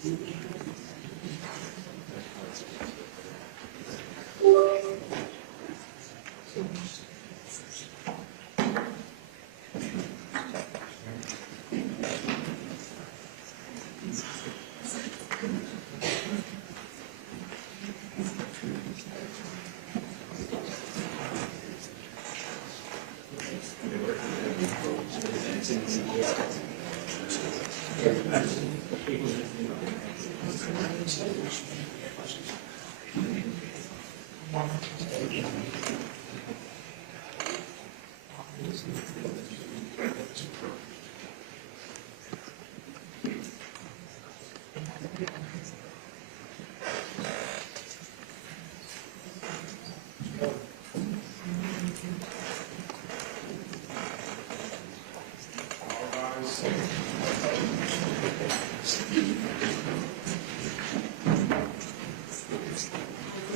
Good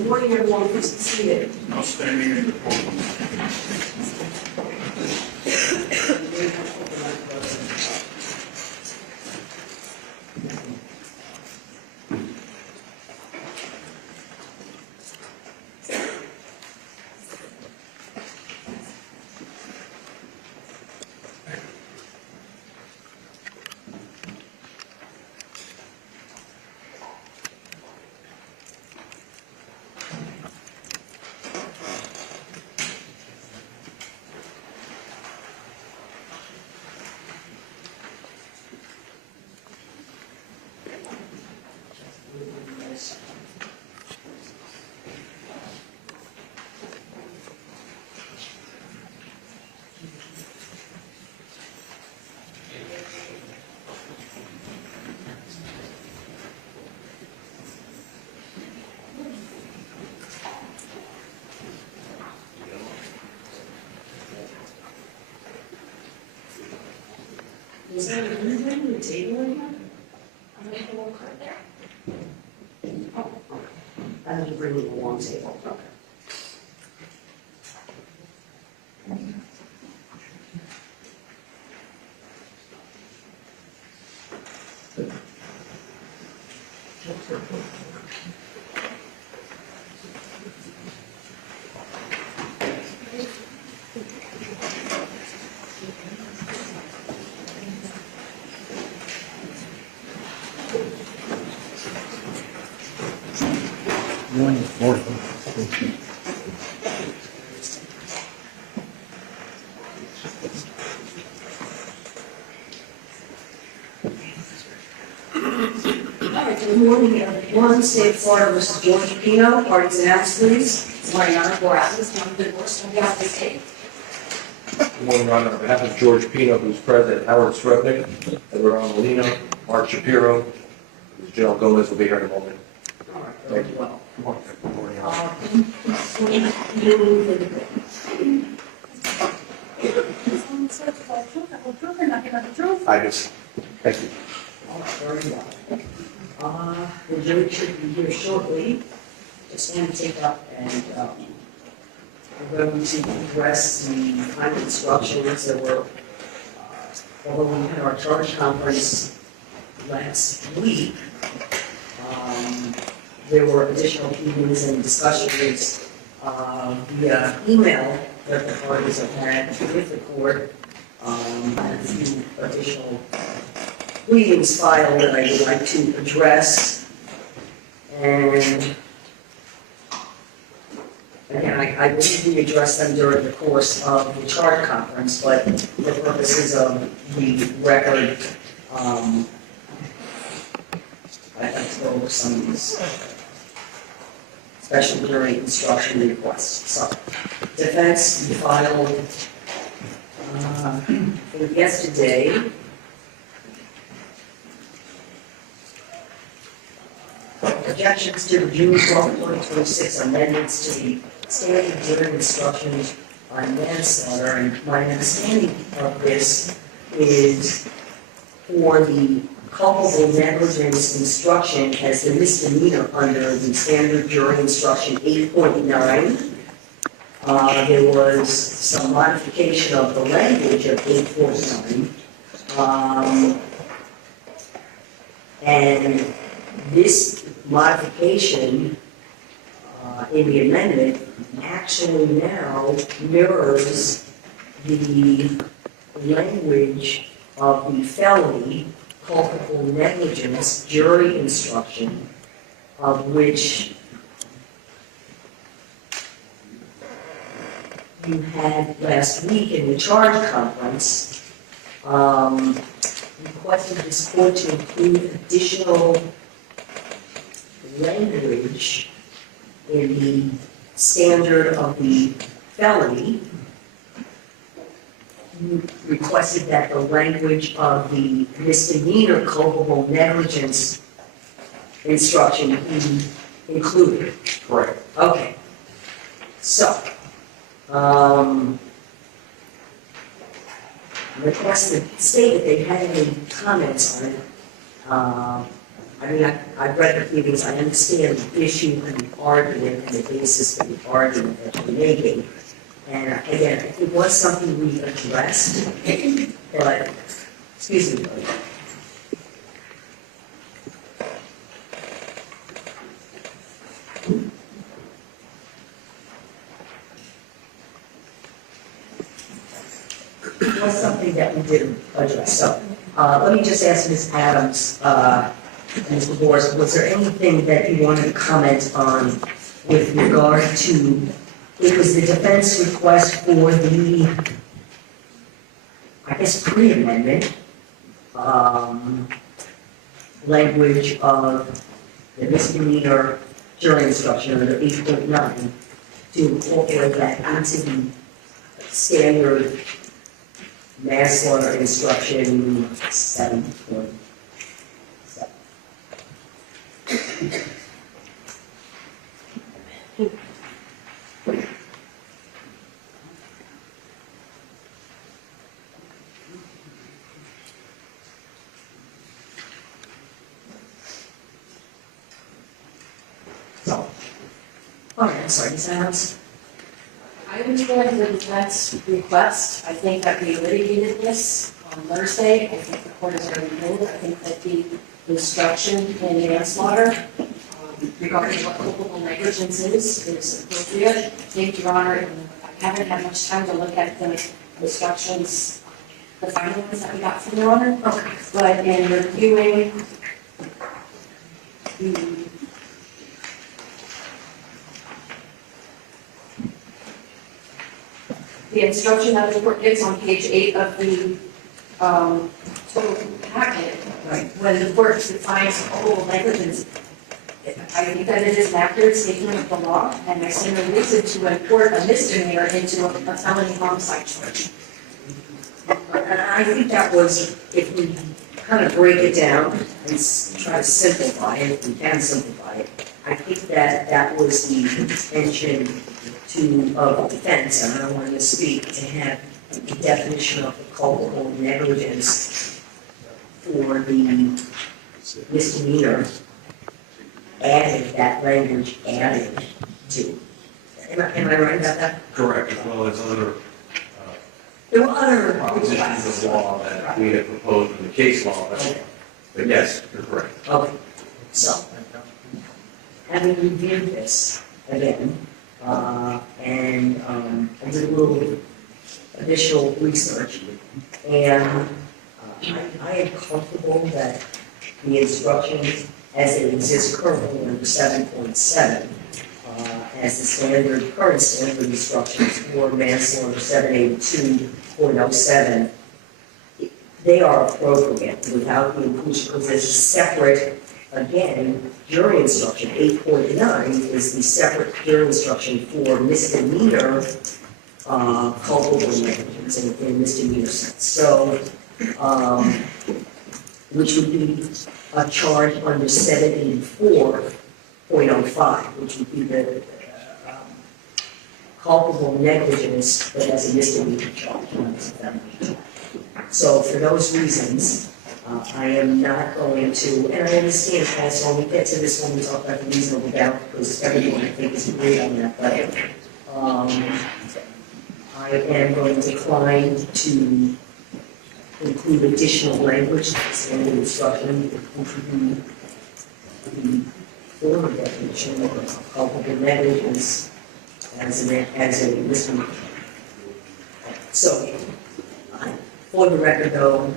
morning, everyone. Please be seated. Outstanding in the podium. Is that anything in the table in here? I'm going to walk right there. Oh, okay. I have to bring you a long table. Okay. Good morning, everyone. State Florida versus George Pino. Parties announced, please. Good morning, Honor. Four applicants, one divorce, on behalf of the state. Good morning, Your Honor. On behalf of George Pino, who's present, Howard Srebnick, Edward Molina, Mark Shapiro, Janelle Gomez will be here in a moment. All right, Thank very you. well. Good morning. Good morning, Your Honor. I just, thank you. Very well. The jury should be here shortly. Just want to take up and we're going to address the kind of instructions that were, although we had our charge conference last week, there were additional meetings and discussions via email that the parties have had with the court, and a few additional pleadings filed that I would like to address. And again, I believe we addressed them during the course of the charge conference, but for purposes of the record, I'd like to go over some of these special jury instruction requests. So, defense filed yesterday. Objections to the June 12, 2026 amendments to the standard jury instructions on manslaughter, and my understanding of this is for the culpable-negligence instruction as the misdemeanor under the standard jury instruction 8.9. There was some modification of the language of 8.9, and this modification in the amendment actually now mirrors the language of the felony culpable negligence jury instruction, of which you had last week in the charge conference, requested this court to include additional language in the standard of the felony. You requested that the language of the misdemeanor culpable negligence instruction be included. Correct. Okay. So, requested state that they had any comments on it. I mean, I've read the pleadings, I understand the issue and the argument and the basis of the argument that you're making. And again, it was something we addressed, but, excuse me, please. It was something that we did address. So, let me just ask Ms. Adams, Mr. Boris, was there anything that you wanted to comment on with regard to, it was the defense request for the, I guess, pre-amendment, language of the misdemeanor jury instruction under 8.9 to incorporate that into the standard manslaughter instruction 7.7. So, okay, I'm sorry, Ms. Adams. I understand the defense request. I think that we litigated this on Thursday. I think the court has already ruled. I think that the instruction in manslaughter regarding what culpable negligence is appropriate. I think, Your Honor, I haven't had much time to look at the instructions, the final ones that we got from Your Honor. Okay. But in reviewing the instruction that the court gets on page 8 of the total packet, Right. when the court defines culpable negligence, I think that it is an accurate statement of the law, and I see no reason to import a misdemeanor into a felony homicide charge. And I think that was, if we kind of break it down and try to simplify it, if we can simplify it, I think that that was the intention of defense, and I don't want to speak, to have the definition of the culpable negligence for the misdemeanor added, that language added to. Am I right about that? Correct, as well as other There were other propositions requests. of law that we had proposed in the case law, but yes, you're correct. Okay, so, having reviewed this again, and I did a little additional research, and I am comfortable that the instructions as they exist currently under 7.7, as the standard, current standard instructions for manslaughter 782.07, they are appropriate without the inclusion, because there's a separate, again, jury instruction. 8.9 is the separate jury instruction for misdemeanor culpable negligence in misdemeanor sense. So, which would be a charge under 784.05, which would be the culpable negligence that has a misdemeanor charge. So for those reasons, I am not going to, and I understand also, when we get to this when we talk about the reasonable doubt, because everyone I think is agreed on that, but I am going to decline to include additional language in the instruction, the former definition of culpable negligence as a misdemeanor. So, for the record though,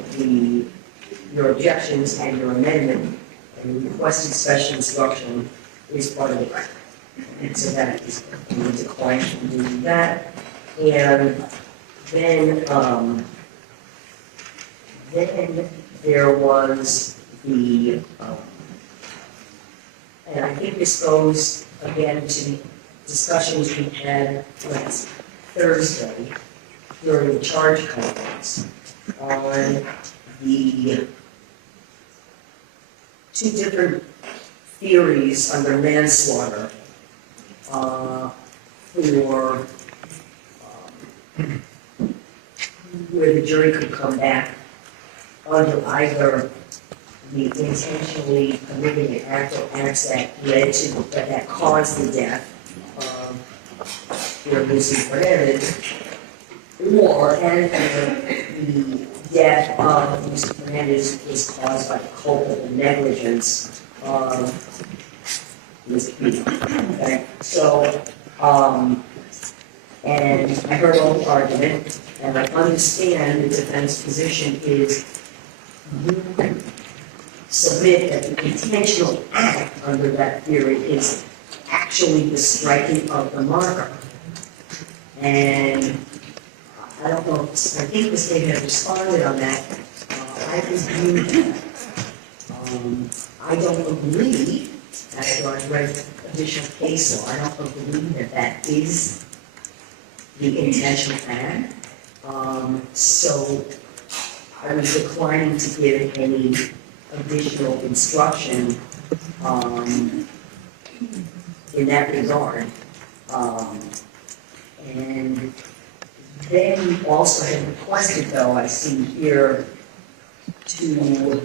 your objections and your amendment and requested special instruction is part of the record. And so that is, we decline to do that. And then there was the, and I think this goes again to the discussions we had last Thursday during the charge conference on the two different theories under manslaughter for where the jury could come back under either the intentionally committing an act or acts that led to, that caused the death of Lucy Fernandez, or and the death of Lucy Fernandez was caused by the culpable negligence of Lucy Fernandez. Okay, so, and I heard all the argument, and I understand the defense position is you submit that the intentional act under that theory is actually the striking of the marker. And I don't know, I think the state has responded on that. I reviewed that. I don't agree, after I've read additional case law, I don't believe that that is the intentional act. So I was declining to give any additional instruction in that regard. And then you also had requested, though, I see here, to,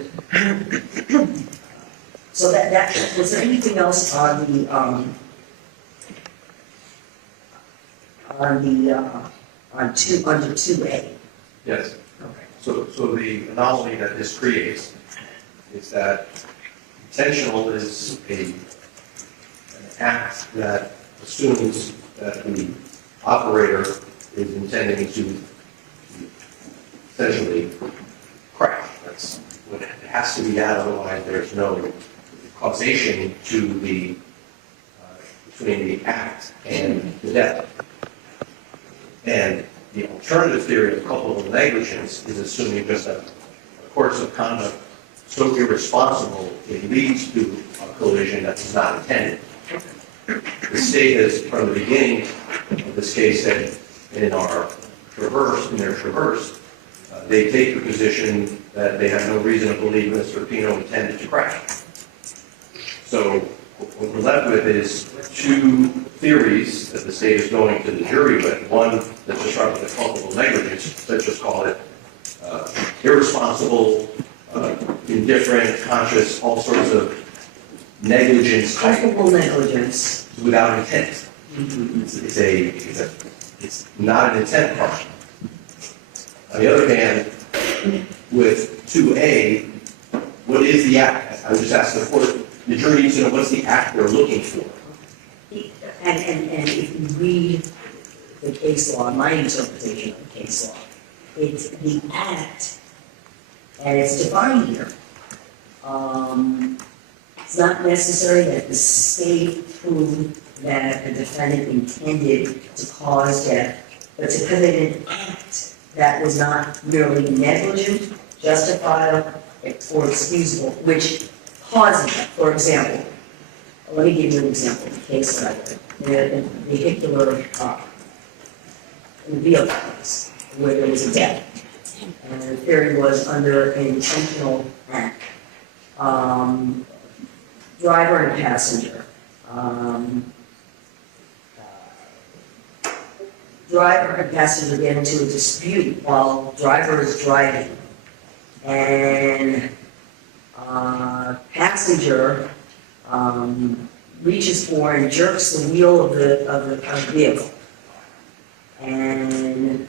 so that was there anything else on the, under 2A? Yes. Okay. So the anomaly that this creates is that intentional is an act that assumes that the operator is intending to essentially crash. That's what it has to be that, otherwise there's no causation to the between the act and the death. And the alternative theory of culpable negligence is assuming just a course of conduct so irresponsible it leads to a collision that was not intended. The state has, from the beginning of this case, said in their traverse, they take the position that they have no reason to believe Mr. Pino intended to crash. So what we're left with is two theories that the state is going to the jury with. One that's described as culpable negligence, let's just call it irresponsible, indifferent, conscious, all sorts of negligence. Culpable negligence. Without intent. It's not an intent crime. On the other hand, with 2A, what is the act? I would just ask the court, the jury needs to know what's the act they're looking for. And if you read the case law, my interpretation of the case law, it's the act, and it's defined here. It's not necessary that the state prove that the defendant intended to cause death, but to commit an act that was not merely negligent, justifiable, or excusable, which causes death. For example, let me give you an example of the case that I read. The vehicular, in the vehicle case, where there was a death. And the theory was under an intentional act. Driver and passenger. Driver and passenger get into a dispute while driver is driving. And passenger reaches for and jerks the wheel of the vehicle. And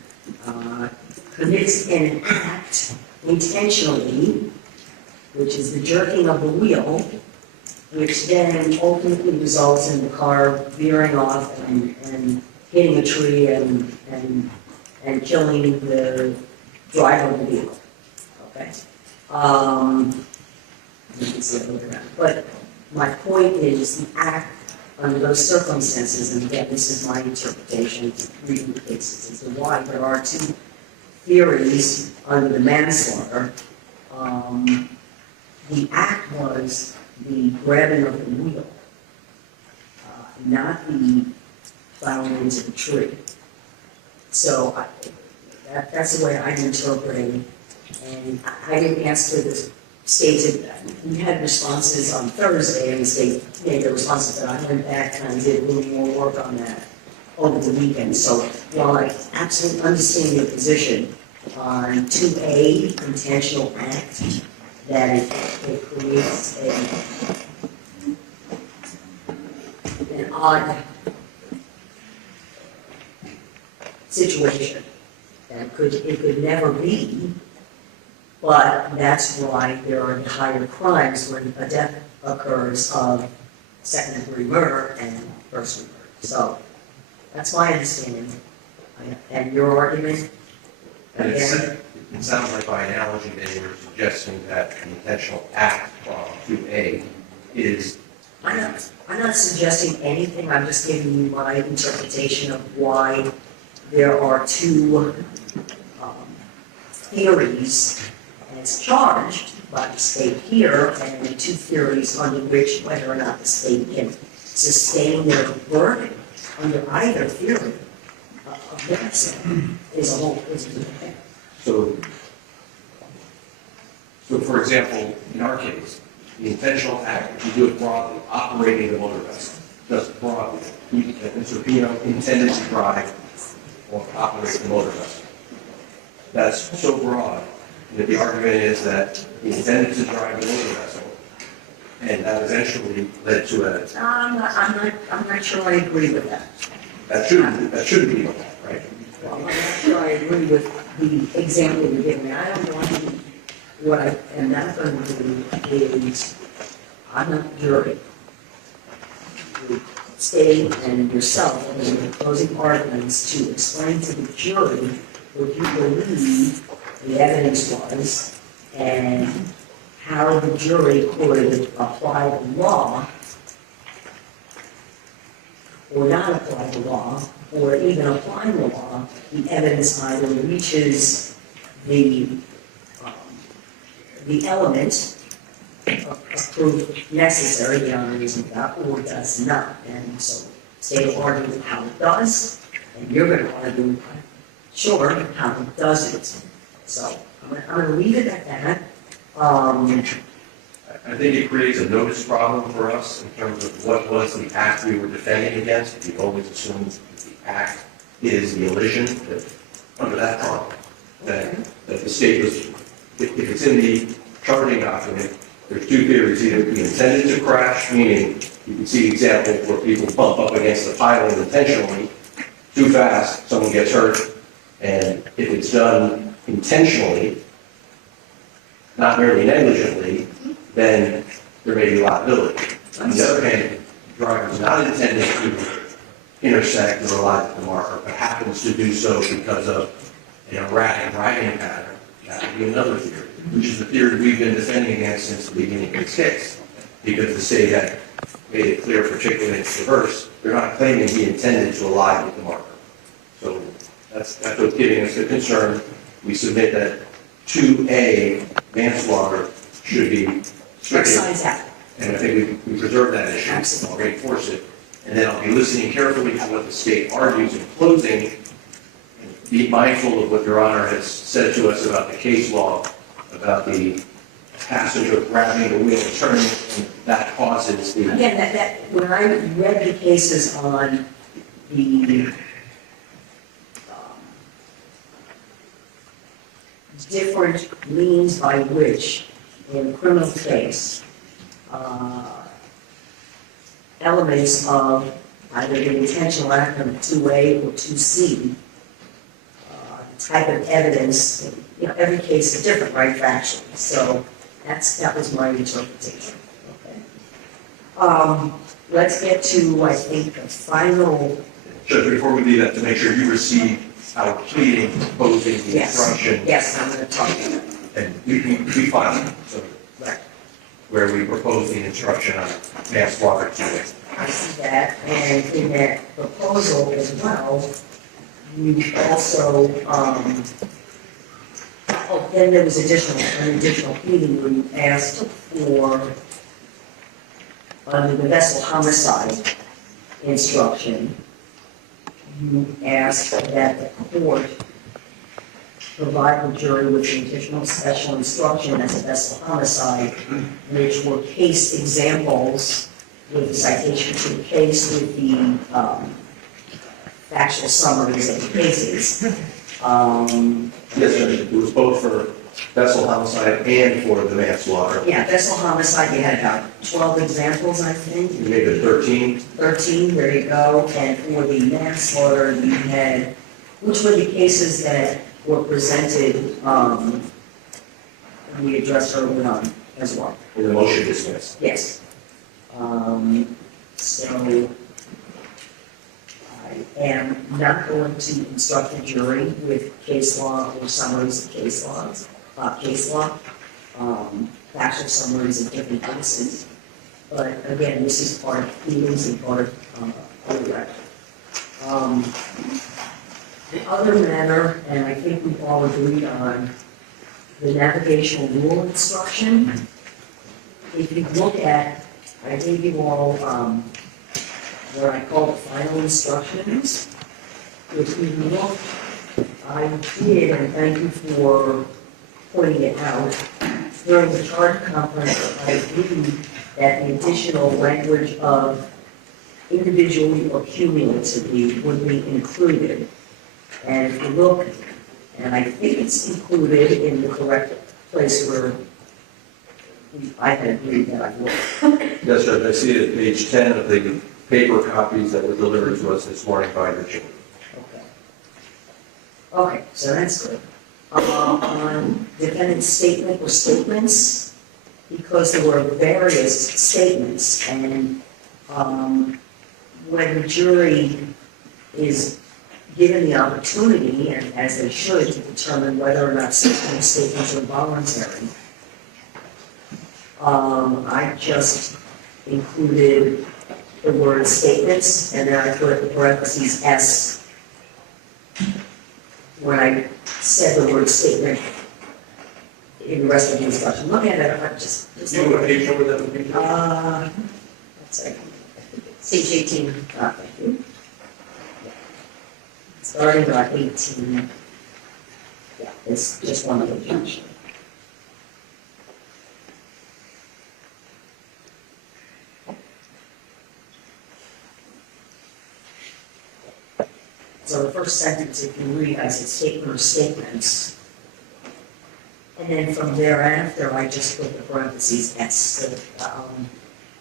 commits an act intentionally, which is the jerking of the wheel, which then ultimately results in the car veering off and hitting a tree and killing the driver of the vehicle. Okay? You can see it on the ground. But my point is the act under those circumstances, and again, this is my interpretation of reading the cases, as to why there are two theories under the manslaughter. The act was the grabbing of the wheel, not the plowing into the tree. So that's the way I'm interpreting, and I didn't ask for this stated. We had responses on Thursday, and the state made the responses, but I went back and I did a little more work on that over the weekend. So while I absolutely understand your position on 2A, intentional act, that it creates an odd situation that it could never be, but that's why there are higher crimes when a death occurs of second-degree murder and first-degree murder. So that's my understanding. And your argument, And again, it sounds like by analogy they were suggesting that the intentional act from 2A is. I'm not suggesting anything, I'm just giving you my interpretation of why there are two theories as charged by the state here, and the two theories under which whether or not the state can sustain their burden under either theory of medicine is a whole thing. So for example, in our case, the intentional act, if you do it broadly, operating the motor vessel, does it broadly. Mr. Pino intended to drive or operate the motor vessel. That's so broad that the argument is that he intended to drive the motor vessel, and that eventually led to a. I'm not sure I agree with that. That shouldn't be that, right? Well, I'm not sure I agree with the example you're giving me. I don't want to, what I am not going to do is, I'm not the jury. The state and yourself in the closing arguments to explain to the jury what you believe the evidence was and how the jury could apply the law or not apply the law, or even applying the law, the evidence either reaches the element of proof necessary beyond a reasonable doubt, or does not. And so state will argue how it does, and you're going to argue, sure, how it doesn't. So I'm going to leave it at that. I think it creates a notice problem for us in terms of what was the act we were defending against. We always assume the act is the elision, that under that problem, that the state was, if it's in the charging document, there's two theories. Either we intended to crash, meaning you can see examples where people bump up against the piling intentionally, too fast, someone gets hurt, and if it's done intentionally, not merely negligently, then there may be liability. On the other hand, the driver is not intended to intersect or arrive at the marker, but happens to do so because of an erratic driving pattern. That would be another theory, which is the theory we've been defending against since the beginning of this case. Because the state had made it clear, particularly in its reverse, they're not claiming he intended to arrive at the marker. So that's what's giving us the concern. We submit that 2A, manslaughter, should be Excise that. and I think we preserve that issue. Absolutely. I'll reinforce it. And then I'll be listening carefully to what the state argues in closing, and be mindful of what Your Honor has said to us about the case law, about the passenger grabbing the wheel and turning, and that causes the. Again, that when I read the cases on the different means by which in a criminal case, elements of either the intentional act of 2A or 2C, the type of evidence, every case is different, right, factually. So that was my interpretation. Okay. Let's get to, I think, the final, Judge, before we do that, to make sure you receive our pleading proposing the yes, instruction, yes, I'm gonna talk about it. and we filed, so, Right. where we propose the instruction on manslaughter to it. I see that, and in that proposal as well, you also, then there was an additional pleading where you asked for, under the vessel homicide instruction, you asked that the court provide the jury with an additional special instruction as a vessel homicide, which were case examples with the citation to the case, with the factual summaries of the cases. Yes, Judge, it was both for vessel homicide and for the manslaughter. Yeah, vessel homicide, you had about 12 examples, I think. You made it 13. 13, there you go. And for the manslaughter, you had, which were the cases that were presented, we addressed early on as well. In the motion dismissed. Yes. So I am not going to instruct the jury with case law or summaries of case laws, factual summaries of different cases. But again, this is part of pleadings and part of the record. The other matter, and I think we've all agreed on, the navigational rule instruction. If you look at, I gave you all what I call the final instructions. If you look, I did, and thank you for pointing it out, during the charge conference, I agreed that the additional language of individually or cumulatively would be included. And if you look, and I think it's included in the correct place where I had agreed that I would. Yes, Judge, I see it at page 10 of the paper copies that were delivered to us this morning by the jury. Okay. Okay, so that's good. On defendant's statement or statements, because there were various statements, and when the jury is given the opportunity, and as they should, to determine whether or not certain statements are voluntary, I just included the word statements, and then I put the parentheses S when I said the word statement in the rest of the instruction. Look at it, I'm just. You know what page number that would be? Let's see. Page 18. Thank you. Starting about 18. Yeah, it's just one other page. So the first sentence, if you read, I said statement or statements. And then from thereafter, I just put the parentheses S. So,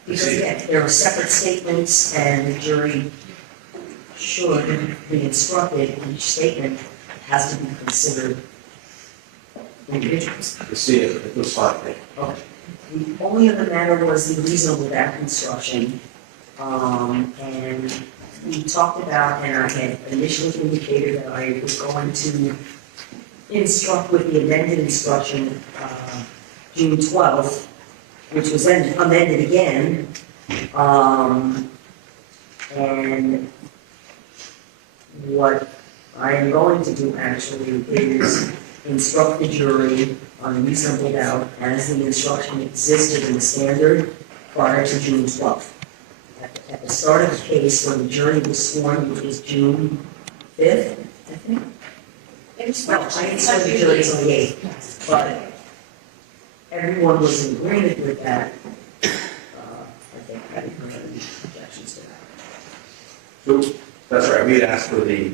because again, there are separate statements, and the jury should be instructed, each statement has to be considered individuals. You see it, it was fine. Okay. The only other matter was the reasonable doubt instruction, and we talked about, and I had initially indicated that I was going to instruct with the amended instruction, June 12th, which was then amended again, and what I am going to do actually is instruct the jury on reasonable doubt as the instruction existed in the standard prior to June 12th. At the start of the case, when the jury was sworn, which was June 5th, I think. Well, I instructed the jury on the 8th, but everyone was in agreement with that. I think I didn't have any objections to that. So, that's right, we had asked for the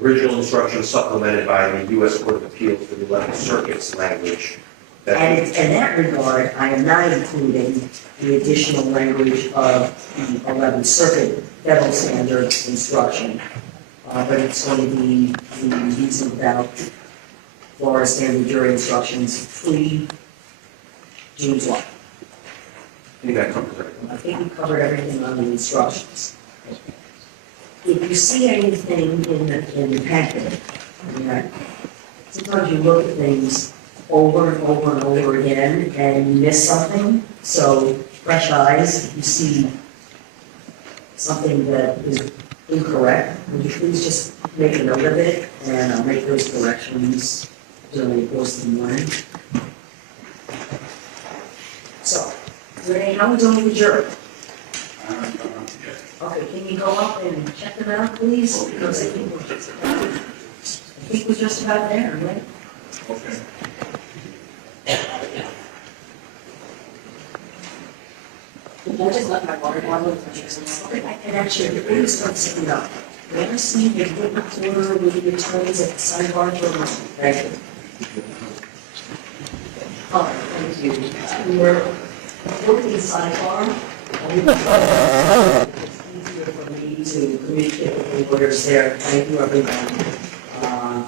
original instruction supplemented by the U.S. Court of Appeals for the 11th Circuit's language. And in that regard, I am not including the additional language of the 11th Circuit federal standard instruction, but it's going to be the reasonable doubt Florida standard jury instructions pre-June 12th. think that covers everything. I think we covered everything on the instructions. If you see anything in the packet, sometimes you look at things over and over and over again and you miss something. So fresh eyes, if you see something that is incorrect, would you please just make a note of it and I'll make those corrections during the course of the morning. So, Renee, how are we doing with your? Okay, can you go up and check them out, please? Because I think we're just about there, right? Okay. I just left my water bottle with my Okay, and actually, before you start setting up, we ever see the written order with the attorneys at the sidebar for thank you. All right, thank you. We're working sidebar. It's easier for me to communicate with the lawyers there. Thank you, everyone,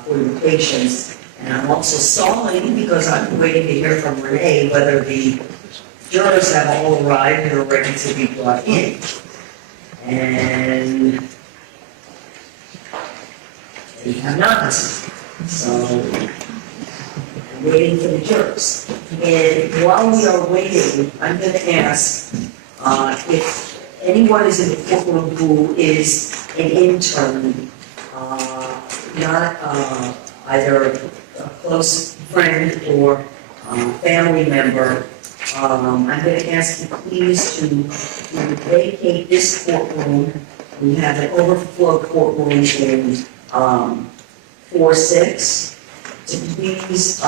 for your patience. And I'm also stalling because I'm waiting to hear from Renee whether the jurors have all arrived and are ready to be brought in. And they have not. So I'm waiting for the jurors. And while we are waiting, I'm going to ask if anyone is in the courtroom who is an intern, not either a close friend or family member, I'm going to ask you please to vacate this courtroom. We have an overflow courtroom in 4-6. To please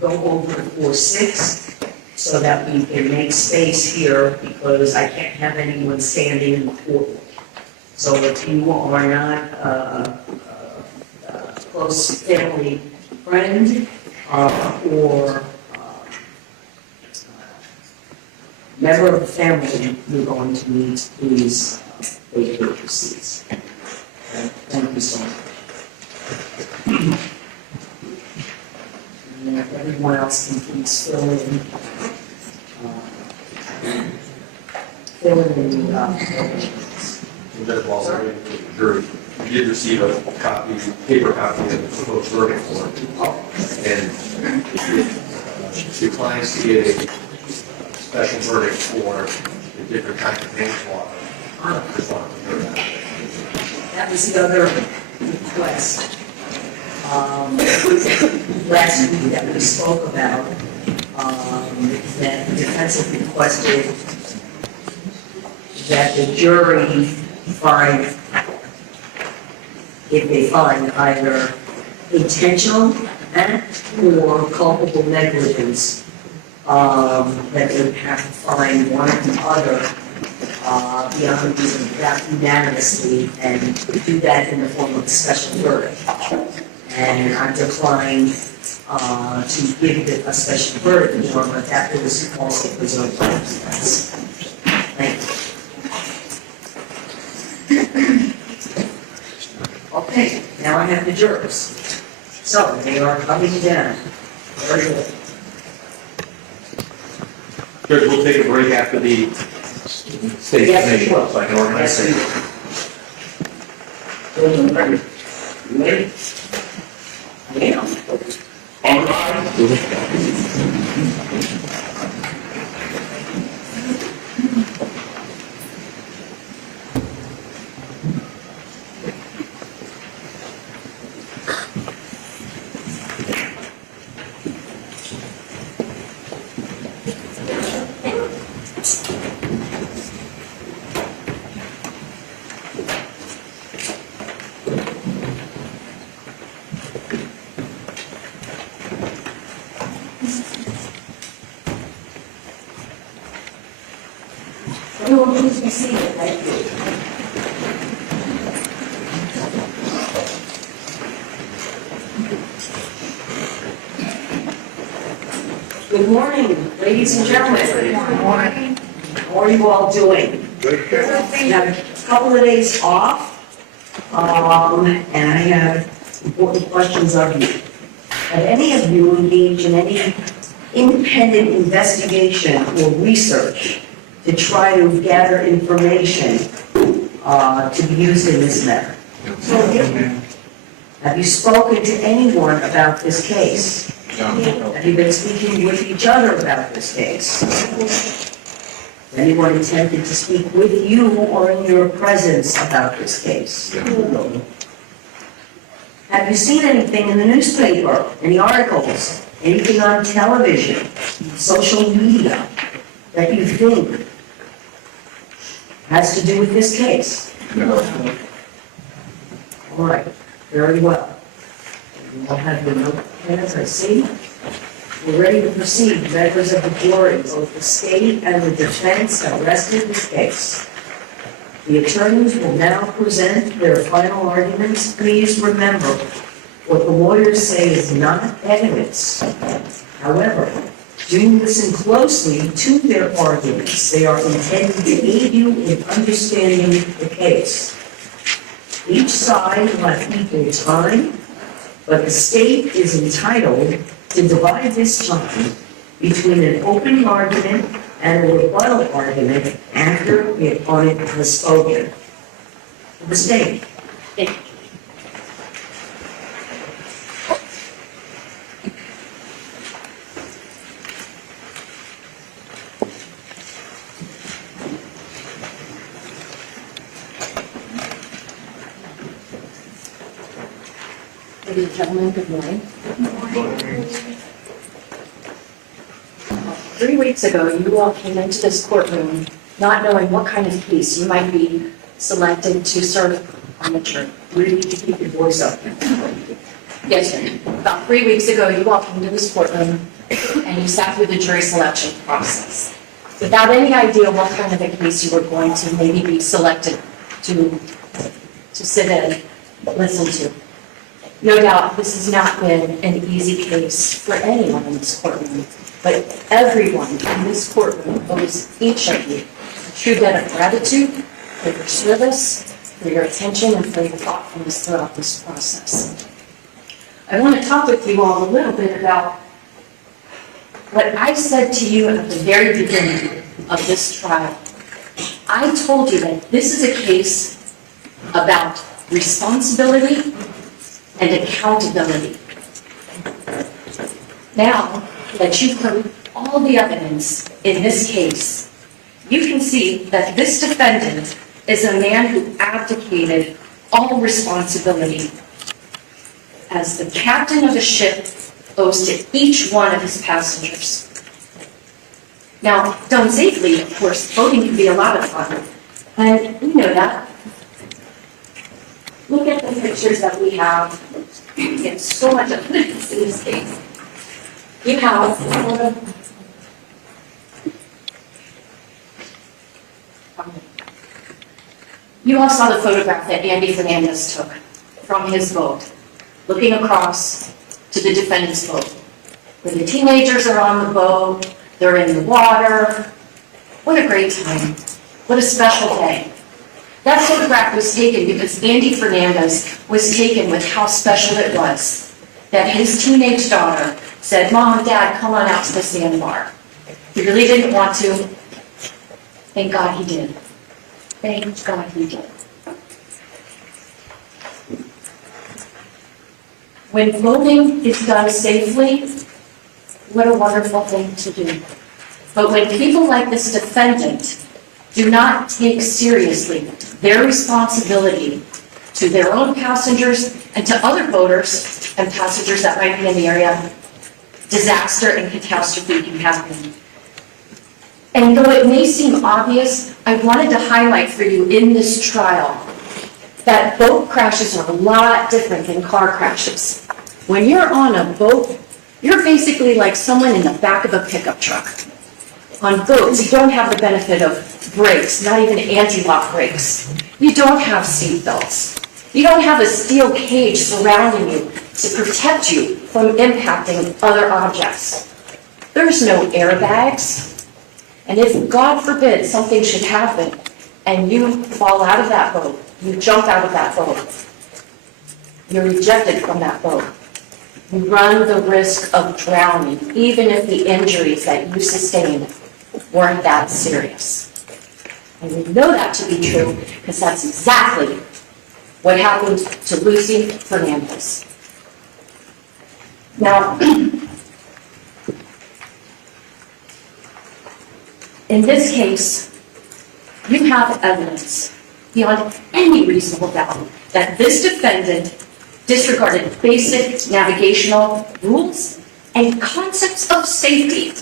go over to 4-6 so that we can make space here because I can't have anyone standing in the courtroom. So if you are not a close family friend or member of the family, you're going to need to please vacate your seats. Okay, thank you so much. And if everyone else can please fill in the Judge Walter, the jury, we did receive a copy, paper copy of the proposed verdict form, and declines to get a special verdict for the different kinds of manslaughter. Just wanted to know that. That was the other request. Last week that we spoke about, that the defense had requested that the jury find, if they find either intentional act or culpable negligence, that they would have to find one or the other beyond reasonable doubt unanimously and do that in the form of a special verdict. And I declined to give it a special verdict, but that was also preserved by the defense. Thank you. Okay, now I have the jurors. So they are coming down. Very good. Judge, we'll take a break after the state nation, so I can organize things. You ready? Yeah. All right. Everyone please be seated, thank you. Good morning, ladies and gentlemen. Good morning. How are you all doing? Good. We have a couple of days off, and I have important questions of you. Have any of you engaged in any independent investigation or research to try to gather information to be used in this matter? Have you spoken to anyone about this case? Have you been speaking with each other about this case? Has anyone attempted to speak with you or in your presence about this case? Have you seen anything in the newspaper, any articles, anything on television, social media that you think has to do with this case? All right, very well. You all have your notepads, I see. We're ready to proceed. Members of the jury, both the state and the defense have rested this case. The attorneys will now present their final arguments. Please remember, what the lawyers say is not evidence. However, do listen closely to their arguments. They are intended to aid you in understanding the case. Each side will have equal time, but the state is entitled to divide this time between an opening argument and a rebuttal argument after the opponent has spoken. The state. Ladies and gentlemen, good morning. 3 weeks ago, you all came into this courtroom not knowing what kind of case you might be selected to serve on the jury. Really need to keep your voice up. Yes, sir. About 3 weeks ago, you all came to this courtroom and you sat through the jury selection process without any idea what kind of a case you were going to maybe be selected to sit in, listen to. No doubt, this has not been an easy case for anyone in this courtroom, but everyone in this courtroom owes each of you a true debt of gratitude for your service, for your attention, and for your thoughtfulness throughout this process. I want to talk with you all a little bit about what I said to you at the very beginning of this trial. I told you that this is a case about responsibility and accountability. Now that you've heard all the evidence in this case, you can see that this defendant is a man who abdicated all responsibility. As the captain of a ship owes to each one of his passengers. Now, done safely, of course, boating can be a lot of fun, and we know that. Look at the pictures that we have. It's so much of this in this case. You have you all saw the photograph that Andy Fernandez took from his boat, looking across to the defendant's boat, where the teenagers are on the boat, they're in the water. What a great time. What a special day. That photograph was taken because Andy Fernandez was taken with how special it was that his teenage daughter said, "Mom, Dad, come on out to the sandbar." He really didn't want to. Thank God he did. Thank God he did. When boating is done safely, what a wonderful thing to do. But when people like this defendant do not take seriously their responsibility to their own passengers and to other boaters and passengers that might be in the area, disaster and catastrophe can happen. And though it may seem obvious, I wanted to highlight for you in this trial that boat crashes are a lot different than car crashes. When you're on a boat, you're basically like someone in the back of a pickup truck. On boats, you don't have the benefit of brakes, not even anti-lock brakes. You don't have seat belts. You don't have a steel cage surrounding you to protect you from impacting other objects. There's no airbags. And if, God forbid, something should happen and you fall out of that boat, you jump out of that boat, you're ejected from that boat. You run the risk of drowning, even if the injuries that you sustained weren't that serious. And we know that to be true because that's exactly what happened to Lucy Fernandez. Now, in this case, you have evidence beyond any reasonable doubt that this defendant disregarded basic navigational rules and concepts of safety.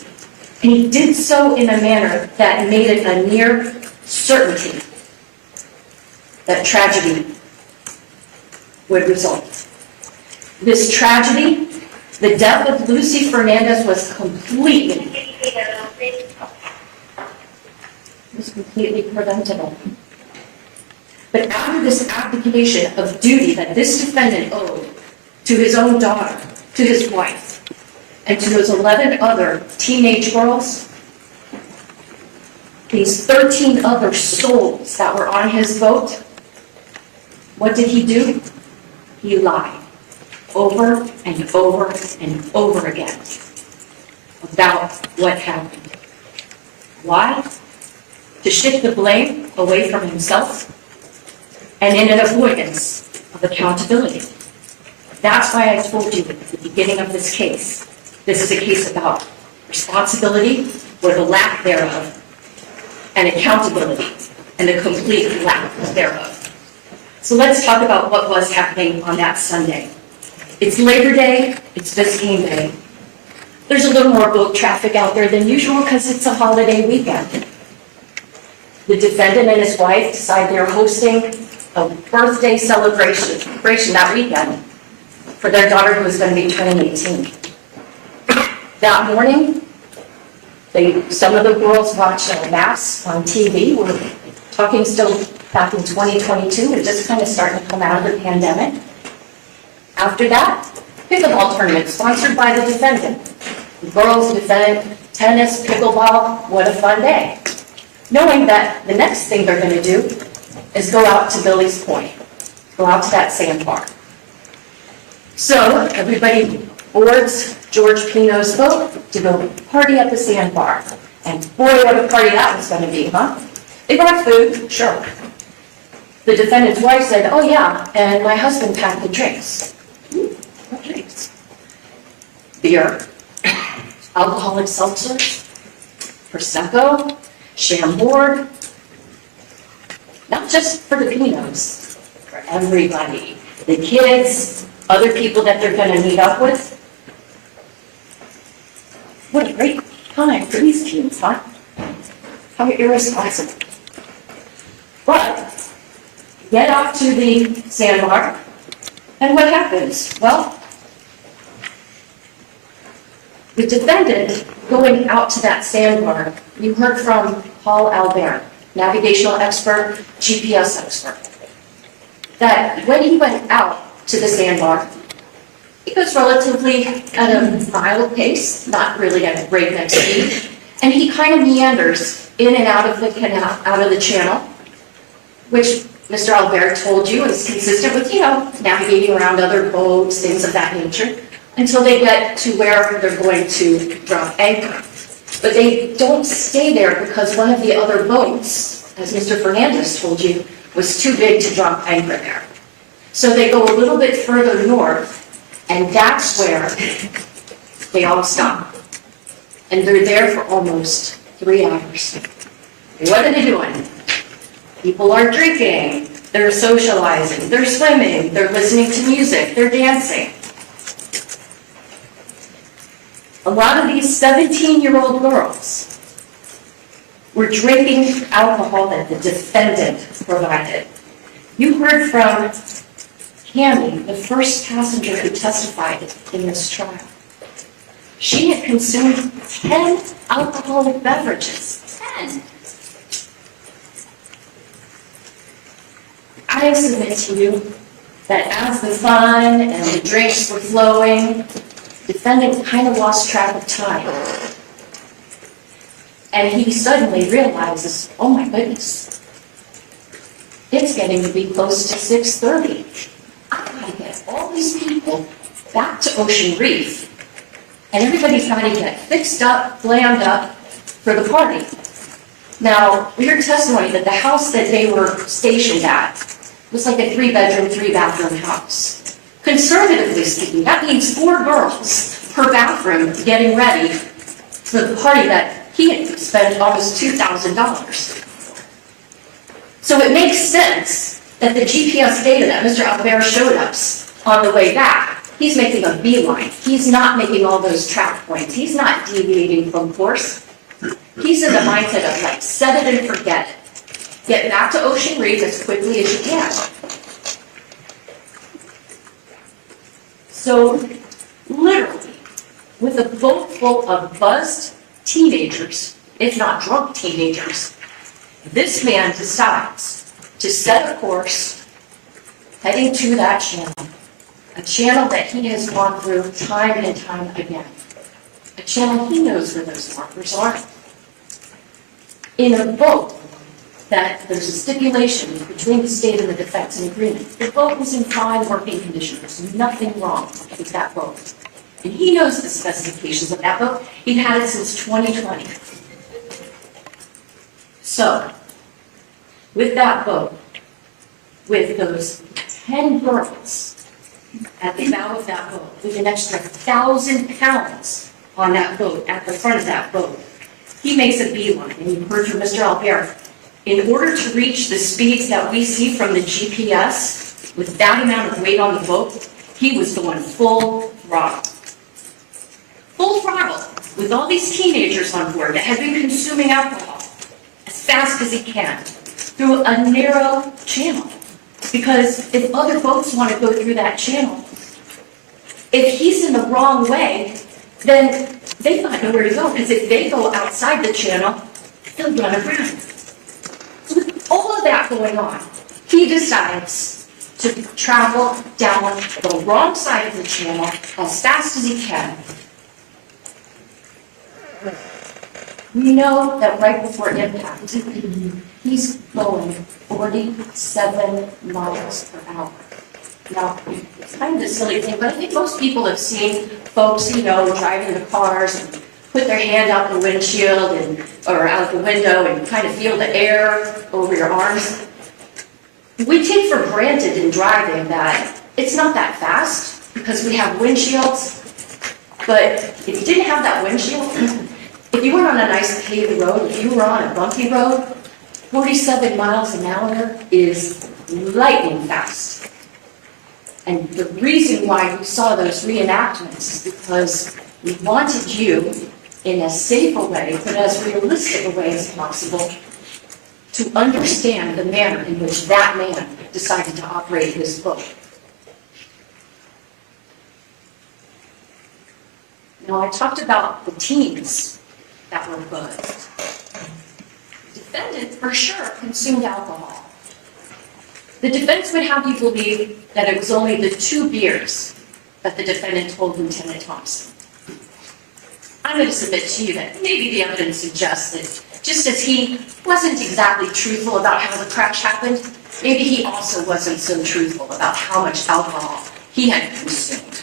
And he did so in a manner that made it a near certainty that tragedy would result. This tragedy, the death of Lucy Fernandez, was completely preventable. But after this abdication of duty that this defendant owed to his own daughter, to his wife, and to those 11 other teenage girls, these 13 other souls that were on his boat, what did he do? He lied over and over and over again about what happened. Why? To shift the blame away from himself and in an avoidance of accountability. That's why I told you at the beginning of this case, this is a case about responsibility or the lack thereof, and accountability and the complete lack thereof. So let's talk about what was happening on that Sunday. It's Labor Day, it's Biscayne Day. There's a little more boat traffic out there than usual because it's a holiday weekend. The defendant and his wife decide they're hosting a birthday celebration that weekend for their daughter who was going to be turning 18. That morning, some of the girls watched Mass on TV. We're talking still back in 2022. We're just kind of starting to come out of the pandemic. After that, pickleball tournament sponsored by the defendant. The girls, the defendant, tennis, pickleball, what a fun day. Knowing that the next thing they're going to do is go out to Billy's Point, go out to that sandbar. So everybody boards George Pino's boat to go party at the sandbar. And boy, what a party that was going to be, huh? They brought food, sure. The defendant's wife said, oh yeah, and my husband packed the drinks. What drinks? Beer, alcoholic seltzers, Prosecco, Chambord. Not just for the Pinos, for everybody. The kids, other people that they're going to meet up with. What a great time for these kids, huh? How irresponsible. But, get out to the sandbar, and what happens? Well, the defendant going out to that sandbar, you heard from Paul Albert, navigational expert, GPS expert, that when he went out to the sandbar, he goes relatively at a mild pace, not really at a breakneck speed, and he kind of meanders in and out of the canal, out of the channel, which Mr. Albert told you is consistent with, navigating around other boats, things of that nature, until they get to where they're going to drop anchor. But they don't stay there because one of the other boats, as Mr. Fernandez told you, was too big to drop anchor there. So they go a little bit further north, and that's where they all stop. And they're there for almost 3 hours. What are they doing? People are drinking, they're socializing, they're swimming, they're listening to music, they're dancing. A lot of these 17-year-old girls were drinking alcohol that the defendant provided. You heard from Cammy, the first passenger who testified in this trial. She had consumed 10 alcoholic beverages. 10. I submit to you that as the fun and the drinks were flowing, the defendant kind of lost track of time. And he suddenly realizes, oh my goodness, it's getting to be close to 6:30. I gotta get all these people back to Ocean Reef, and everybody's got to get fixed up, glammed up for the party. Now, we heard testimony that the house that they were stationed at was like a 3-bedroom, 3-bathroom house. Conservatively speaking, that means 4 girls per bathroom getting ready for the party that he had spent almost $2,000. So it makes sense that the GPS data that Mr. Albert showed us on the way back, he's making a beeline. He's not making all those trap points. He's not deviating from course. He's in the mindset of like, set it and forget it. Get back to Ocean Reef as quickly as you can. So, literally, with a boat full of buzzed teenagers, if not drunk teenagers, this man decides to set a course heading to that channel, a channel that he has gone through time and time again, a channel he knows where those markers are. In a boat that there's a stipulation between the state and the defense in agreement, the boat was in fine working condition. There's nothing wrong with that boat. And he knows the specifications of that boat. He'd had it since 2020. So, with that boat, with those 10 girls at the bow of that boat, with an extra 1,000 pounds on that boat, at the front of that boat, he makes a beeline, and you heard from Mr. Albert. In order to reach the speeds that we see from the GPS, with that amount of weight on the boat, he was going full throttle. Full throttle, with all these teenagers on board that had been consuming alcohol as fast as he can, through a narrow channel. Because if other boats want to go through that channel, if he's in the wrong way, then they've got nowhere to go, because if they go outside the channel, they'll run aground. So with all of that going on, he decides to travel down the wrong side of the channel as fast as he can. We know that right before impact, he's going 47 miles per hour. Now, it's kind of a silly thing, but I think most people have seen folks, driving the cars and put their hand out the windshield or out the window and kind of feel the air over your arms. We take for granted in driving that it's not that fast because we have windshields, but if you didn't have that windshield, if you were on a nice paved road, if you were on a bumpy road, 47 miles an hour is lightning fast. And the reason why we saw those reenactments is because we wanted you, in as safe a way, but as realistic a way as possible, to understand the manner in which that man decided to operate his boat. Now, I talked about the teens that were buzzed. The defendant, for sure, consumed alcohol. The defense would have you believe that it was only the 2 beers that the defendant told Lieutenant Thompson. I'm going to submit to you that maybe the evidence suggests that just as he wasn't exactly truthful about how the crash happened, maybe he also wasn't so truthful about how much alcohol he had consumed.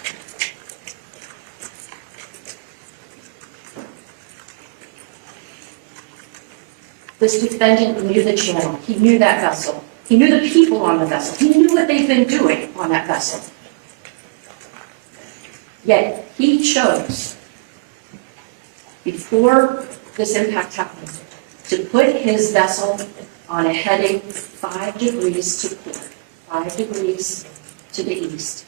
This defendant knew the channel. He knew that vessel. He knew the people on the vessel. He knew what they'd been doing on that vessel. Yet he chose, before this impact happened, to put his vessel on a heading 5 degrees to port, 5 degrees to the east.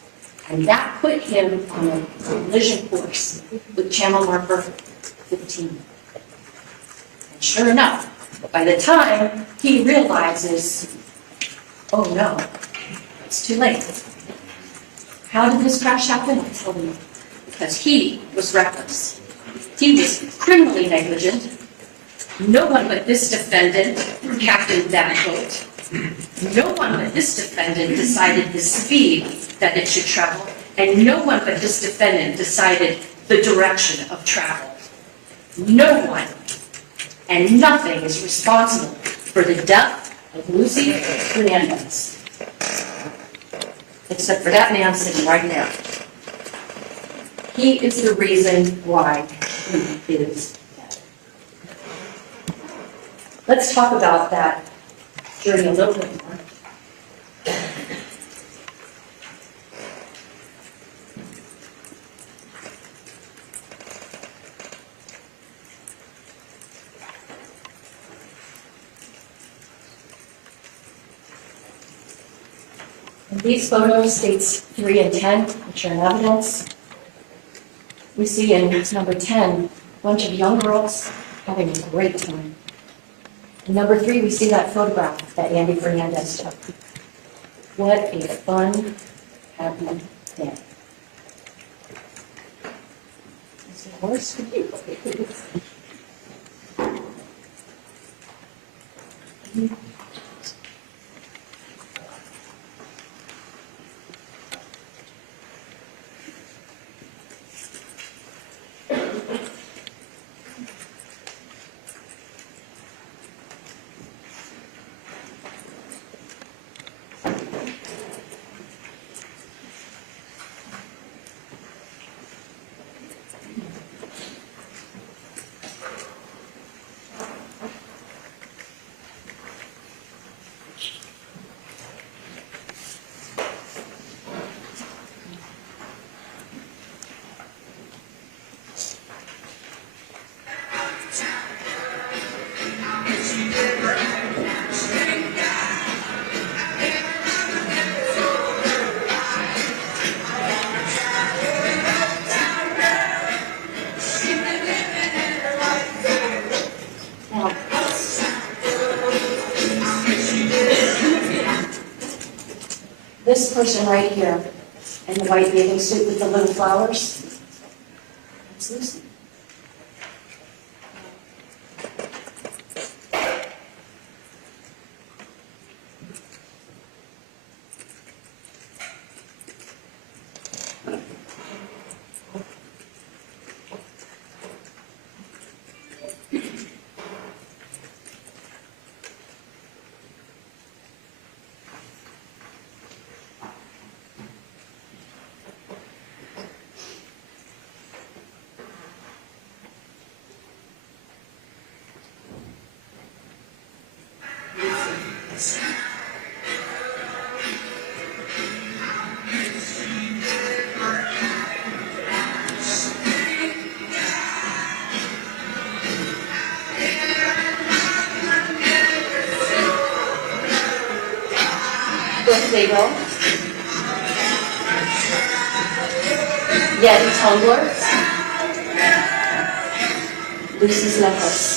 And that put him on a collision course with channel marker 15. And sure enough, by the time he realizes, oh no, it's too late. How did this crash happen? I'll tell you. Because he was reckless. He was criminally negligent. No one but this defendant captained that boat. No one but this defendant decided the speed that it should travel. And no one but this defendant decided the direction of travel. No one and nothing is responsible for the death of Lucy Fernandez, except for that man sitting right there. He is the reason why he is dead. let's talk about that journey a little bit more. In these photos, states 3 and 10, which are in evidence, we see in number 10, a bunch of young girls having a great time. In number 3, we see that photograph that Andy Fernandez took. What a fun, happy day. Is it worse? This person right here in the white bathing suit with the little flowers, that's Lucy. Birthday girl. Yeti tumbler. Lucy's necklace.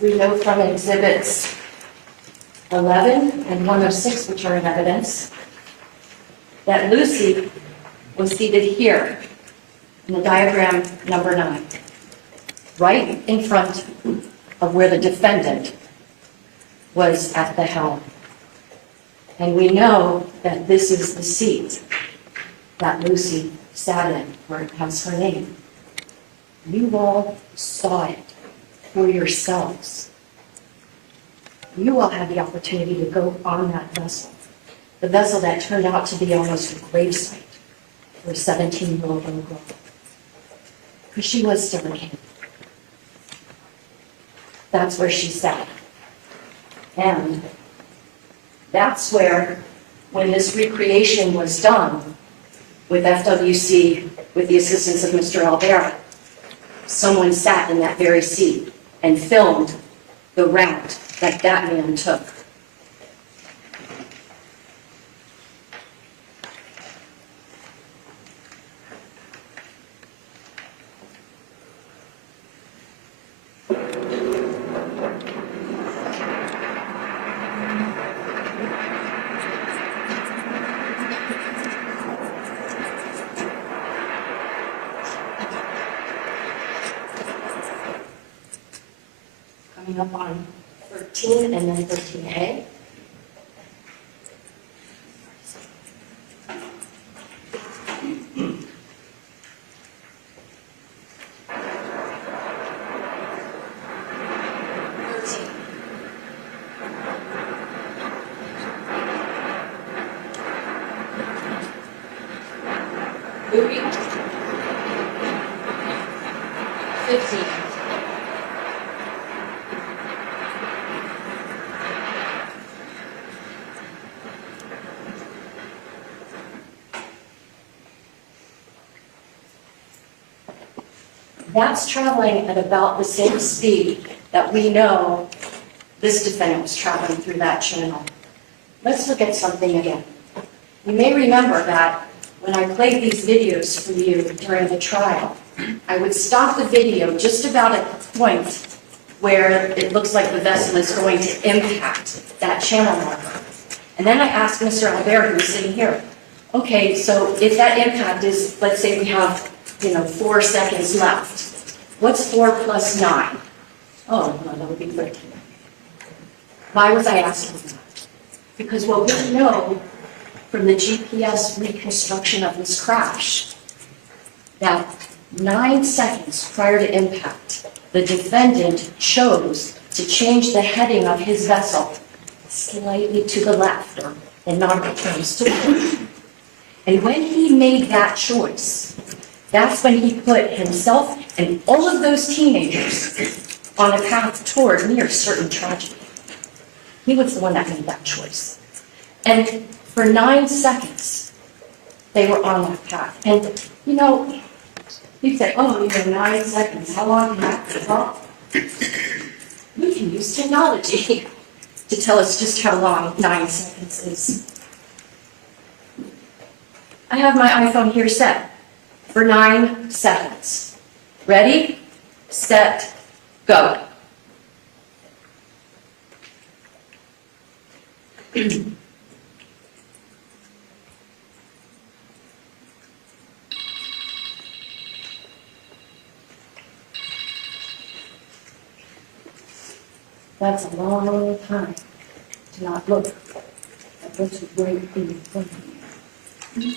We know from exhibits 11 and 106, which are in evidence, that Lucy was seated here in the diagram number 9, right in front of where the defendant was at the helm. And we know that this is the seat that Lucy sat in, where it has her name. You all saw it for yourselves. You all had the opportunity to go on that vessel, the vessel that turned out to be almost a gravesite for a 17-year-old little girl, because she was still a kid. That's where she sat. And that's where, when this recreation was done with FWC, with the assistance of Mr. Albera, someone sat in that very seat and filmed the route that that man took. Coming up on 13 and then 13A. 15. That's traveling at about the same speed that we know this defendant was traveling through that channel. Let's look at something again. You may remember that when I played these videos for you during the trial, I would stop the video just about at the point where it looks like the vessel is going to impact that channel marker. And then I asked Mr. Albert, who's sitting here, okay, so if that impact is, let's say we have, 4 seconds left, what's 4 plus 9? Oh, no, that would be 13. Why was I asking that? Because what we know from the GPS reconstruction of this crash, that 9 seconds prior to impact, the defendant chose to change the heading of his vessel slightly to the left, or in nautical terms, to the right. And when he made that choice, that's when he put himself and all of those teenagers on a path toward near certain tragedy. He was the one that made that choice. And for 9 seconds, they were on that path. And, you say, 9 seconds, how long can that be? Well, we can use technology to tell us just how long 9 seconds is. I have my iPhone here set for 9 seconds. Ready, set, go. That's a long time to not look at what's right in front of you.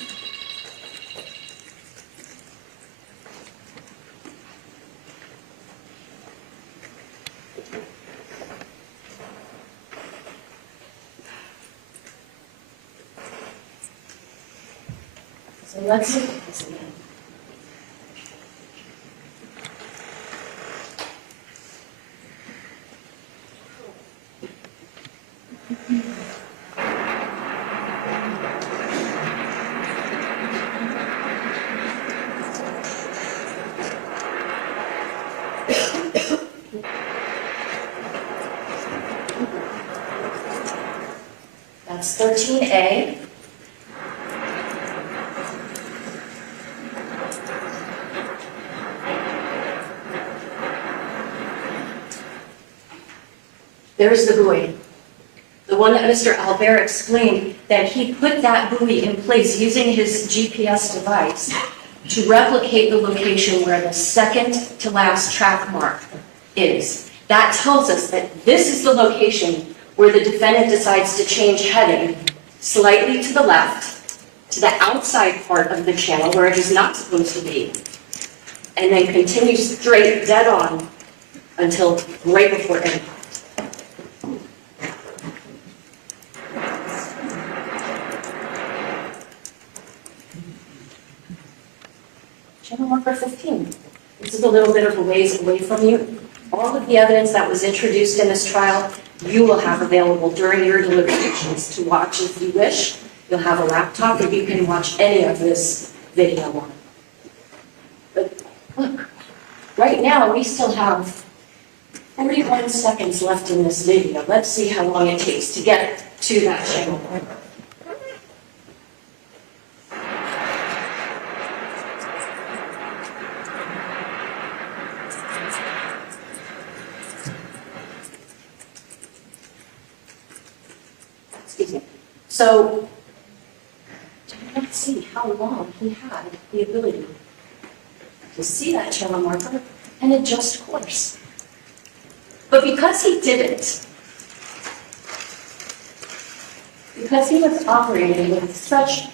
So let's look at this again. That's 13A. There's the buoy. The one that Mr. Albert explained that he put that buoy in place using his GPS device to replicate the location where the second to last track mark is. That tells us that this is the location where the defendant decides to change heading slightly to the left, to the outside part of the channel where it is not supposed to be, and then continue straight dead on until right before impact. Channel marker 15. This is a little bit of a ways away from you. All of the evidence that was introduced in this trial, you will have available during your deliberations to watch if you wish. You'll have a laptop and you can watch any of this video on. But look, right now we still have 41 seconds left in this video. Let's see how long it takes to get to that channel marker. So, let's see how long he had the ability to see that channel marker and adjust course. But because he didn't, because he was operating with such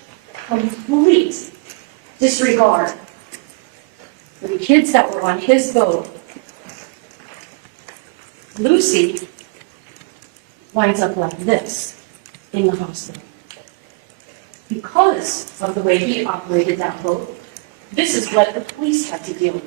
complete disregard for the kids that were on his boat, Lucy winds up like this in the hospital. Because of the way he operated that boat, this is what the police had to deal with.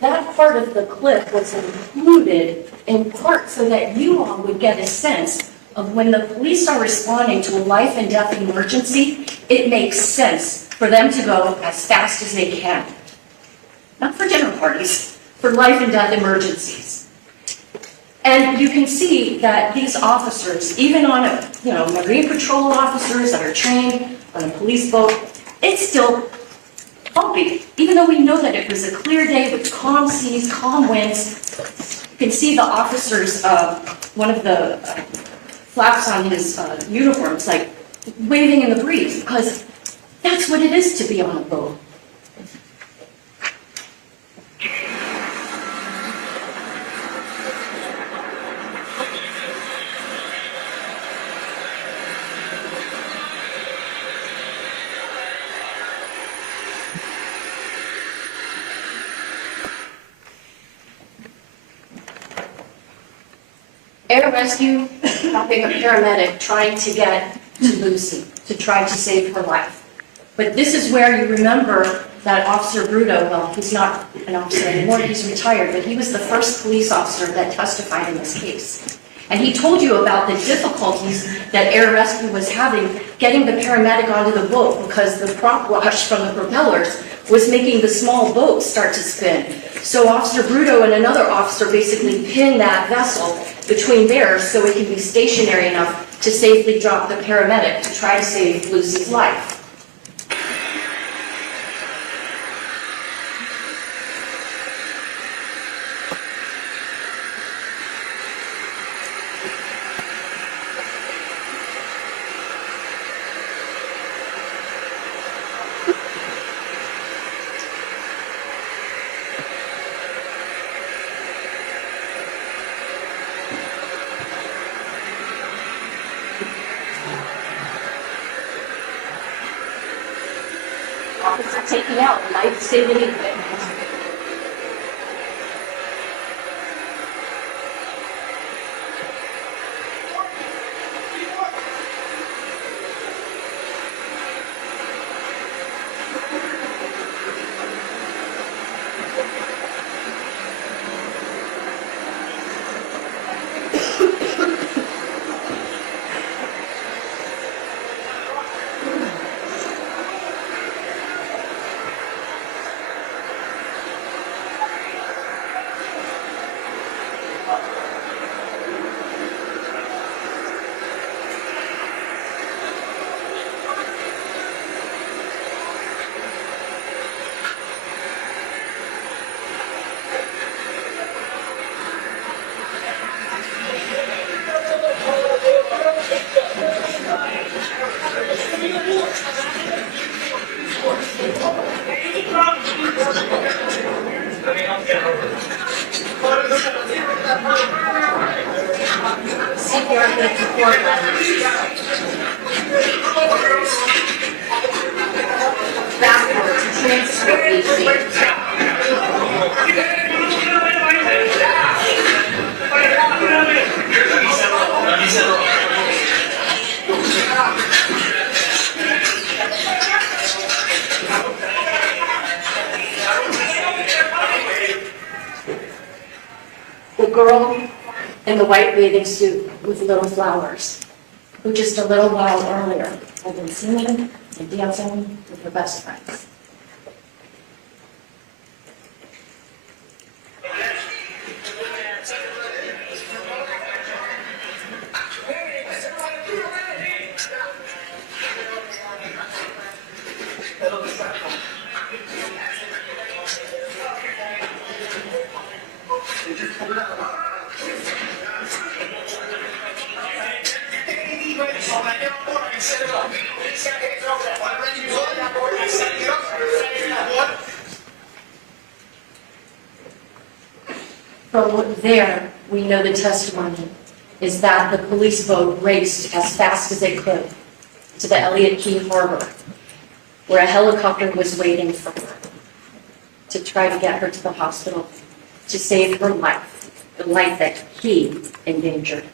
That part of the clip was included in part so that you all would get a sense of when the police are responding to a life and death emergency, it makes sense for them to go as fast as they can. Not for dinner parties, for life and death emergencies. And you can see that these officers, even on Marine Patrol officers that are trained on a police boat, it's still bumpy. Even though we know that it was a clear day with calm seas, calm winds, you can see the officers, one of the flaps on his uniform, it's like waving in the breeze, because that's what it is to be on a boat. Air rescue, helping a paramedic trying to get to Lucy, to try to save her life. But this is where you remember that Officer Bruto, well, he's not an officer anymore, he's retired, but he was the first police officer that testified in this case. And he told you about the difficulties that air rescue was having getting the paramedic onto the boat because the prop wash from the propellers was making the small boat start to spin. So Officer Bruto and another officer basically pinned that vessel between theirs so it can be stationary enough to safely drop the paramedic to try to save Lucy's life. Officer taking out life-saving equipment. The girl in the white bathing suit with little flowers, who just a little while earlier had been singing and dancing with her best friends. Set it up. From there, we know the testimony is that the police boat raced as fast as it could to the Elliott Key Harbor, where a helicopter was waiting for her to try to get her to the hospital to save her life, the life that he endangered.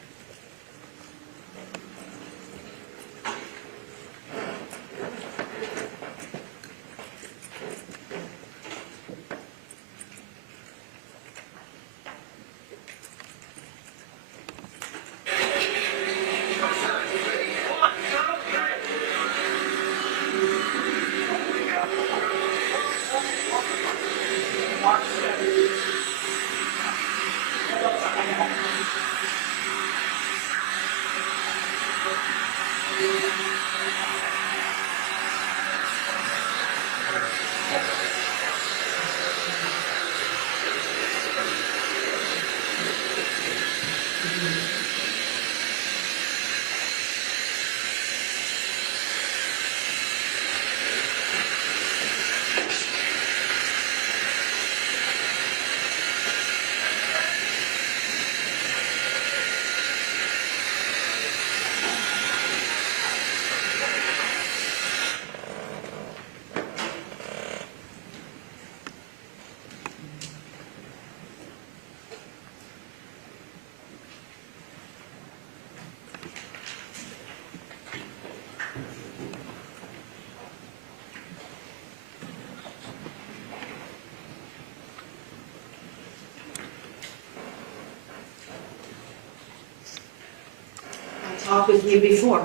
Talked with you before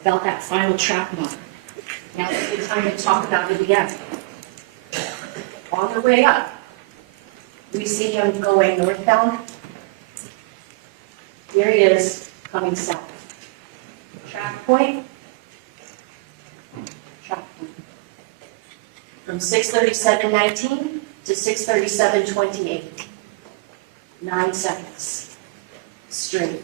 about that final track mark. Now it's time to talk about it again. On the way up, we see him going northbound. Here he is coming south. Track point. Track point. From 6:37:19 to 6:37:28. 9 seconds. Straight.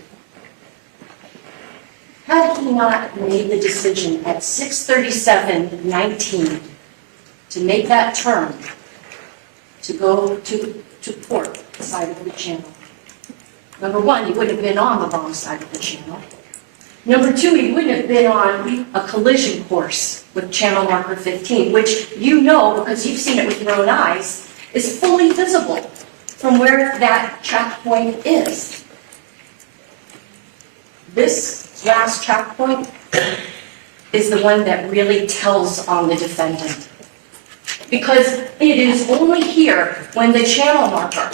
Had he not made the decision at 6:37:19 to make that turn to go to port side of the channel, number one, he wouldn't have been on the wrong side of the channel. Number two, he wouldn't have been on a collision course with channel marker 15, which you know, because you've seen it with your own eyes, is fully visible from where that track point is. This last track point is the one that really tells on the defendant. Because it is only here when the channel marker,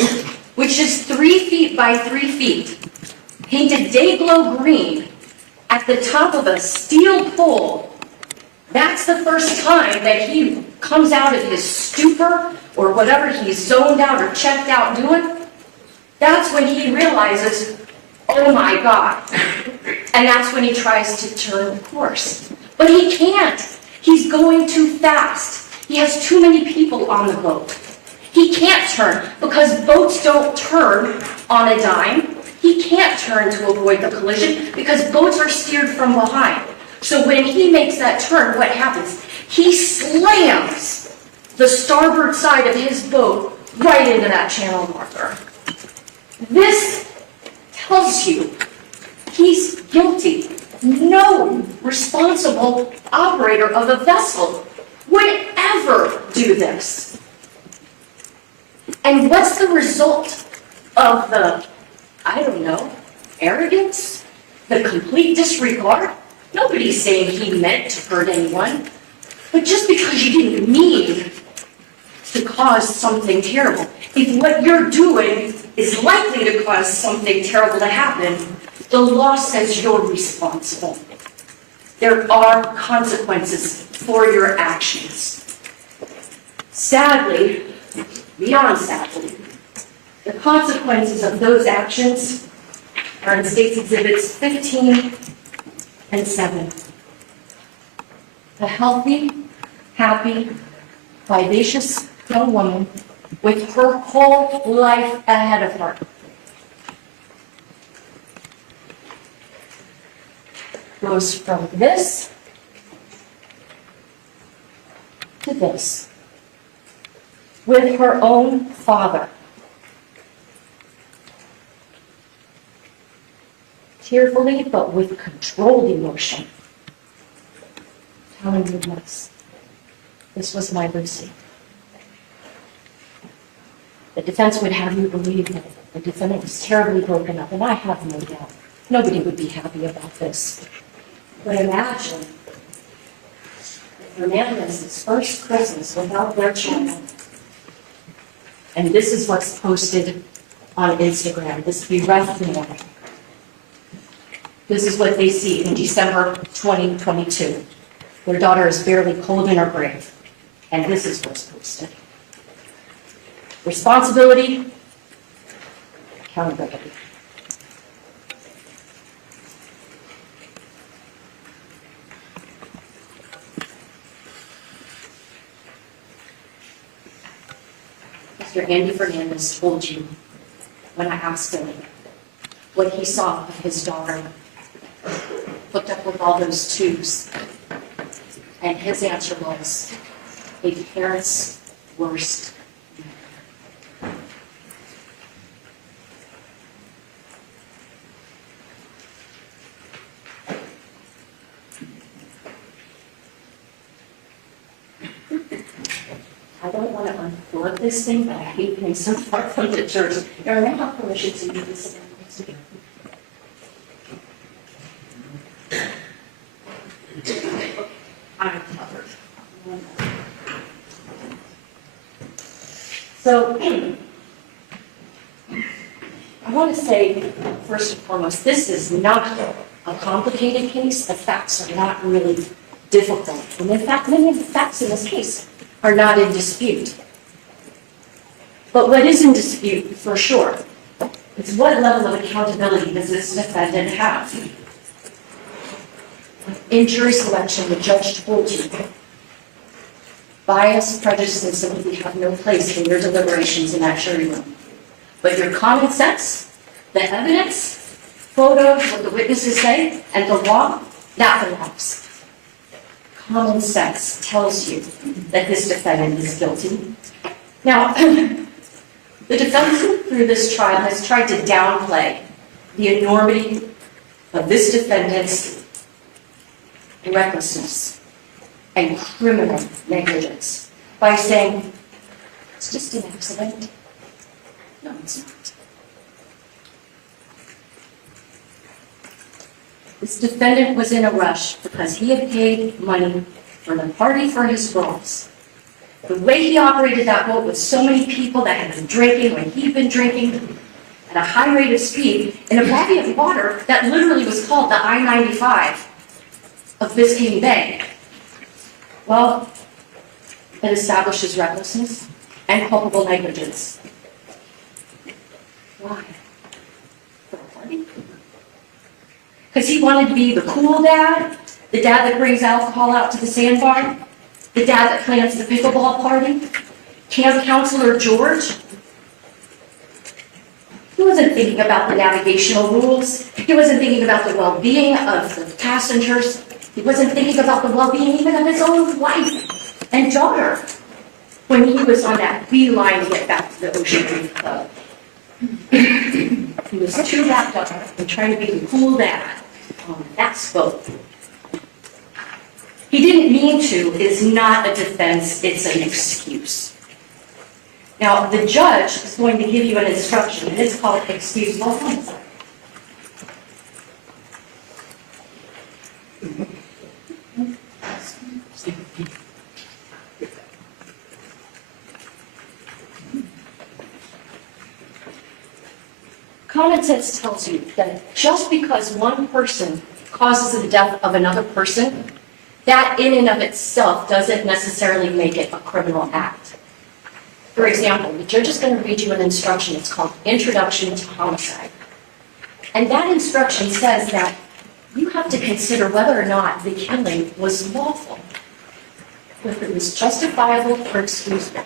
which is 3 feet by 3 feet, painted day glow green at the top of a steel pole, that's the first time that he comes out of his stupor or whatever he's zoned out or checked out doing. That's when he realizes, oh my God. And that's when he tries to turn course. But he can't. He's going too fast. He has too many people on the boat. He can't turn because boats don't turn on a dime. He can't turn to avoid the collision because boats are steered from behind. So when he makes that turn, what happens? He slams the starboard side of his boat right into that channel marker. This tells you he's guilty. No responsible operator of a vessel would ever do this. And what's the result of the, I don't know, arrogance? The complete disregard? Nobody's saying he meant to hurt anyone. But just because you didn't mean to cause something terrible, if what you're doing is likely to cause something terrible to happen, the law says you're responsible. There are consequences for your actions. Sadly, beyond sadly, the consequences of those actions are in State's Exhibits 15 and 7. A healthy, happy, vivacious young woman with her whole life ahead of her goes from this to this with her own father tearfully, but with controlled emotion, telling you this was my Lucy. The defense would have you believe that the defendant was terribly broken up, and I have no doubt. Nobody would be happy about this. But imagine Fernandez's first Christmas without their child. And this is what's posted on Instagram, this bereft man. This is what they see in December 2022. Their daughter is barely cold in her grave. And this is what's posted. Responsibility, accountability. Mr. Andy Fernandez told you when I asked him what he saw of his daughter hooked up with all those tubes. And his answer was a parent's worst nightmare. I don't want to unplug this thing, but I hate being so far from the church. Aaron, I have permission to do this again. I'm covered. So, I want to say, first and foremost, this is not a complicated case. The facts are not really difficult. And in fact, many of the facts in this case are not in dispute. But what is in dispute, for sure, is what level of accountability does this defendant have? In jury selection, the judge told you, bias, prejudice, and sympathy have no place in your deliberations in that jury room. But your common sense, the evidence, photos, what the witnesses say, and the law, that belongs. Common sense tells you that this defendant is guilty. Now, the defense through this trial has tried to downplay the enormity of this defendant's recklessness and criminal negligence by saying, it's just an accident. No, it's not. This defendant was in a rush because he had paid money for the party for his girls. The way he operated that boat with so many people that had been drinking when he'd been drinking at a high rate of speed in a body of water that literally was called the I-95 of Biscayne Bay. Well, it establishes recklessness and culpable negligence. Why? For a party? Because he wanted to be the cool dad, the dad that brings alcohol out to the sandbar, the dad that plans the pickleball party, camp counselor George. He wasn't thinking about the navigational rules. He wasn't thinking about the well-being of the passengers. He wasn't thinking about the well-being even of his own wife and daughter when he was on that beeline to get back to the Ocean Reef Club. He was too wrapped up in trying to be the cool dad on that boat. He didn't mean to is not a defense, it's an excuse. Now, the judge is going to give you an instruction, and it's called excusable homicide. Common sense tells you that just because one person causes the death of another person, that in and of itself doesn't necessarily make it a criminal act. For example, the judge is going to read you an instruction. It's called Introduction to Homicide. And that instruction says that you have to consider whether or not the killing was lawful, whether it was justifiable or excusable.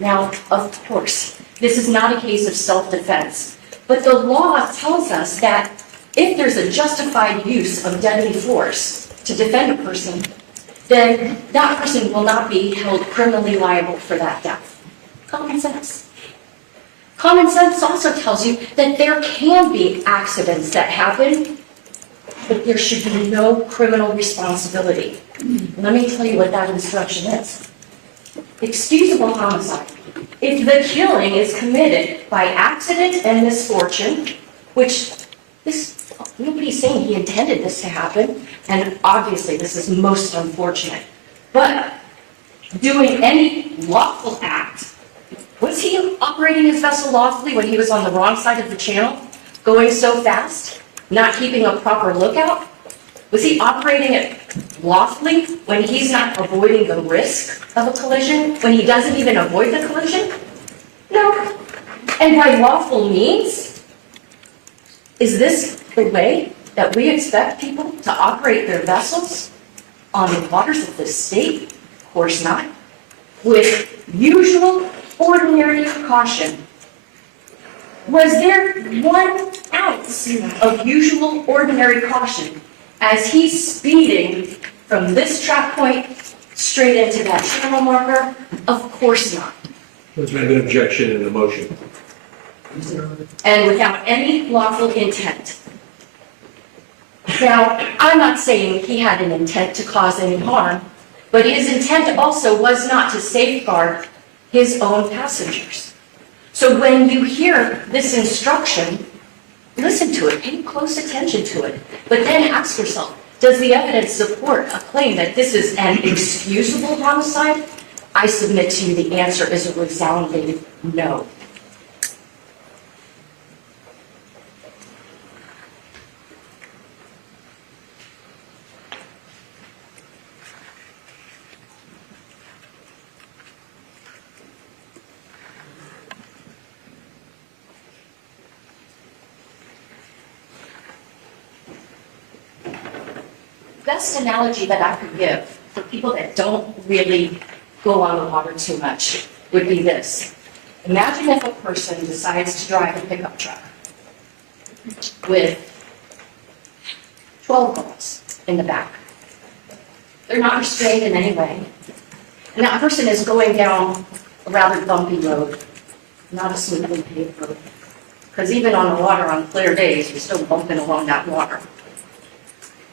Now, of course, this is not a case of self-defense, but the law tells us that if there's a justified use of deadly force to defend a person, then that person will not be held criminally liable for that death. Common sense. Common sense also tells you that there can be accidents that happen but there should be no criminal responsibility. Let me tell you what that instruction is. Excusable homicide. If the killing is committed by accident and misfortune, which nobody's saying he intended this to happen, and obviously this is most unfortunate, but doing any lawful act, was he operating his vessel lawfully when he was on the wrong side of the channel, going so fast, not keeping a proper lookout? Was he operating it lawfully when he's not avoiding the risk of a collision, when he doesn't even avoid the collision? No. And by lawful means, is this the way that we expect people to operate their vessels on the waters of this state? Of course not. With usual, ordinary precaution. Was there 1 ounce of usual, ordinary caution as he's speeding from this track point straight into that channel marker? Of course not. There's been an objection in the motion. And without any lawful intent. Now, I'm not saying he had an intent to cause any harm, but his intent also was not to safeguard his own passengers. So when you hear this instruction, listen to it, pay close attention to it, but then ask yourself, does the evidence support a claim that this is an excusable homicide? I submit to you the answer is a resounding no. Best analogy that I could give for people that don't really go on the water too much would be this. Imagine if a person decides to drive a pickup truck with 12 girls in the back. They're not restrained in any way. And that person is going down a rather bumpy road, not a smoothly paved road. Because even on the water on clear days, you're still bumping along that water.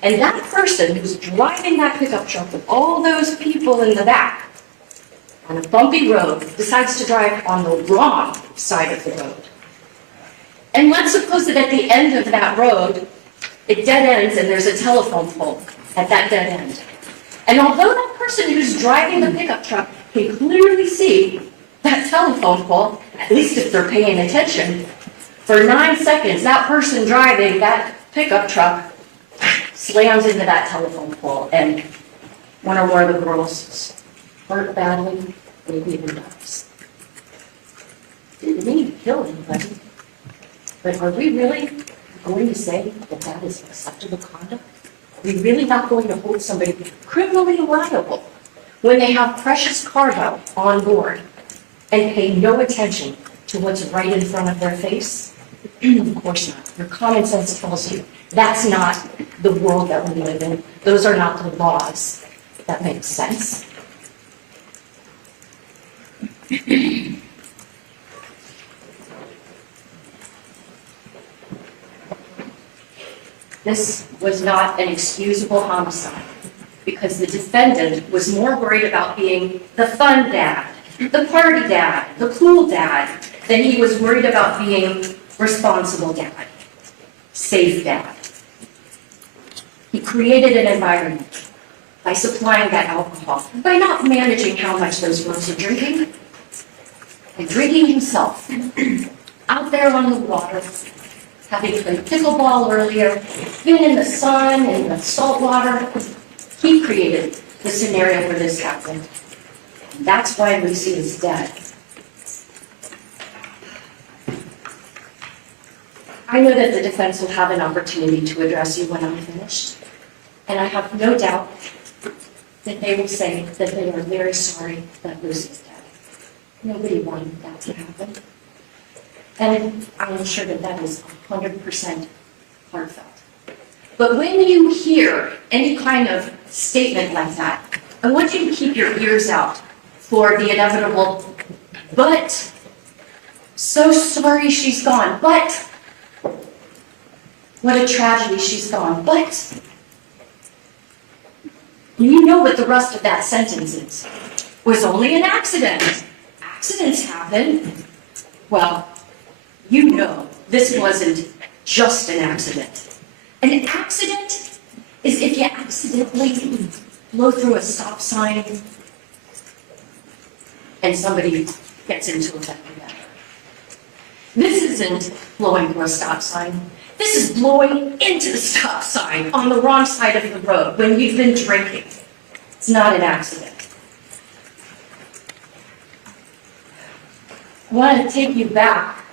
And that person who's driving that pickup truck with all those people in the back on a bumpy road decides to drive on the wrong side of the road. And let's suppose that at the end of that road, it dead ends and there's a telephone pole at that dead end. And although that person who's driving the pickup truck can clearly see that telephone pole, at least if they're paying attention, for 9 seconds, that person driving that pickup truck slams into that telephone pole, and one or more of the girls hurt badly, maybe even dies. Didn't mean to kill anybody, but are we really going to say that that is acceptable conduct? Are we really not going to hold somebody criminally liable when they have precious cargo on board and pay no attention to what's right in front of their face? Of course not. Your common sense tells you that's not the world that we live in. Those are not the laws that make sense. This was not an excusable homicide because the defendant was more worried about being the fun dad, the party dad, the cool dad, than he was worried about being responsible dad, safe dad. He created an environment by supplying that alcohol, by not managing how much those girls are drinking, and drinking himself out there on the water, having played pickleball earlier, being in the sun and the salt water. He created the scenario where this happened. That's why Lucy is dead. I know that the defense will have an opportunity to address you when I'm finished, and I have no doubt that they will say that they are very sorry that Lucy's dead. Nobody wanted that to happen. And I am sure that that is 100% heartfelt. But when you hear any kind of statement like that, I want you to keep your ears out for the inevitable, but, so sorry she's gone, but, What a tragedy, she's gone. But you know what the rest of that sentence is. Was only an accident. Accidents happen. Well, you know this wasn't just an accident. An accident is if you accidentally blow through a stop sign and somebody gets into a wreck. This isn't blowing through a stop sign. This is blowing into the stop sign on the wrong side of the road when you've been drinking. It's not an accident. I want to take you back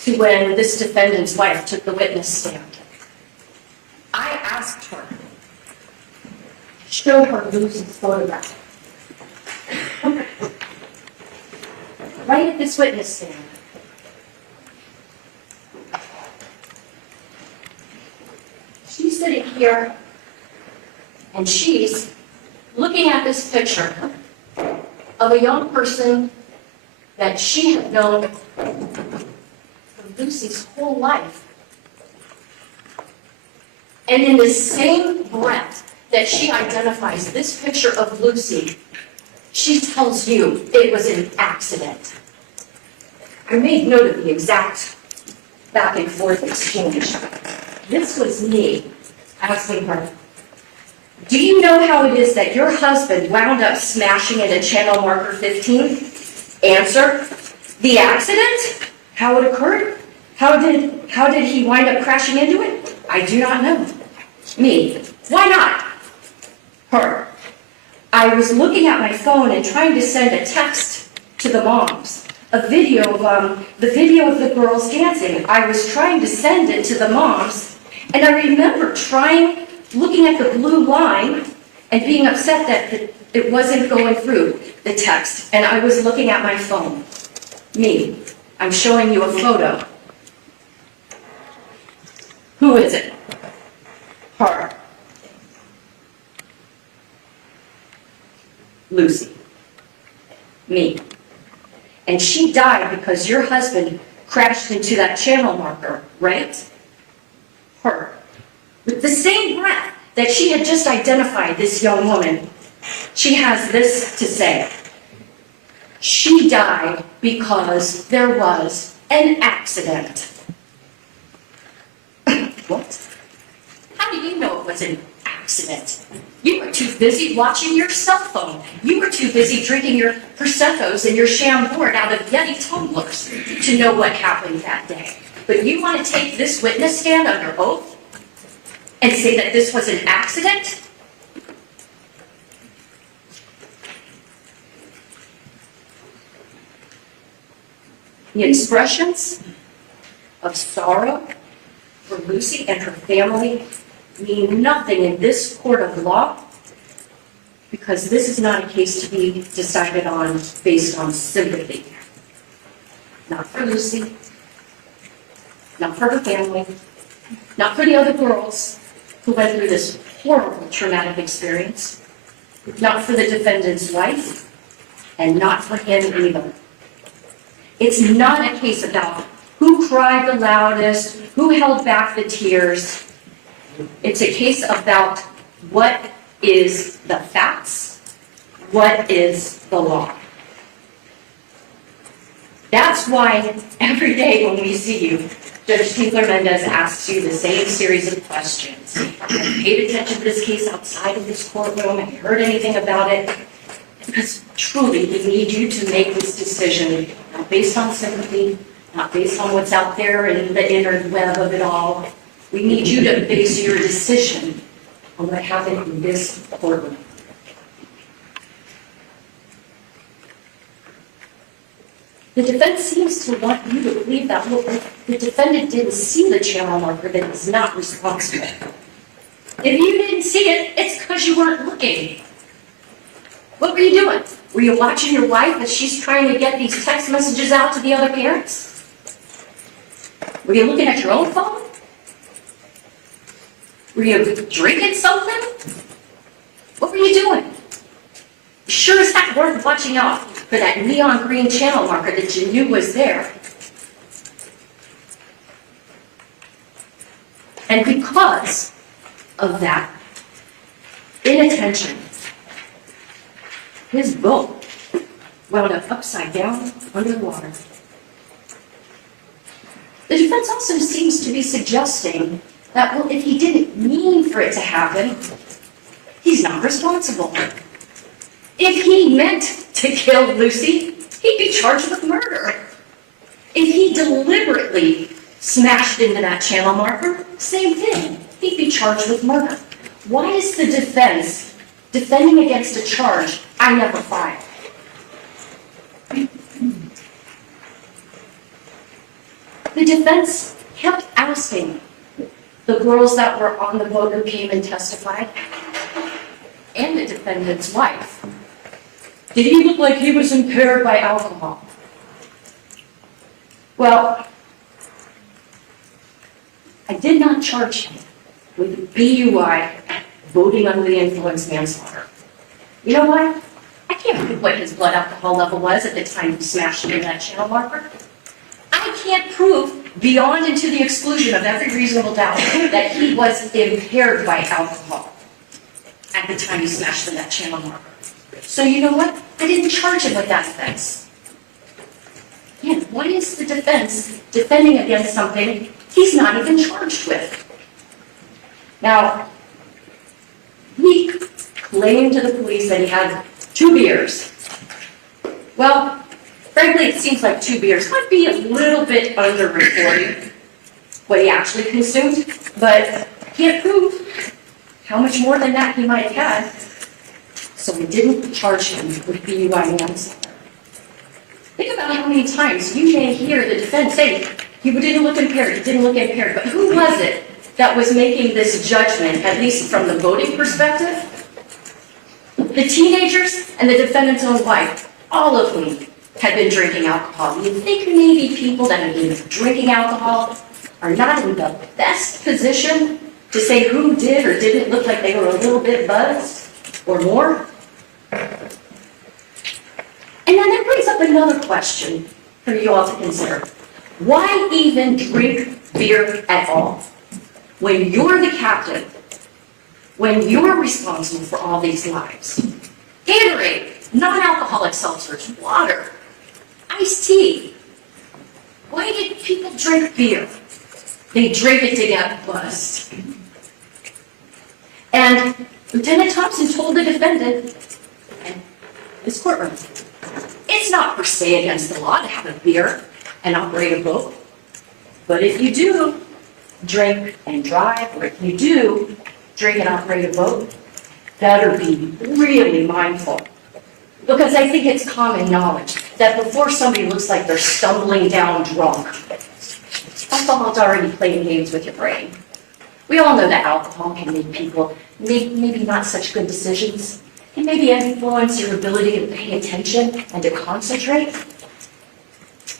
to when this defendant's wife took the witness stand. I asked her, show her Lucy's photograph. Right at this witness stand. She's sitting here, and she's looking at this picture of a young person that she had known for Lucy's whole life. And in the same breath that she identifies this picture of Lucy, she tells you it was an accident. I made note of the exact back and forth exchange. This was me asking her, do you know how it is that your husband wound up smashing into channel marker 15? Answer, the accident? How it occurred? How did he wind up crashing into it? I do not know. Me, why not? Her, I was looking at my phone and trying to send a text to the moms. A video of the video of the girls dancing. I was trying to send it to the moms, and I remember looking at the blue line and being upset that it wasn't going through the text, and I was looking at my phone. Me, I'm showing you a photo. Who is it? Her. Lucy. Me. And she died because your husband crashed into that channel marker, right? Her. With the same breath that she had just identified this young woman, she has this to say. She died because there was an accident. What? How do you know it was an accident? You were too busy watching your cell phone. You were too busy drinking your Prosecco's and your Chambord out of Yeti tumblers to know what happened that day. But you want to take this witness stand under oath and say that this was an accident? The expressions of sorrow for Lucy and her family mean nothing in this court of law because this is not a case to be decided on based on sympathy. Not for Lucy, not for her family, not for the other girls who went through this horrible traumatic experience, not for the defendant's wife, and not for him either. It's not a case about who cried the loudest, who held back the tears. It's a case about what is the facts, what is the law. That's why every day when we see you, Judge Fernandez asks you the same series of questions. Have you paid attention to this case outside of this courtroom? Have you heard anything about it? Because truly, we need you to make this decision, not based on sympathy, not based on what's out there in the interweb of it all. We need you to base your decision on what happened in this courtroom. The defense seems to want you to believe that, look, the defendant didn't see the channel marker, that he's not responsible. If you didn't see it, it's because you weren't looking. What were you doing? Were you watching your wife as she's trying to get these text messages out to the other parents? Were you looking at your own phone? Were you drinking something? What were you doing? Sure as heck weren't watching out for that neon green channel marker that you knew was there. And because of that inattention, his boat wound up upside down underwater. The defense also seems to be suggesting that, well, if he didn't mean for it to happen, he's not responsible. If he meant to kill Lucy, he'd be charged with murder. If he deliberately smashed into that channel marker, same thing. He'd be charged with murder. Why is the defense defending against a charge I never filed? The defense kept asking the girls that were on the boat who came and testified, and the defendant's wife, did he look like he was impaired by alcohol? Well, I did not charge him with BUI, voting under the influence manslaughter. You know why? I can't prove what his blood alcohol level was at the time he smashed into that channel marker. I can't prove beyond and to the exclusion of every reasonable doubt that he was impaired by alcohol at the time he smashed in that channel marker. So you know what? I didn't charge him with that offense. Yeah, what is the defense defending against something he's not even charged with? Now, he claimed to the police that he had 2 beers. Well, frankly, it seems like 2 beers might be a little bit under-reporting what he actually consumed, but can't prove how much more than that he might have had. So we didn't charge him with BUI manslaughter. Think about how many times you may hear the defense say, he didn't look impaired, he didn't look impaired, but who was it that was making this judgment, at least from the voting perspective? The teenagers and the defendant's own wife, all of whom had been drinking alcohol. You think maybe people that have been drinking alcohol are not in the best position to say who did or didn't look like they were a little bit buzzed or more? And then that brings up another question for you all to consider. Why even drink beer at all? When you're the captain, when you're responsible for all these lives. Gatorade, non-alcoholic seltzers, water, iced tea. Why did people drink beer? They drink it to get buzzed. And Lieutenant Thompson told the defendant in this courtroom, it's not per se against the law to have a beer and operate a boat. But if you do drink and drive, or if you do drink and operate a boat, better be really mindful. Because I think it's common knowledge that before somebody looks like they're stumbling down drunk, alcohol's already playing games with your brain. We all know that alcohol can make people make maybe not such good decisions. It maybe influence your ability to pay attention and to concentrate.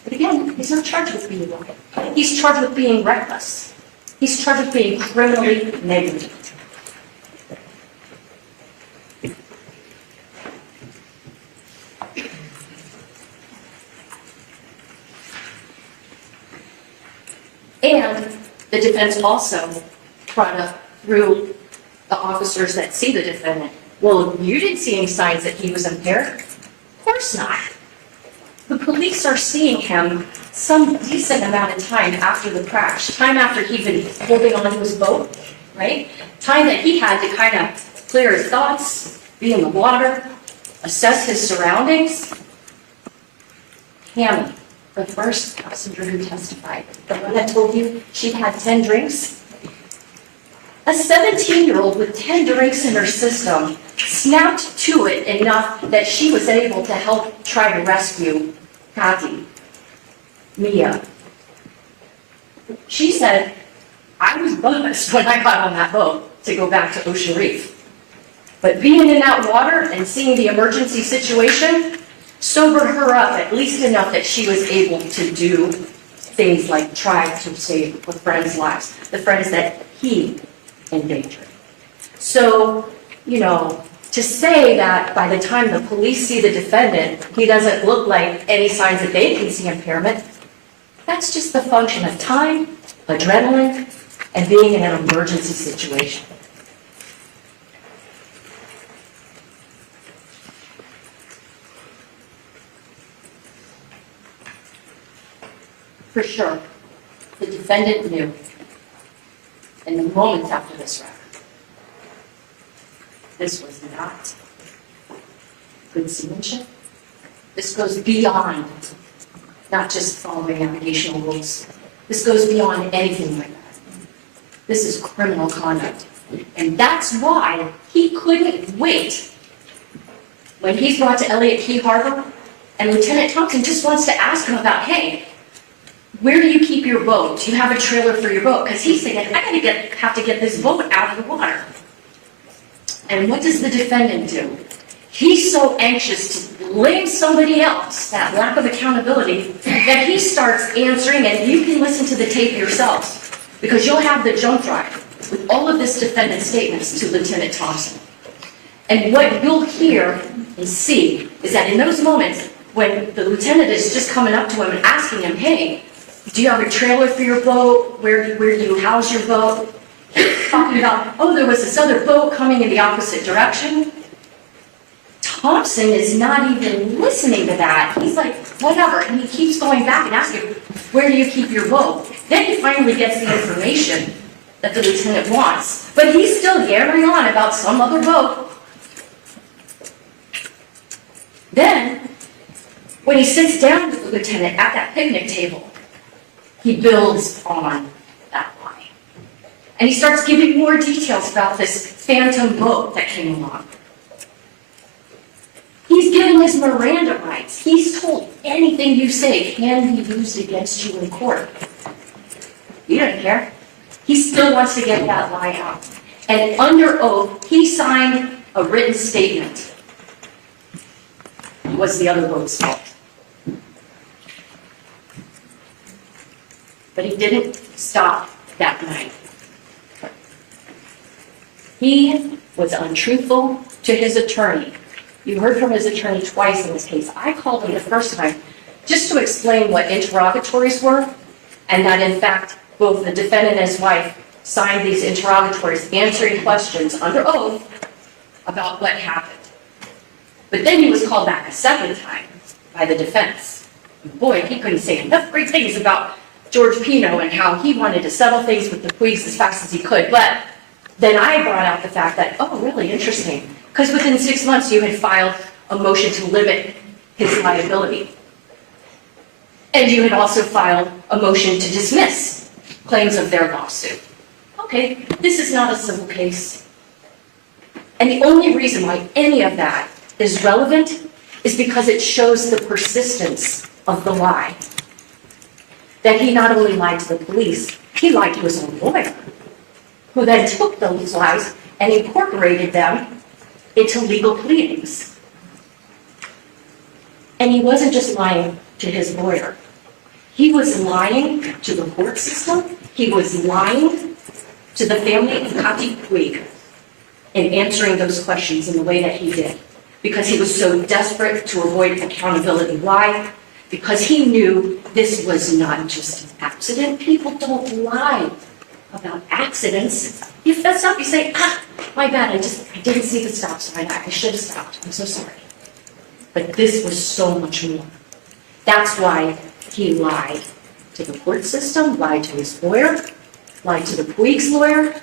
But again, he's not charged with being drunk. He's charged with being reckless. He's charged with being criminally negligent. And the defense also brought up through the officers that see the defendant, well, you didn't see any signs that he was impaired? Of course not. The police are seeing him some decent amount of time after the crash, time after he'd been holding on to his boat, right? Time that he had to kind of clear his thoughts, be in the water, assess his surroundings. Hammy, the first passenger who testified, the one that told you she'd had 10 drinks. A 17-year-old with 10 drinks in her system snapped to it enough that she was able to help try to rescue Katy, Mia. She said, I was buzzed when I got on that boat to go back to Ocean Reef. But being in that water and seeing the emergency situation sobered her up at least enough that she was able to do things like try to save a friend's lives, the friends that he endangered. So, you know, to say that by the time the police see the defendant, he doesn't look like any signs that they can see impairment, that's just the function of time, adrenaline, and being in an emergency situation. For sure, the defendant knew in the moments after this wreck, this was not good seamanship. This goes beyond not just following navigational rules. This goes beyond anything like that. This is criminal conduct. And that's why he couldn't wait when he's brought to Elliott Key Harbor and Lieutenant Thompson just wants to ask him about, hey, where do you keep your boat? Do you have a trailer for your boat? Because he's thinking, have to get this boat out of the water. And what does the defendant do? He's so anxious to blame somebody else, that lack of accountability, that he starts answering, and you can listen to the tape yourselves, because you'll have the jump drive with all of this defendant's statements to Lieutenant Thompson. And what you'll hear and see is that in those moments when the lieutenant is just coming up to him and asking him, hey, do you have a trailer for your boat? Where do you house your boat? He's talking about, oh, there was this other boat coming in the opposite direction. Thompson is not even listening to that. He's like, whatever. And he keeps going back and asking, where do you keep your boat? Then he finally gets the information that the lieutenant wants. But he's still yammering on about some other boat. Then, when he sits down with the lieutenant at that picnic table, he builds on that lie. And he starts giving more details about this phantom boat that came along. He's giving his Miranda rights. He's told anything you say can be used against you in court. He doesn't care. He still wants to get that lie out. And under oath, he signed a written statement. It was the other boat's fault. But he didn't stop that night. He was untruthful to his attorney. You heard from his attorney twice in this case. I called him the first time just to explain what interrogatories were, and that in fact, both the defendant and his wife signed these interrogatories answering questions under oath about what happened. But then he was called back a second time by the defense. Boy, he couldn't say enough great things about George Pino and how he wanted to settle things with the Puigs as fast as he could. But then I brought out the fact that, oh, really interesting. Because within 6 months, you had filed a motion to limit his liability. And you had also filed a motion to dismiss claims of their lawsuit. Okay, this is not a civil case. And the only reason why any of that is relevant is because it shows the persistence of the lie. That he not only lied to the police, he lied to his own lawyer, who then took those lies and incorporated them into legal pleadings. And he wasn't just lying to his lawyer. He was lying to the court system. He was lying to the family of Katy Puig in answering those questions in the way that he did. Because he was so desperate to avoid accountability. Why? Because he knew this was not just an accident. People don't lie about accidents. You fess up, you say, my bad, I didn't see the stop sign. I should have stopped. I'm so sorry. But this was so much more. That's why he lied to the court system, lied to his lawyer, lied to the Puig's lawyer,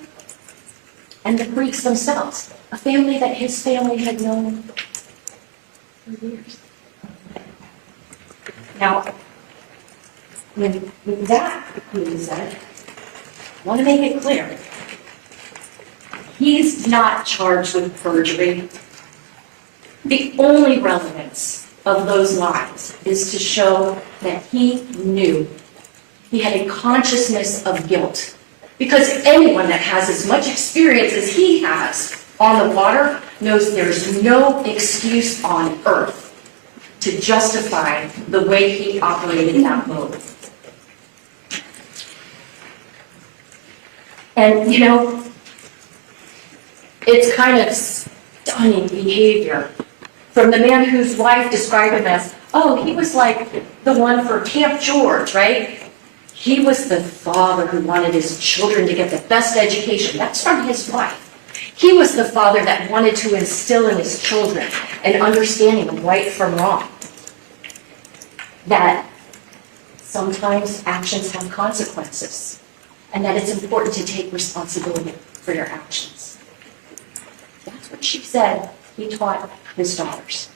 and the Puigs themselves, a family that his family had known for years. Now, when that being said, I want to make it clear, he's not charged with perjury. The only relevance of those lies is to show that he knew. He had a consciousness of guilt. Because anyone that has as much experience as he has on the water knows there's no excuse on earth to justify the way he operated that boat. And, you know, it's kind of stunning behavior from the man whose wife described him as, oh, he was like the one for Camp George, right? He was the father who wanted his children to get the best education. That's from his wife. He was the father that wanted to instill in his children an understanding of right from wrong. That sometimes actions have consequences, and that it's important to take responsibility for your actions. That's what she said he taught his daughters.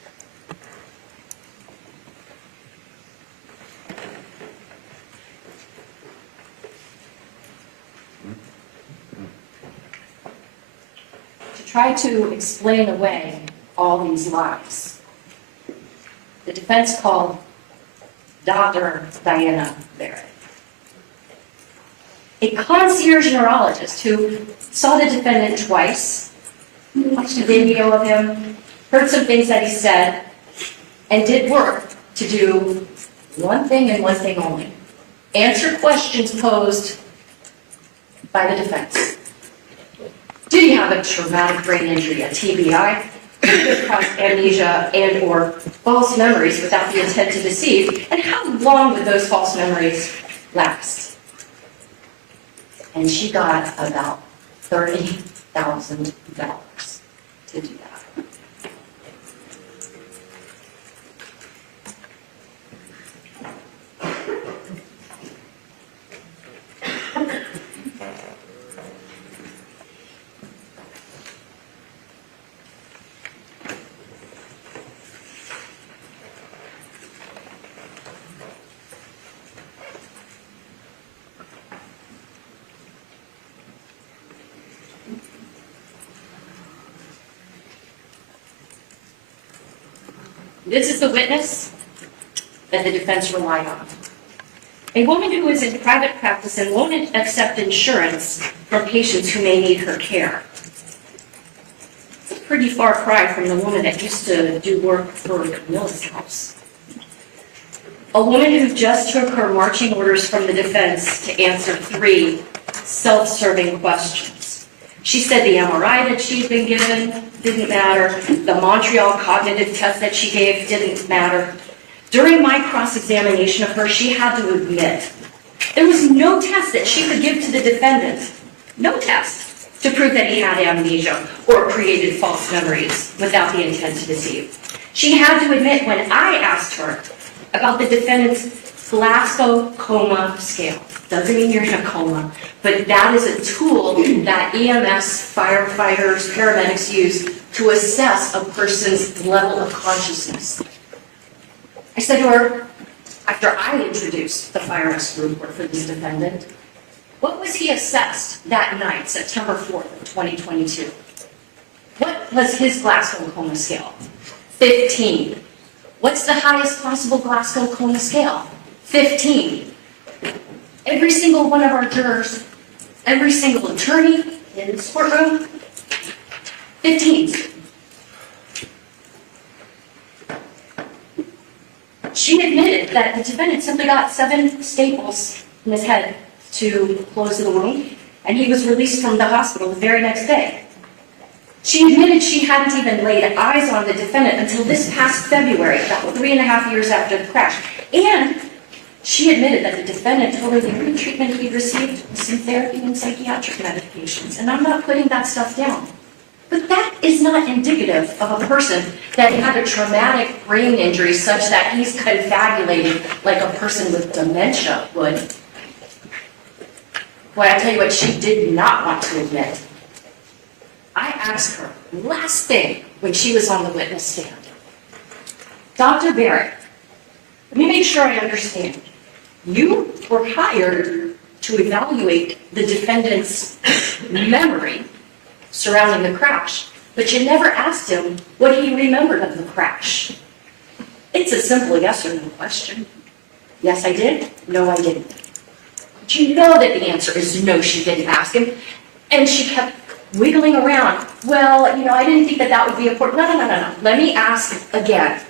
To try to explain away all these lies, the defense called Dr. Diana Barrett, a concierge neurologist who saw the defendant twice, watched a video of him, heard some things that he said, and did work to do one thing and one thing only: answer questions posed by the defense. Did he have a traumatic brain injury, a TBI? Could it have caused amnesia and or false memories without the intent to deceive? And how long would those false memories last? And she got about $30,000 to do that. This is the witness that the defense relied on. A woman who is in private practice and won't accept insurance from patients who may need her care. It's a pretty far cry from the woman that used to do work for Mill's house. A woman who just took her marching orders from the defense to answer 3 self-serving questions. She said the MRI that she'd been given didn't matter. The Montreal cognitive test that she gave didn't matter. During my cross-examination of her, she had to admit there was no test that she could give to the defendant, no test, to prove that he had amnesia or created false memories without the intent to deceive. She had to admit when I asked her about the defendant's Glasgow coma scale. Doesn't mean you're in a coma, but that is a tool that EMS, firefighters, paramedics use to assess a person's level of consciousness. I said to her, after I introduced the fire rescue report for this defendant, what was he assessed that night, September 4th of 2022? What was his Glasgow coma scale? 15. What's the highest possible Glasgow coma scale? 15. Every single one of our jurors, every single attorney in this courtroom, 15s. She admitted that the defendant simply got 7 staples in his head to close the wound, and he was released from the hospital the very next day. She admitted she hadn't even laid eyes on the defendant until this past February, about 3.5 years after the crash. And she admitted that the defendant told her the only treatment he received was some therapy and psychiatric medications. And I'm not putting that stuff down. But that is not indicative of a person that had a traumatic brain injury such that he's confabulating like a person with dementia would. Boy, I tell you what, she did not want to admit. I asked her, last thing, when she was on the witness stand, Dr. Barrett, let me make sure I understand. You were hired to evaluate the defendant's memory surrounding the crash, but you never asked him what he remembered of the crash. It's a simple yes or no question. Yes, I did. No, I didn't. But you know that the answer is no, she didn't ask him. And she kept wiggling around. Well, I didn't think that would be important. No. Let me ask again.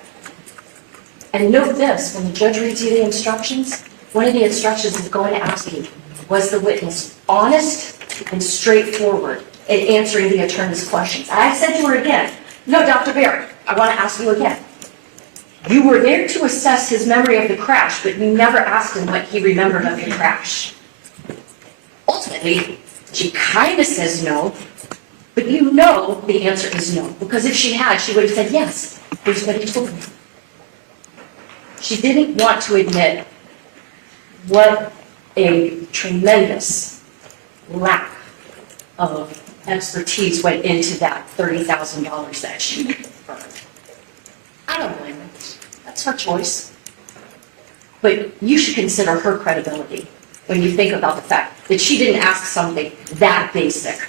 And note this, when the judge reads you the instructions, one of the instructions is going to ask you, was the witness honest and straightforward in answering the attorney's questions? I said to her again, no, Dr. Barrett, I want to ask you again. You were there to assess his memory of the crash, but you never asked him what he remembered of the crash. Ultimately, she kind of says no, but you know the answer is no, because if she had, she would have said yes. Here's what he told me. She didn't want to admit what a tremendous lack of expertise went into that $30,000 that she burned. I don't blame her. That's her choice. But you should consider her credibility when you think about the fact that she didn't ask something that basic.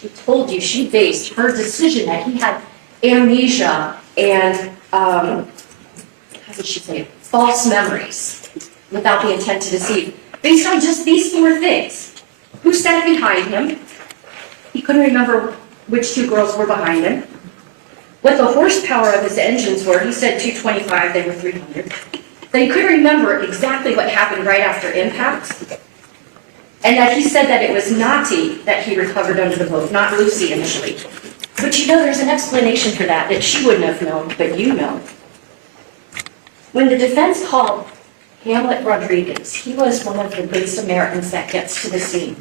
She told you she based her decision that he had amnesia and, how did she say it? False memories without the intent to deceive, based on just these 4 things. Who sat behind him? He couldn't remember which 2 girls were behind him. What the horsepower of his engines were, he said 225, they were 300. That he couldn't remember exactly what happened right after impact. And that he said that it was Nati that he recovered under the boat, not Lucy initially. But you know there's an explanation for that she wouldn't have known, but you know. When the defense called Hamlet Rodriguez, he was one of the good Samaritans that gets to the scene.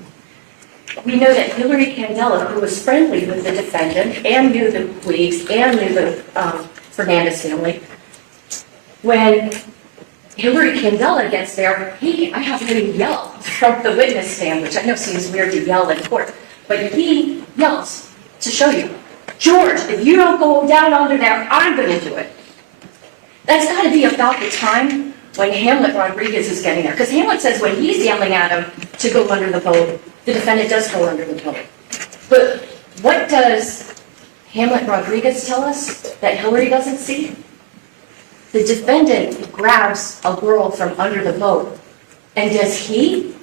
We know that Hillary Candela, who was friendly with the defendant and knew the Puigs and knew the Fernandez family, when Hillary Candela gets there, I have him yell from the witness stand, which I know seems weird to yell in court, but he yells to show you, George, if you don't go down under there, I'm going to do it. That's got to be about the time when Hamlet Rodriguez is getting there. Because Hamlet says when he's yelling at him to go under the boat, the defendant does go under the boat. But what does Hamlet Rodriguez tell us that Hillary doesn't see? The defendant grabs a girl from under the boat. And does he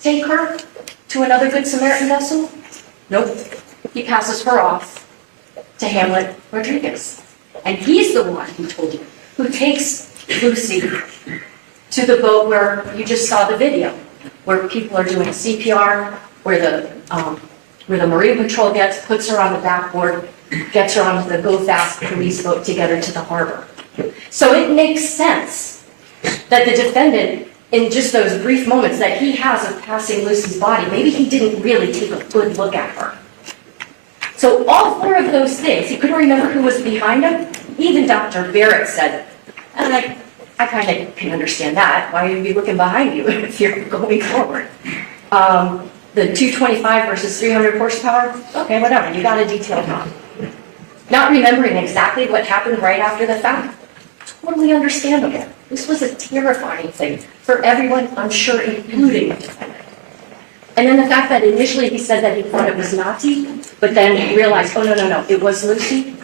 take her to another Good Samaritan vessel? Nope. He passes her off to Hamlet Rodriguez. And he's the one, he told you, who takes Lucy to the boat where you just saw the video, where people are doing CPR, where the Marine Patrol puts her on the backboard, gets her onto the Go Fast police boat to get her to the harbor. So it makes sense that the defendant, in just those brief moments that he has of passing Lucy's body, maybe he didn't really take a good look at her. So all 4 of those things, he couldn't remember who was behind him. Even Dr. Barrett said, and I kind of can understand that. Why would you be looking behind you if you're going forward? The 225 versus 300 horsepower, okay, whatever, you got a detailed on. Not remembering exactly what happened right after the fact, totally understandable. This was a terrifying thing for everyone, I'm sure, including the defendant. And then the fact that initially he said that he thought it was Nati, but then realized, oh, no, it was Lucy.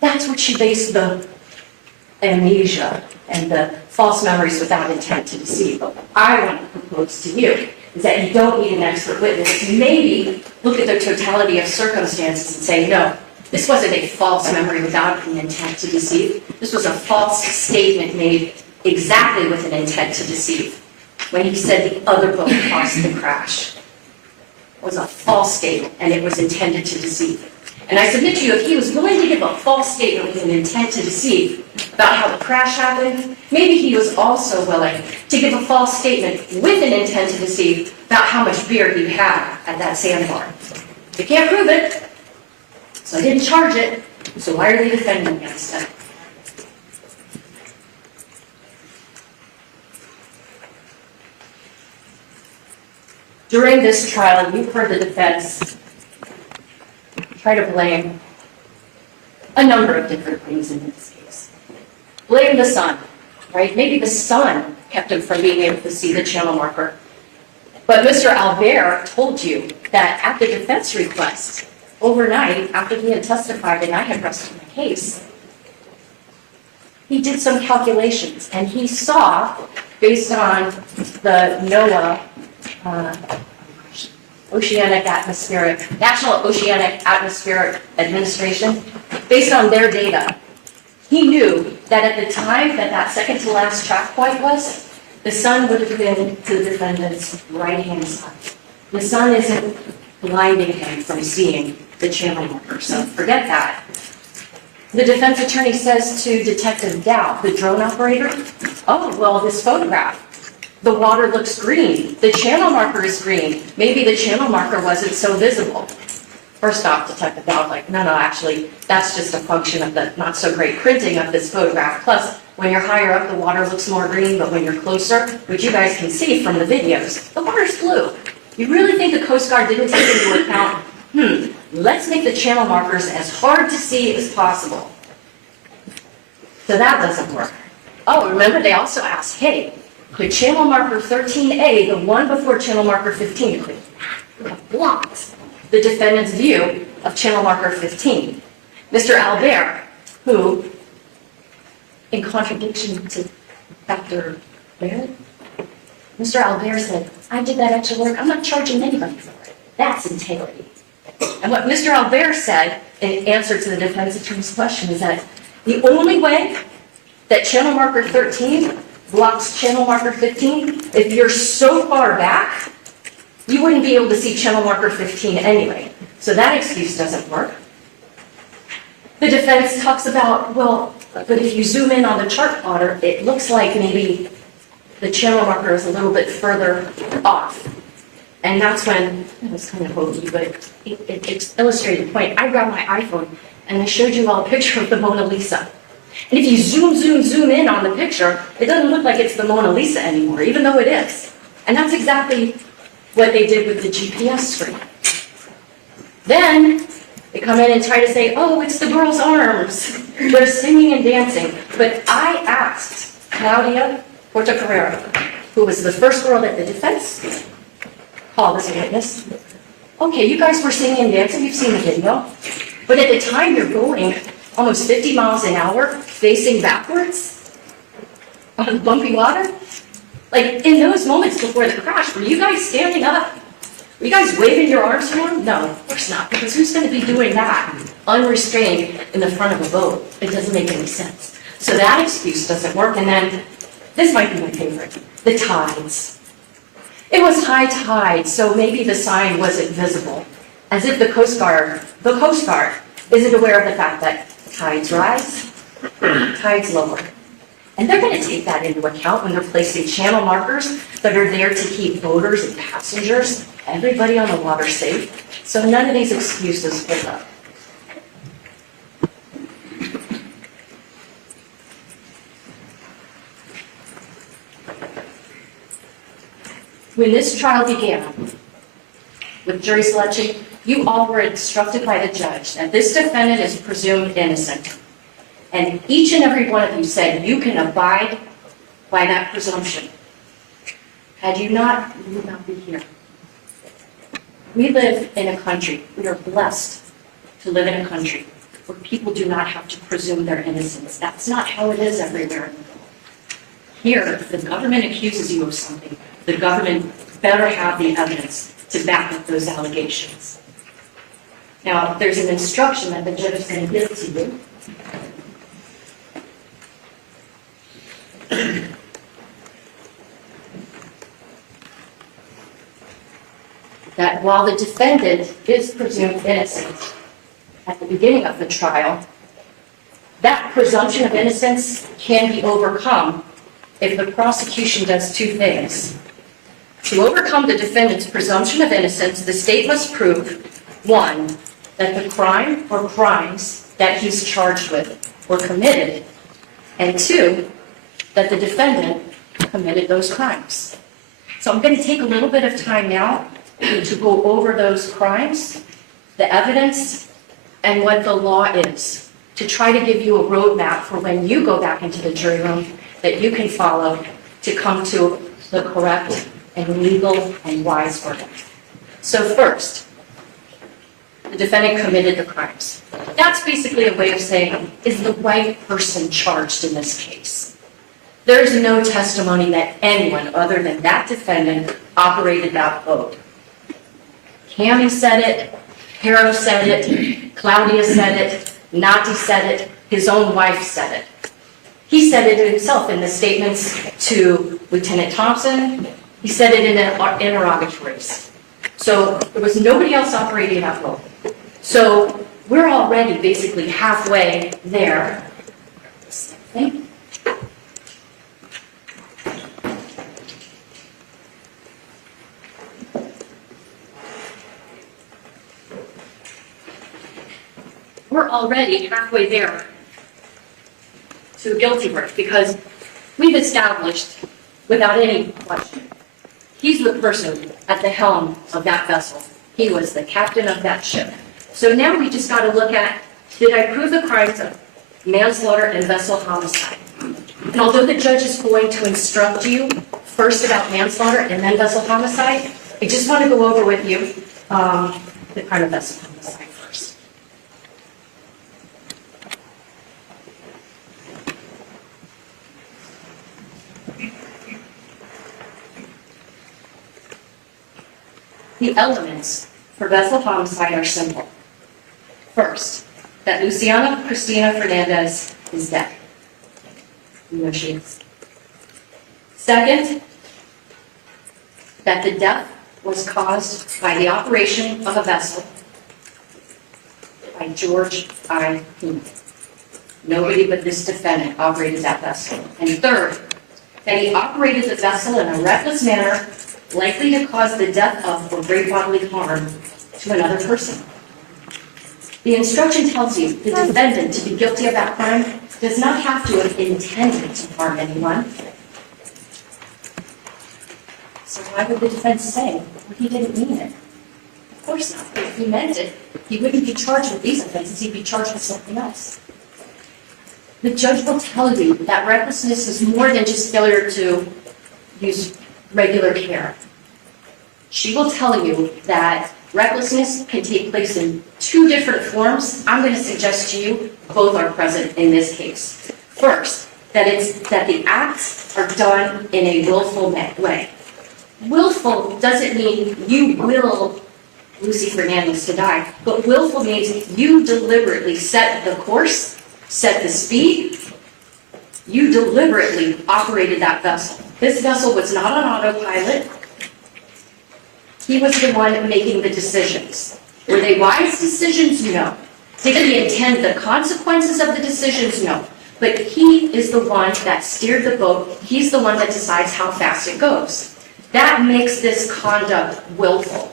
That's what she based the amnesia and the false memories without intent to deceive. But what I want to propose to you is that you don't need an expert witness. Maybe look at the totality of circumstances and say, no, this wasn't a false memory without an intent to deceive. This was a false statement made exactly with an intent to deceive. When he said the other boat caused the crash, it was a false statement and it was intended to deceive. And I submit to you, if he was willing to give a false statement with an intent to deceive about how the crash happened, maybe he was also willing to give a false statement with an intent to deceive about how much beer he had at that sandbar. They can't prove it, so I didn't charge it, so why are they defending against it? During this trial, you've heard the defense try to blame a number of different things in this case. Blame the sun, right? Maybe the sun kept him from being able to see the channel marker. But Mr. Albert told you that at the defense request, overnight, after he had testified and I had rested my case, he did some calculations and he saw, based on the NOAA National Oceanic Atmospheric Administration, based on their data, he knew that at the time that that second to last track point was, the sun would have been to the defendant's right-hand side. The sun isn't blinding him from seeing the channel marker. So forget that. The defense attorney says to Detective Dow, the drone operator, oh, well, this photograph, the water looks green. The channel marker is green. Maybe the channel marker wasn't so visible. First off, Detective Dow was like, no, actually, that's just a function of the not so great printing of this photograph. Plus, when you're higher up, the water looks more green, but when you're closer, which you guys can see from the videos, the water's blue. You really think the Coast Guard didn't take into account, let's make the channel markers as hard to see as possible. So that doesn't work. Oh, remember they also asked, hey, could channel marker 13A, the one before channel marker 15, could have blocked the defendant's view of channel marker 15? Mr. Albert, who, in contradiction to Dr. Barrett, Mr. Albert said, I did that extra work, I'm not charging anybody for it. That's integrity. And what Mr. Albert said in answer to the defense attorney's question is that the only way that channel marker 13 blocks channel marker 15, if you're so far back, you wouldn't be able to see channel marker 15 anyway. So that excuse doesn't work. The defense talks about, well, but if you zoom in on the chart plotter, it looks like maybe the channel marker is a little bit further off. And that's when, it was kind of hokey, but it illustrated the point. I grabbed my iPhone and I showed you all a picture of the Mona Lisa. And if you zoom in on the picture, it doesn't look like it's the Mona Lisa anymore, even though it is. And that's exactly what they did with the GPS screen. Then they come in and try to say, oh, it's the girl's arms. They're singing and dancing. But I asked Claudia Portocarrero, who was the first girl that the defense called as a witness, okay, you guys were singing and dancing, you've seen the video, but at the time you're going almost 50 miles an hour, facing backwards on bumpy water. Like, in those moments before the crash, were you guys standing up? Were you guys waving your arms around? No, of course not, because who's going to be doing that unrestrained in the front of a boat? It doesn't make any sense. So that excuse doesn't work. And then, this might be my favorite, the tides. It was high tide, so maybe the sign wasn't visible, as if the Coast Guard isn't aware of the fact that tides rise, tides lower. And they're going to take that into account when they're placing channel markers that are there to keep boaters and passengers, everybody on the water safe. So none of these excuses hold up. When this trial began with jury selection, you all were instructed by the judge that this defendant is presumed innocent. And each and every one of you said you can abide by that presumption. Had you not, you would not be here. We live in a country, we are blessed to live in a country where people do not have to presume their innocence. That's not how it is everywhere. Here, if the government accuses you of something, the government better have the evidence to back up those allegations. Now, there's an instruction that the judge is going to give to you. That while the defendant is presumed innocent at the beginning of the trial, that presumption of innocence can be overcome if the prosecution does two things. To overcome the defendant's presumption of innocence, the state must prove, one, that the crime or crimes that he's charged with were committed, and two, that the defendant committed those crimes. So I'm going to take a little bit of time now to go over those crimes, the evidence, and what the law is, to try to give you a roadmap for when you go back into the jury room that you can follow to come to the correct and legal and wise verdict. So first, the defendant committed the crimes. That's basically a way of saying, is the right person charged in this case? There's no testimony that anyone other than that defendant operated that boat. Cammie said it, Hero said it, Claudia said it, Nati said it, his own wife said it. He said it himself in the statements to Lieutenant Thompson. He said it in interrogatories. So there was nobody else operating that boat. So we're already basically halfway there. Okay. We're already halfway there to a guilty verdict because we've established, without any question, he's the person at the helm of that vessel. He was the captain of that ship. So now we just got to look at, did I prove the crimes of manslaughter and vessel homicide? And although the judge is going to instruct you first about manslaughter and then vessel homicide, I just want to go over with you the crime of vessel homicide first. The elements for vessel homicide are simple. First, that Luciana Cristina Fernandez is dead. You know she is. Second, that the death was caused by the operation of a vessel by George Pino. Nobody but this defendant operated that vessel. And third, that he operated the vessel in a reckless manner likely to cause the death of or great bodily harm to another person. The instruction tells you the defendant to be guilty of that crime does not have to have intended to harm anyone. So why would the defense say, well, he didn't mean it? Of course not. If he meant it, he wouldn't be charged with these offenses, he'd be charged with something else. The judge will tell you that recklessness is more than just failure to use regular care. She will tell you that recklessness can take place in two different forms. I'm going to suggest to you both are present in this case. First, that the acts are done in a willful way. Willful doesn't mean you will Lucy Fernandez to die, but willful means you deliberately set the course, set the speed, you deliberately operated that vessel. This vessel was not on autopilot. He was the one making the decisions. Were they wise decisions? No. Did he intend the consequences of the decisions? No. But he is the one that steered the boat. He's the one that decides how fast it goes. That makes this conduct willful.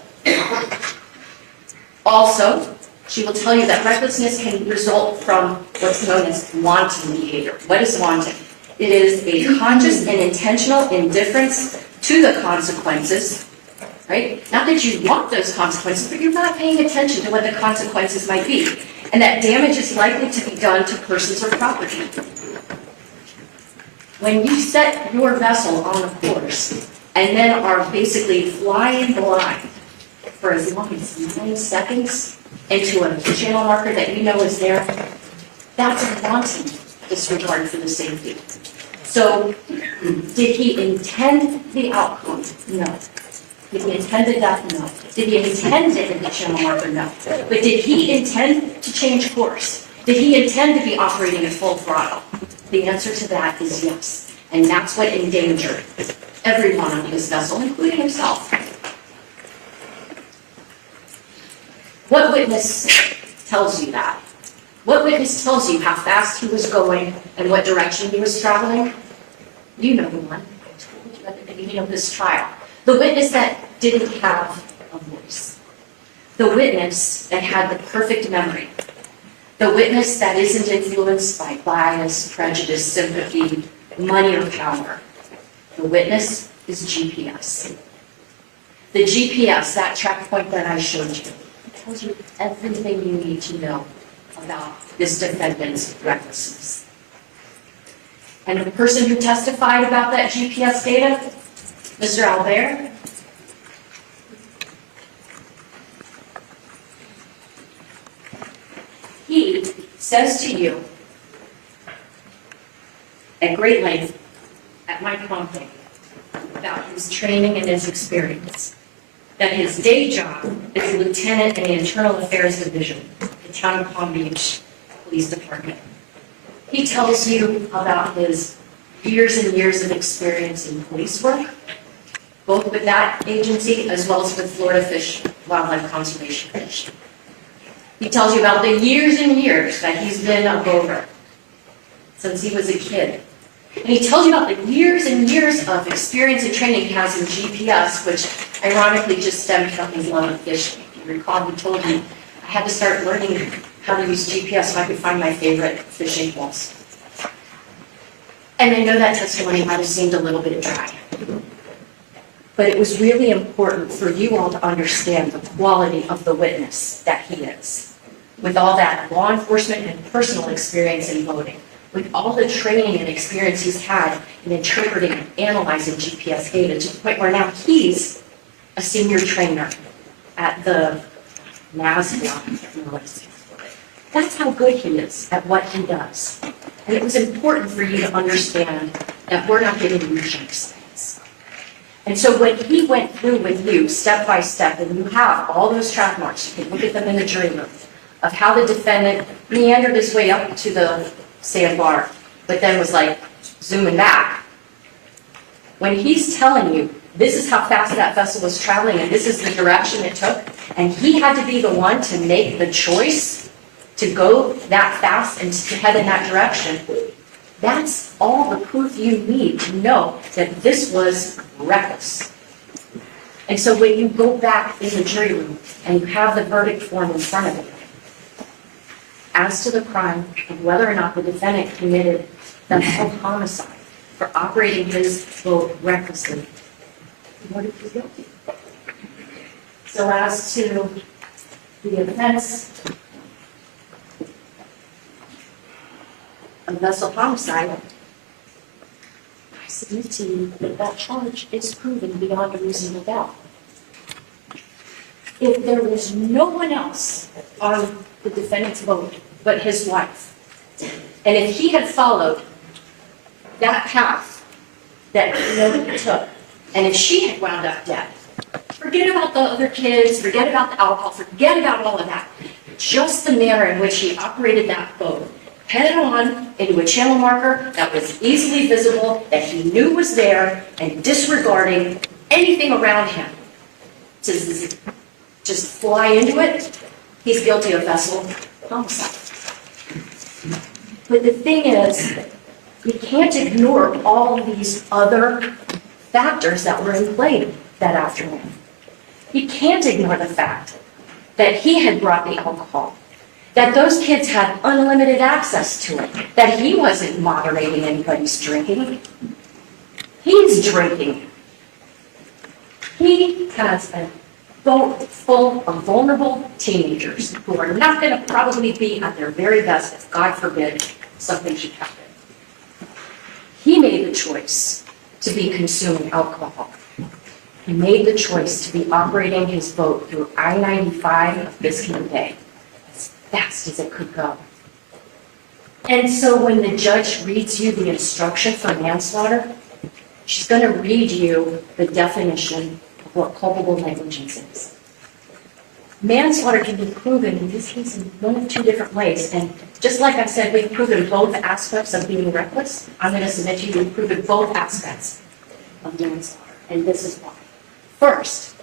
Also, she will tell you that recklessness can result from what's known as wanton behavior. What is wanton? It is a conscious and intentional indifference to the consequences, right? Not that you want those consequences, but you're not paying attention to what the consequences might be. And that damage is likely to be done to persons or property. When you set your vessel on a course and then are basically flying blind for as long as 9 seconds into a channel marker that you know is there, that's a wanton disregard for the safety. So, did he intend the outcome? No. Did he intend the death? No. Did he intend to hit the channel marker? No. But did he intend to change course? Did he intend to be operating at full throttle? The answer to that is yes. And that's what endangered everyone on his vessel, including himself. What witness tells you that? What witness tells you how fast he was going and what direction he was traveling? You know the one. I told you at the beginning of this trial. The witness that didn't have a voice. The witness that had the perfect memory. The witness that isn't influenced by bias, prejudice, sympathy, money, or power. The witness is GPS. The GPS, that track point that I showed you, tells you everything you need to know about this defendant's recklessness. And the person who testified about that GPS data, Mr. Albert, he says to you at great length, at my prompting, about his training and his experience, that his day job is lieutenant in the Internal Affairs Division, the Town of Palm Beach Police Department. He tells you about his years and years of experience in police work, both with that agency as well as with Florida Fish Wildlife Conservation Commission. He tells you about the years and years that he's been a boater since he was a kid. And he tells you about the years and years of experience and training he has in GPS, which ironically just stemmed from his love of fishing. If you recall, he told me I had to start learning how to use GPS so I could find my favorite fishing holes. And I know that testimony might have seemed a little bit dry. But it was really important for you all to understand the quality of the witness that he is. With all that law enforcement and personal experience in boating, with all the training and experience he's had in interpreting and analyzing GPS data to the point where now he's a senior trainer at the Manslaughter. That's how good he is at what he does. And it was important for you to understand that we're not giving you junk science. And so when he went through with you step by step, and you have all those track marks, you can look at them in the jury room, of how the defendant meandered his way up to the sandbar, but then was like zooming back. When he's telling you, this is how fast that vessel was traveling and this is the direction it took, and he had to be the one to make the choice to go that fast and to head in that direction, that's all the proof you need to know that this was reckless. And so when you go back in the jury room and you have the verdict form in front of you, as to the crime of whether or not the defendant committed vessel homicide for operating his boat recklessly, what if he's guilty? So as to the offense of vessel homicide, I submit to you that that charge is proven beyond a reasonable doubt. If there was no one else on the defendant's boat but his wife, and if he had followed that path that he took, and if she had wound up dead, forget about the other kids, forget about the alcohol, forget about all of that. Just the manner in which he operated that boat, headed on into a channel marker that was easily visible, that he knew was there, and disregarding anything around him to just fly into it, he's guilty of vessel homicide. But the thing is, you can't ignore all these other factors that were in play that afternoon. You can't ignore the fact that he had brought the alcohol, that those kids had unlimited access to it, that he wasn't moderating anybody's drinking. He's drinking. He has a boat full of vulnerable teenagers who are not going to probably be at their very best if, God forbid, something should happen. He made the choice to be consuming alcohol. He made the choice to be operating his boat through I-95 of Biscayne Bay as fast as it could go. And so when the judge reads you the instruction for manslaughter, she's going to read you the definition of what culpable negligence is. Manslaughter can be proven in this case in one of two different ways. And just like I said, we've proven both aspects of being reckless. I'm going to submit to you we've proven both aspects of manslaughter. And this is why. First,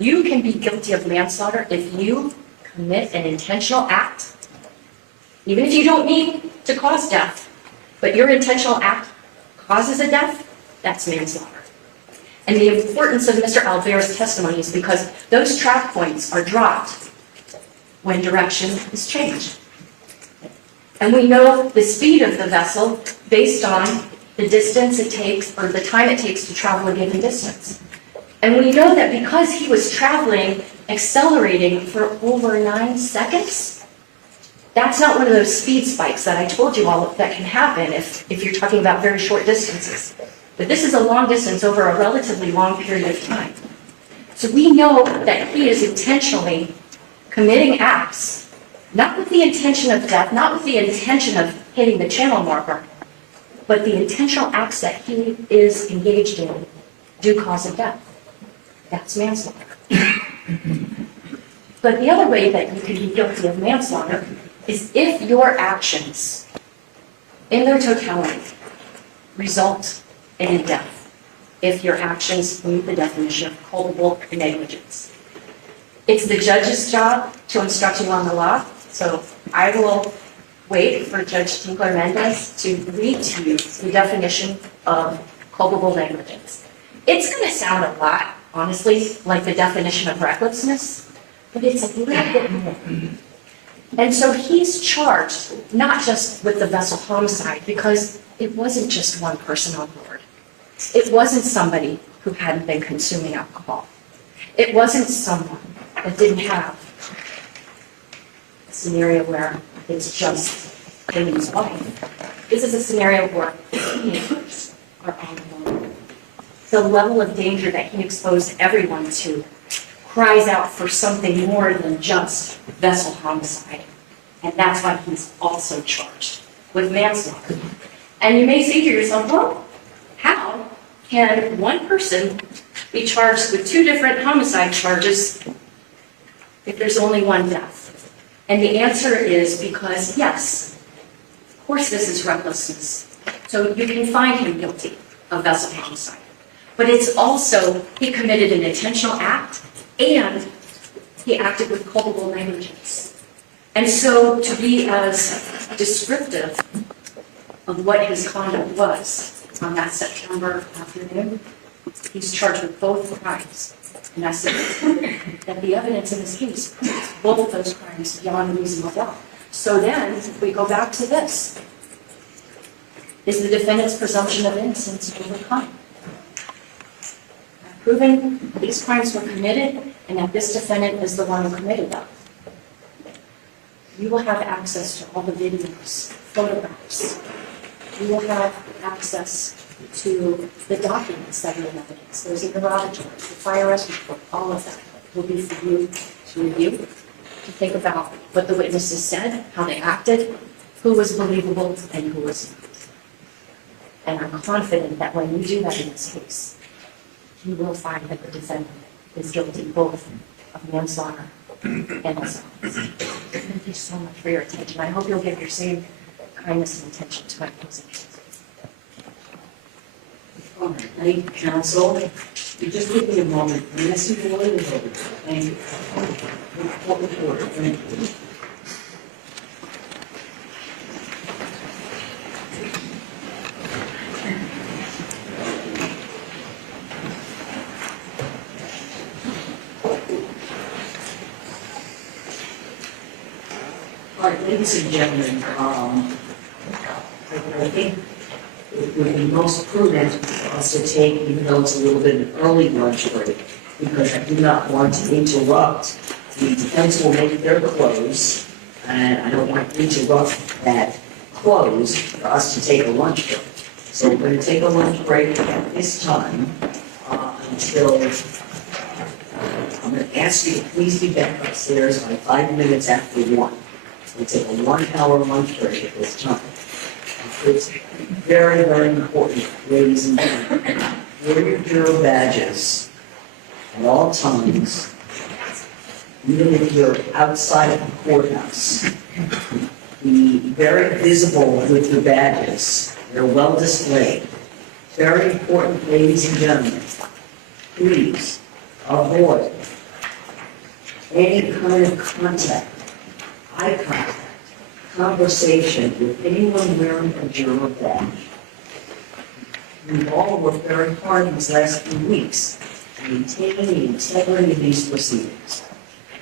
you can be guilty of manslaughter if you commit an intentional act, even if you don't mean to cause death, but your intentional act causes a death, that's manslaughter. And the importance of Mr. Alvear's testimony is because those track points are dropped when direction is changed. And we know the speed of the vessel based on the distance it takes or the time it takes to travel a given distance. And we know that because he was traveling, accelerating for over 9 seconds, that's not one of those speed spikes that I told you all that can happen if you're talking about very short distances. But this is a long distance over a relatively long period of time. So we know that he is intentionally committing acts, not with the intention of death, not with the intention of hitting the channel marker, but the intentional acts that he is engaged in do cause a death. That's manslaughter. But the other way that you can be guilty of manslaughter is if your actions, in their totality, result in death. if your actions meet the definition of culpable negligence. It's the judge's job to instruct you on the law, so I will wait for Judge Tinkler-Mendez to read to you the definition of culpable negligence. It's going to sound a lot, honestly, like the definition of recklessness, but it's a little bit more. And so he's charged not just with the vessel homicide, because it wasn't just one person on board. It wasn't somebody who hadn't been consuming alcohol. It wasn't someone that didn't have a scenario where it's just Katie's wife. This is a scenario where teenagers are on board. The level of danger that he exposed everyone to cries out for something more than just vessel homicide. And that's why he's also charged with manslaughter. And you may say to yourself, well, how can one person be charged with two different homicide charges if there's only one death? And the answer is because, yes, of course this is recklessness. So you can find him guilty of vessel homicide. But it's also, he committed an intentional act and he acted with culpable negligence. And so to be as descriptive of what his conduct was on that September afternoon, he's charged with both crimes. And I said that the evidence in this case proves both of those crimes beyond reasonable doubt. So then we go back to this. Is the defendant's presumption of innocence overcome? Proving these crimes were committed and that this defendant is the one who committed them. You will have access to all the videos, photographs. You will have access to the documents that are in evidence. There's interrogatories, the fire arrest report, all of that will be for you to review, to think about what the witnesses said, how they acted, who was believable and who was not. And I'm confident that when you do that in this case, you will find that the defendant is guilty both of manslaughter and assault. Thank you so much for your attention. I hope you'll give your same kindness and attention to my opposing counsel. All right, thank you, counsel. You just give me a moment. I'm asking for a little bit. Thank you. Public order, thank you. All right, ladies and gentlemen, I think it would be most prudent for us to take, even though it's a little bit an early lunch break, because I do not want to interrupt. The defense will make their close, and I don't want to interrupt that close for us to take a lunch break. So we're going to take a lunch break at this time until, I'm going to ask you to please be back upstairs by 5 minutes after 1. We'll take a 1-hour lunch break at this time. It's very, very important, ladies and gentlemen. Wear your bureau badges at all times, even if you're outside of the courthouse. Be very visible with your badges. They're well displayed. Very important, ladies and gentlemen. Please avoid any kind of contact, eye contact, conversation with anyone wearing a bureau badge. We've all worked very hard these last few weeks to maintain the integrity of these proceedings.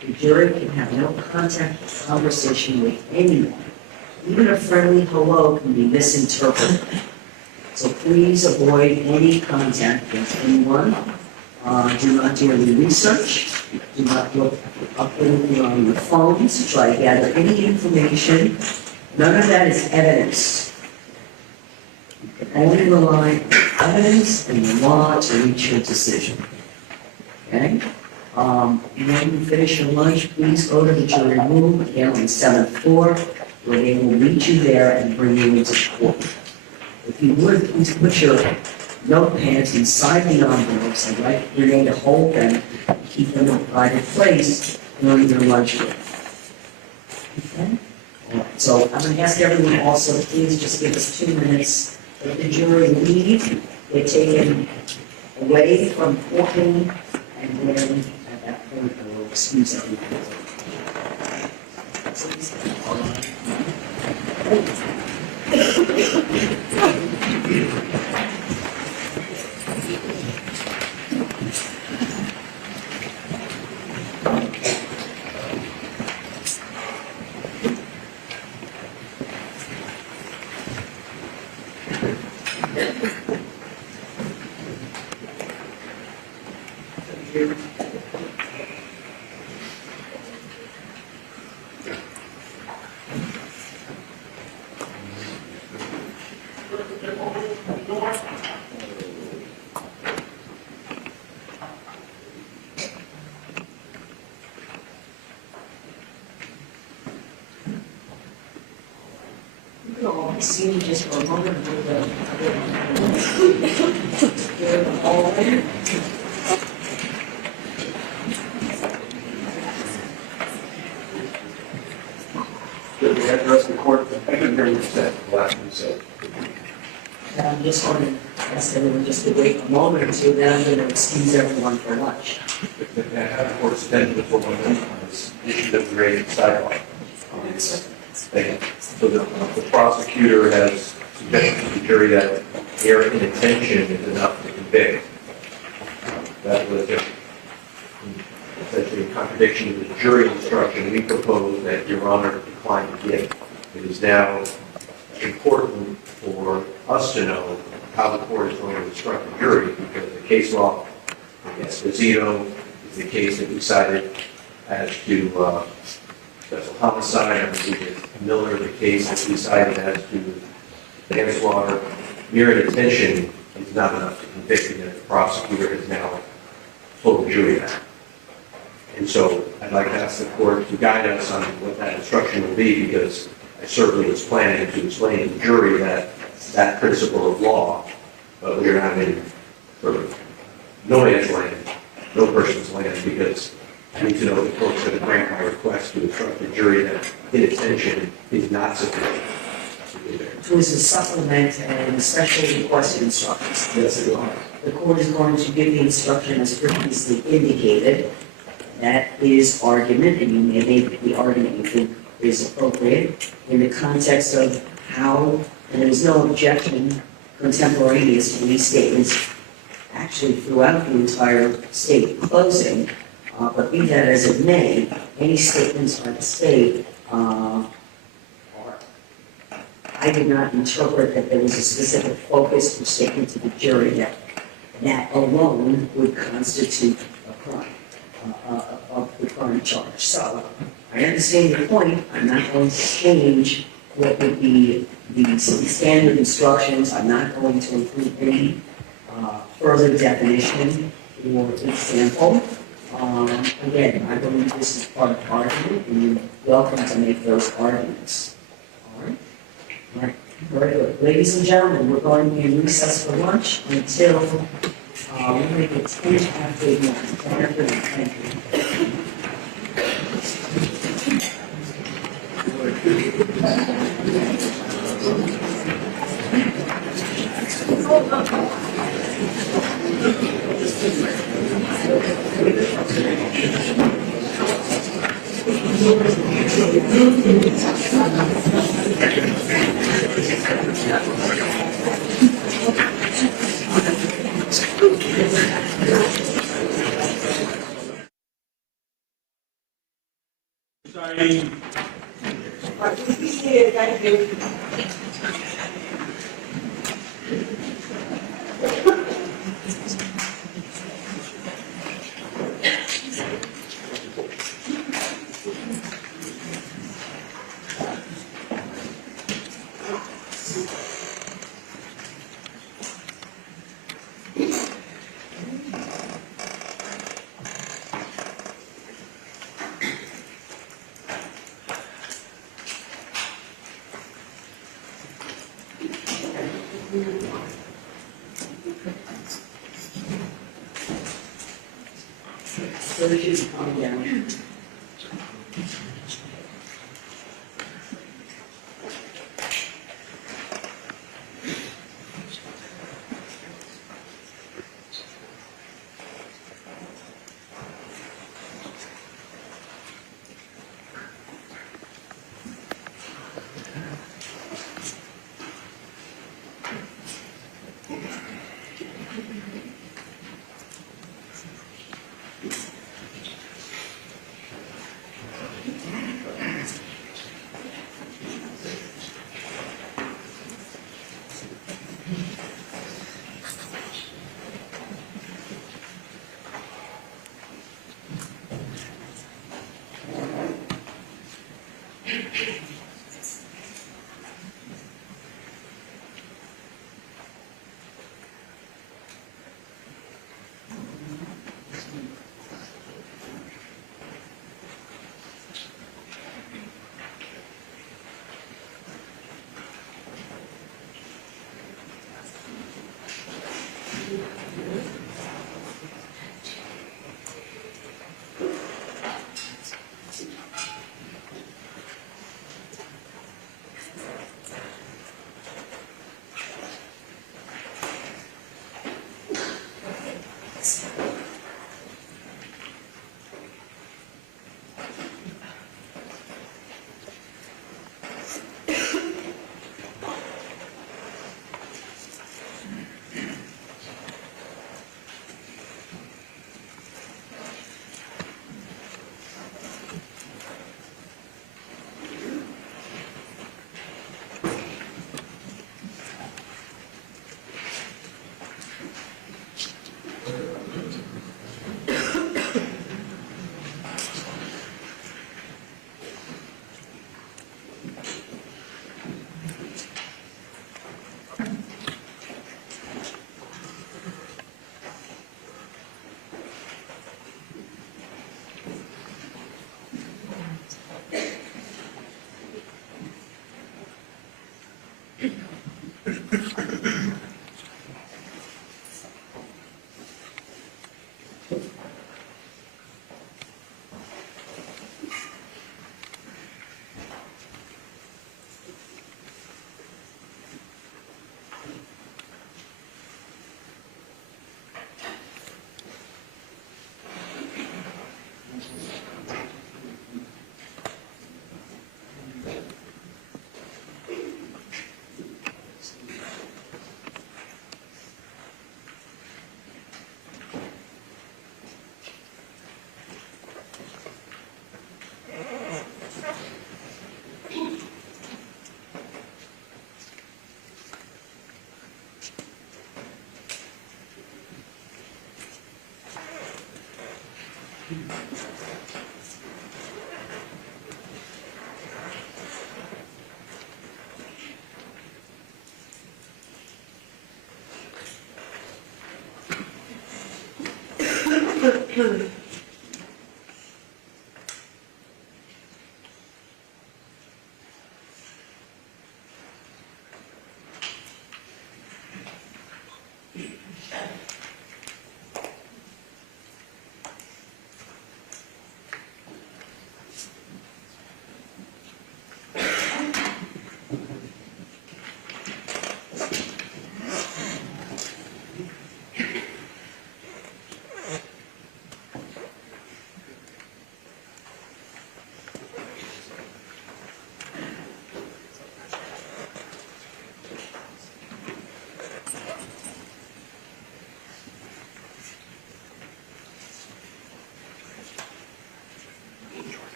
The jury can have no contact or conversation with anyone. Even a friendly hello can be misinterpreted. So please avoid any contact with anyone. Do not do any research. Do not look up anything on your phones to try to gather any information. None of that is evidence. You can only rely on evidence and the law to reach your decision. Okay? When you finish your lunch, please go to the jury room, again on the 7th floor, where they will meet you there and bring you into court. If you would, please put your notepads inside the envelopes. I'd like you to hold them and keep them in a private place during your lunch break. Okay? All right. So I'm going to ask everyone also, please just give us 2 minutes. Let the jury leave. They're taking away from talking, and then at that point, I will excuse everyone. No, see me just for a moment with the hallway. Did we address the court? I couldn't hear what you said, the last one you said. And I'm just going to ask everyone just to wait a moment or two, then I'm going to excuse everyone for lunch. I have the court's attention before one of this issue that we raised in sidewalk. So the prosecutor has suggested to the jury that mere inattention is enough to convict. That was essentially in contradiction to the jury instruction we proposed that Your Honor declined to give. It is now important for us to know how the court is going to instruct the jury, because the case law, Esposito is the case that we cited as to special homicide. I believe it's Miller, the case that we cited as to manslaughter. Mere inattention is not enough to convict, and the prosecutor has now told the jury that. And so I'd like to ask the court to guide us on what that instruction will be, because I certainly was planning to explain to the jury that principle of law, but we're not in sort of no man's land, no person's land, because I need to know if the court's going to grant my request to instruct the jury that inattention is not sufficient. To as a supplement and special requested instructions. Yes, it will. The court is going to give the instruction as previously indicated. That is argument, and you may make the argument you think is appropriate in the context of how, and there was no objection contemporaneous to these statements actually throughout the entire state closing, but be that as it may, any statements by the state I did not interpret that there was a specific focus or statement to the jury that alone would constitute a crime, of the crime charge. So, I understand your point. I'm not going to change what would be the standard instructions. I'm not going to include any further definition or example. Again, I believe this is part of argument, and you're welcome to make those arguments. All right? All right, very good. Ladies and gentlemen, we're going to be in recess for lunch until we make it 10 after 1. Thank you. So it should calm down.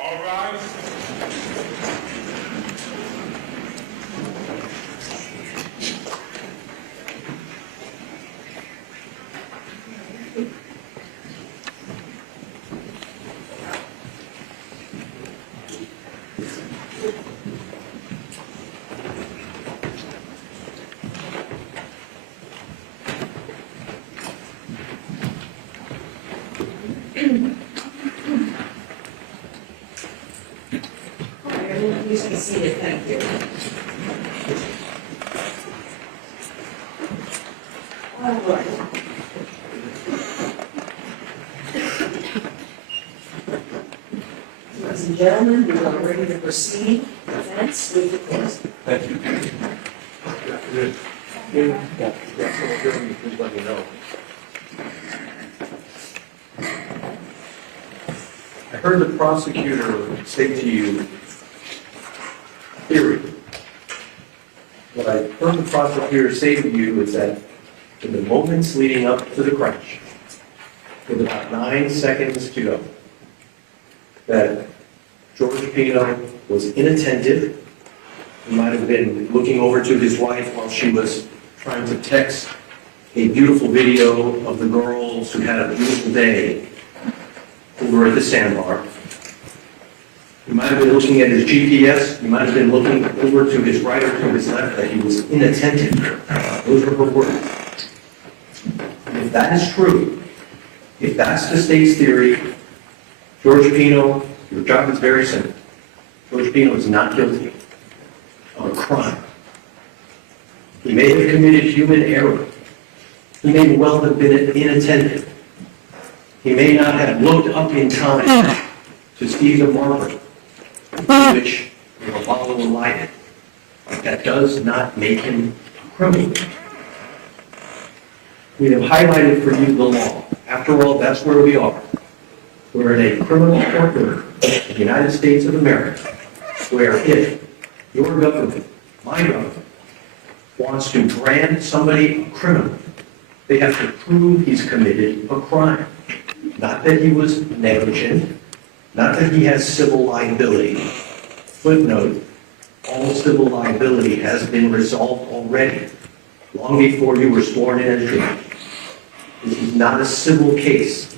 All rise. Please be seated, thank you. All right. Ladies and gentlemen, we are ready to proceed. Defense, with the case. Thank you. Please let me know. I heard the prosecutor say to you, theory. What I heard the prosecutor say to you is that in the moments leading up to the crash, with about 9 seconds to go, that George Pino was inattentive. He might have been looking over to his wife while she was trying to text a beautiful video of the girls who had a beautiful day over at the sandbar. He might have been looking at his GPS. He might have been looking over to his right or to his left, that he was inattentive. Those were her words. If that is true, if that's the state's theory, George Pino, your job is very simple. George Pino is not guilty of a crime. He may have committed human error. He may well have been inattentive. He may not have looked up in time to see the marker which the Apollo lighted. That does not make him a criminal. We have highlighted for you the law. After all, that's where we are. We're in a criminal courtroom in the United States of America, where if your government, my government, wants to brand somebody a criminal, they have to prove he's committed a crime. Not that he was negligent, not that he has civil liability, footnote, all civil liability has been resolved already, long before you were sworn in as judge. This is not a civil case.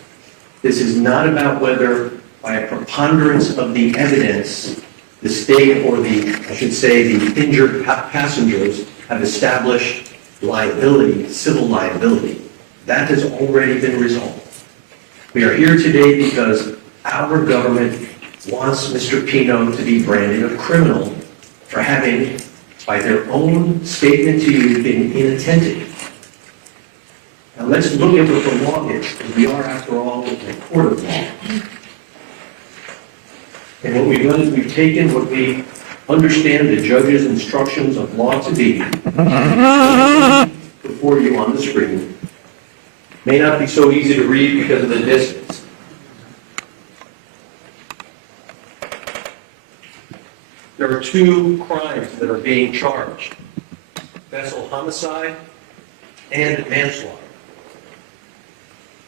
This is not about whether, by a preponderance of the evidence, the state or I should say, the injured passengers have established liability, civil liability. That has already been resolved. We are here today because our government wants Mr. Pino to be branded a criminal for having, by their own statement to you, been inattentive. Now let's look at what the law is, because we are, after all, a court of law. And what we've done is we've taken what we understand the judge's instructions of law to be before you on the screen. May not be so easy to read because of the distance. There are two crimes that are being charged: vessel homicide and manslaughter.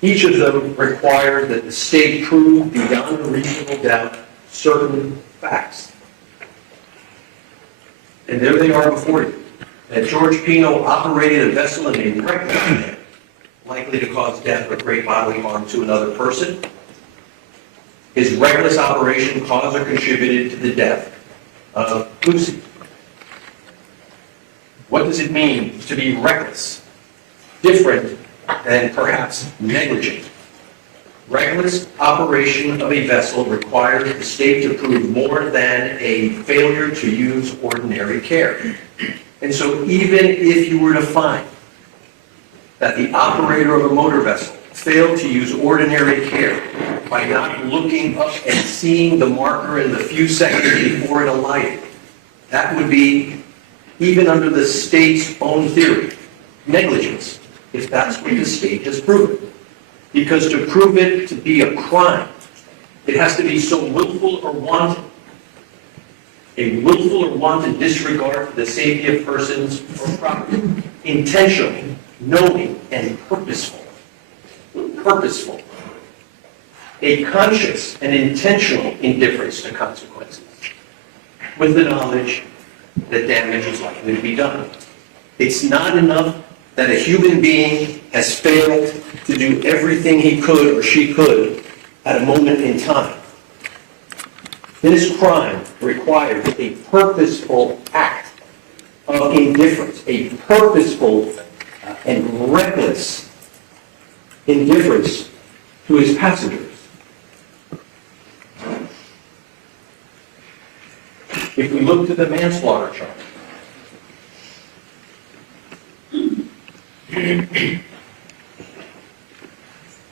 Each of them requires that the state prove beyond a reasonable doubt certain facts. And there they are before you. That George Pino operated a vessel in a reckless manner, likely to cause death or great bodily harm to another person. His reckless operation caused or contributed to the death of Lucy. What does it mean to be reckless? Different than perhaps negligent. Reckless operation of a vessel requires the state to prove more than a failure to use ordinary care. And so even if you were to find that the operator of a motor vessel failed to use ordinary care by not looking up and seeing the marker in the few seconds before it alighted, that would be, even under the state's own theory, negligence, if that's what the state has proven. Because to prove it to be a crime, it has to be so willful or wanton. A willful or wanton disregard for the safety of persons or property. Intentional, knowing, and purposeful. Purposeful. A conscious and intentional indifference to consequences, with the knowledge that damage is likely to be done. It's not enough that a human being has failed to do everything he could or she could at a moment in time. This crime requires a purposeful act of indifference, a purposeful and reckless indifference to his passengers. If we look to the manslaughter charge,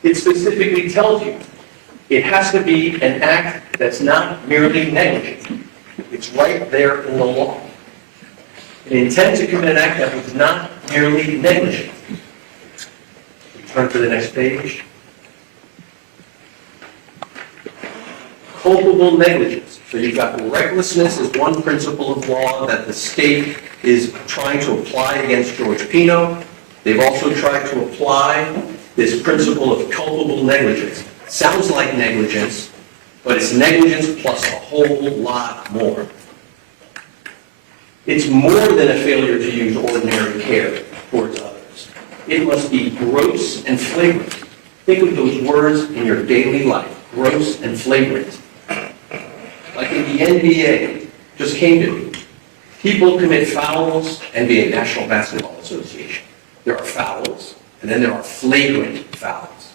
it specifically tells you it has to be an act that's not merely negligent. It's right there in the law. An intent to commit an act that was not merely negligent. Turn to the next page. Culpable-Negligence. So you've got recklessness as one principle of law that the state is trying to apply against George Pino. They've also tried to apply this principle of culpable negligence. Sounds like negligence, but it's negligence plus a whole lot more. It's more than a failure to use ordinary care towards others. It must be gross and flagrant. Think of those words in your daily life, gross and flagrant. Like in the NBA, just came to me. People commit fouls, NBA, National Basketball Association. There are fouls, and then there are flagrant fouls.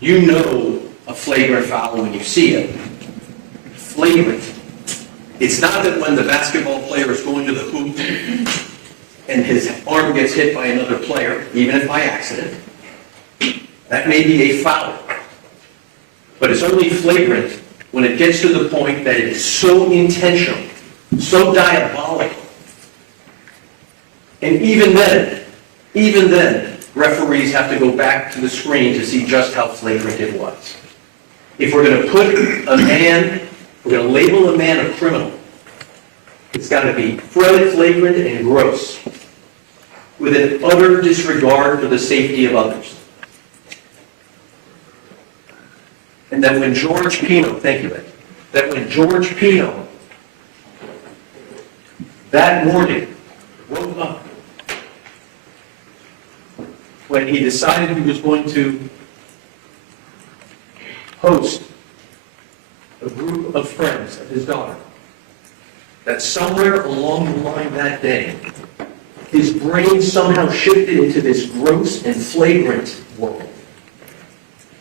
You know a flagrant foul when you see it. Flagrant. It's not that when the basketball player is going to the hoop and his arm gets hit by another player, even if by accident. That may be a foul. But it's only flagrant when it gets to the point that it is so intentional, so diabolical. And even then, referees have to go back to the screen to see just how flagrant it was. If we're going to put a man, we're going to label a man a criminal, it's got to be flagrant and gross, with an utter disregard for the safety of others. And that when George Pino, thank you, that when George Pino that morning woke up when he decided he was going to host a group of friends of his daughter, that somewhere along the line that day, his brain somehow shifted into this gross and flagrant world.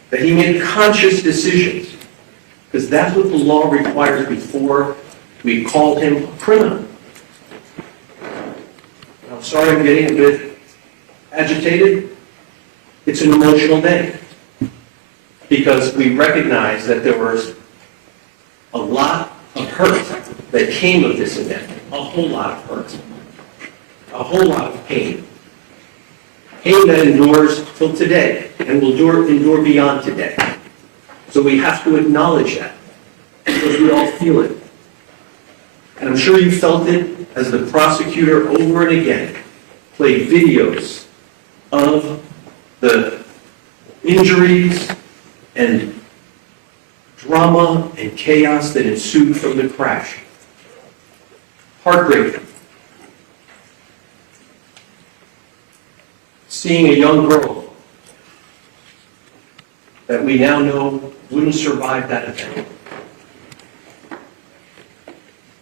That he made conscious decisions, because that's what the law requires before we call him a criminal. I'm sorry I'm getting a bit agitated. It's an emotional day, because we recognize that there was a lot of hurt that came of this event, a whole lot of hurt, a whole lot of pain. Pain that endures till today and will endure beyond today. So we have to acknowledge that, because we all feel it. And I'm sure you felt it as the prosecutor over and again played videos of the injuries and drama and chaos that ensued from the crash. Heartbreaking. Seeing a young girl that we now know wouldn't survive that event.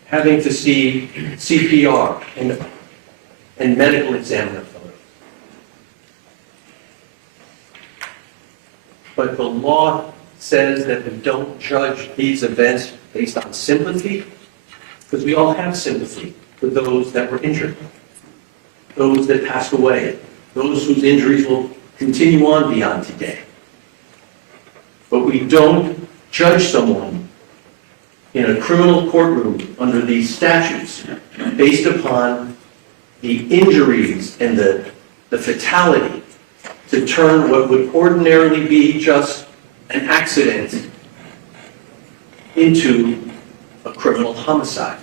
Having to see CPR and medical examiner photos. But the law says that we don't judge these events based on sympathy, because we all have sympathy for those that were injured, those that passed away, those whose injuries will continue on beyond today. But we don't judge someone in a criminal courtroom under these statutes based upon the injuries and the fatality to turn what would ordinarily be just an accident into a criminal homicide.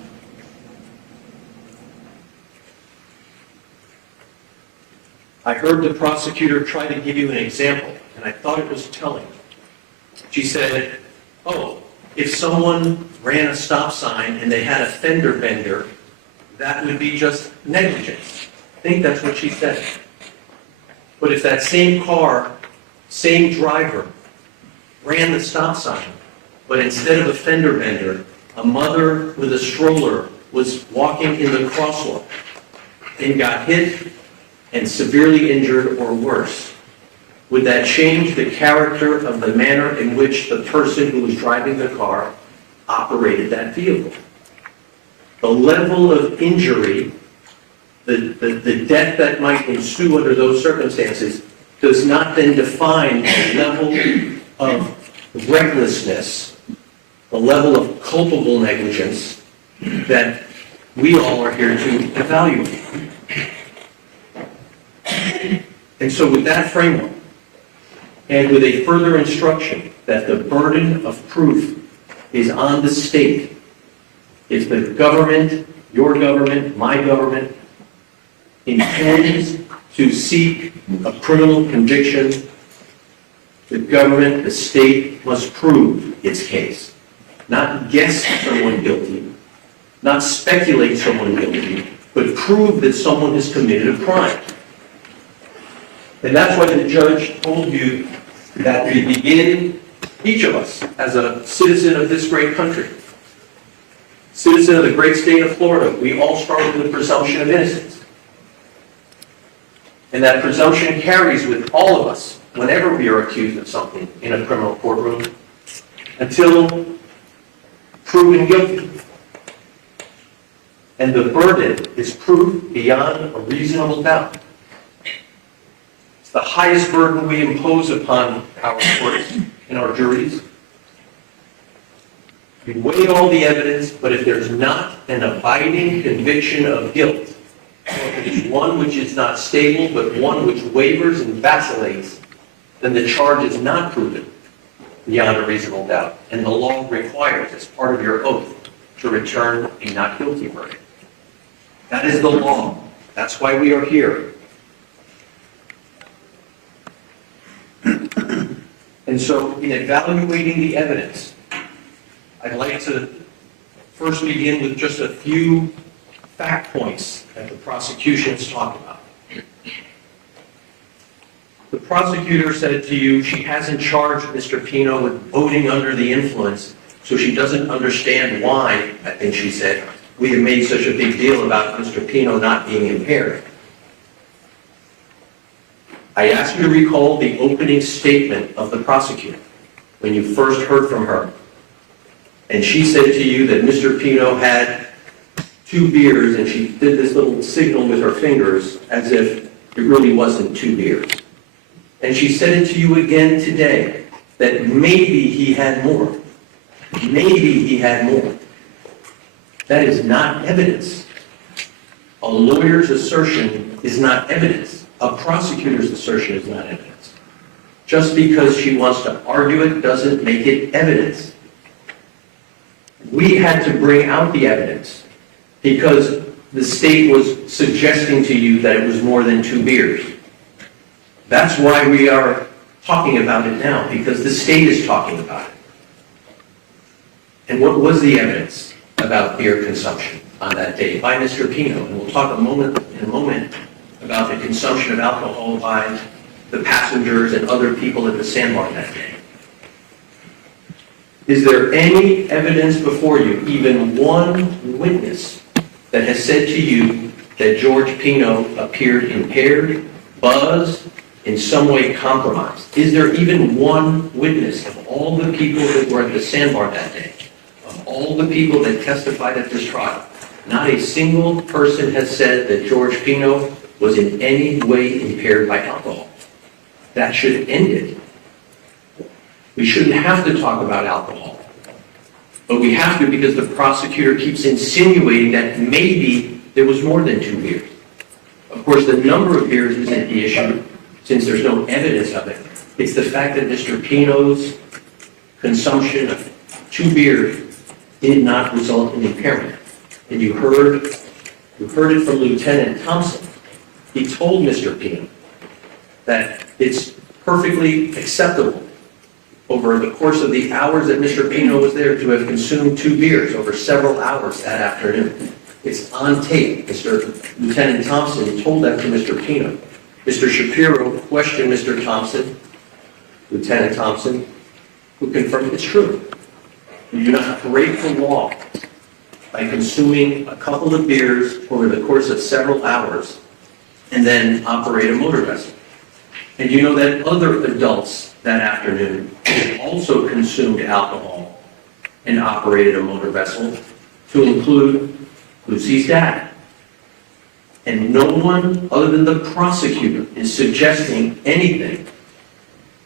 I heard the prosecutor try to give you an example, and I thought it was telling. She said, oh, if someone ran a stop sign and they had a fender bender, that would be just negligence. I think that's what she said. But if that same car, same driver, ran the stop sign, but instead of a fender bender, a mother with a stroller was walking in the crosswalk and got hit and severely injured or worse, would that change the character of the manner in which the person who was driving the car operated that vehicle? The level of injury, the death that might ensue under those circumstances, does not then define the level of recklessness, the level of culpable negligence that we all are here to evaluate. And so with that framework, and with a further instruction that the burden of proof is on the state, if the government, your government, my government, intends to seek a criminal conviction, the government, the state, must prove its case. Not guess someone guilty, not speculate someone guilty, but prove that someone has committed a crime. And that's why the judge told you that we begin, each of us, as a citizen of this great country, citizen of the great state of Florida, we all start with the presumption of innocence. And that presumption carries with all of us whenever we are accused of something in a criminal courtroom until proven guilty. And the burden is proof beyond a reasonable doubt. It's the highest burden we impose upon our courts and our juries. We weigh all the evidence, but if there's not an abiding conviction of guilt, or if it is one which is not stable, but one which wavers and vacillates, then the charge is not proven beyond a reasonable doubt. And the law requires, as part of your oath, to return a not guilty verdict. That is the law. That's why we are here. And so, in evaluating the evidence, I'd like to first begin with just a few fact points that the prosecution has talked about. The prosecutor said to you she hasn't charged Mr. Pino with voting under the influence, so she doesn't understand why, I think she said, we have made such a big deal about Mr. Pino not being impaired. I ask you to recall the opening statement of the prosecutor when you first heard from her. And she said to you that Mr. Pino had 2 beers, and she did this little signal with her fingers as if it really wasn't 2 beers. And she said it to you again today, that maybe he had more. Maybe he had more. That is not evidence. A lawyer's assertion is not evidence. A prosecutor's assertion is not evidence. Just because she wants to argue it doesn't make it evidence. We had to bring out the evidence because the state was suggesting to you that it was more than 2 beers. That's why we are talking about it now, because the state is talking about it. And what was the evidence about beer consumption on that day by Mr. Pino? And we'll talk in a moment about the consumption of alcohol by the passengers and other people at the sandbar that day. Is there any evidence before you, even one witness, that has said to you that George Pino appeared impaired, buzzed, in some way compromised? Is there even one witness of all the people that were at the sandbar that day, of all the people that testified at this trial? Not a single person has said that George Pino was in any way impaired by alcohol. That should end it. We shouldn't have to talk about alcohol. But we have to because the prosecutor keeps insinuating that maybe there was more than 2 beers. Of course, the number of beers isn't the issue, since there's no evidence of it. It's the fact that Mr. Pino's consumption of 2 beers did not result in impairment. And you heard it from Lieutenant Thompson. He told Mr. Pino that it's perfectly acceptable over the course of the hours that Mr. Pino was there to have consumed 2 beers over several hours that afternoon. It's on tape. Lieutenant Thompson told that to Mr. Pino. Mr. Shapiro questioned Mr. Thompson, Lieutenant Thompson, who confirmed it's true. You do not break the law by consuming a couple of beers over the course of several hours and then operate a motor vessel. And you know that other adults that afternoon also consumed alcohol and operated a motor vessel, to include Lucy's dad. And no one other than the prosecutor is suggesting anything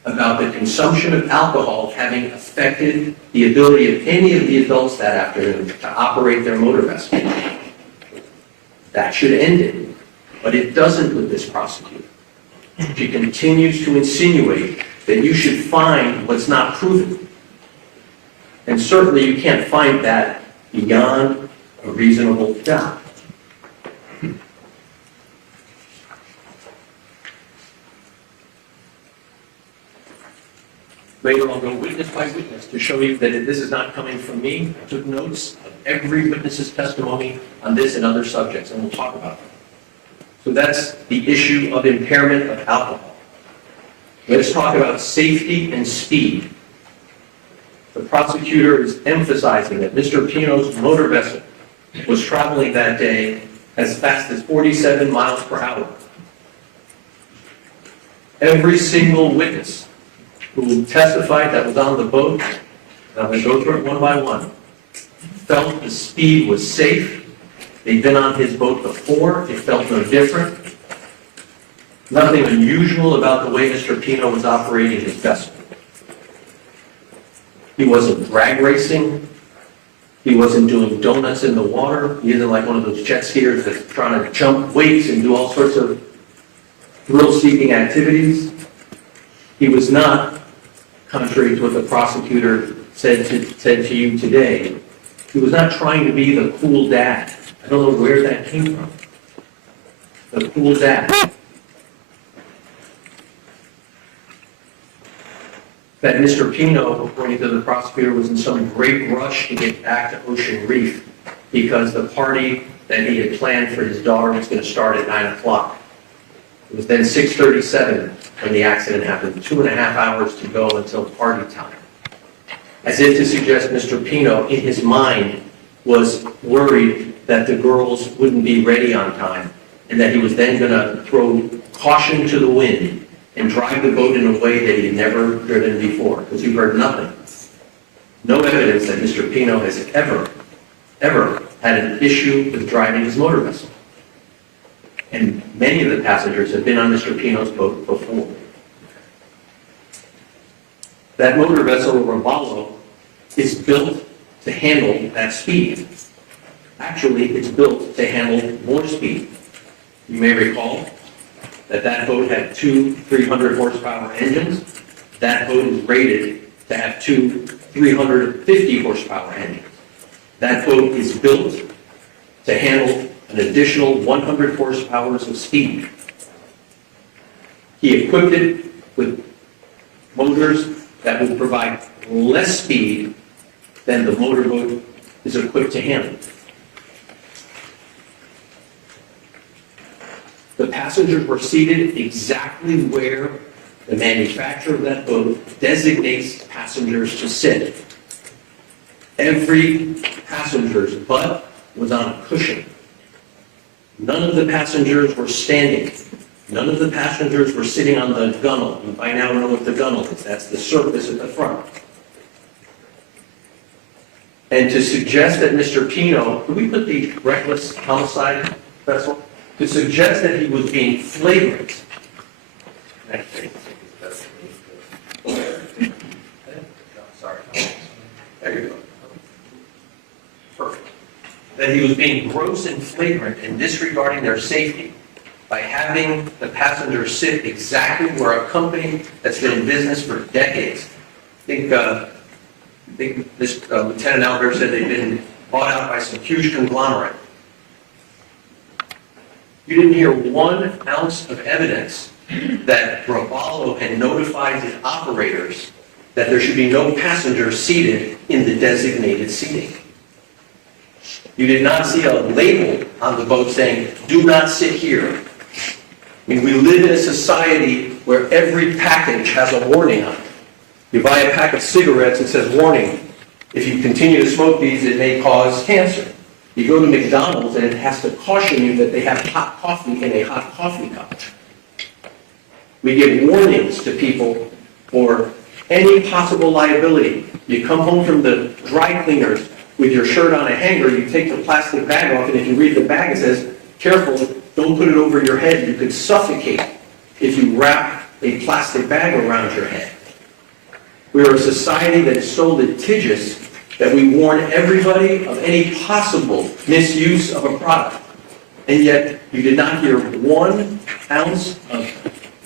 about the consumption of alcohol having affected the ability of any of the adults that afternoon to operate their motor vessel. That should end it. But it doesn't with this prosecutor. She continues to insinuate that you should find what's not proven. And certainly you can't find that beyond a reasonable doubt. Later I'll go witness by witness to show you that this is not coming from me. I took notes of every witness's testimony on this and other subjects, and we'll talk about them. So that's the issue of impairment of alcohol. Let's talk about safety and speed. The prosecutor is emphasizing that Mr. Pino's motor vessel was traveling that day as fast as 47 miles per hour. Every single witness who testified that was on the boat, and I'm going to go through it one by one, felt the speed was safe. They'd been on his boat before. It felt no different. Nothing unusual about the way Mr. Pino was operating his vessel. He wasn't drag racing. He wasn't doing donuts in the water. He isn't like one of those jet skiers that's trying to jump weights and do all sorts of thrill-seeking activities. He was not, contrary to what the prosecutor said to you today, he was not trying to be the cool dad. I don't know where that came from. The cool dad. That Mr. Pino, according to the prosecutor, was in some great rush to get back to Ocean Reef because the party that he had planned for his daughter was going to start at 9 o'clock. It was then 6:37 when the accident happened, 2.5 hours to go until party time. As if to suggest Mr. Pino, in his mind, was worried that the girls wouldn't be ready on time, and that he was then going to throw caution to the wind and drive the boat in a way that he had never driven before, because he heard nothing. No evidence that Mr. Pino has ever had an issue with driving his motor vessel. And many of the passengers have been on Mr. Pino's boat before. That motor vessel, Rebuttal, is built to handle that speed. Actually, it's built to handle more speed. You may recall that boat had two 300 horsepower engines. That boat is rated to have two 350 horsepower engines. That boat is built to handle an additional 100 horsepower of speed. He equipped it with motors that would provide less speed than the motorboat is equipped to handle. The passengers were seated exactly where the manufacturer of that boat designates passengers to sit. Every passenger's butt was on a cushion. None of the passengers were standing. None of the passengers were sitting on the gunnel. You by now know what the gunnel is. That's the surface at the front. And to suggest that Mr. Pino, could we put the reckless homicide vessel? To suggest that he was being flagrant. Sorry. There you go. Perfect. That he was being gross and flagrant in disregarding their safety by having the passengers sit exactly where a company that's been in business for decades. I think this Lieutenant Albert said they've been bought out by some huge conglomerate. You didn't hear 1 ounce of evidence that Rebuttal had notified his operators that there should be no passengers seated in the designated seating. You did not see a label on the boat saying, "Do not sit here." I mean, we live in a society where every package has a warning on it. You buy a pack of cigarettes, it says, "Warning, if you continue to smoke these, it may cause cancer." You go to McDonald's and it has to caution you that they have hot coffee in a hot coffee cup. We give warnings to people for any possible liability. You come home from the dry cleaners with your shirt on a hanger, you take the plastic bag off, and if you read the bag, it says, "Careful, don't put it over your head. You could suffocate if you wrap a plastic bag around your head." We are a society that is so litigious that we warn everybody of any possible misuse of a product. And yet, you did not hear 1 ounce of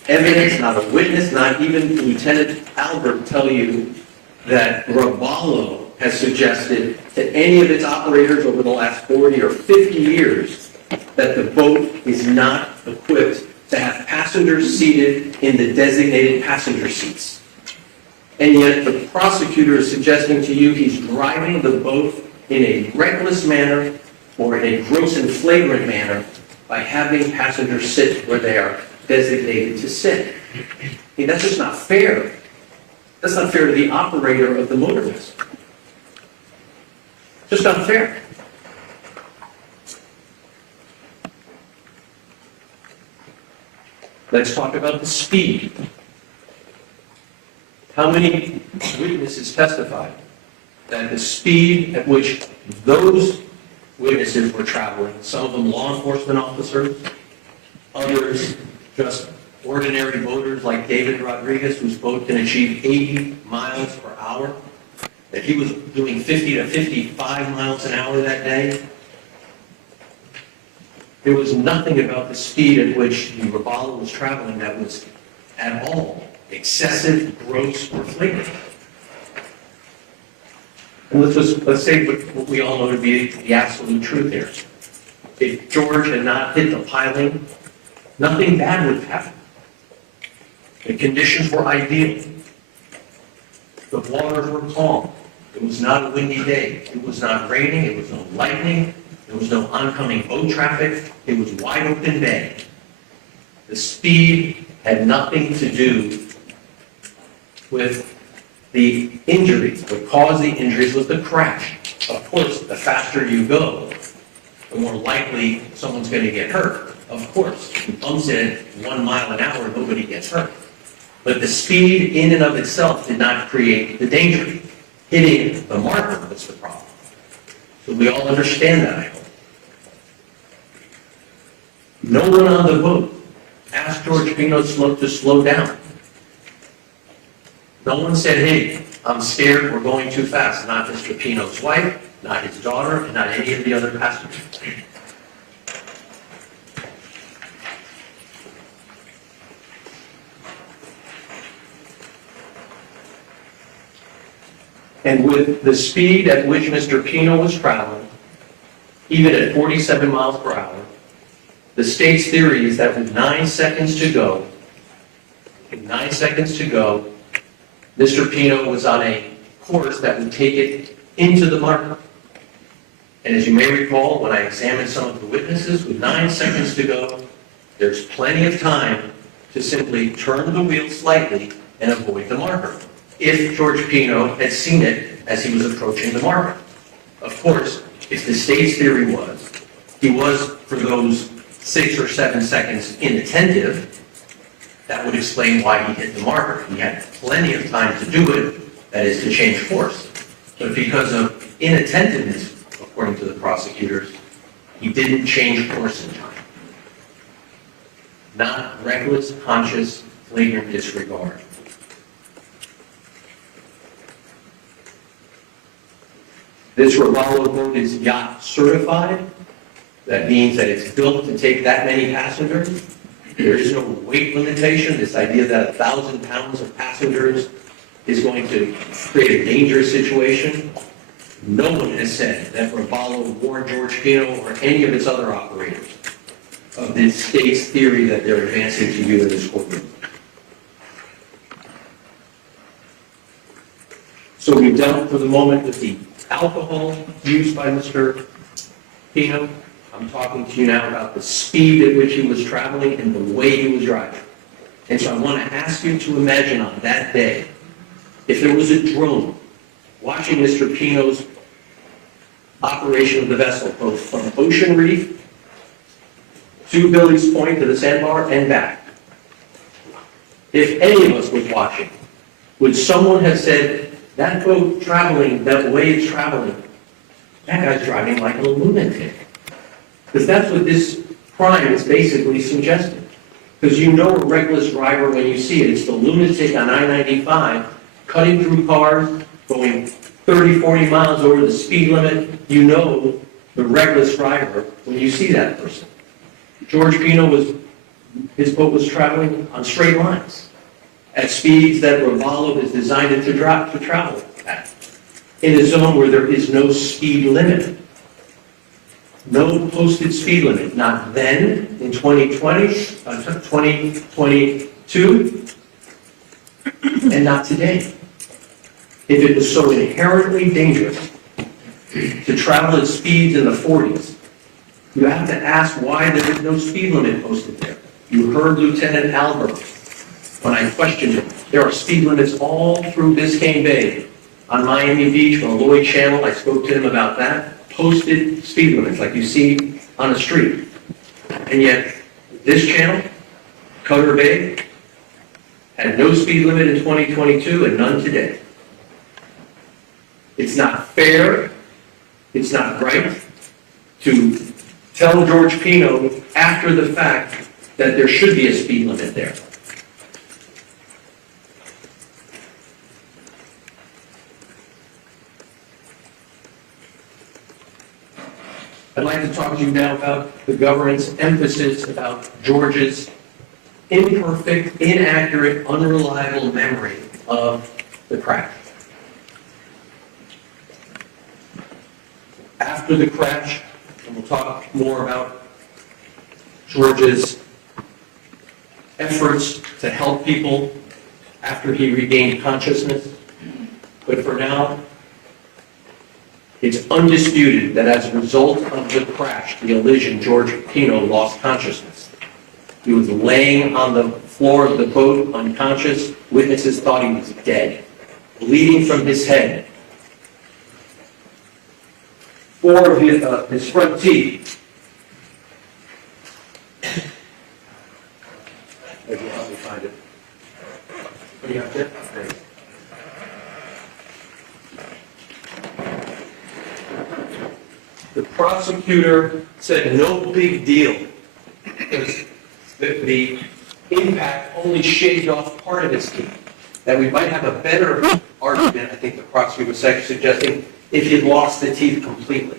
evidence, not a witness, not even Lieutenant Albert tell you that Rebuttal has suggested to any of its operators over the last 40 or 50 years that the boat is not equipped to have passengers seated in the designated passenger seats. And yet the prosecutor is suggesting to you he's driving the boat in a reckless manner or in a gross and flagrant manner by having passengers sit where they are designated to sit. I mean, that's just not fair. That's not fair to the operator of the motor vessel. Just not fair. Let's talk about the speed. How many witnesses testified that the speed at which those witnesses were traveling, some of them law enforcement officers, others just ordinary voters like David Rodriguez, whose boat can achieve 80 miles per hour, that he was doing 50 to 55 miles an hour that day? There was nothing about the speed at which the Rebuttal was traveling that was at all excessive, gross, or flagrant. And let's say what we all know to be the absolute truth here. If George had not hit the piling, nothing bad would have happened. The conditions were ideal. The waters were calm. It was not a windy day. It was not raining. It was no lightning. There was no oncoming boat traffic. It was wide open bay. The speed had nothing to do with the injuries. What caused the injuries was the crash. Of course, the faster you go, the more likely someone's going to get hurt. Of course, if you bumps it at 1 mile an hour, nobody gets hurt. But the speed in and of itself did not create the danger. Hitting the marker was the problem. So we all understand that, I hope. No one on the boat asked George Pino to slow down. No one said, hey, I'm scared, we're going too fast. Not Mr. Pino's wife, not his daughter, and not any of the other passengers. And with the speed at which Mr. Pino was traveling, even at 47 miles per hour, the state's theory is that with 9 seconds to go, Mr. Pino was on a course that would take it into the marker. And as you may recall, when I examined some of the witnesses, with 9 seconds to go, there's plenty of time to simply turn the wheel slightly and avoid the marker, if George Pino had seen it as he was approaching the marker. Of course, if the state's theory was, he was, for those 6 or 7 seconds, inattentive, that would explain why he hit the marker. He had plenty of time to do it, that is, to change course. But because of inattentiveness, according to the prosecutors, he didn't change course in time. Not reckless, conscious, flagrant disregard. This Rebuttal boat is yacht certified. That means that it's built to take that many passengers. There is no weight limitation. This idea that 1,000 pounds of passengers is going to create a dangerous situation. No one has said that Rebuttal warned George Pino or any of its other operators of the state's theory that they're advancing to you in this courtroom. So we dealt for the moment with the alcohol used by Mr. Pino. I'm talking to you now about the speed at which he was traveling and the way he was driving. And so I want to ask you to imagine on that day, if there was a drone watching Mr. Pino's operation of the vessel, both from Ocean Reef to Billy's Point to the sandbar and back. If any of us was watching, would someone have said, that boat traveling, that way it's traveling, that guy's driving like a lunatic? Because that's what this crime is basically suggesting. Because you know a reckless driver when you see it. It's the lunatic on I-95 cutting through cars, going 30, 40 miles over the speed limit. You know the reckless driver when you see that person. George Pino his boat was traveling on straight lines at speeds that Rebuttal is designed to travel at, in a zone where there is no speed limit. No posted speed limit, not then, in 2022, and not today. If it was so inherently dangerous to travel at speeds in the 40s, you have to ask why there is no speed limit posted there. You heard Lieutenant Albert when I questioned him. There are speed limits all through Biscayne Bay. On Miami Beach, on the Lloyd Channel, I spoke to him about that. Posted speed limits like you see on the street. And yet, this channel, Cutter Bay, had no speed limit in 2022 and none today. It's not fair, it's not right to tell George Pino after the fact that there should be a speed limit there. I'd like to talk to you now about the government's emphasis about George's imperfect, inaccurate, unreliable memory of the crash. After the crash, and we'll talk more about George's efforts to help people after he regained consciousness. But for now, It's undisputed that as a result of the crash, the collision, George Pino lost consciousness. He was laying on the floor of the boat, unconscious. Witnesses thought he was dead, bleeding from his head. 4 of his front teeth. Maybe you'll help me find it. What do you have there? Great. The prosecutor said no big deal, because the impact only shaved off part of his teeth. That we might have a better argument, I think the prosecutor was suggesting, if he'd lost the teeth completely.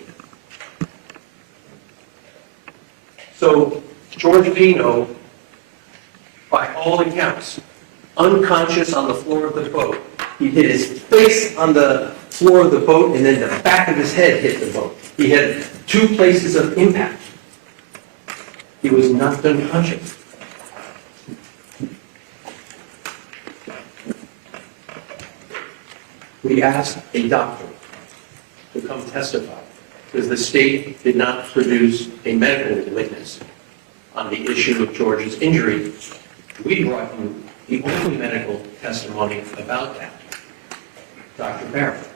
So George Pino, by all accounts, unconscious on the floor of the boat. He hit his face on the floor of the boat, and then the back of his head hit the boat. He had 2 places of impact. He was knocked unconscious. We asked a doctor to come testify, because the state did not produce a medical witness on the issue of George's injury. We brought you the only medical testimony about that, Dr. Barrett.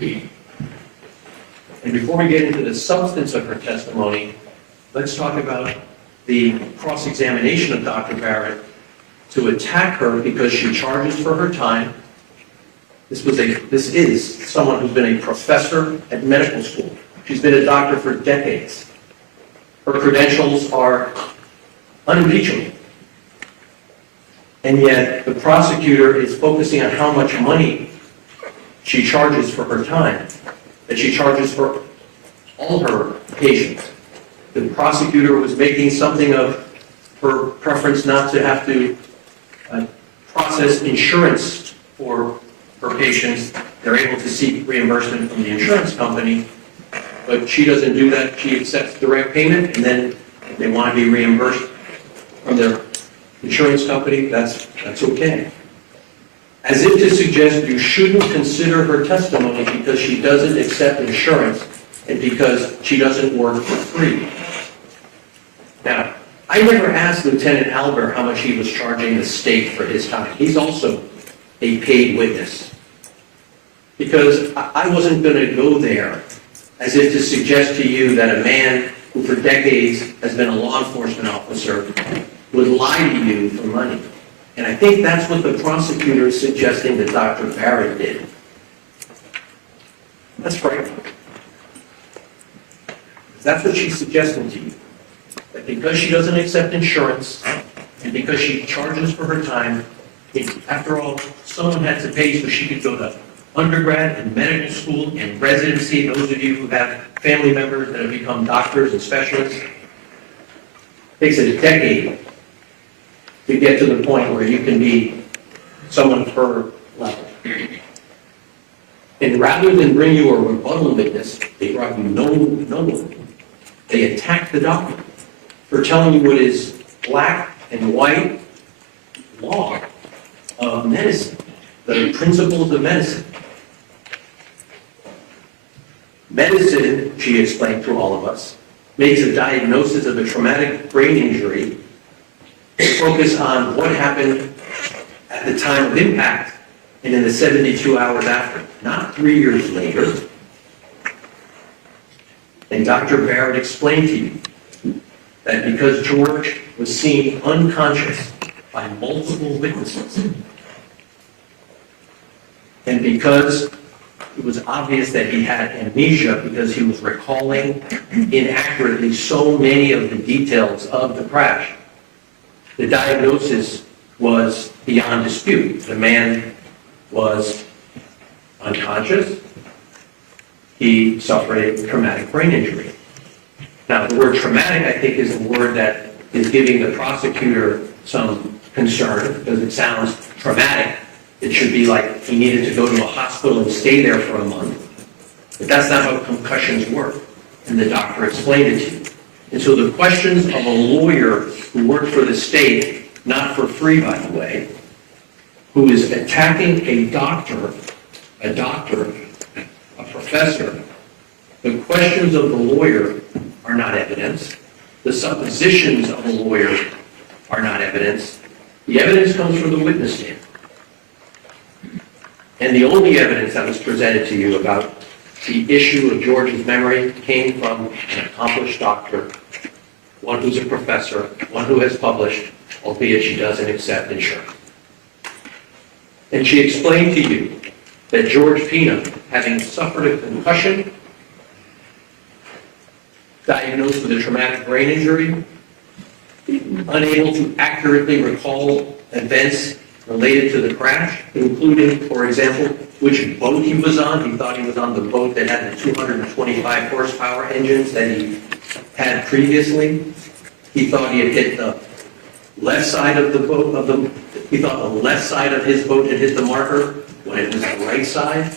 And before we get into the substance of her testimony, let's talk about the cross-examination of Dr. Barrett to attack her because she charges for her time. This is someone who's been a professor at medical school. She's been a doctor for decades. Her credentials are unimpeachable. And yet the prosecutor is focusing on how much money she charges for her time, that she charges for all her patients. The prosecutor was making something of her preference not to have to process insurance for her patients. They're able to seek reimbursement from the insurance company, but she doesn't do that. She accepts direct payment, and then if they want to be reimbursed from their insurance company, that's okay. As if to suggest you shouldn't consider her testimony because she doesn't accept insurance and because she doesn't work for free. Now, I never asked Lieutenant Albert how much he was charging the state for his time. He's also a paid witness. Because I wasn't going to go there as if to suggest to you that a man who for decades has been a law enforcement officer would lie to you for money. And I think that's what the prosecutor is suggesting that Dr. Barrett did. That's frightening. That's what she's suggesting to you. That because she doesn't accept insurance, and because she charges for her time, after all, someone had to pay so she could go to undergrad and medical school and residency. Those of you who have family members that have become doctors and specialists, it takes a decade to get to the point where you can be someone of her level. And rather than bring you a rebuttal witness, they brought you no one. They attacked the doctor for telling you what is black and white law of medicine, the principles of medicine. Medicine, she explained to all of us, makes a diagnosis of a traumatic brain injury focus on what happened at the time of impact and in the 72 hours after, not 3 years later. And Dr. Barrett explained to you that because George was seen unconscious by multiple witnesses, and because it was obvious that he had amnesia because he was recalling inaccurately so many of the details of the crash, the diagnosis was beyond dispute. The man was unconscious. He suffered a traumatic brain injury. Now, the word traumatic, I think, is a word that is giving the prosecutor some concern because it sounds traumatic. It should be like he needed to go to a hospital and stay there for a month. But that's not how concussions work. And the doctor explained it to you. And so the questions of a lawyer who worked for the state, not for free, by the way, who is attacking a doctor, a professor, The questions of the lawyer are not evidence. The suppositions of the lawyer are not evidence. The evidence comes from the witness stand. And the only evidence that was presented to you about the issue of George's memory came from an accomplished doctor, one who's a professor, one who has published, albeit she doesn't accept insurance. And she explained to you that George Pino, having suffered a concussion, diagnosed with a traumatic brain injury, unable to accurately recall events related to the crash, including, for example, which boat he was on. He thought he was on the boat that had the 225 horsepower engines that he had previously. He thought he had hit the left side of the boat, he thought the left side of his boat had hit the marker when it was the right side.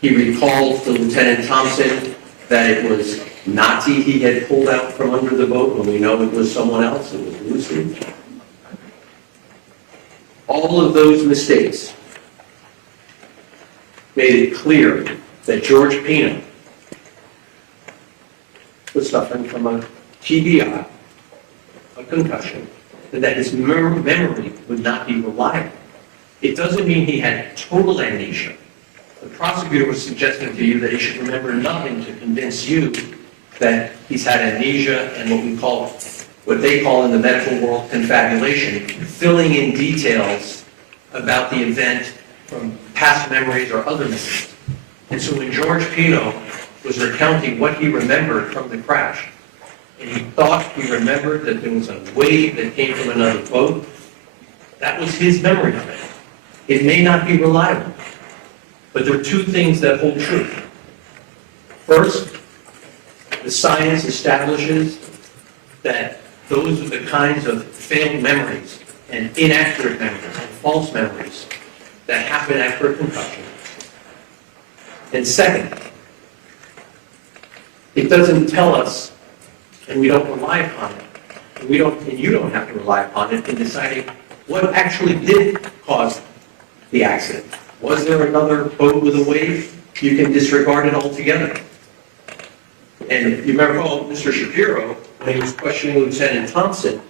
He recalled to Lieutenant Thompson that it was Nazi he had pulled out from under the boat when we know it was someone else, it was Lucy. All of those mistakes made it clear that George Pino was suffering from a TBI, a concussion, and that his memory would not be reliable. It doesn't mean he had total amnesia. The prosecutor was suggesting to you that he should remember nothing to convince you that he's had amnesia and what they call in the medical world confabulation, filling in details about the event from past memories or other memories. And so when George Pino was recounting what he remembered from the crash, and he thought he remembered that there was a wave that came from another boat, that was his memory of it. It may not be reliable, but there are two things that hold true. First, the science establishes that those are the kinds of failed memories and inaccurate memories and false memories that happen after a concussion. And second, it doesn't tell us, and we don't rely upon it, and you don't have to rely upon it in deciding what actually did cause the accident. Was there another boat with a wave? You can disregard it altogether. And you remember, Mr. Shapiro, when he was questioning Lieutenant Thompson,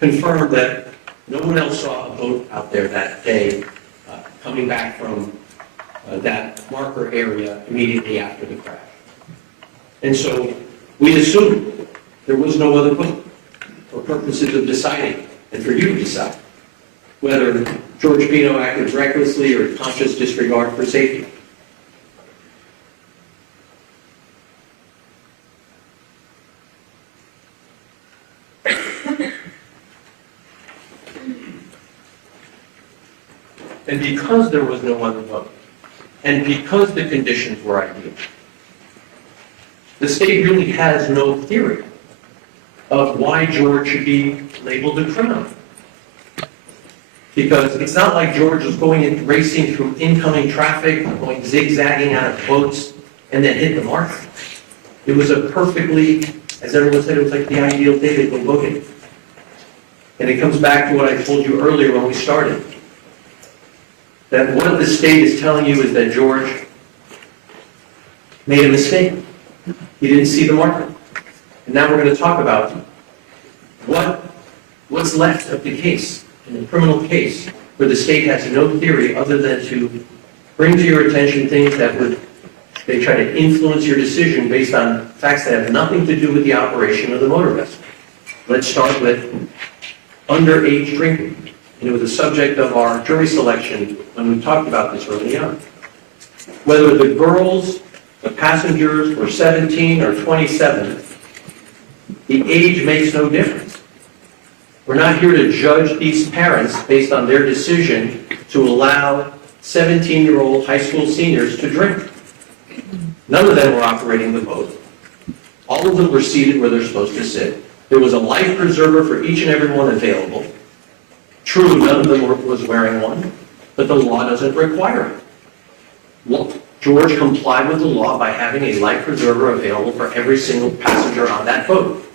confirmed that no one else saw a boat out there that day coming back from that marker area immediately after the crash. And so we assumed there was no other boat for purposes of deciding, and for you to decide, whether George Pino acted recklessly or conscious disregard for safety. And because there was no other boat, and because the conditions were ideal, the state really has no theory of why George should be labeled a criminal. Because it's not like George was going and racing through incoming traffic, going zigzagging out of boats, and then hit the marker. It was a perfectly, as everyone said, it was like the ideal day to go boogie. And it comes back to what I told you earlier when we started. That what the state is telling you is that George made a mistake. He didn't see the marker. And now we're going to talk about what's left of the case, in the criminal case, where the state has no theory other than to bring to your attention things that they try to influence your decision based on facts that have nothing to do with the operation of the motor vessel. Let's start with underage drinking. And it was a subject of our jury selection when we talked about this early on. Whether the girls, the passengers, were 17 or 27, the age makes no difference. We're not here to judge these parents based on their decision to allow 17-year-old high school seniors to drink. None of them were operating the boat. All of them were seated where they're supposed to sit. There was a life preserver for each and every one available. True, none of them was wearing one, but the law doesn't require it. Well, George complied with the law by having a life preserver available for every single passenger on that boat.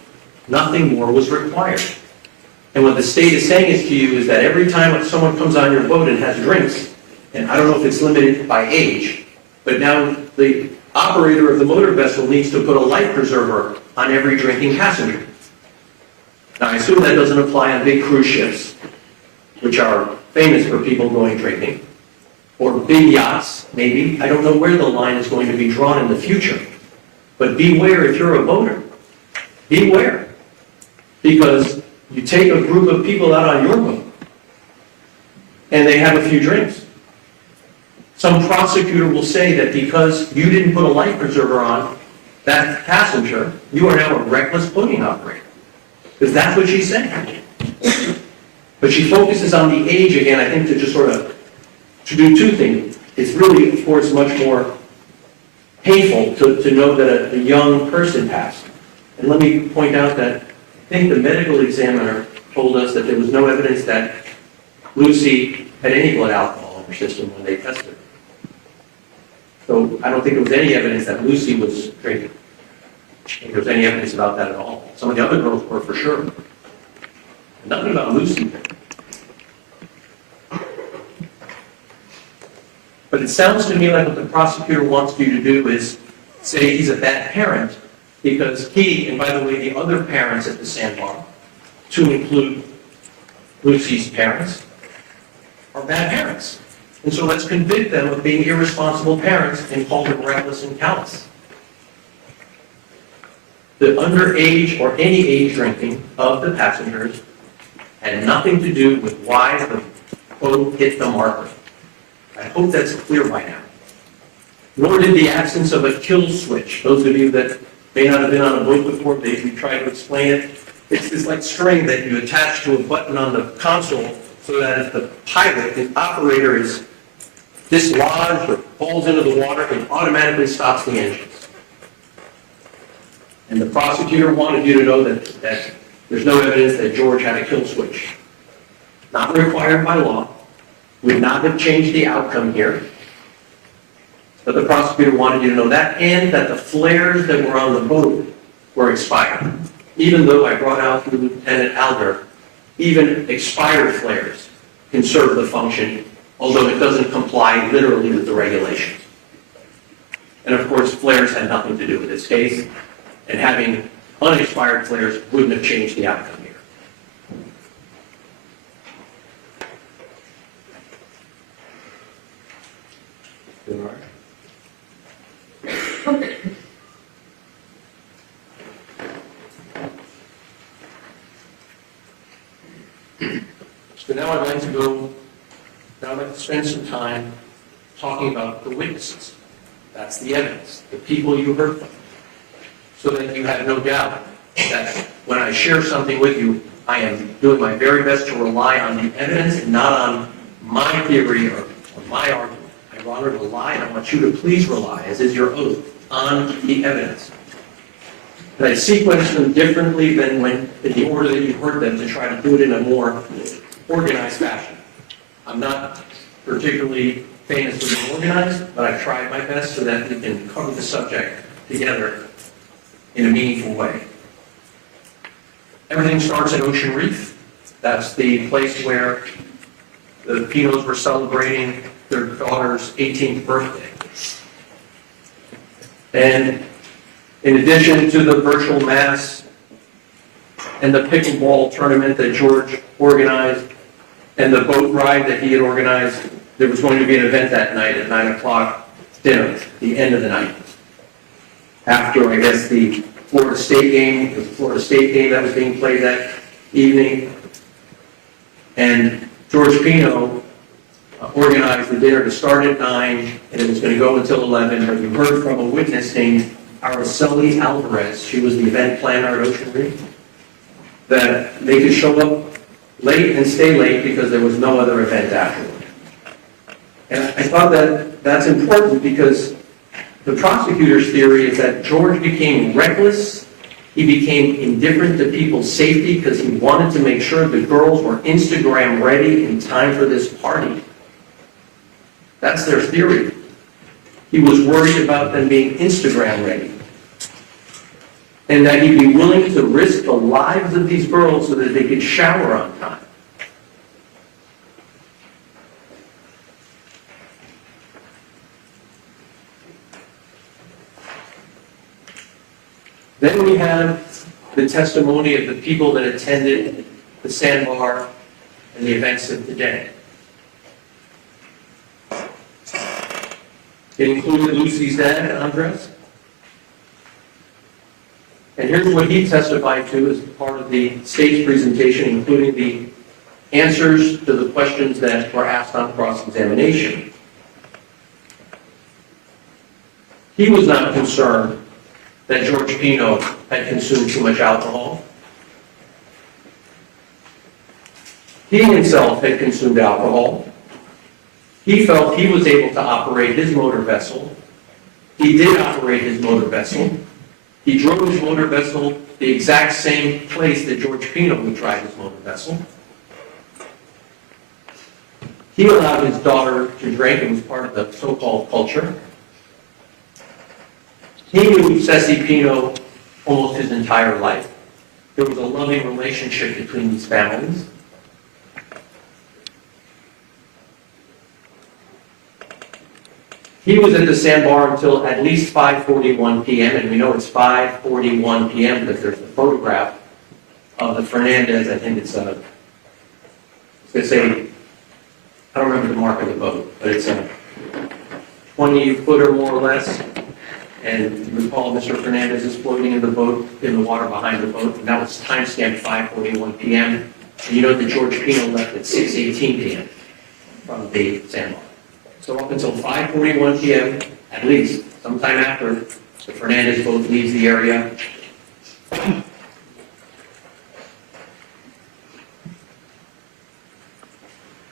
Nothing more was required. And what the state is saying is to you is that every time someone comes on your boat and has drinks, and I don't know if it's limited by age, but now the operator of the motor vessel needs to put a life preserver on every drinking passenger. Now, I assume that doesn't apply on big cruise ships, which are famous for people going drinking, or big yachts, maybe. I don't know where the line is going to be drawn in the future. But beware if you're a boater. Beware. Because you take a group of people out on your boat, and they have a few drinks. Some prosecutor will say that because you didn't put a life preserver on that passenger, you are now a reckless boating operator. Because that's what she's saying. But she focuses on the age again, I think, to just sort of to do two things. It's really, of course, much more painful to know that a young person passed. And let me point out that I think the medical examiner told us that there was no evidence that Lucy had any blood alcohol in her system when they tested her. So I don't think there was any evidence that Lucy was drinking. I think there was any evidence about that at all. Some of the other girls were for sure. Nothing about Lucy. But it sounds to me like what the prosecutor wants you to do is say he's a bad parent because he, and by the way, the other parents at the sandbar, to include Lucy's parents, are bad parents. And so let's convict them of being irresponsible parents and call them reckless and callous. The underage or any age drinking of the passengers had nothing to do with why the boat hit the marker. I hope that's clear by now. Nor did the absence of a kill switch. Those of you that may not have been on a boat before, we try to explain it. It's this like string that you attach to a button on the console so that if the pilot, the operator is dislodged or falls into the water, it automatically stops the engines. And the prosecutor wanted you to know that there's no evidence that George had a kill switch. Not required by law. Would not have changed the outcome here. But the prosecutor wanted you to know that, and that the flares that were on the boat were expired. Even though I brought out through Lieutenant Alder, even expired flares can serve the function, although it doesn't comply literally with the regulations. And of course, flares had nothing to do with this case, and having unexpired flares wouldn't have changed the outcome here. All right. So now I'd like to spend some time talking about the witnesses. That's the evidence, the people you heard from. So that you have no doubt that when I share something with you, I am doing my very best to rely on the evidence and not on my theory or my argument. I rather rely, and I want you to please rely, as is your oath, on the evidence. And I sequence them differently than in the order that you heard them to try to do it in a more organized fashion. I'm not particularly famous for being organized, but I've tried my best so that we can cover the subject together in a meaningful way. Everything starts at Ocean Reef. That's the place where the Pinos were celebrating their daughter's 18th birthday. And in addition to the virtual mass and the pickleball tournament that George organized and the boat ride that he had organized, there was going to be an event that night at 9 o'clock dinner, the end of the night. After, I guess, the Florida State game, the Florida State game that was being played that evening. And George Pino organized the dinner to start at 9, and it was going to go until 11. But you heard from a witness named Araceli Alvarez. She was the event planner at Ocean Reef. That they could show up late and stay late because there was no other event afterward. And I thought that that's important because the prosecutor's theory is that George became reckless. He became indifferent to people's safety because he wanted to make sure the girls were Instagram ready in time for this party. That's their theory. He was worried about them being Instagram ready. And that he'd be willing to risk the lives of these girls so that they could shower on time. have the testimony of the people that attended the sandbar and the events of the day. It included Lucy's dad, Andres. And here's what he testified to as part of the state's presentation, including the answers to the questions that were asked on cross-examination. He was not concerned that George Pino had consumed too much alcohol. He himself had consumed alcohol. He felt he was able to operate his motor vessel. He did operate his motor vessel. He drove his motor vessel the exact same place that George Pino would drive his motor vessel. He allowed his daughter to drink. It was part of the so-called culture. He knew Ceci Pino almost his entire life. There was a loving relationship between these families. He was at the sandbar until at least 5:41 p.m., and we know it's 5:41 p.m. because there's a photograph of the Fernandez. I think it's I was going to say, I don't remember the mark of the boat, but it's a 20-footer more or less. And you recall Mr. Fernandez is floating in the boat, in the water behind the boat, and that was timestamped 5:41 p.m. And you know that George Pino left at 6:18 p.m. from the sandbar. So up until 5:41 p.m., at least, sometime after, the Fernandez boat leaves the area.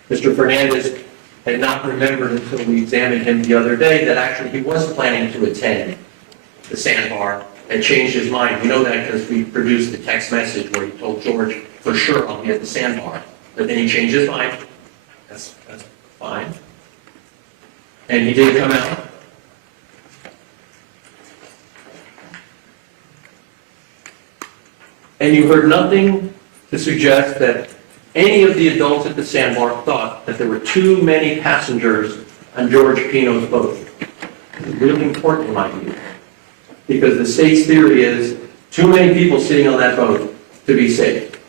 Mr. Fernandez had not remembered until we examined him the other day that actually he was planning to attend the sandbar and changed his mind. We know that because we produced the text message where he told George, for sure, I'll be at the sandbar. But then he changed his mind. That's fine. And he did come out. And you heard nothing to suggest that any of the adults at the sandbar thought that there were too many passengers on George Pino's boat. It's really important in my view, because the state's theory is too many people sitting on that boat to be safe.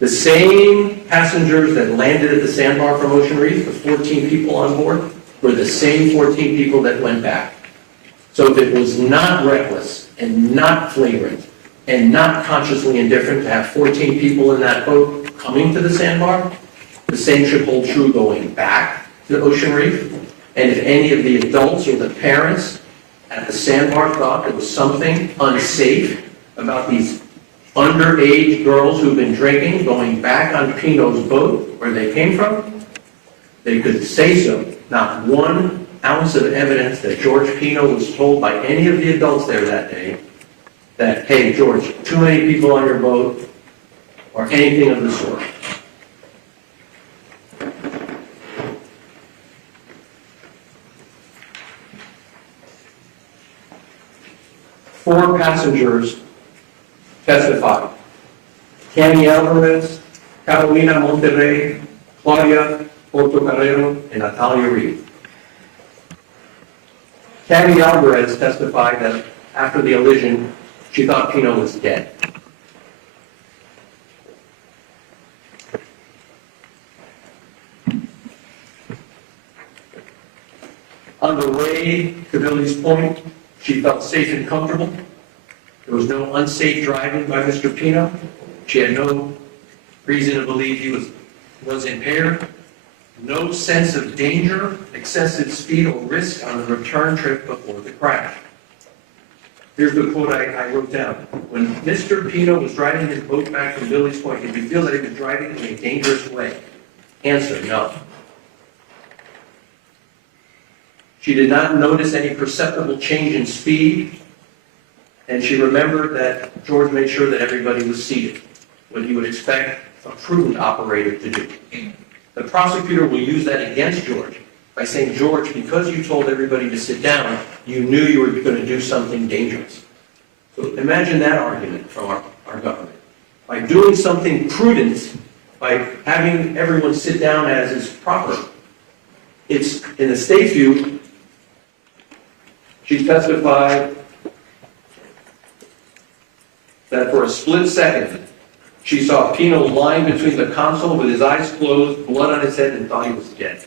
The same passengers that landed at the sandbar from Ocean Reef, the 14 people on board, were the same 14 people that went back. So if it was not reckless and not flagrant and not consciously indifferent to have 14 people in that boat coming to the sandbar, the same should hold true going back to Ocean Reef. And if any of the adults or the parents at the sandbar thought there was something unsafe about these underage girls who've been drinking going back on Pino's boat where they came from, they could say so. Not 1 ounce of evidence that George Pino was told by any of the adults there that day that, hey, George, too many people on your boat, or anything of the sort. Four passengers testified. Cami Alvarez, Carolina Monterrey, Claudia Portocarrero, and Natalia Reed. Cami Alvarez testified that after the collision, she thought Pino was dead. On the way to Billy's Point, she felt safe and comfortable. There was no unsafe driving by Mr. Pino. She had no reason to believe he was impaired. No sense of danger, excessive speed, or risk on the return trip before the crash. Here's the quote I wrote down. When Mr. Pino was driving his boat back from Billy's Point, did you feel that he was driving in a dangerous way? Answer, no. She did not notice any perceptible change in speed, and she remembered that George made sure that everybody was seated, what you would expect a prudent operator to do. The prosecutor will use that against George by saying, George, because you told everybody to sit down, you knew you were going to do something dangerous. So imagine that argument from our government. By doing something prudent, by having everyone sit down as is proper, it's, in the state's view, she testified that for a split second, she saw Pino lying between the console with his eyes closed, blood on his head, and thought he was dead.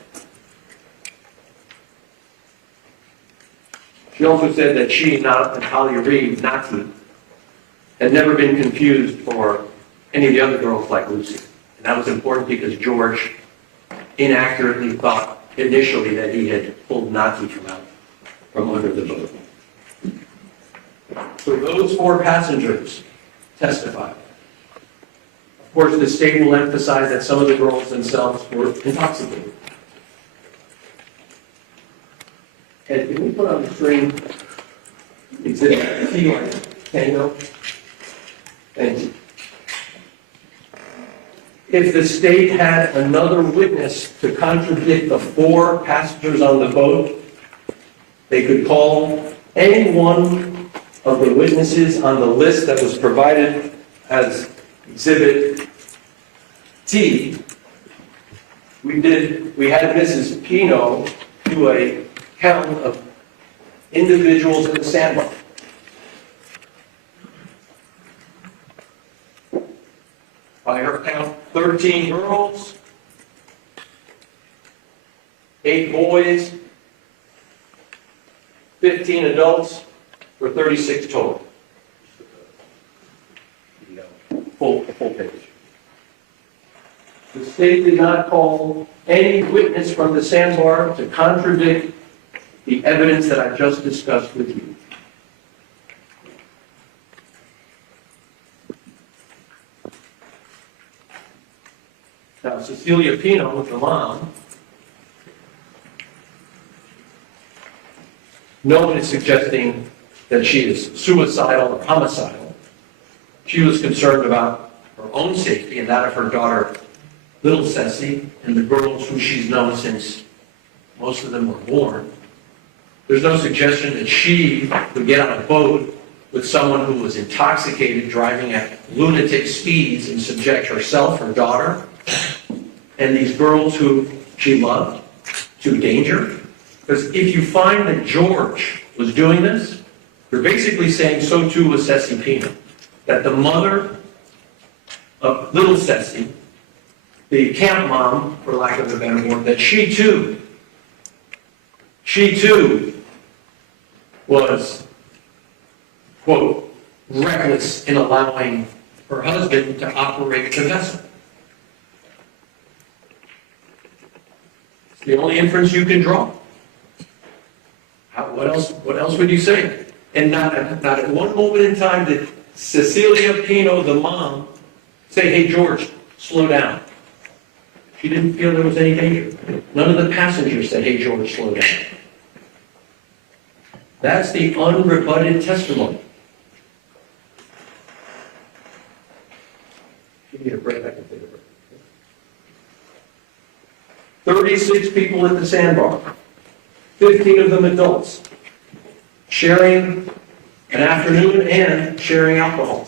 She also said that she and Natalia Reed, Nati, had never been confused for any of the other girls like Lucy. And that was important because George inaccurately thought initially that he had pulled Nati from under the boat. So those 4 passengers testified. Of course, the state will emphasize that some of the girls themselves were intoxicated. And can we put on the screen exhibit T like Tango? Thank you. If the state had another witness to contradict the 4 passengers on the boat, they could call any one of the witnesses on the list that was provided as exhibit T. We had Mrs. Pino do a count of individuals in the sandbar. By her count, 13 girls, 8 boys, 15 adults, for 36 total. Full page. The state did not call any witness from the sandbar to contradict the evidence that I just discussed with you. Now, Cecilia Pino, the mom, no one is suggesting that she is suicidal or homicidal. She was concerned about her own safety and that of her daughter, little Ceci, and the girls who she's known since most of them were born. There's no suggestion that she would get on a boat with someone who was intoxicated, driving at lunatic speeds, and subject herself, her daughter, and these girls who she loved to danger. Because if you find that George was doing this, you're basically saying so too was Ceci Pino. That the mother of little Ceci, the camp mom, for lack of a better word, that she too was, quote, reckless in allowing her husband to operate the vessel. It's the only inference you can draw. What else would you say? And not at one moment in time did Cecilia Pino, the mom, say, hey, George, slow down. She didn't feel there was any danger. None of the passengers said, hey, George, slow down. That's the unrebutted testimony. If you need a break, I can take a break. 36 people at the sandbar, 15 of them adults, sharing an afternoon and sharing alcohol.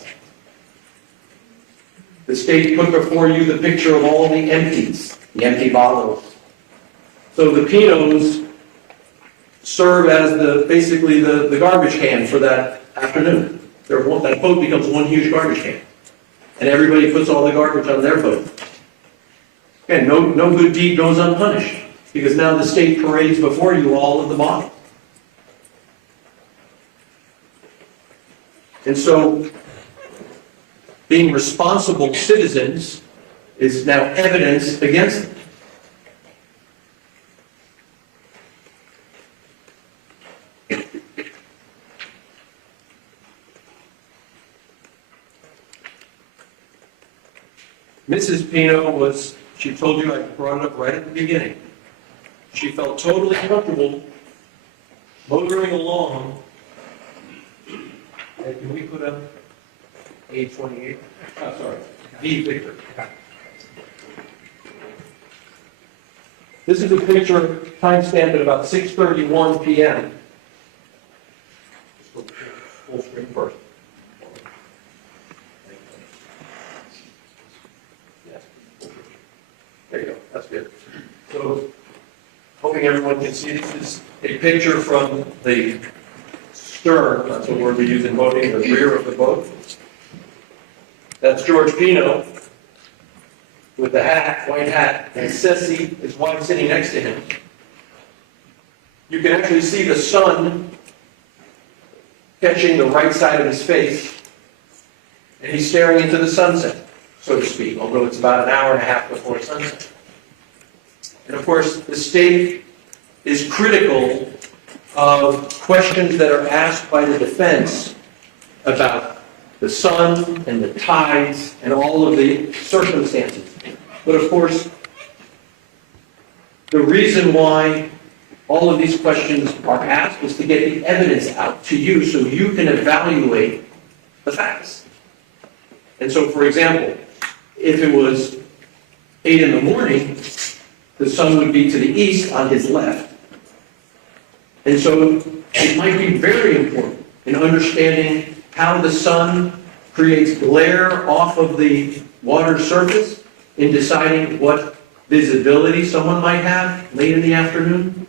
The state put before you the picture of all the empties, the empty bottles. So the Pinos serve as basically the garbage can for that afternoon. That boat becomes one huge garbage can. And everybody puts all the garbage on their boat. And no good deed goes unpunished, because now the state parades before you all of the bottles. And so, being responsible citizens is now evidence against them. Mrs. Pino she told you, I brought it up right at the beginning. She felt totally comfortable motoring along. And can we put up A28? Oh, sorry, V Victor. This is a picture time-stamped at about 6:31 p.m. Full screen first. There you go, that's good. So, hoping everyone can see, this is a picture from the stern, that's the word we use in boating, the rear of the boat. That's George Pino with the hat, white hat, and Ceci, his wife, sitting next to him. You can actually see the sun catching the right side of his face, and he's staring into the sunset, so to speak, although it's about an hour and a half before sunset. And of course, the state is critical of questions that are asked by the defense about the sun and the tides and all of the circumstances. But of course, the reason why all of these questions are asked is to get the evidence out to you so you can evaluate the facts. And so, for example, if it was 8 in the morning, the sun would be to the east on his left. And so it might be very important in understanding how the sun creates glare off of the water surface in deciding what visibility someone might have late in the afternoon.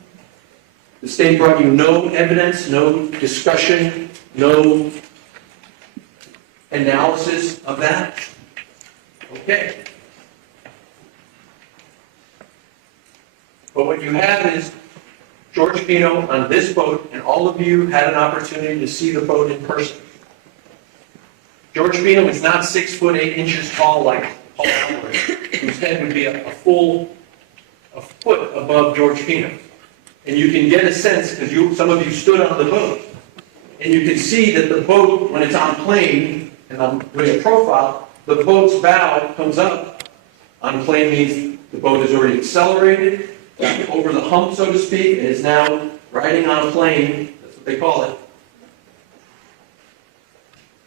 The state brought you no evidence, no discussion, no analysis of that. Okay. But what you have is George Pino on this boat, and all of you had an opportunity to see the boat in person. George Pino is not 6 foot 8 inches tall like Paul Alvarez, whose head would be a foot above George Pino. And you can get a sense, because some of you stood on the boat, and you can see that the boat, when it's on plane, and I'm doing a profile, the boat's bow comes up. On plane means the boat is already accelerated, over the hump, so to speak, and is now riding on a plane. That's what they call it.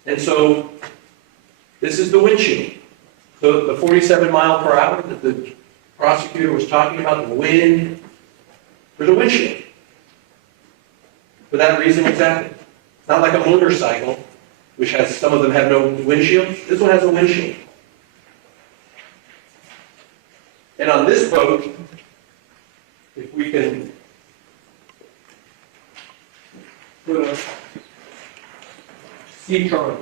And so, this is the windshield. So the 47 mile per hour that the prosecutor was talking about, the wind, there's a windshield. For that reason, exactly. It's not like a motorcycle, which has, some of them have no windshield. This one has a windshield. And on this boat, if we can put a sea chart.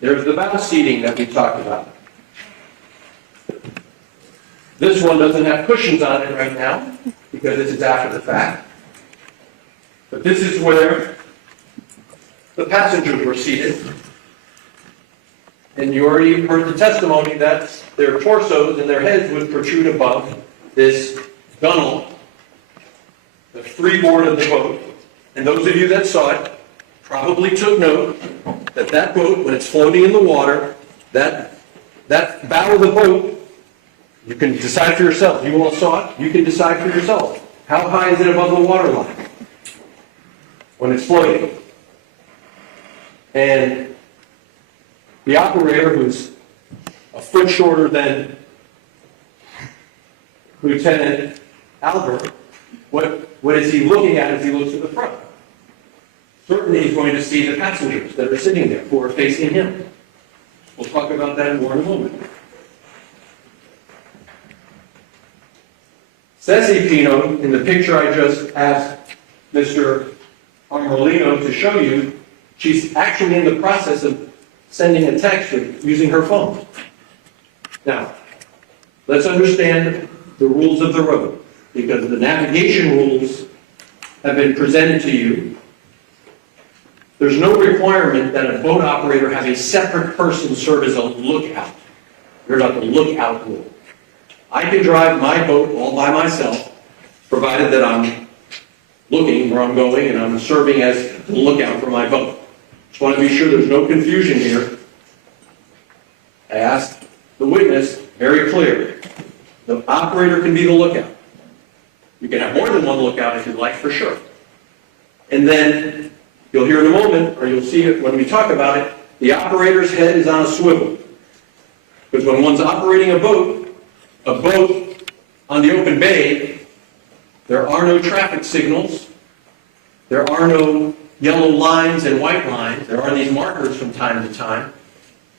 There's the bow seating that we talked about. This one doesn't have cushions on it right now, because this is after the fact. But this is where the passengers were seated. And you already heard the testimony that their torsos and their heads would protrude above this gunnel, the freeboard of the boat. And those of you that saw it probably took note that that boat, when it's floating in the water, that bow of the boat, you can decide for yourself. You all saw it, you can decide for yourself. How high is it above the water line when it's floating? And the operator, who's a foot shorter than Lieutenant Albert, what is he looking at as he looks at the front? Certainly he's going to see the passengers that are sitting there who are facing him. We'll talk about that more in a moment. Ceci Pino, in the picture I just asked Mr. Armolino to show you, she's actually in the process of sending a text using her phone. Now, let's understand the rules of the road, because the navigation rules have been presented to you. There's no requirement that a boat operator have a separate person serve as a lookout. There's like a lookout rule. I can drive my boat all by myself, provided that I'm looking where I'm going and I'm serving as a lookout for my boat. Just want to be sure there's no confusion here. I asked the witness, very clear, the operator can be the lookout. You can have more than one lookout if you'd like, for sure. And then, you'll hear in a moment, or you'll see it when we talk about it, the operator's head is on a swivel. Because when one's operating a boat on the open bay, there are no traffic signals, there are no yellow lines and white lines, there are these markers from time to time,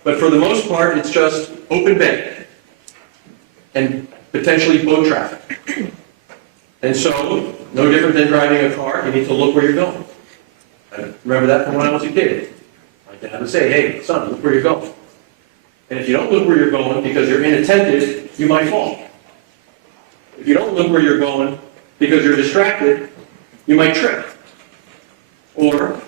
but for the most part, it's just open bay. and potentially boat traffic. And so, no different than driving a car, you need to look where you're going. I remember that from when I was a kid. My dad would say, hey, son, look where you're going. And if you don't look where you're going because you're inattentive, you might fall. If you don't look where you're going because you're distracted, you might trip. Or,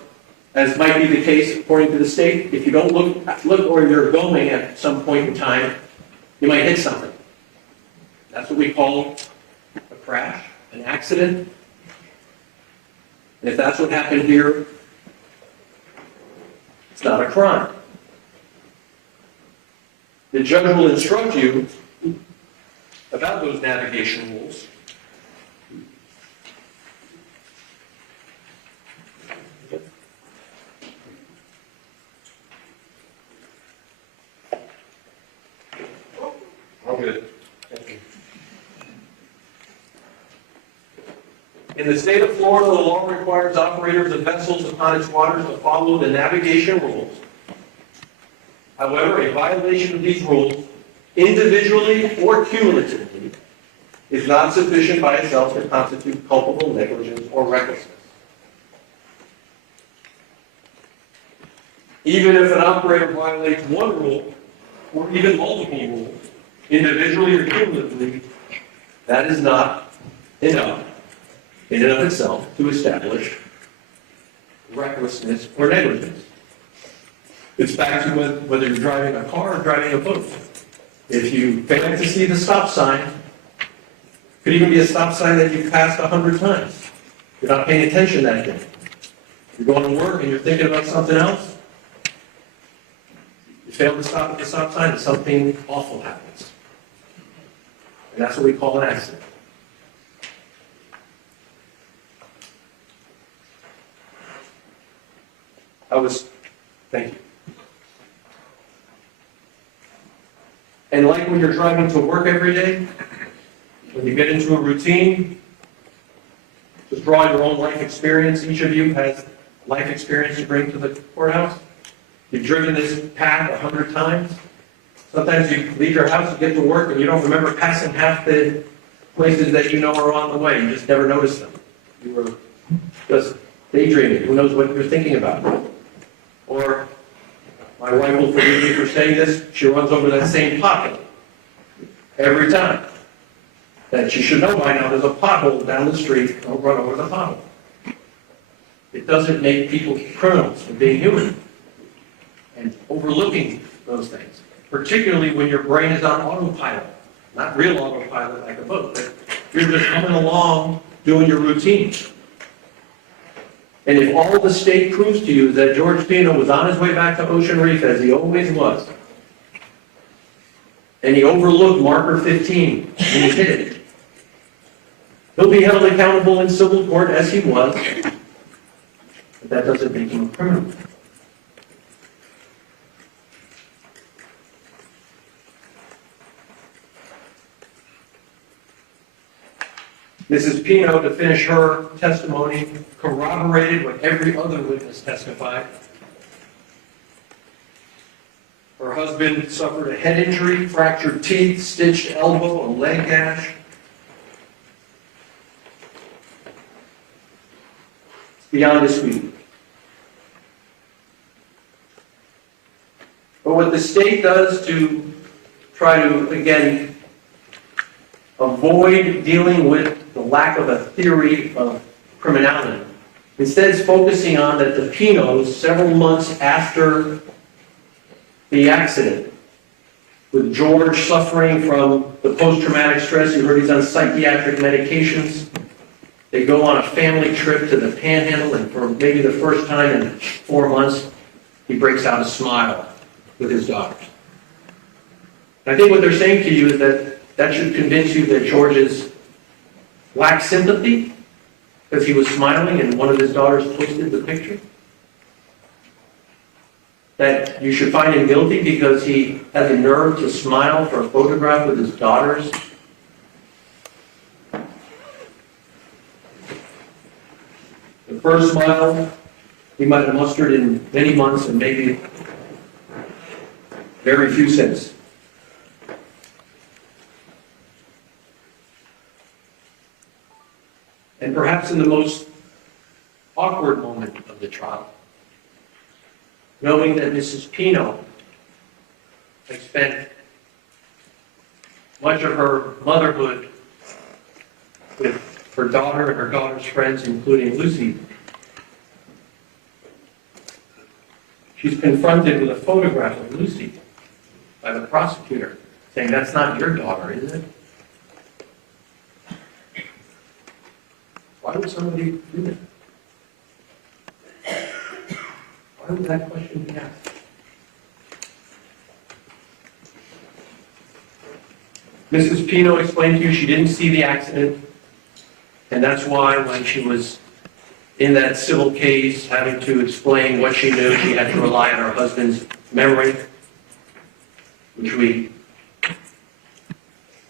as might be the case according to the state, if you don't look where you're going at some point in time, you might hit something. That's what we call a crash, an accident. And if that's what happened here, it's not a crime. The judge will instruct you about those navigation rules. All good. Thank you. In the state of Florida, the law requires operators of vessels upon its waters to follow the navigation rules. However, a violation of these rules, individually or cumulatively, is not sufficient by itself to constitute culpable negligence or recklessness. Even if an operator violates one rule, or even multiple rules, individually or cumulatively, that is not enough in and of itself to establish recklessness or negligence. It's back to whether you're driving a car or driving a boat. If you fail to see the stop sign, it could even be a stop sign that you've passed 100 times. You're not paying attention that day. You're going to work and you're thinking about something else. You fail to stop at the stop sign and something awful happens. And that's what we call an accident. Thank you. And like when you're driving to work every day, when you get into a routine, just draw your own life experience. Each of you has life experience to bring to the courthouse. You've driven this path 100 times. Sometimes you leave your house, you get to work, and you don't remember passing half the places that you know are on the way. You just never noticed them. You were just daydreaming. Who knows what you're thinking about? Or, my wife will forgive me for saying this, she runs over that same pothole every time. That she should know by now there's a pothole down the street, don't run over the pothole. It doesn't make people criminals for being human and overlooking those things, particularly when your brain is on autopilot, not real autopilot like a boat, but you're just coming along doing your routine. And if all the state proves to you that George Pino was on his way back to Ocean Reef, as he always was, and he overlooked marker 15 and he hit it, he'll be held accountable in civil court as he was, but that doesn't make him a criminal. Mrs. Pino, to finish her testimony, corroborated what every other witness testified. Her husband suffered a head injury, fractured teeth, stitched elbow, a leg gash. It's beyond dispute. But what the state does to try to, again, avoid dealing with the lack of a theory of criminality. Instead, it's focusing on that the Pinos, several months after the accident, with George suffering from the post-traumatic stress, you heard he's on psychiatric medications. They go on a family trip to the Panhandle, and for maybe the first time in 4 months, he breaks out a smile with his daughters. And I think what they're saying to you is that should convince you that George's lacked sympathy because he was smiling and one of his daughters posted the picture. That you should find him guilty because he had the nerve to smile for a photograph with his daughters. The first smile he might have mustered in many months and maybe very few since. And perhaps in the most awkward moment of the trial, knowing that Mrs. Pino had spent much of her motherhood with her daughter and her daughter's friends, including Lucy, she's confronted with a photograph of Lucy by the prosecutor, saying, "That's not your daughter, is it?" Why would somebody do that? Why would that question be asked? Mrs. Pino explained to you she didn't see the accident, and that's why when she was in that civil case having to explain what she knew, she had to rely on her husband's memory, which we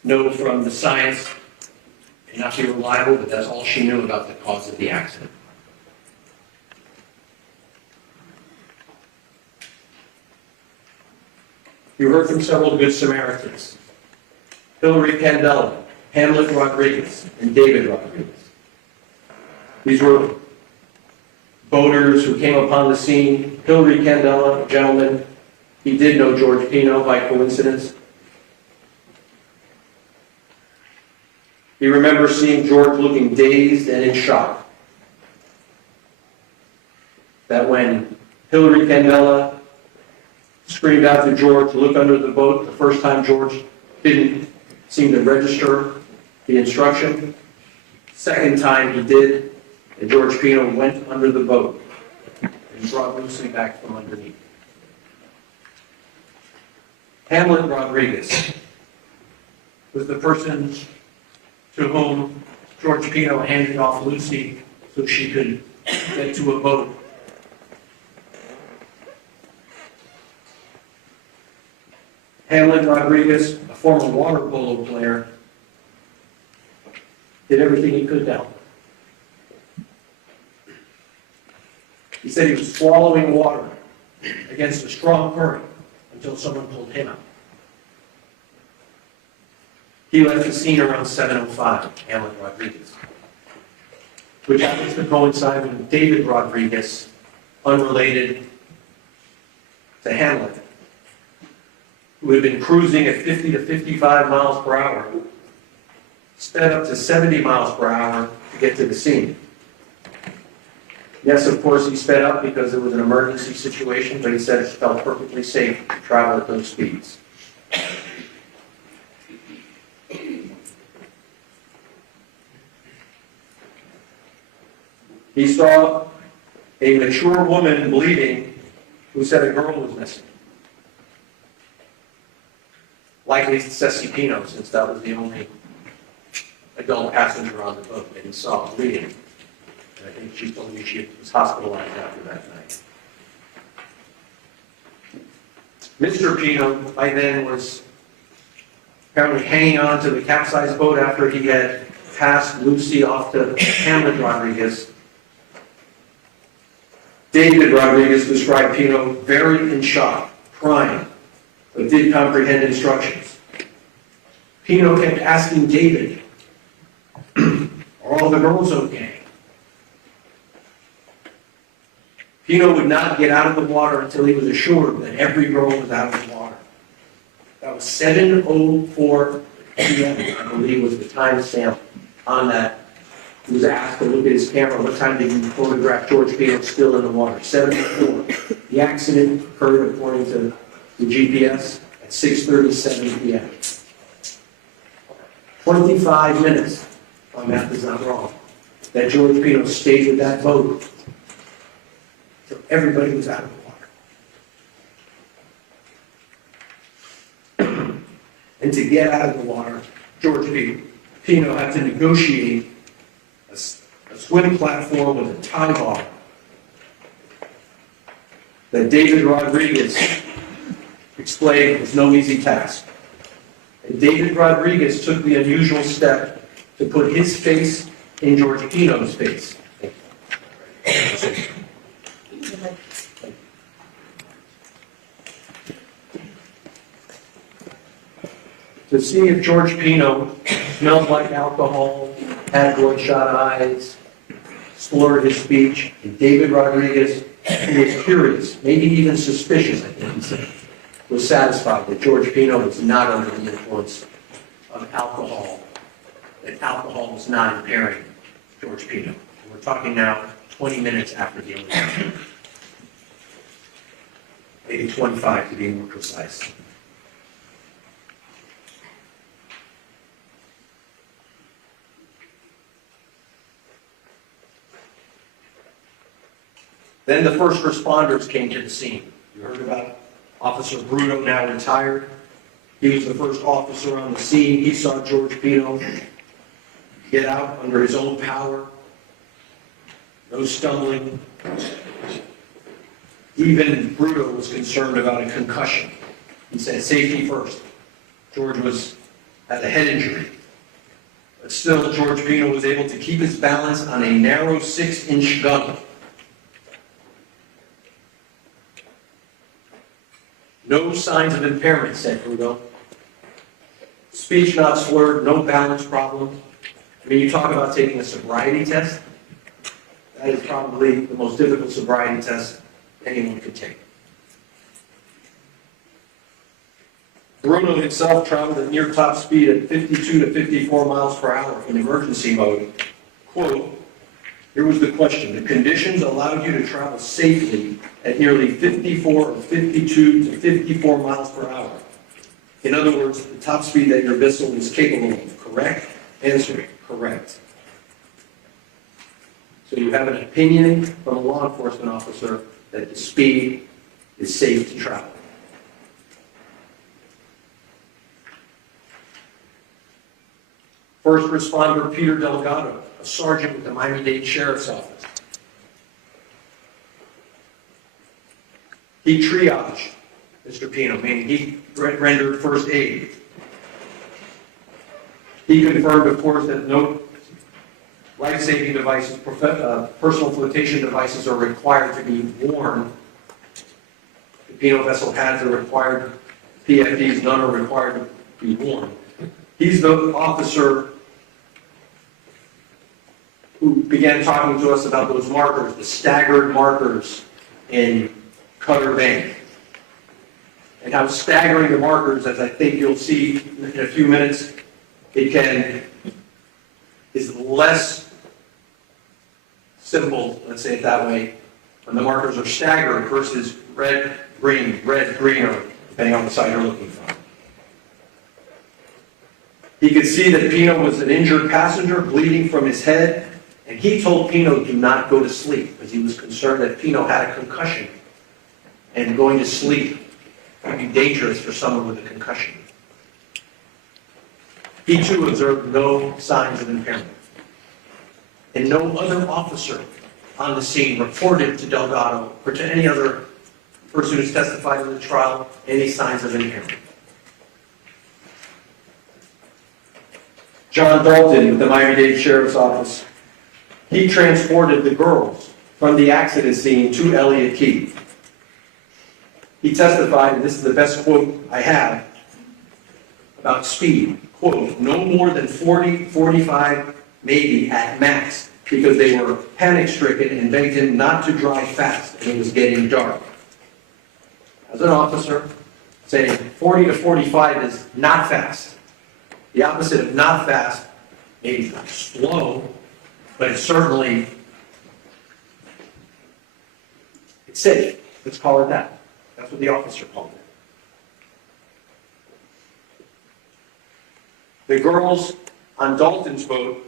know from the science may not be reliable, but that's all she knew about the cause of the accident. You heard from several good Samaritans: Hillary Candela, Hamlet Rodriguez, and David Rodriguez. These were boaters who came upon the scene. Hillary Candela, a gentleman, he did know George Pino by coincidence. He remembers seeing George looking dazed and in shock. That when Hillary Candela screamed out to George to look under the boat, the first time George didn't seem to register the instruction. Second time he did, and George Pino went under the boat and brought Lucy back from underneath. Hamlet Rodriguez was the person to whom George Pino handed off Lucy so she could get to a boat. Hamlet Rodriguez, a former water polo player, did everything he could to help. He said he was swallowing water against a strong current until someone pulled him out. He left the scene around 7:05, Hamlet Rodriguez, which happens to coincide with David Rodriguez, unrelated to Hamlet, who had been cruising at 50 to 55 miles per hour, sped up to 70 miles per hour to get to the scene. Yes, of course, he sped up because it was an emergency situation, but he said it felt perfectly safe to travel at those speeds. He saw a mature woman bleeding who said a girl was missing. Likely Ceci Pino, since that was the only adult passenger on the boat that he saw bleeding. And I think she told me she was hospitalized after that night. Mr. Pino, by then, was apparently hanging on to the capsized boat after he had passed Lucy off to Hamlet Rodriguez. David Rodriguez described Pino very in shock, crying, but did comprehend instructions. Pino kept asking David, "Are all the girls okay?" Pino would not get out of the water until he was assured that every girl was out of the water. That was 7:04 p.m., I believe, was the timestamp on that. He was asked to look at his camera, "What time did you photograph George Pino still in the water?" 7:04. The accident occurred, according to the GPS, at 6:37 p.m. 25 minutes, if my math is not wrong, that George Pino stayed with that boat until everybody was out of the water. And to get out of the water, George Pino had to negotiate a swim platform with a tie bar that David Rodriguez explained was no easy task. And David Rodriguez took the unusual step to put his face in George Pino's face. To see if George Pino smelled like alcohol, had bloodshot eyes, slurred his speech, and David Rodriguez, who was curious, maybe even suspicious, I think he said, was satisfied that George Pino was not under the influence of alcohol, that alcohol was not impairing George Pino. And we're talking now 20 minutes after the interview. Maybe 25 to be more precise. Then the first responders came to the scene. You heard about Officer Bruno, now retired. He was the first officer on the scene. He saw George Pino get out under his own power. No stumbling. Even Bruno was concerned about a concussion. He said, safety first. George had a head injury. But still, George Pino was able to keep his balance on a narrow 6-inch gun. No signs of impairment, said Bruno. Speech not slurred, no balance problems. I mean, you talk about taking a sobriety test. That is probably the most difficult sobriety test anyone could take. Bruno himself traveled at near top speed at 52 to 54 miles per hour in emergency mode. Quote, here was the question: the conditions allowed you to travel safely at nearly 54 or 52 to 54 miles per hour. In other words, the top speed that your vessel was capable of, correct? Answer, correct. So you have an opinion from a law enforcement officer that the speed is safe to travel. First responder Peter Delgado, a sergeant with the Miami-Dade Sheriff's Office. He triaged Mr. Pino, meaning he rendered first aid. He confirmed, of course, that no life-saving devices, personal flotation devices are required to be worn. The Pino vessel has the required PFDs, none are required to be worn. He's the officer who began talking to us about those markers, the staggered markers in Cutter Bank, and how staggering the markers, as I think you'll see in a few minutes, is less simple, let's say it that way, when the markers are staggered versus red, green, or depending on the side you're looking from. He could see that Pino was an injured passenger, bleeding from his head, and he told Pino do not go to sleep because he was concerned that Pino had a concussion, and going to sleep would be dangerous for someone with a concussion. He too observed no signs of impairment. And no other officer on the scene reported to Delgado or to any other person who's testified in the trial any signs of impairment. John Dalton with the Miami-Dade Sheriff's Office, he transported the girls from the accident scene to Elliott Key. He testified, and this is the best quote I have, about speed. Quote, no more than 40, 45, maybe at max, because they were panic-stricken and begged him not to drive fast, and it was getting dark. As an officer, saying 40 to 45 is not fast. The opposite of not fast, maybe not slow, but it's certainly, it's safe. Let's call it that. That's what the officer called it. The girls on Dalton's boat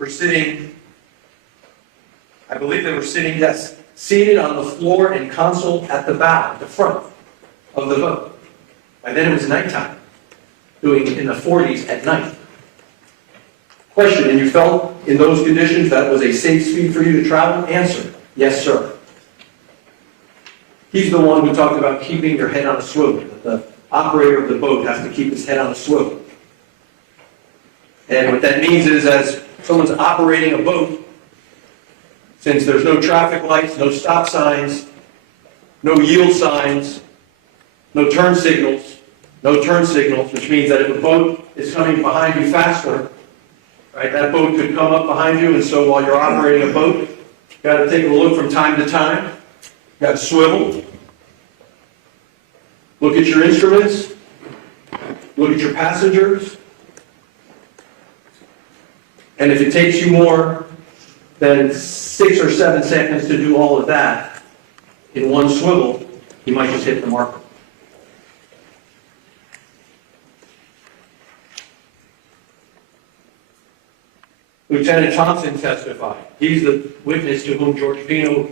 were sitting, I believe they were sitting, yes, seated on the floor and console at the bow, the front of the boat. By then it was nighttime, doing in the 40s at night. Question, and you felt in those conditions that was a safe speed for you to travel? Answer, yes, sir. He's the one who talked about keeping your head on a swivel, that the operator of the boat has to keep his head on a swivel. And what that means is, as someone's operating a boat, since there's no traffic lights, no stop signs, no yield signs, no turn signals, no turn signals, which means that if a boat is coming behind you faster, right, that boat could come up behind you, and so while you're operating a boat, you got to take a look from time to time. You got to swivel. Look at your instruments. Look at your passengers. And if it takes you more than 6 or 7 seconds to do all of that in one swivel, you might just hit the marker. Lieutenant Thompson testified. He's the witness to whom George Pino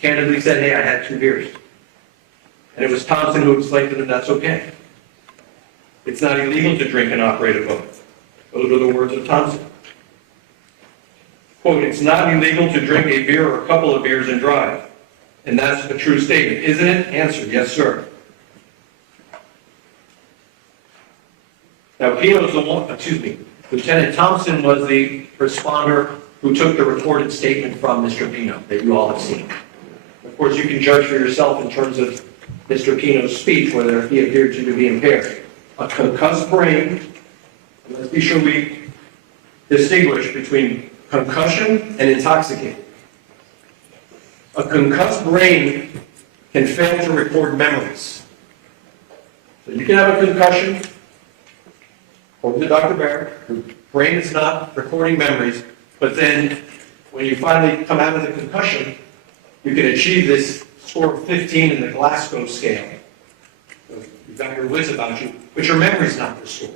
candidly said, hey, I had 2 beers. And it was Thompson who explained to them that's okay. It's not illegal to drink and operate a boat. Those are the words of Thompson. Quote, it's not illegal to drink a beer or a couple of beers and drive. And that's a true statement, isn't it? Answer, yes, sir. Now, Lieutenant Thompson was the responder who took the recorded statement from Mr. Pino that you all have seen. Of course, you can judge for yourself in terms of Mr. Pino's speech whether he appeared to be impaired. A concussed brain, let's be sure we distinguish between concussion and intoxicated. A concussed brain can fail to record memories. So you can have a concussion, according to Dr. Barrett, your brain is not recording memories, but then when you finally come out of the concussion, you can achieve this score of 15 in the Glasgow scale. So you've got your wits about you, but your memory's not restored.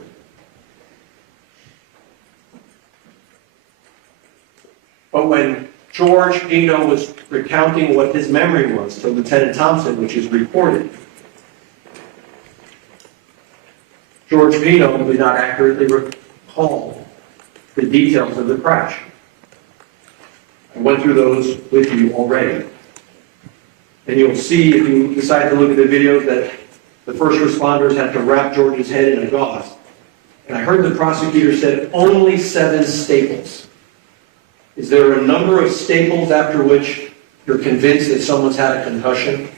But when George Pino was recounting what his memory was to Lieutenant Thompson, which is recorded, George Pino did not accurately recall the details of the crash. I went through those with you already. And you'll see, if you decide to look at the videos, that the first responders had to wrap George's head in a gauze. And I heard the prosecutor said only 7 staples. Is there a number of staples after which you're convinced that someone's had a concussion?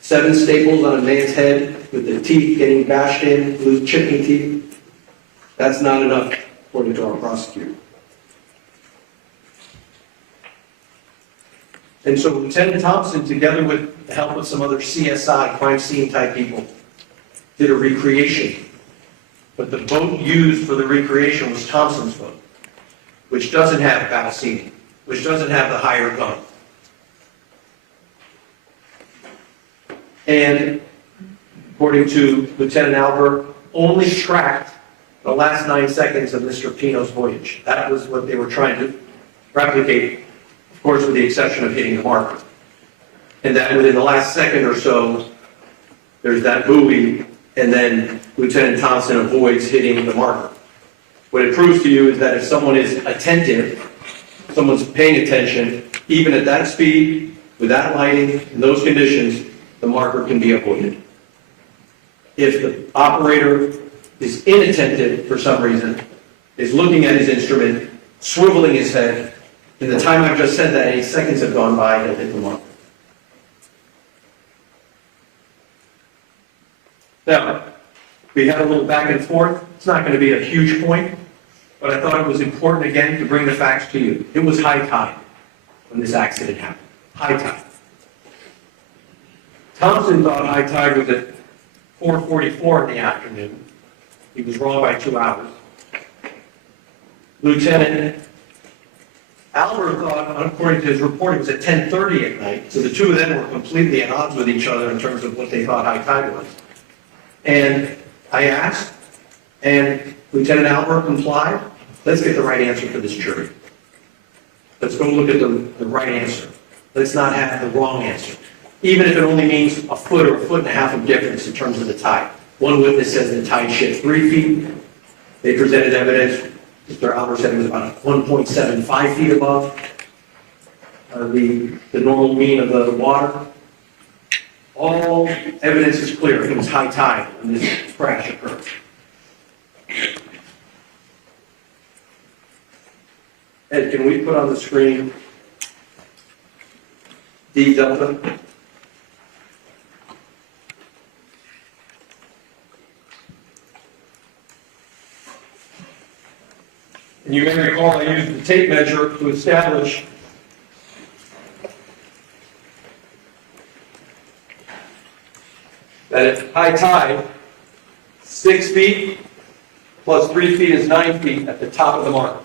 7 staples on a man's head with the teeth getting bashed in, loose chipping teeth? That's not enough, according to our prosecutor. And so Lieutenant Thompson, together with the help of some other CSI, crime scene type people, did a recreation. But the boat used for the recreation was Thompson's boat, which doesn't have Balsini, which doesn't have the higher gun. And according to Lieutenant Albert, only tracked the last 9 seconds of Mr. Pino's voyage. That was what they were trying to replicate, of course, with the exception of hitting the marker. And that within the last second or so, there's that buoy, and then Lieutenant Thompson avoids hitting the marker. What it proves to you is that if someone is attentive, someone's paying attention, even at that speed, with that lighting, in those conditions, the marker can be avoided. If the operator is inattentive for some reason, is looking at his instrument, swiveling his head, in the time I've just said that, 8 seconds have gone by, he'll hit the marker. Now, we had a little back and forth. It's not going to be a huge point, but I thought it was important again to bring the facts to you. It was high tide when this accident happened. High tide. Thompson thought high tide was at 4:44 in the afternoon. He was wrong by 2 hours. Lieutenant Albert thought, according to his report, it was at 10:30 at night. So the two of them were completely at odds with each other in terms of what they thought high tide was. And I asked, and Lieutenant Albert complied. Let's get the right answer for this jury. Let's go look at the right answer. Let's not have the wrong answer. Even if it only means a foot or a foot and a half of difference in terms of the tide. One witness says the tide shifted 3 feet. They presented evidence. Mr. Albert said it was about 1.75 feet above the normal mean of the water. All evidence is clear. It was high tide when this crash occurred. Ed, can we put on the screen D delta? And you may recall I used the tape measure to establish that at high tide, 6 feet plus 3 feet is 9 feet at the top of the mark.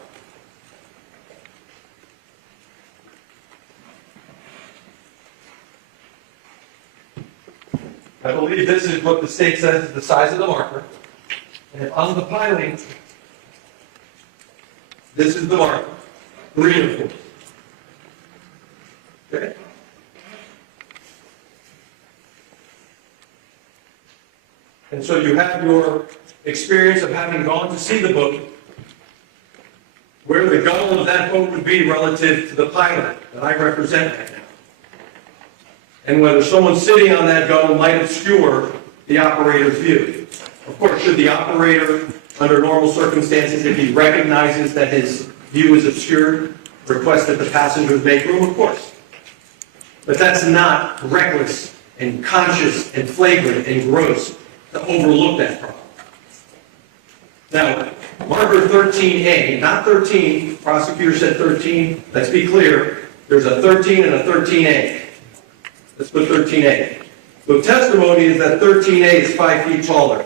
I believe this is what the state says is the size of the marker. And if on the piling, this is the marker, green of course. Okay? And so you have your experience of having gone to see the boat, where the gunnel of that boat would be relative to the pilot that I represent right now. And whether someone sitting on that gunnel might obscure the operator's view. Of course, should the operator, under normal circumstances, if he recognizes that his view is obscured, request that the passengers make room? Of course. But that's not reckless and conscious and flagrant and gross to overlook that problem. Now, marker 13A, not 13, prosecutor said 13, let's be clear, there's a 13 and a 13A. Let's put 13A. The testimony is that 13A is 5 feet taller.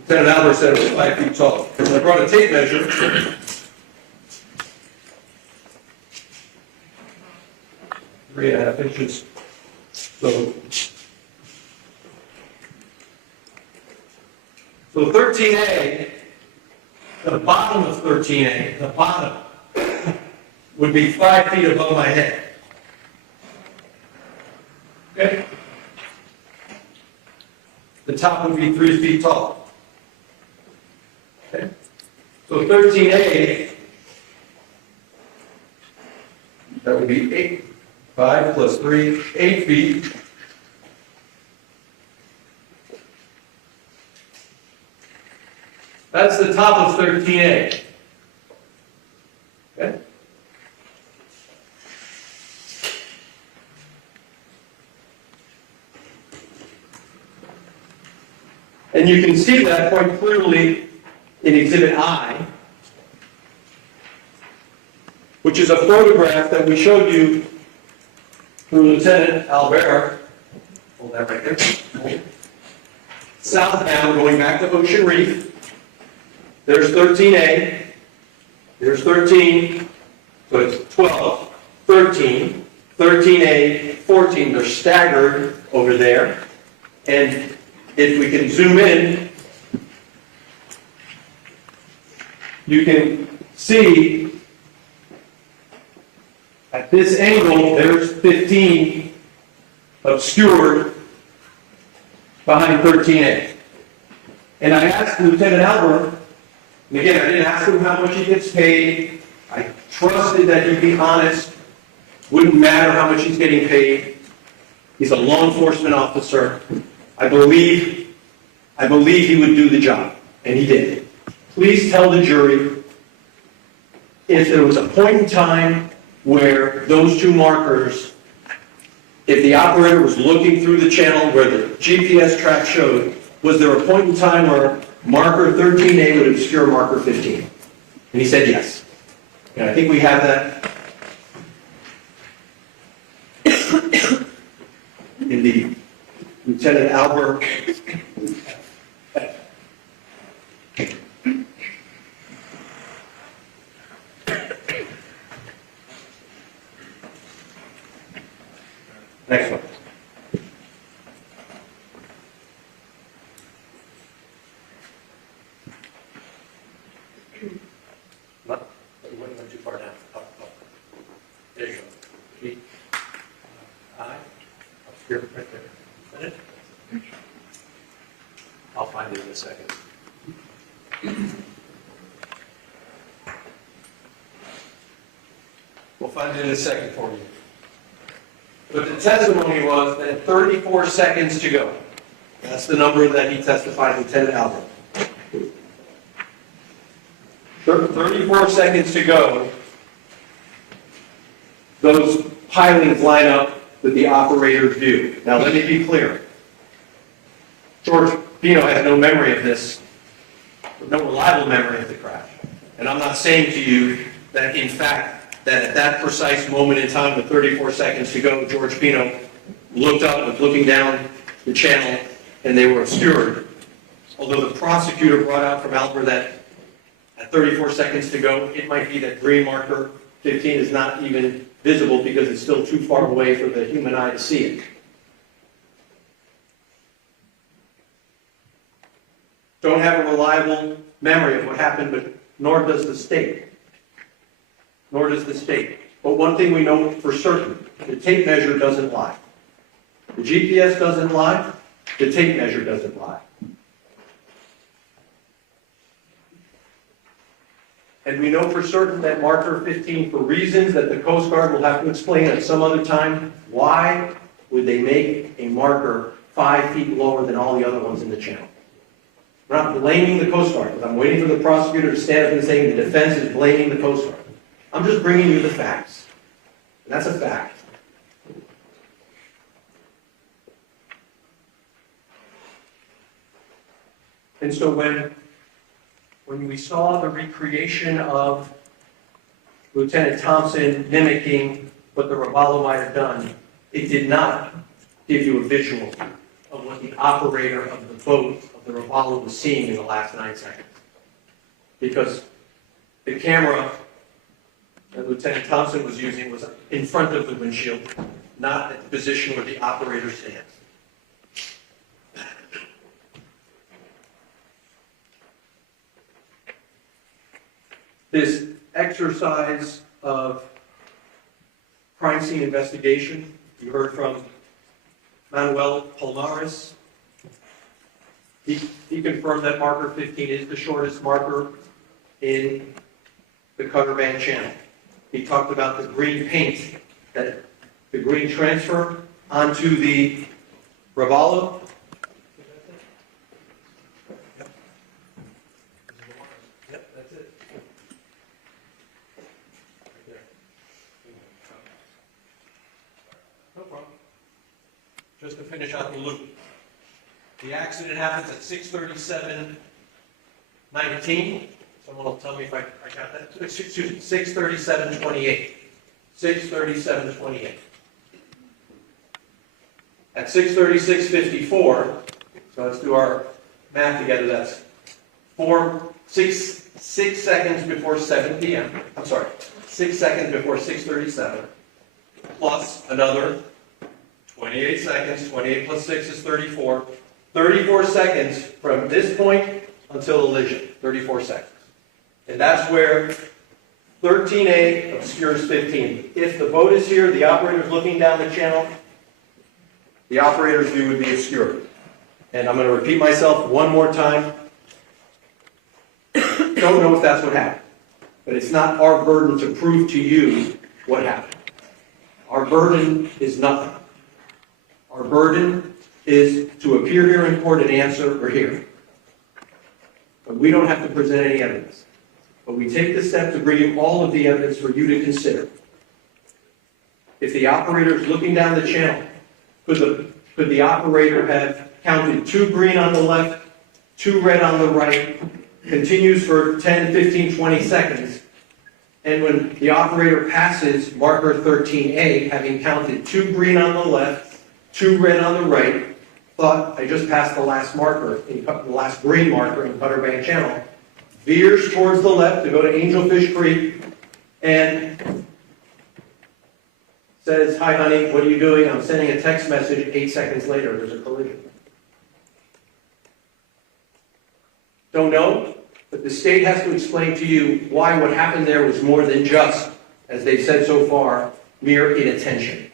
Lieutenant Albert said it was 5 feet tall. So I brought a tape measure. 3.5 inches. So 13A, the bottom of 13A, the bottom, would be 5 feet above my head. Okay? The top would be 3 feet tall. Okay? So 13A, that would be 8, 5 plus 3, 8 feet. That's the top of 13A. Okay? And you can see that quite clearly in Exhibit I, which is a photograph that we showed you through Lieutenant Albert. Hold that right there. Southbound, going back to Ocean Reef. There's 13A. There's 13. So it's 12, 13, 13A, 14. They're staggered over there. And if we can zoom in, you can see at this angle, there's 15 obscured behind 13A. And I asked Lieutenant Albert, and again, I didn't ask him how much he gets paid. I trusted that he'd be honest. Wouldn't matter how much he's getting paid. He's a law enforcement officer. I believe he would do the job, and he did. Please tell the jury if there was a point in time where those two markers, if the operator was looking through the channel where the GPS track showed, was there a point in time where marker 13A would obscure marker 15? And he said yes. And I think we have that in the Lieutenant Albert. Next one. You went too far down. Up. There you go. Keep. Eye. Up here, right there. Is that it? I'll find it in a second. We'll find it in a second for you. But the testimony was that 34 seconds to go. That's the number that he testified, Lieutenant Albert. 34 seconds to go. Those pilings line up with the operator's view. Now let me be clear. George Pino has no memory of this, no reliable memory of the crash. And I'm not saying to you that in fact, that at that precise moment in time, with 34 seconds to go, George Pino looked up, was looking down the channel, and they were obscured. Although the prosecutor brought out from Alper that at 34 seconds to go, it might be that green marker 15 is not even visible because it's still too far away for the human eye to see it. Don't have a reliable memory of what happened, but nor does the state. Nor does the state. But one thing we know for certain, the tape measure doesn't lie. The GPS doesn't lie, the tape measure doesn't lie. And we know for certain that marker 15, for reasons that the Coast Guard will have to explain at some other time, why would they make a marker 5 feet lower than all the other ones in the channel? I'm not blaming the Coast Guard, but I'm waiting for the prosecutor to stand up and say the defense is blaming the Coast Guard. I'm just bringing you the facts. And that's a fact. And so when we saw the recreation of Lieutenant Thompson mimicking what the Rebuttal might have done, it did not give you a visual of what the operator of the boat of the Rebuttal was seeing in the last 9 seconds. Because the camera that Lieutenant Thompson was using was in front of the windshield, not at the position where the operator stands. This exercise of crime scene investigation, you heard from Manuel Palmares. He confirmed that marker 15 is the shortest marker in the Cutter Band channel. He talked about the green paint, that the green transfer onto the Rebuttal. Yep, that's it. Right there. No problem. Just to finish out the loop. The accident happens at 6:37:19. Someone will tell me if I got that. Excuse me, 6:37:28. 6:37:28. At 6:36:54, so let's do our math together, that's 6 seconds before 7 p.m. I'm sorry, 6 seconds before 6:37, plus another 28 seconds. 28 plus 6 is 34. 34 seconds from this point until elision. 34 seconds. And that's where 13A obscures 15. If the boat is here, the operator's looking down the channel, the operator's view would be obscured. And I'm going to repeat myself one more time. Don't know if that's what happened. But it's not our burden to prove to you what happened. Our burden is nothing. Our burden is to appear here in court and answer we're here. But we don't have to present any evidence. But we take the step to bring you all of the evidence for you to consider. If the operator is looking down the channel, could the operator have counted 2 green on the left, 2 red on the right, continues for 10, 15, 20 seconds, and when the operator passes marker 13A, having counted 2 green on the left, 2 red on the right, thought I just passed the last marker, the last green marker in Cutter Bank Channel, veers towards the left to go to Angelfish Creek, and says, "Hi honey, what are you doing?" "I'm sending a text message." 8 seconds later, there's a collision. Don't know, but the state has to explain to you why what happened there was more than just, as they've said so far, mere inattention.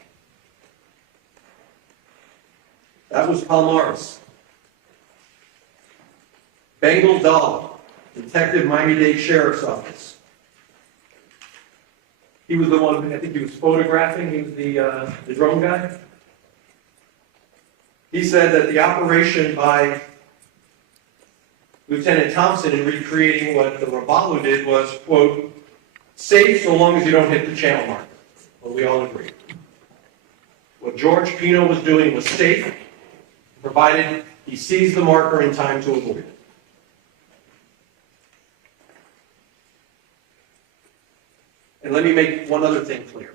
That was Palmares. Bengal Dahl, Detective Miami-Dade Sheriff's Office. He was the one, I think he was photographing, he was the drone guy. He said that the operation by Lieutenant Thompson in recreating what the Rebuttal did was, quote, safe so long as you don't hit the channel marker. Well, we all agree. What George Pino was doing was safe, provided he sees the marker in time to avoid it. And let me make one other thing clear.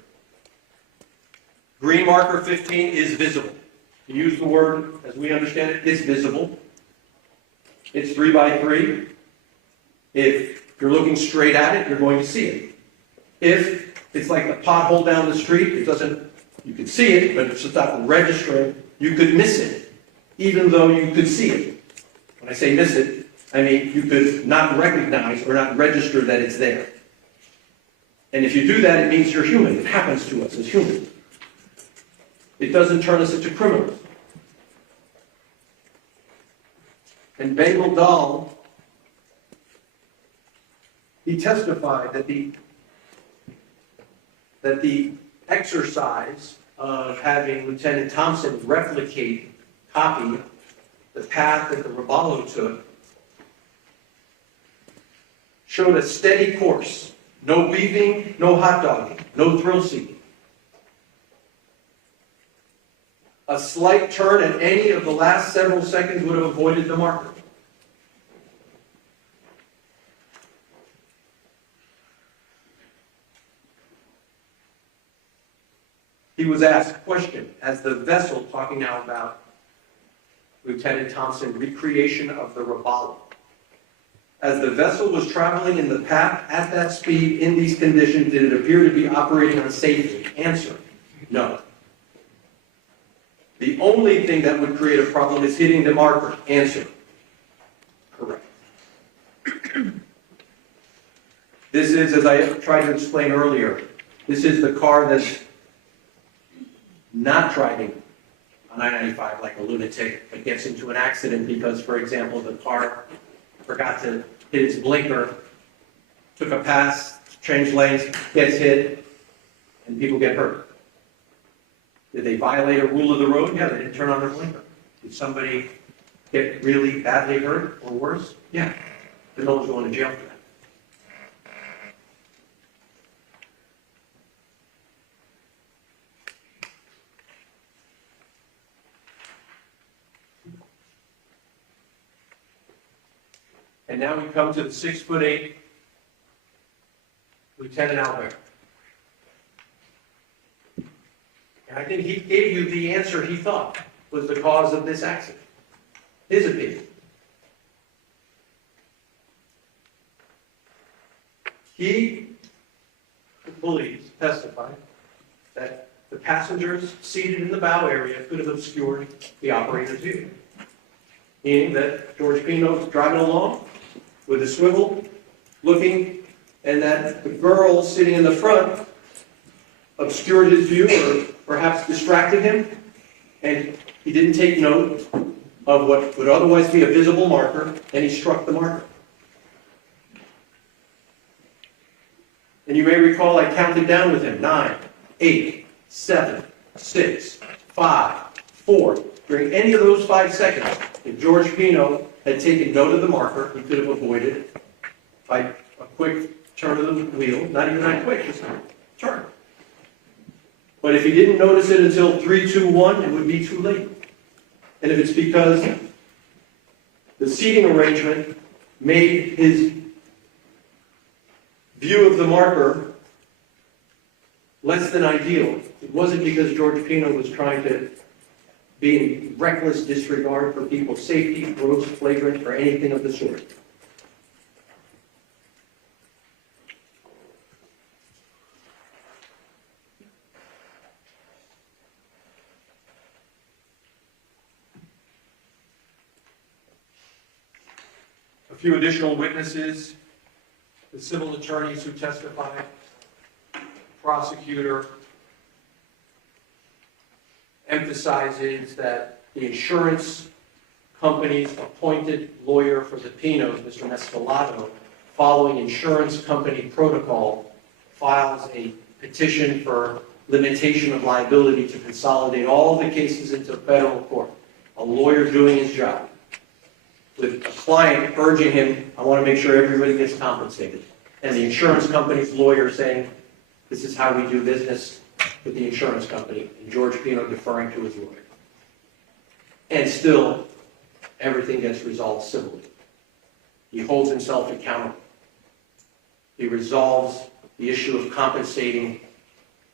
Green marker 15 is visible. To use the word as we understand it, it's visible. It's 3 by 3. If you're looking straight at it, you're going to see it. If it's like the pothole down the street, it doesn't, you could see it, but it's not registering, you could miss it, even though you could see it. When I say miss it, I mean you could not recognize or not register that it's there. And if you do that, it means you're human. It happens to us as humans. It doesn't turn us into criminals. And Bengal Dahl, he testified that the exercise of having Lieutenant Thompson copy the path that the Rebuttal took showed a steady course. No beeping, no hot dogging, no thrill seeking. A slight turn at any of the last several seconds would have avoided the marker. He was asked a question as the vessel, talking now about Lieutenant Thompson, recreation of the Rebuttal. As the vessel was traveling in the path at that speed in these conditions, did it appear to be operating unsafely? Answer, no. The only thing that would create a problem is hitting the marker. Answer, correct. This is, as I tried to explain earlier, this is the car that's not driving on I-95 like a lunatic, but gets into an accident because, for example, the car forgot to hit its blinker, took a pass, changed lanes, gets hit, and people get hurt. Did they violate a rule of the road? Yeah, they didn't turn on their blinker. Did somebody get really badly hurt or worse? Yeah, but no one's going to jail for that. And now we come to the 6'8" Lieutenant Albert. And I think he gave you the answer he thought was the cause of this accident. His opinion. He believes, testified, that the passengers seated in the bow area could have obscured the operator's view. Meaning that George Pino was driving along with a swivel, looking, and that the girl sitting in the front obscured his view or perhaps distracted him, and he didn't take note of what would otherwise be a visible marker, and he struck the marker. And you may recall I counted down with him, 9, 8, 7, 6, 5, 4. During any of those 5 seconds, if George Pino had taken note of the marker, he could have avoided it by a quick turn of the wheel, not even that quick, just a turn. But if he didn't notice it until 3, 2, 1, it would be too late. And if it's because the seating arrangement made his view of the marker less than ideal, it wasn't because George Pino was trying to be in reckless disregard for people's safety, gross, flagrant, or anything of the sort. A few additional witnesses, the civil attorneys who testified, prosecutor, emphasizes that the insurance company's appointed lawyer for the Pinos, Mr. Manslaughter, following insurance company protocol, files a petition for limitation of liability to consolidate all the cases into federal court. A lawyer doing his job, with a client urging him, I want to make sure everybody gets compensated. And the insurance company's lawyer saying, this is how we do business with the insurance company, and George Pino deferring to his lawyer. And still, everything gets resolved civilly. He holds himself accountable. He resolves the issue of compensating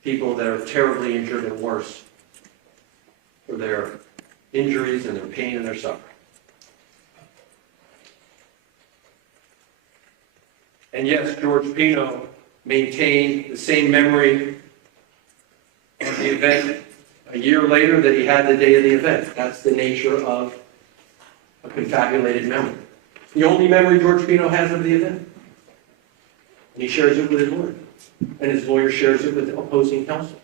people that are terribly injured and worse for their injuries and their pain and their suffering. And yes, George Pino maintained the same memory of the event a year later that he had the day of the event. That's the nature of a confabulated memory. The only memory George Pino has of the event. And he shares it with his lawyer. And his lawyer shares it with the opposing counsel.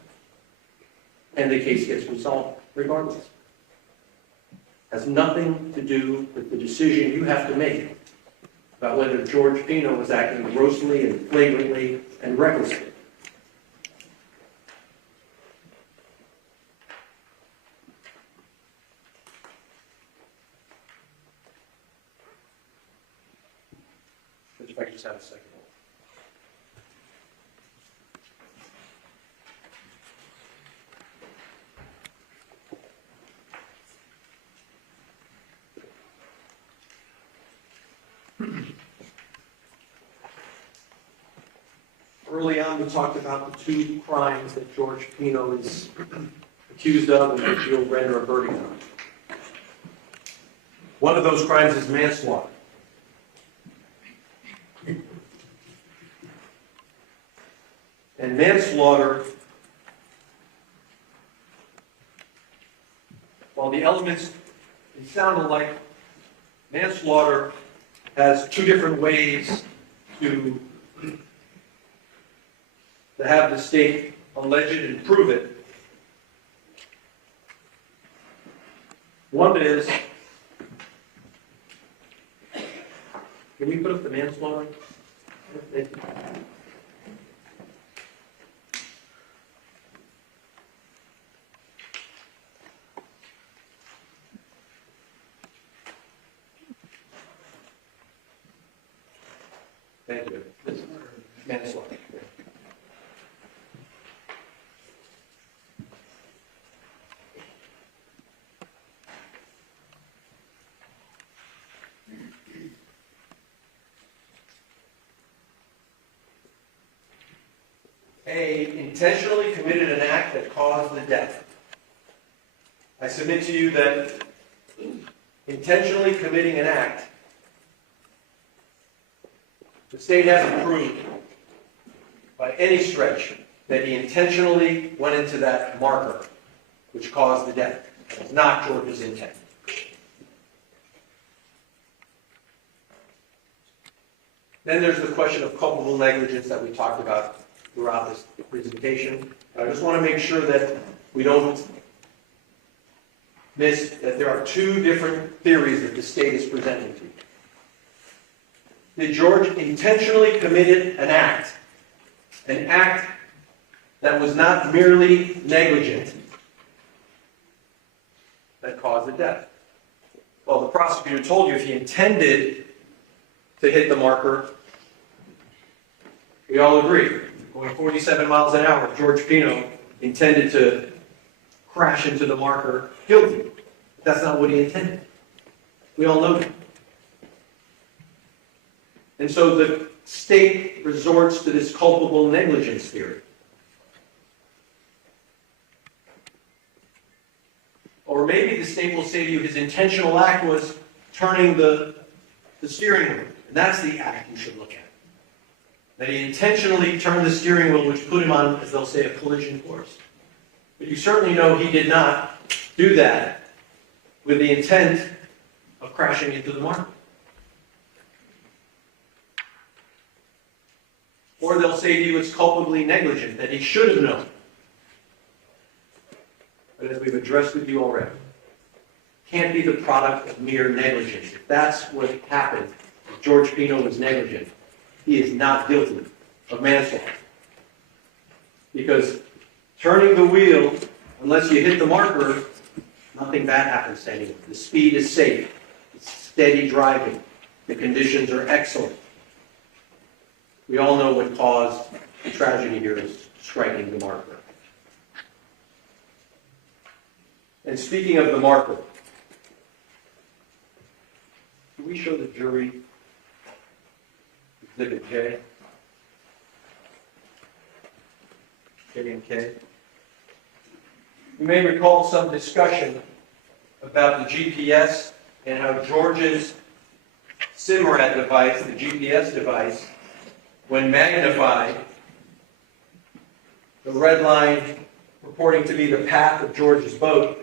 And the case gets resolved regardless. Has nothing to do with the decision you have to make about whether George Pino was acting grossly and flagrantly and recklessly. If I could just have a second. Early on, we talked about the two crimes that George Pino is accused of and which he'll render a verdict on. One of those crimes is manslaughter. And manslaughter, while the elements sound alike, manslaughter has two different ways to have the state allege it and prove it. One is, can we put up the manslaughter? Thank you. This is manslaughter. A, intentionally committed an act that caused the death. I submit to you that intentionally committing an act, the state hasn't proved by any stretch that he intentionally went into that marker which caused the death. It's not George's intent. Then there's the question of culpable negligence that we talked about throughout this presentation. I just want to make sure that we don't miss that there are two different theories that the state is presenting to you. Did George intentionally committed an act that was not merely negligent, that caused the death? Well, the prosecutor told you if he intended to hit the marker, we all agree. Going 47 miles an hour, George Pino intended to crash into the marker, guilty. But that's not what he intended. We all know that. And so the state resorts to this culpable negligence theory. Or maybe the state will say to you his intentional act was turning the steering wheel. And that's the act you should look at. That he intentionally turned the steering wheel, which put him on, as they'll say, a collision course. But you certainly know he did not do that with the intent of crashing into the marker. Or they'll say to you it's culpably negligent, that he should have known. But as we've addressed with you already, can't be the product of mere negligence. If that's what happened, if George Pino was negligent, he is not guilty of manslaughter. Because turning the wheel, unless you hit the marker, nothing bad happens to anyone. The speed is safe. It's steady driving. The conditions are excellent. We all know what caused the tragedy here is striking the marker. And speaking of the marker, can we show the jury Exhibit J? K. You may recall some discussion about the GPS and how George's SIMRAD device, the GPS device, when magnified, the red line purporting to be the path of George's boat,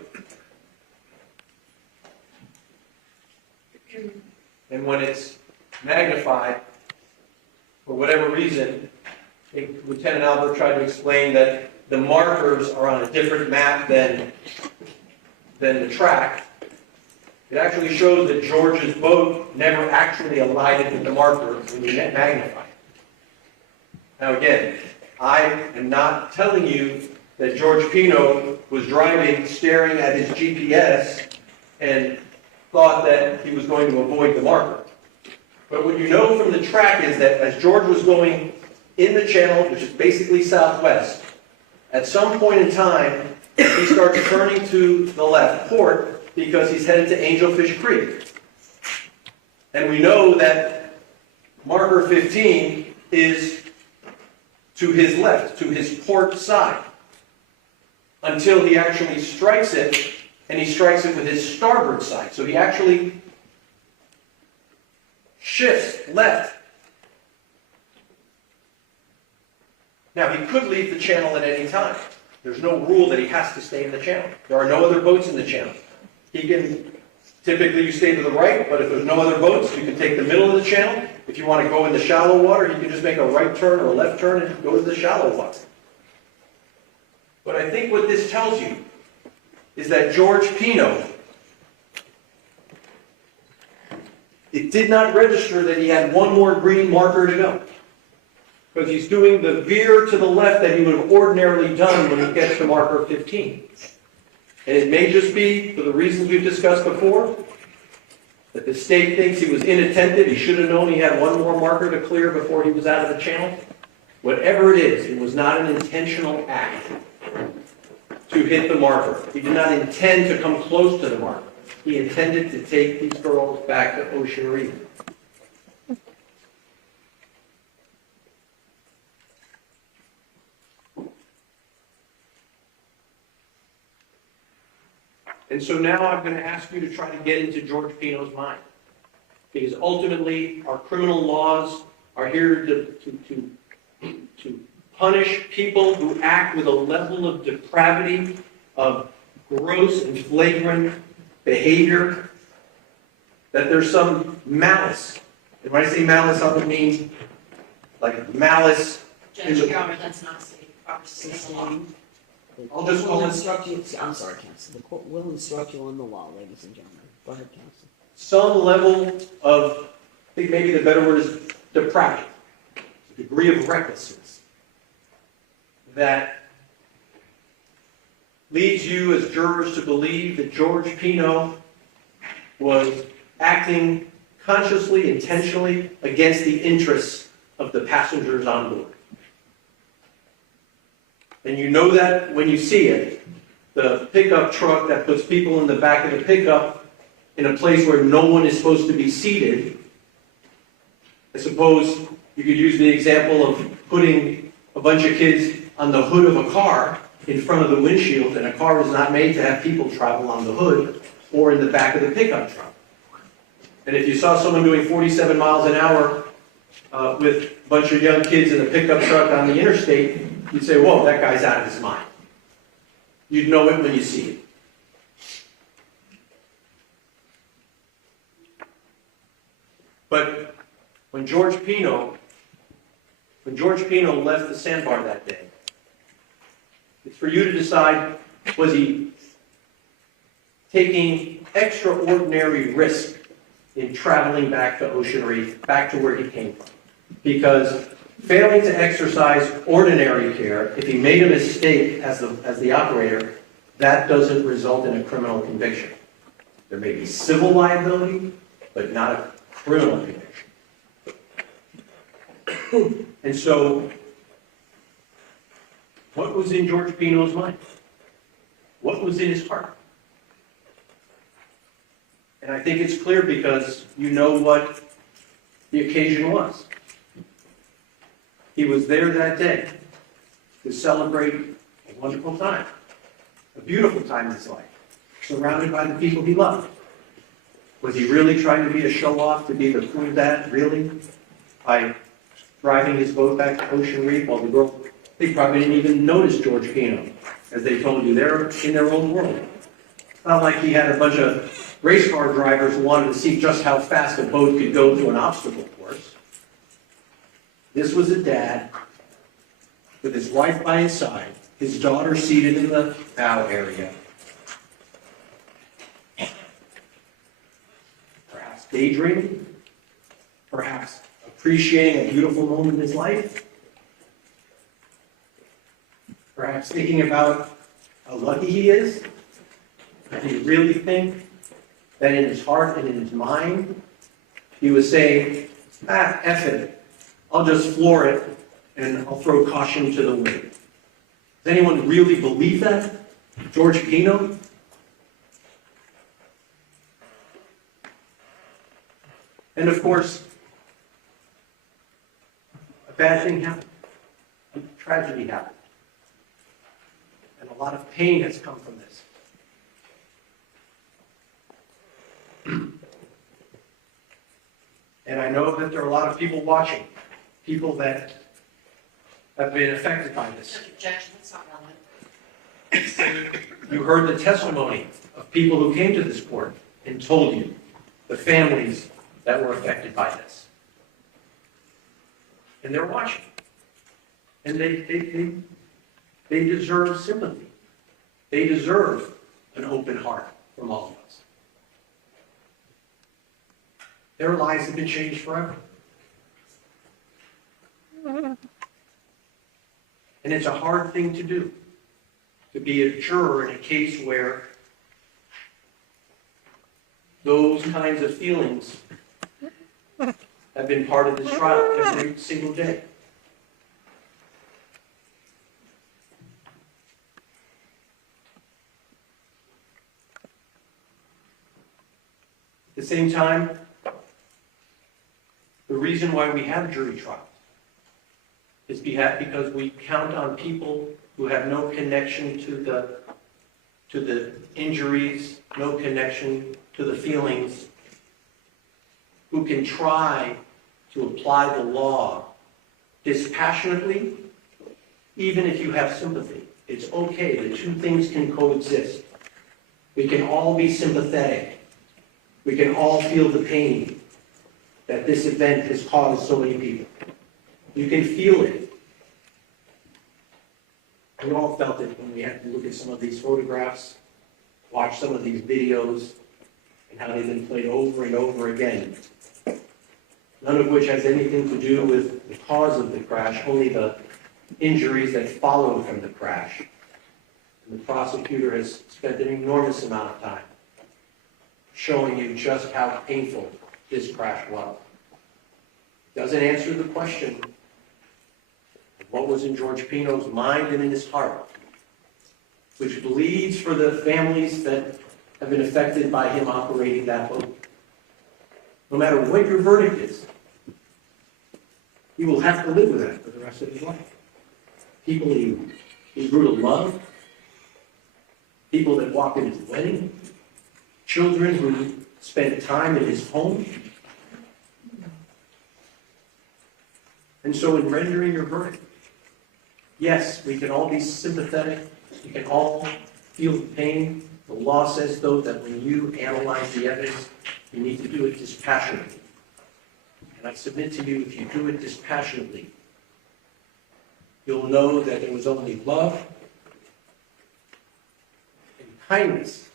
and when it's magnified, for whatever reason, I think Lieutenant Albert tried to explain that the markers are on a different map than the track. It actually shows that George's boat never actually alighted with the marker when you magnify it. Now again, I am not telling you that George Pino was driving, staring at his GPS, and thought that he was going to avoid the marker. But what you know from the track is that as George was going in the channel, which is basically southwest, at some point in time, he starts turning to the left port because he's headed to Angelfish Creek. And we know that marker 15 is to his left, to his port side, until he actually strikes it, and he strikes it with his starboard side. So he actually shifts left. Now, he could leave the channel at any time. There's no rule that he has to stay in the channel. There are no other boats in the channel. He can, typically you stay to the right, but if there's no other boats, you can take the middle of the channel. If you want to go in the shallow water, you can just make a right turn or a left turn and go to the shallow water. But I think what this tells you is that George Pino, it did not register that he had one more green marker to go. Because he's doing the veer to the left that he would have ordinarily done when he gets to marker 15. And it may just be, for the reasons we've discussed before, that the state thinks he was inattentive, he should have known he had one more marker to clear before he was out of the channel. Whatever it is, it was not an intentional act to hit the marker. He did not intend to come close to the marker. He intended to take these girls back to Ocean Reef. And so now I'm going to ask you to try to get into George Pino's mind. Because ultimately, our criminal laws are here to punish people who act with a level of depravity, of gross and flagrant behavior, that there's some malice. And when I say malice, I don't mean like malice. Judge Governor, that's not state proper state law. I'll just We'll call it instruct you, I'm sorry, Counsel. The court will instruct you on the law, ladies and gentlemen. Go ahead, Counsel. some level of, I think maybe the better word is depravity, a degree of recklessness that leads you as jurors to believe that George Pino was acting consciously, intentionally against the interests of the passengers on board. And you know that when you see it, the pickup truck that puts people in the back of the pickup in a place where no one is supposed to be seated. I suppose you could use the example of putting a bunch of kids on the hood of a car in front of the windshield, and a car is not made to have people travel on the hood or in the back of the pickup truck. And if you saw someone doing 47 miles an hour with a bunch of young kids in a pickup truck on the interstate, you'd say, whoa, that guy's out of his mind. You'd know it when you see it. But when George Pino left the sandbar that day, it's for you to decide, was he taking extraordinary risk in traveling back to Ocean Reef, back to where he came from? Because failing to exercise ordinary care, if he made a mistake as the operator, that doesn't result in a criminal conviction. There may be civil liability, but not a criminal conviction. And so, what was in George Pino's mind? What was in his heart? And I think it's clear because you know what the occasion was. He was there that day to celebrate a wonderful time, a beautiful time in his life, surrounded by the people he loved. Was he really trying to be a show-off, to be the cool dad, really? By driving his boat back to Ocean Reef while the girl, they probably didn't even notice George Pino. As they told you, they're in their own world. It's not like he had a bunch of race car drivers who wanted to see just how fast a boat could go through an obstacle course. This was a dad with his wife by his side, his daughter seated in the bow area. Perhaps daydreaming, perhaps appreciating a beautiful moment in his life, perhaps thinking about how lucky he is. And he really think that in his heart and in his mind, he was saying, F it, I'll just floor it and I'll throw caution to the wind. Does anyone really believe that? George Pino? And of course, a bad thing happened. A tragedy happened. And a lot of pain has come from this. And I know that there are a lot of people watching, people that have been affected by this. Objection, that's not relevant. You heard the testimony of people who came to this court and told you the families that were affected by this. And they're watching. And they deserve sympathy. They deserve an open heart from all of us. Their lives have been changed forever. And it's a hard thing to do, to be a juror in a case where those kinds of feelings have been part of this trial every single day. At the same time, the reason why we have jury trials is because we count on people who have no connection to the injuries, no connection to the feelings, who can try to apply the law dispassionately, even if you have sympathy. It's okay, the two things can coexist. We can all be sympathetic. We can all feel the pain that this event has caused so many people. You can feel it. We all felt it when we had to look at some of these photographs, watch some of these videos, and how they've been played over and over again. None of which has anything to do with the cause of the crash, only the injuries that followed from the crash. And the prosecutor has spent an enormous amount of time showing you just how painful this crash was. Doesn't answer the question of what was in George Pino's mind and in his heart, which bleeds for the families that have been affected by him operating that boat. No matter what your verdict is, he will have to live with that for the rest of his life. People he grew to love, people that walked in his wedding, children who spent time in his home. And so in rendering your verdict, yes, we can all be sympathetic, we can all feel the pain. The law says, though, that when you analyze the evidence, you need to do it dispassionately. And I submit to you, if you do it dispassionately, you'll know that there was only love and kindness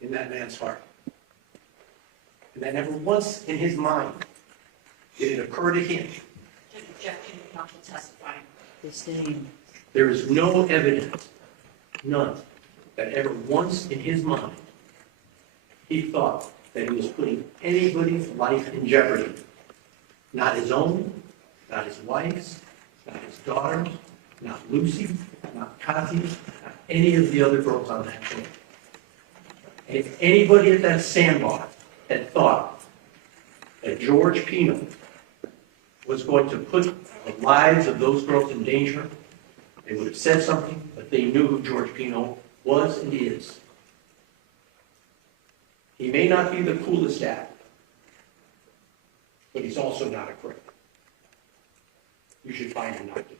in that man's heart. And that never once in his mind did it occur to him. Objection, counsel testifying. Sustained. There is no evidence, none, that ever once in his mind he thought that he was putting anybody's life in jeopardy. Not his own, not his wife's, not his daughter's, not Lucy, not Katy, not any of the other girls on that show. And if anybody at that sandbar had thought that George Pino was going to put the lives of those girls in danger, They would have said something, but they knew who George Pino was and is. He may not be the coolest dad, but he's also not a crook. You should find him not to.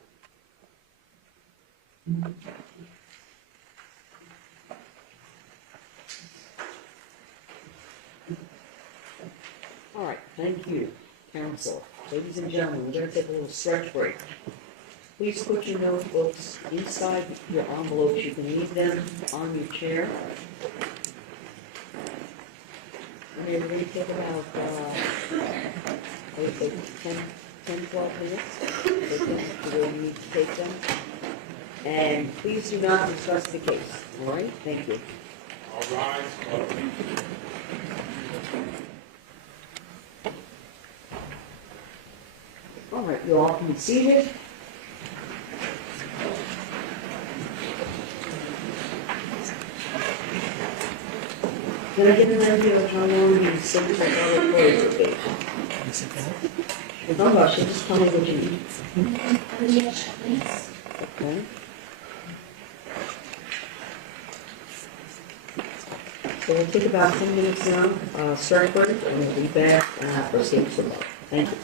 All right, thank you, counsel. Ladies and gentlemen, we're going to take a little stretch break. Please put your notebooks inside your envelopes. You can leave them on your chair. And we're going to take about 10, 12 minutes. Where you need to take them. And please do not discuss the case. All right? Thank you. All rise. All right, you all can be seated. Can I get an idea of how long you sit with other words will be? If I'm rushing, just tell me what you need. Okay. So we'll take about 10 minutes now, start break, and we'll be back and proceed from there. Thank you.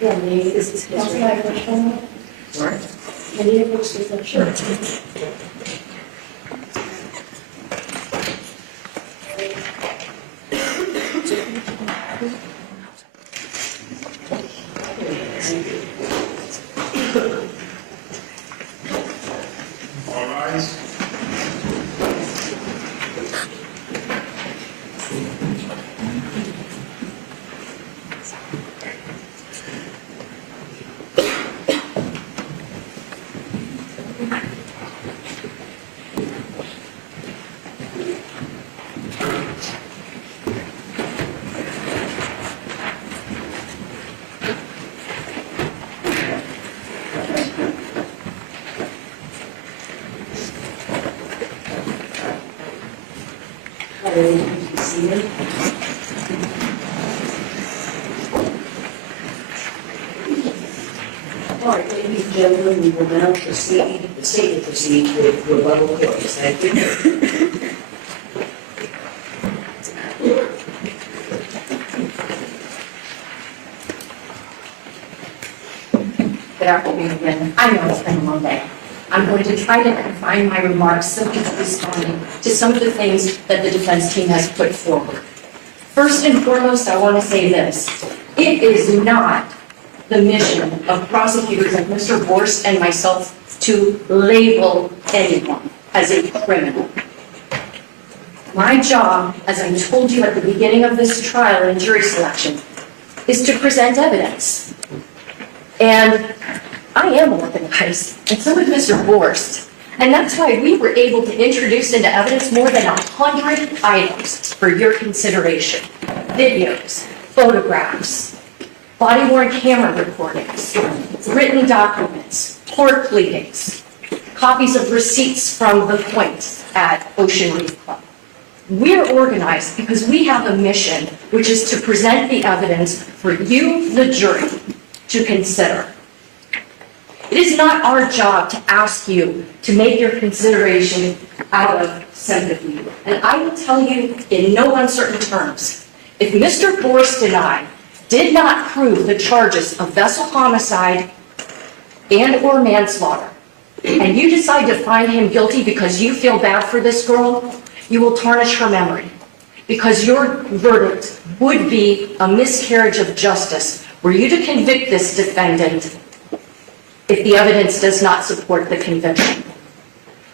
Yeah, maybe this is Councilmember. Sorry? Any of which is a sure. All rise. All right, ladies and gentlemen, we will now proceed, the state will proceed with rebuttal close. Thank you. Good afternoon again. I know it's been a long day. I'm going to try to confine my remarks simply to responding to some of the things that the defense team has put forward. First and foremost, I want to say this. It is not the mission of prosecutors like Mr. Borst and myself to label anyone as a criminal. My job, as I told you at the beginning of this trial and jury selection, is to present evidence. And I am organized, and so is Mr. Borst. And that's why we were able to introduce into evidence more than 100 items for your consideration. Videos, photographs, body-worn camera recordings, written documents, court pleadings, copies of receipts from the points at Ocean Reef Club. We're organized because we have a mission, which is to present the evidence for you, the jury, to consider. It is not our job to ask you to make your consideration out of sympathy. And I will tell you in no uncertain terms, if Mr. Borst and I did not prove the charges of vessel homicide and or manslaughter, and you decide to find him guilty because you feel bad for this girl, you will tarnish her memory. Because your verdict would be a miscarriage of justice were you to convict this defendant if the evidence does not support the conviction.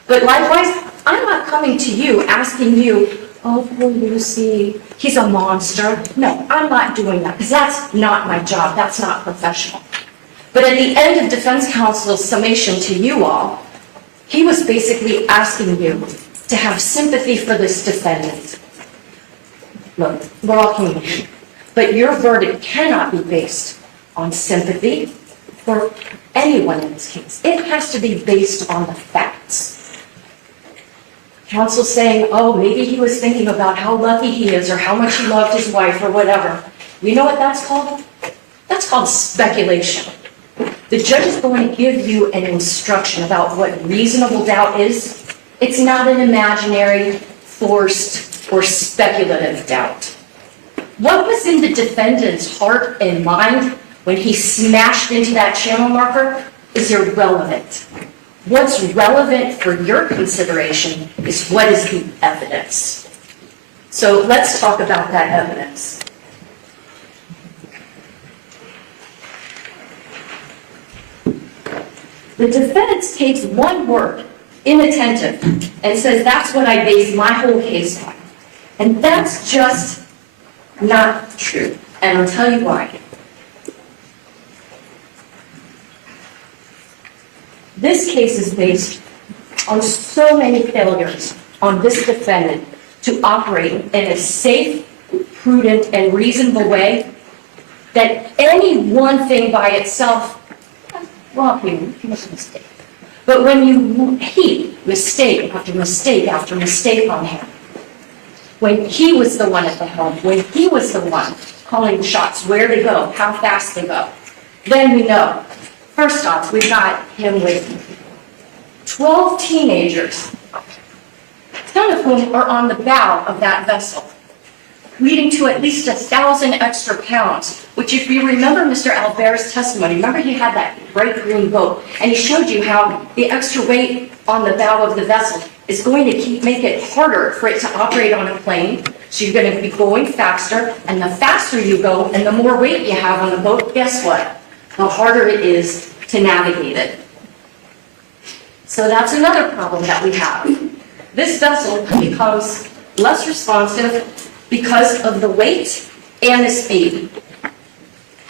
But likewise, I'm not coming to you asking you, oh, poor Lucy, he's a monster. No, I'm not doing that because that's not my job. That's not professional. But at the end of defense counsel's summation to you all, he was basically asking you to have sympathy for this defendant. Look, we're all human, but your verdict cannot be based on sympathy for anyone in this case. It has to be based on the facts. Counsel saying, oh, maybe he was thinking about how lucky he is or how much he loved his wife or whatever. You know what that's called? That's called speculation. The judge is going to give you an instruction about what reasonable doubt is. It's not an imaginary, forced, or speculative doubt. What was in the defendant's heart and mind when he smashed into that channel marker is irrelevant. What's relevant for your consideration is what is the evidence. So let's talk about that evidence. The defense takes one word, inattentive, and says that's what I base my whole case on. And that's just not true. And I'll tell you why. This case is based on so many failures on this defendant to operate in a safe, prudent, and reasonable way that any one thing by itself, well, he was a mistake. But when you heap mistake after mistake after mistake on him, when he was the one at the helm, when he was the one calling the shots, where they go, how fast they go, then we know. First off, we've got him with 12 teenagers, 10 of whom are on the bow of that vessel, leading to at least 1,000 extra pounds, which if you remember Mr. Albert's testimony, remember he had that bright green boat, and he showed you how the extra weight on the bow of the vessel is going to make it harder for it to operate on a plane, so you're going to be going faster, and the faster you go and the more weight you have on the boat, guess what? The harder it is to navigate it. So that's another problem that we have. This vessel becomes less responsive because of the weight and the speed.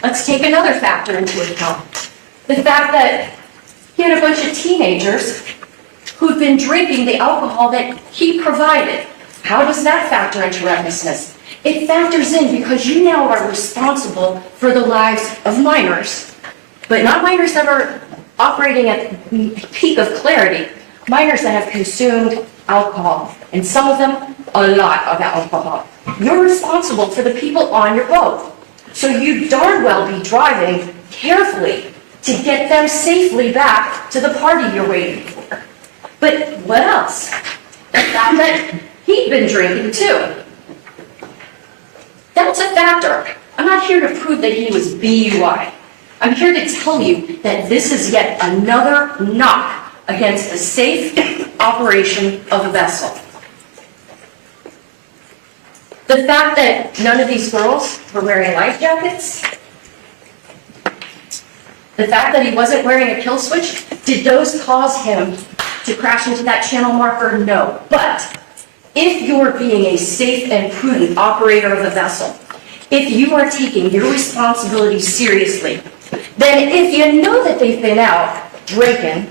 Let's take another factor into account. The fact that he had a bunch of teenagers who'd been drinking the alcohol that he provided. How does that factor into recklessness? It factors in because you now are responsible for the lives of minors, but not minors that are operating at the peak of clarity, minors that have consumed alcohol, and some of them, a lot of alcohol. You're responsible for the people on your boat. So you darn well be driving carefully to get them safely back to the party you're waiting for. But what else? The fact that he'd been drinking too. That's a factor. I'm not here to prove that he was BUI. I'm here to tell you that this is yet another knock against the safe operation of a vessel. The fact that none of these girls were wearing life jackets, The fact that he wasn't wearing a kill switch, did those cause him to crash into that channel marker? No. But if you're being a safe and prudent operator of a vessel, if you are taking your responsibilities seriously, then if you know that they've been out drinking,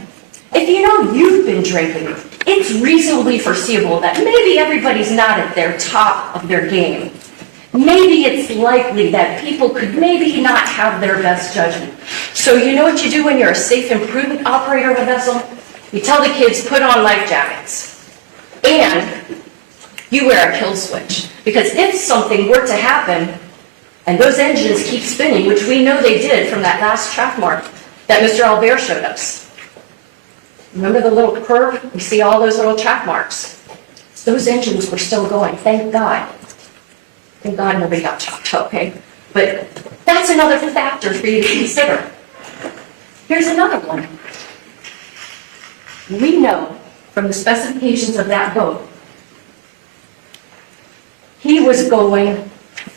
if you know you've been drinking, it's reasonably foreseeable that maybe everybody's not at their top of their game. Maybe it's likely that people could maybe not have their best judgment. So you know what you do when you're a safe and prudent operator of a vessel? You tell the kids, put on life jackets. And you wear a kill switch. Because if something were to happen, and those engines keep spinning, which we know they did from that last track mark that Mr. Albert showed us. Remember the little curve? You see all those little track marks. Those engines were still going, thank God. Thank God nobody got chopped, okay? But that's another factor for you to consider. Here's another one. We know from the specifications of that boat, he was going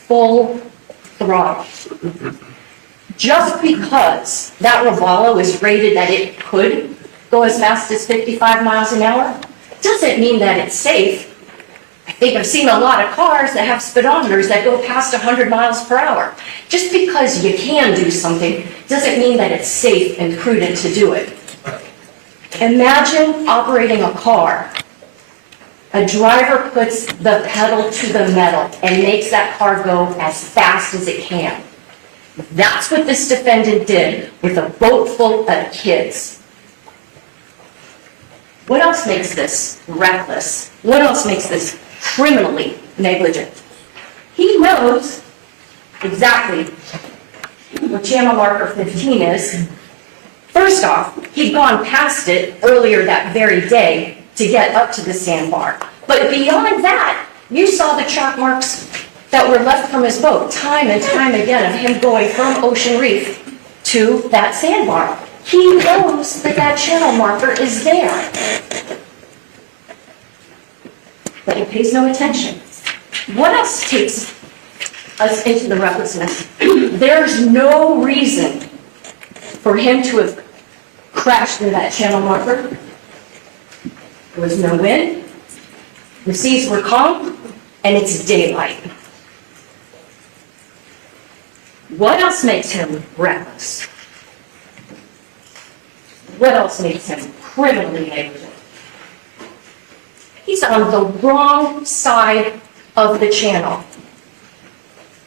full throttle. Just because that Rebuttal is rated that it could go as fast as 55 miles an hour, doesn't mean that it's safe. I think I've seen a lot of cars that have speedometers that go past 100 miles per hour. Just because you can do something doesn't mean that it's safe and prudent to do it. Imagine operating a car. A driver puts the pedal to the metal and makes that car go as fast as it can. That's what this defendant did with a boat full of kids. What else makes this reckless? What else makes this criminally negligent? He knows exactly what channel marker 15 is. First off, he'd gone past it earlier that very day to get up to the sandbar. But beyond that, you saw the track marks that were left from his boat time and time again of him going from Ocean Reef to that sandbar. He knows that that channel marker is there. But he pays no attention. What else takes us into the recklessness? There's no reason for him to have crashed into that channel marker. There was no wind, the seas were calm, and it's daylight. What else makes him reckless? What else makes him criminally negligent? He's on the wrong side of the channel.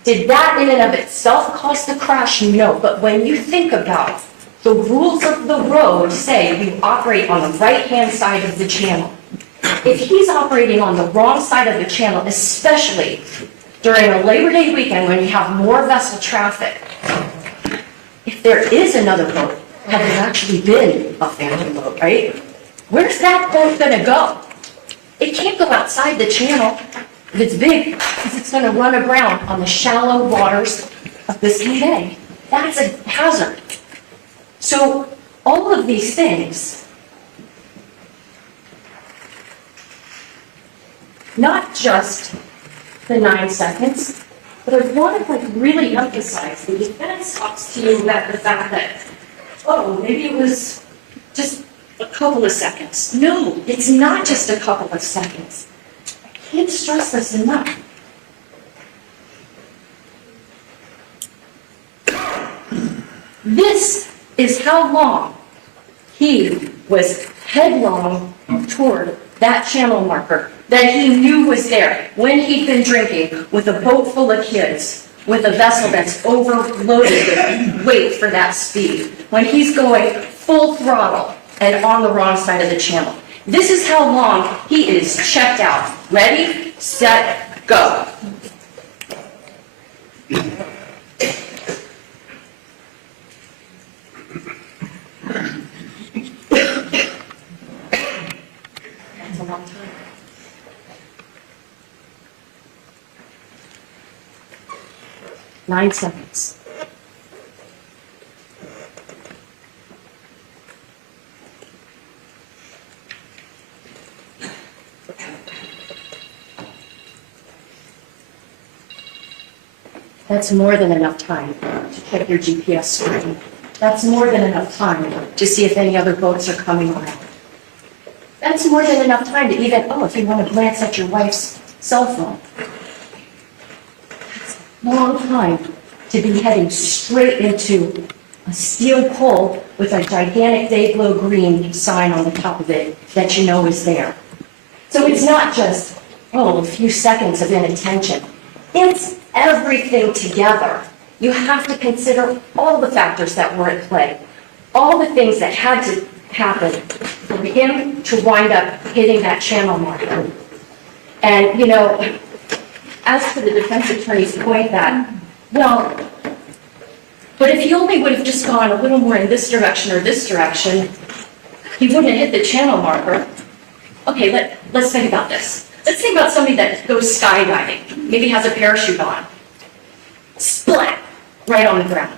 Did that in and of itself cause the crash? No, but when you think about the rules of the road say you operate on the right-hand side of the channel. If he's operating on the wrong side of the channel, especially during a Labor Day weekend when you have more vessel traffic, if there is another boat, had there actually been a phantom boat, right? Where's that boat gonna go? It can't go outside the channel if it's big, because it's gonna run aground on the shallow waters of Biscayne Bay. That's a hazard. So all of these things, not just the 9 seconds, but I want to really emphasize the defense talks to you about the fact that, oh, maybe it was just a couple of seconds. No, it's not just a couple of seconds. I can't stress this enough. This is how long he was headlong toward that channel marker that he knew was there when he'd been drinking with a boat full of kids, with a vessel that's overloaded with weight for that speed, when he's going full throttle and on the wrong side of the channel. This is how long he is checked out. Ready, set, go. That's a long time. Nine seconds. That's more than enough time to check your GPS screen. That's more than enough time to see if any other boats are coming around. That's more than enough time to even, if you want to glance at your wife's cell phone. That's a long time to be heading straight into a steel pole with a gigantic Dayglow green sign on the top of it that you know is there. So it's not just, a few seconds of inattention. It's everything together. You have to consider all the factors that were at play, all the things that had to happen for him to wind up hitting that channel marker. And, as for the defense attorney's point that, but if he only would have just gone a little more in this direction or this direction, he wouldn't have hit the channel marker. Okay, let's think about this. Let's think about somebody that goes skydiving, maybe has a parachute on. Splat! Right on the ground.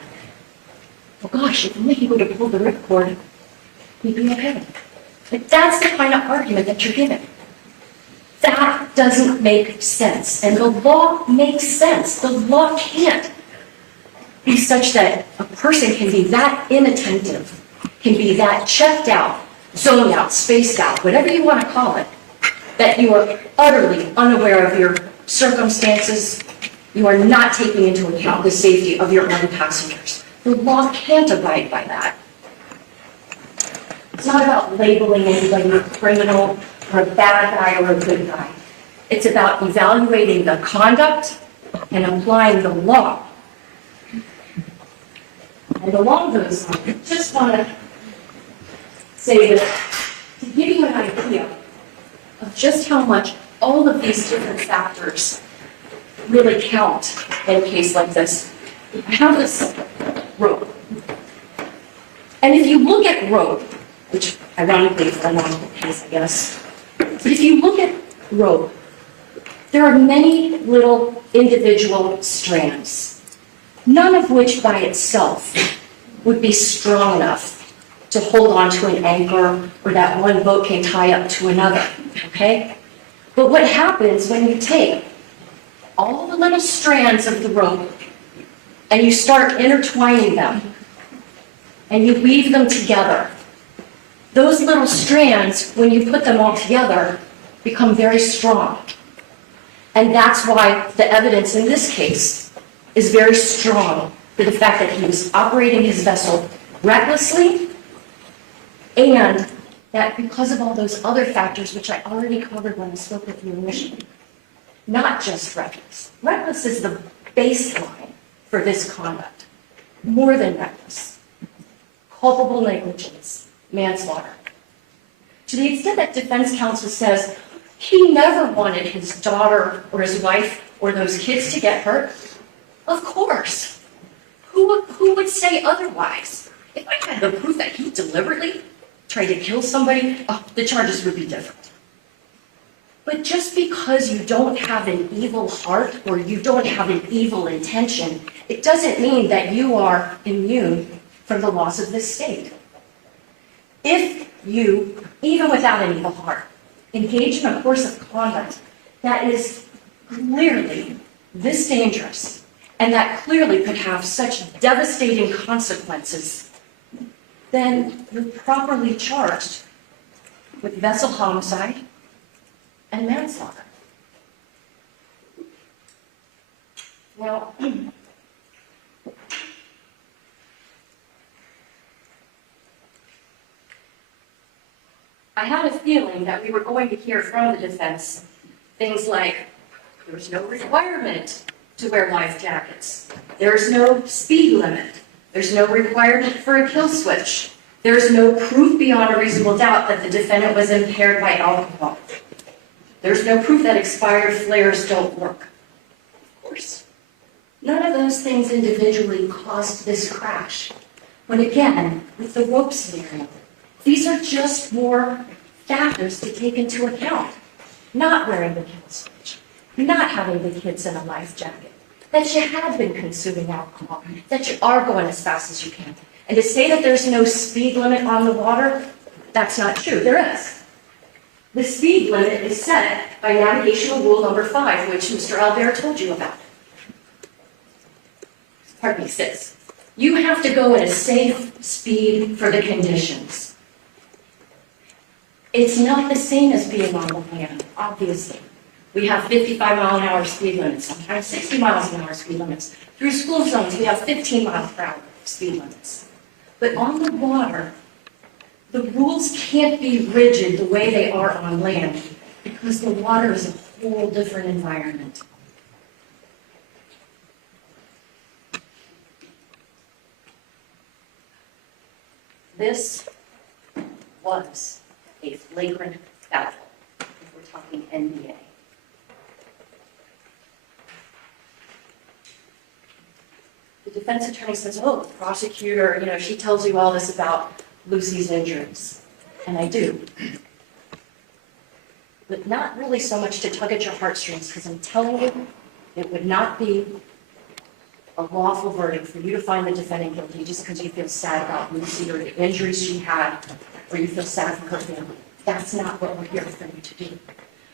Well, gosh, if only he would have pulled the ripcord, he'd be okay. But that's the kind of argument that you're giving. That doesn't make sense. And the law makes sense. The law can't be such that a person can be that inattentive, can be that checked out, zoned out, spaced out, whatever you want to call it, that you are utterly unaware of your circumstances. You are not taking into account the safety of your own passengers. The law can't abide by that. It's not about labeling anybody a criminal or a bad guy or a good guy. It's about evaluating the conduct and applying the law. And along those lines, I just want to say that to give you an idea of just how much all of these different factors really count in a case like this, I have this rope. And if you look at rope, which ironically is a long case, I guess, but if you look at rope, there are many little individual strands, none of which by itself would be strong enough to hold on to an anchor or that one boat can tie up to another, okay? But what happens when you take all the little strands of the rope and you start intertwining them and you weave them together, those little strands, when you put them all together, become very strong. And that's why the evidence in this case is very strong for the fact that he was operating his vessel recklessly, and that because of all those other factors, which I already covered when I spoke with you initially, not just reckless. Reckless is the baseline for this conduct. More than reckless. Culpable negligence, manslaughter. To the extent that defense counsel says he never wanted his daughter or his wife or those kids to get hurt, of course. Who would say otherwise? If I had the proof that he deliberately tried to kill somebody, the charges would be different. But just because you don't have an evil heart or you don't have an evil intention, it doesn't mean that you are immune from the laws of this state. If you, even without an evil heart, engage in a course of conduct that is clearly this dangerous and that clearly could have such devastating consequences, then you're properly charged with vessel homicide and manslaughter. Now, I had a feeling that we were going to hear from the defense things like, there's no requirement to wear life jackets. There's no speed limit. There's no requirement for a kill switch. There's no proof beyond a reasonable doubt that the defendant was impaired by alcohol. There's no proof that expired flares don't work. Of course. None of those things individually caused this crash. When again, with the rope scenario, these are just more factors to take into account. Not wearing the kill switch, not having the kids in a life jacket, that you have been consuming alcohol, that you are going as fast as you can. And to say that there's no speed limit on the water, that's not true. There is. The speed limit is set by Navigational Rule number 5, which Mr. Albert told you about. Pardon me, 6. You have to go at a safe speed for the conditions. It's not the same as being on the land, obviously. We have 55-mile-an-hour speed limits, sometimes 60 miles an hour speed limits. Through school zones, we have 15 miles per hour speed limits. But on the water, the rules can't be rigid the way they are on land because the water is a whole different environment. This was a flagrant foul, if we're talking NBA. The defense attorney says, oh, the prosecutor, she tells you all this about Lucy's injuries. And I do. But not really so much to tug at your heartstrings, because I'm telling you, it would not be a lawful verdict for you to find the defendant guilty just because you feel sad about Lucy or the injuries she had, or you feel sad for her family. That's not what we're here for you to do.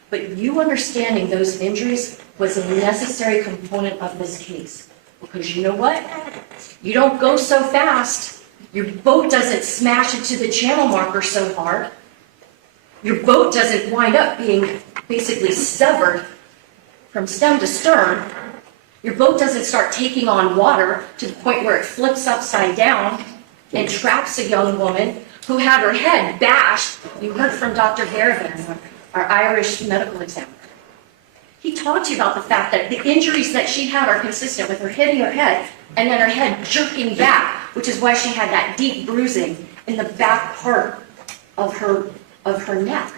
But you understanding those injuries was a necessary component of this case. Because you know what? You don't go so fast. Your boat doesn't smash into the channel marker so hard. Your boat doesn't wind up being basically severed from stem to stern. Your boat doesn't start taking on water to the point where it flips upside down and traps a young woman who had her head bashed. You heard from Dr. Garavan, our Irish medical examiner. He talked to you about the fact that the injuries that she had are consistent with her hitting her head and then her head jerking back, which is why she had that deep bruising in the back part of her neck.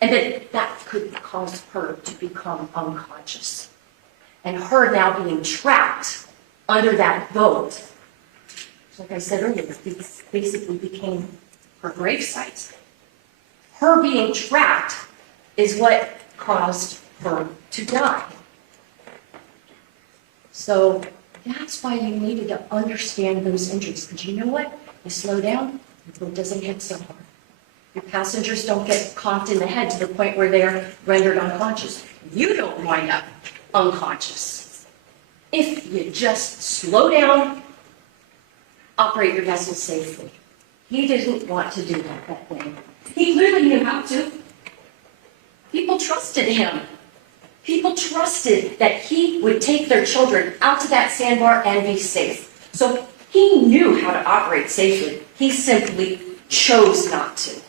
And that could cause her to become unconscious. And her now being trapped under that boat, like I said earlier, it basically became her gravesite. Her being trapped is what caused her to die. So that's why you needed to understand those injuries. Because you know what? You slow down, your boat doesn't hit so hard. Your passengers don't get conked in the head to the point where they're rendered unconscious. You don't wind up unconscious. If you just slow down, operate your vessel safely. He didn't want to do that day. He clearly knew how to. People trusted him. People trusted that he would take their children out to that sandbar and be safe. So he knew how to operate safely. He simply chose not to.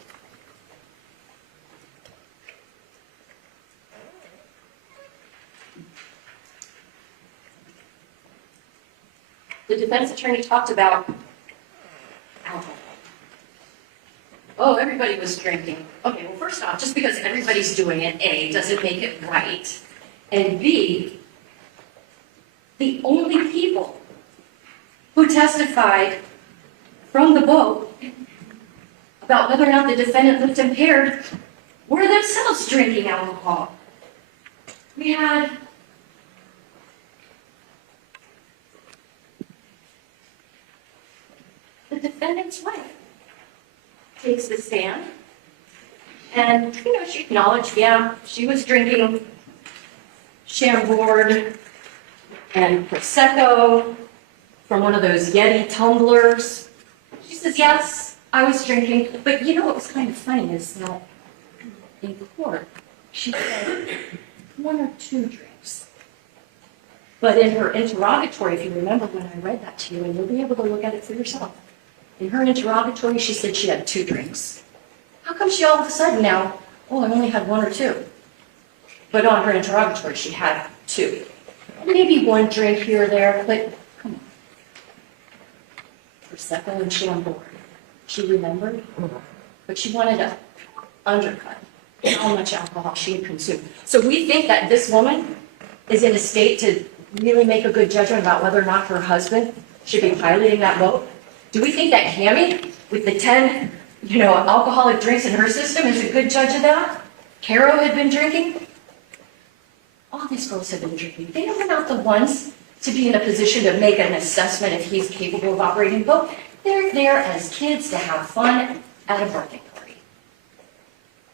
The defense attorney talked about alcohol. Oh, everybody was drinking. Okay, well, first off, just because everybody's doing it, A, doesn't make it right. And B, the only people who testified from the boat about whether or not the defendant looked impaired were themselves drinking alcohol. We had the defendant's wife takes the stand, and, she acknowledged, yeah, she was drinking Chambord and Prosecco from one of those Yeti tumblers. She says, yes, I was drinking, but what was kind of funny is that in court, she said 1 or 2 drinks. But in her interrogatory, if you remember when I read that to you, and you'll be able to look at it for yourself, in her interrogatory, she said she had 2 drinks. How come she all of a sudden now, I only had 1 or 2? But on her interrogatory, she had 2. Maybe 1 drink here or there, but come on. Prosecco and Chambord. She remembered, but she wanted to undercut how much alcohol she had consumed. So we think that this woman is in a state to really make a good judgment about whether or not her husband should be piloting that boat. Do we think that Cammie, with the 10, alcoholic drinks in her system, is a good judge of that? Caro had been drinking? All these girls have been drinking. They were not the ones to be in a position to make an assessment if he's capable of operating a boat. They're there as kids to have fun at a birthday party.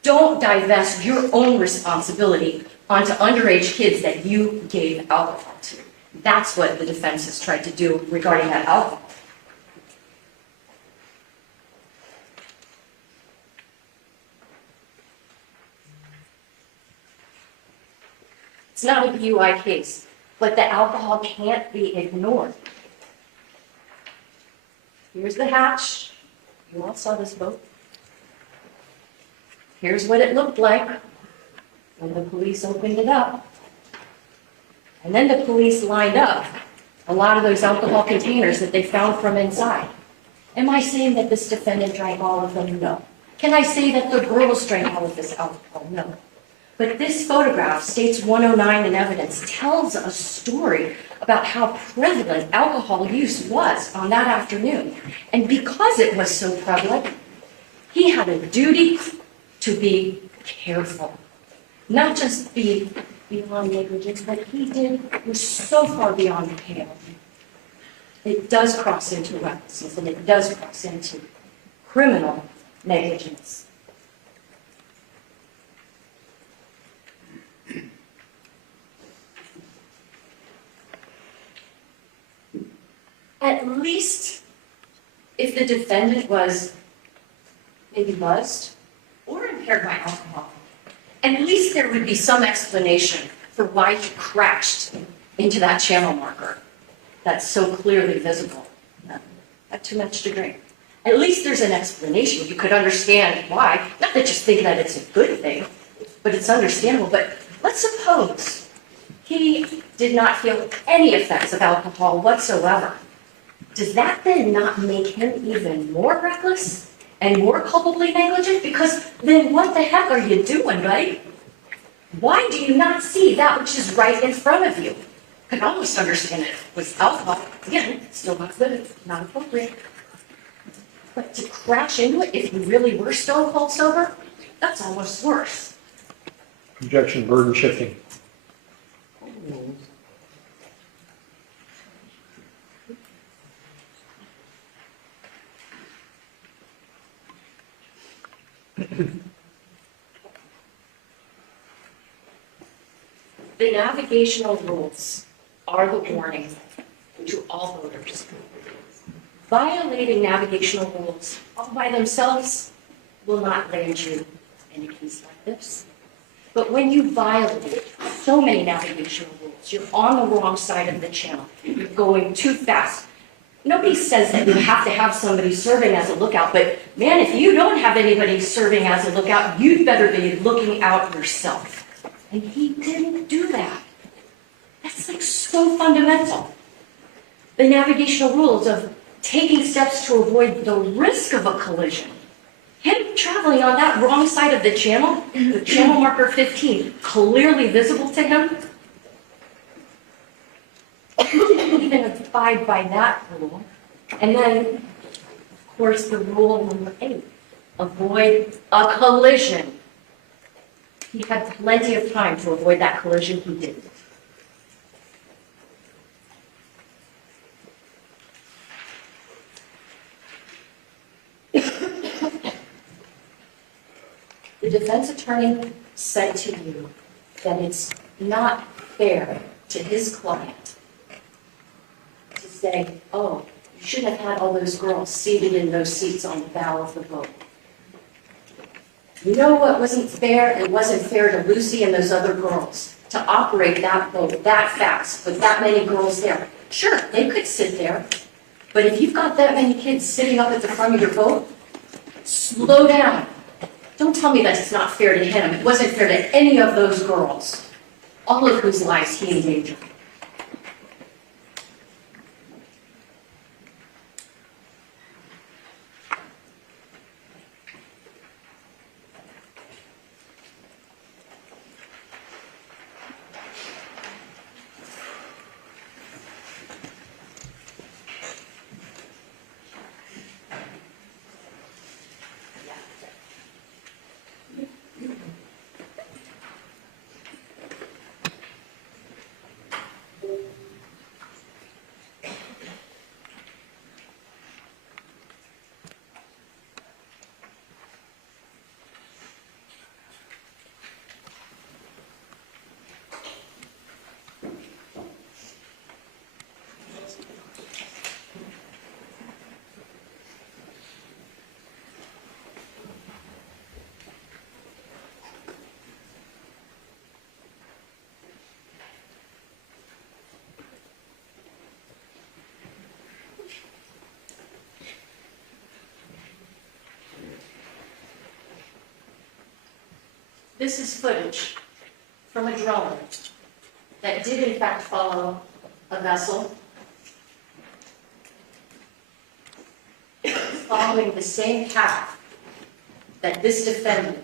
Don't divest your own responsibility onto underage kids that you gave alcohol to. That's what the defense has tried to do regarding that alcohol. It's not a DUI case, but the alcohol can't be ignored. Here's the hatch. You all saw this boat. Here's what it looked like when the police opened it up. And then the police lined up a lot of those alcohol containers that they found from inside. Am I saying that this defendant drank all of them? No. Can I say that the girls drank all of this alcohol? No. But this photograph, States 109 in evidence, tells a story about how prevalent alcohol use was on that afternoon. And because it was so prevalent, he had a duty to be careful. Not just be beyond negligence, but he was so far beyond the pale. It does cross into recklessness, and it does cross into criminal negligence. At least if the defendant was maybe buzzed or impaired by alcohol, at least there would be some explanation for why he crashed into that channel marker that's so clearly visible. Had too much to drink. At least there's an explanation. You could understand why. Not that just think that it's a good thing, but it's understandable. But let's suppose he did not feel any effects of alcohol whatsoever. Does that then not make him even more reckless and more culpably negligent? Because then what the heck are you doing, buddy? Why do you not see that which is right in front of you? I can almost understand it with alcohol. Again, still not good, not appropriate. But to crash into it if you really were stone cold sober, that's almost worse. Objection, burden shifting. The navigational rules are the warning to all voters. Violating navigational rules all by themselves will not land you in a case like this. But when you violate so many navigational rules, you're on the wrong side of the channel, you're going too fast. Nobody says that you have to have somebody serving as a lookout, but man, if you don't have anybody serving as a lookout, you'd better be looking out yourself. And he didn't do that. That's like so fundamental. The navigational rules of taking steps to avoid the risk of a collision. Him traveling on that wrong side of the channel marker 15, clearly visible to him, he didn't even abide by that rule. And then, of course, the rule number 8, avoid a collision. He had plenty of time to avoid that collision. He didn't. The defense attorney said to you that it's not fair to his client to say, oh, you shouldn't have had all those girls seated in those seats on the bow of the boat. You know what wasn't fair? It wasn't fair to Lucy and those other girls to operate that boat that fast with that many girls there. Sure, they could sit there, but if you've got that many kids sitting up at the front of your boat, slow down. Don't tell me that it's not fair to him. It wasn't fair to any of those girls, all of whose lives he endangered. This is footage from a drone that did in fact follow a vessel following the same path that this defendant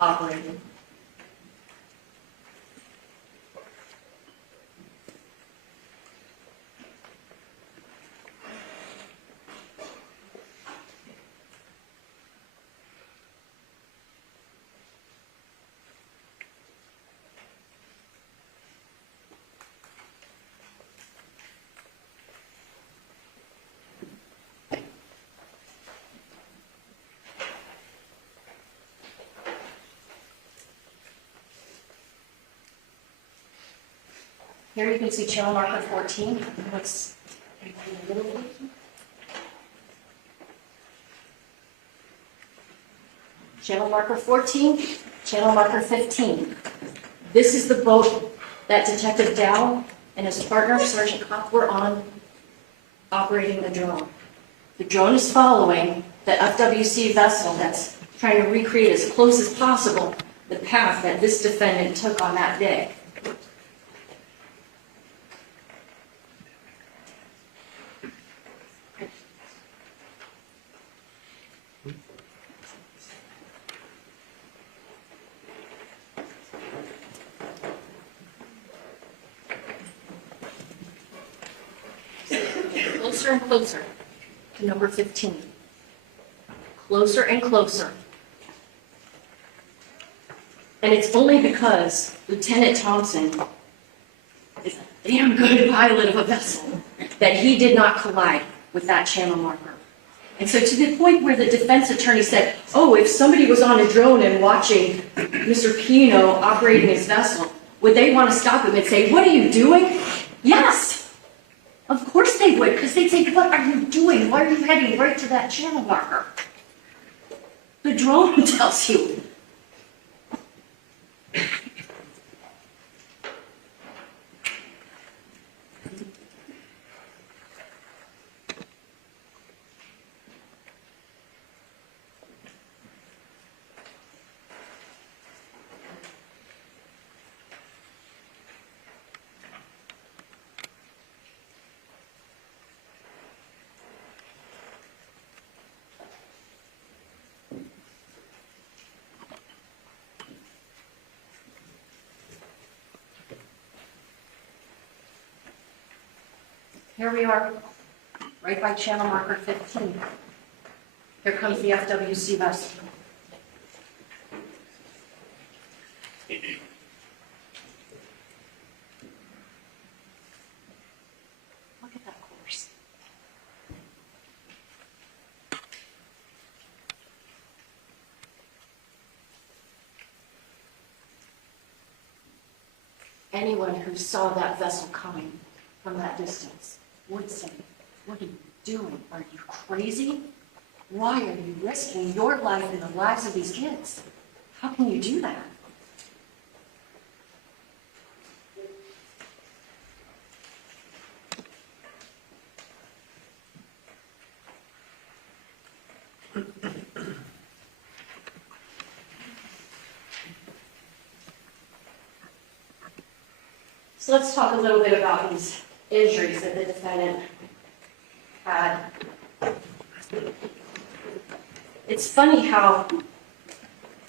operated. Here you can see channel marker 14. What's in the middle? Channel marker 14, channel marker 15. This is the boat that Detective Dow and his partner, Sergeant Kopp, were on operating the drone. The drone is following the FWC vessel that's trying to recreate as close as possible the path that this defendant took on that day. Closer and closer to number 15. Closer and closer. And it's only because Lieutenant Thompson is a damn good pilot of a vessel that he did not collide with that channel marker. And so to the point where the defense attorney said, oh, if somebody was on a drone and watching Mr. Pino operating his vessel, would they want to stop him and say, what are you doing? Yes. Of course they would, because they'd say, what are you doing? Why are you heading right to that channel marker? The drone tells you. Here we are, right by channel marker 15. Here comes the FWC vessel. Look at that course. Anyone who saw that vessel coming from that distance would say, what are you doing? Are you crazy? Why are you risking your life and the lives of these kids? How can you do that? So let's talk a little bit about these injuries that the defendant had. It's funny how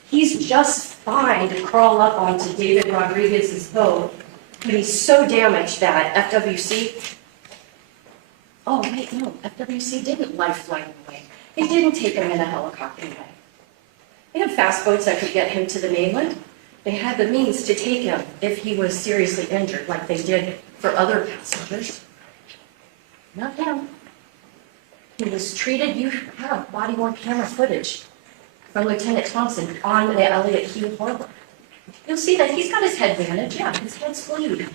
he's just fine to crawl up onto David Rodriguez's boat, but he's so damaged that FWC, oh wait, no, FWC didn't life flight him away. They didn't take him in a helicopter away. They had fast boats that could get him to the mainland. They had the means to take him if he was seriously injured, like they did for other passengers. Not him. He was treated. You have body-worn camera footage from Lieutenant Thompson on the Elliott Key Harbor. You'll see that he's got his head bandaged. Yeah, his head's bleeding.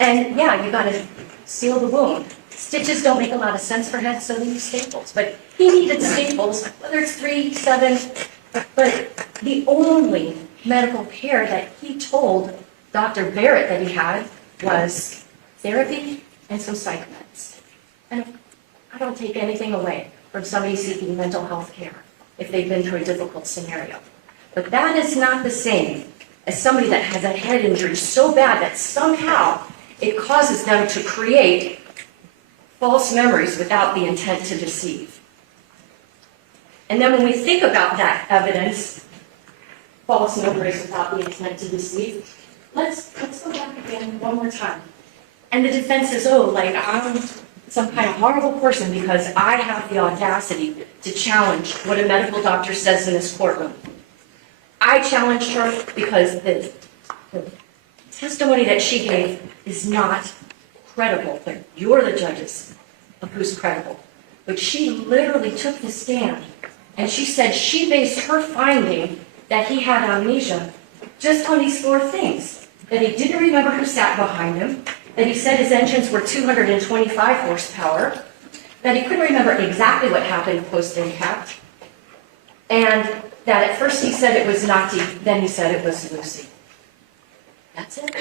And yeah, you got to seal the wound. Stitches don't make a lot of sense for heads, so they use staples. But he needed staples, whether it's 3, 7. But the only medical care that he told Dr. Barrett that he had was therapy and some psych meds. And I don't take anything away from somebody seeking mental health care if they've been through a difficult scenario. But that is not the same as somebody that has a head injury so bad that somehow it causes them to create false memories without the intent to deceive. And then when we think about that evidence, false memories without the intent to deceive, let's go back again one more time. And the defense says, oh, like I'm some kind of horrible person because I have the audacity to challenge what a medical doctor says in this courtroom. I challenged her because the testimony that she gave is not credible, but you're the judges of who's credible. But she literally took the stand and she said she based her finding that he had amnesia just on these 4 things. That he didn't remember who sat behind him, that he said his engines were 225 horsepower, that he couldn't remember exactly what happened post-impact, and that at first he said it was Nati, then he said it was Lucy. That's it.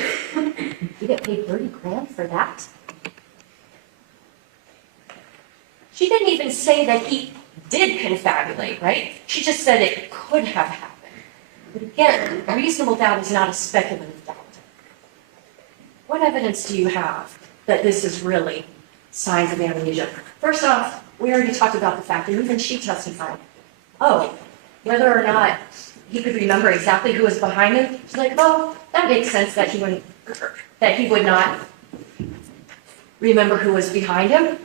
You get paid 30 grand for that? She didn't even say that he did confabulate, right? She just said it could have happened. But again, reasonable doubt is not a speculative doubt. What evidence do you have that this is really signs of amnesia? First off, we already talked about the fact that even she testified. Oh, whether or not he could remember exactly who was behind him, she's like, well, that makes sense that he would not remember who was behind him.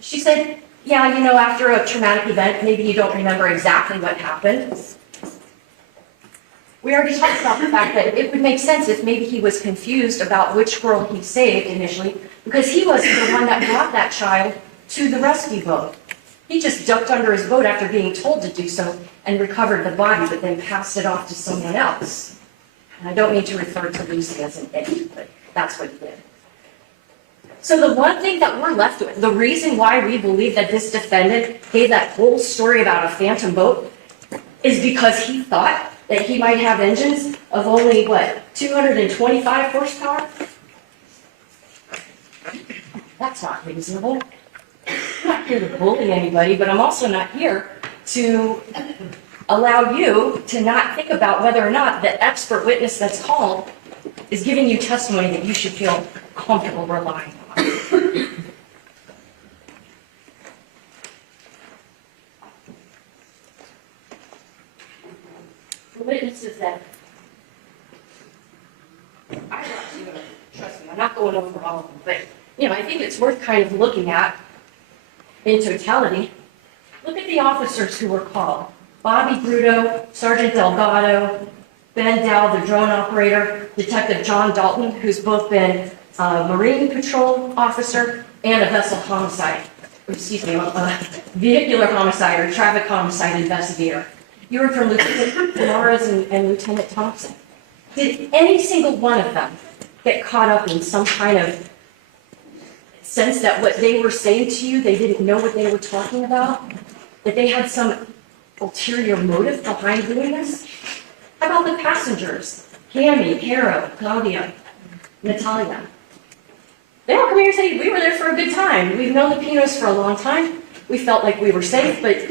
She said, yeah, you know, after a traumatic event, maybe you don't remember exactly what happened. We already talked about the fact that it would make sense if maybe he was confused about which girl he saved initially, because he wasn't the one that brought that child to the rescue boat. He just ducked under his boat after being told to do so and recovered the body, but then passed it off to someone else. And I don't mean to refer to Lucy as an idiot, but that's what he did. So the one thing that we're left with, the reason why we believe that this defendant gave that whole story about a phantom boat is because he thought that he might have engines of only, 225 horsepower? That's not reasonable. I'm not here to bully anybody, but I'm also not here to allow you to not think about whether or not the expert witness that's called is giving you testimony that you should feel comfortable relying on. The witnesses that I trust me, I'm not going over all of them, but I think it's worth kind of looking at in totality. Look at the officers who were called. Bobby Bruto, Sergeant Delgado, Ben Dow, the drone operator, Detective John Dalton, who's both been a Marine Patrol officer and a vehicular homicide or traffic homicide investigator. You heard from Lieutenant Lourdes and Lieutenant Thompson. Did any single one of them get caught up in some kind of sense that what they were saying to you, they didn't know what they were talking about? That they had some ulterior motive behind doing this? How about the passengers? Cammy, Caro, Claudia, Natalia. They all come here and say, we were there for a good time. We've known the Pinos for a long time. We felt like we were safe, but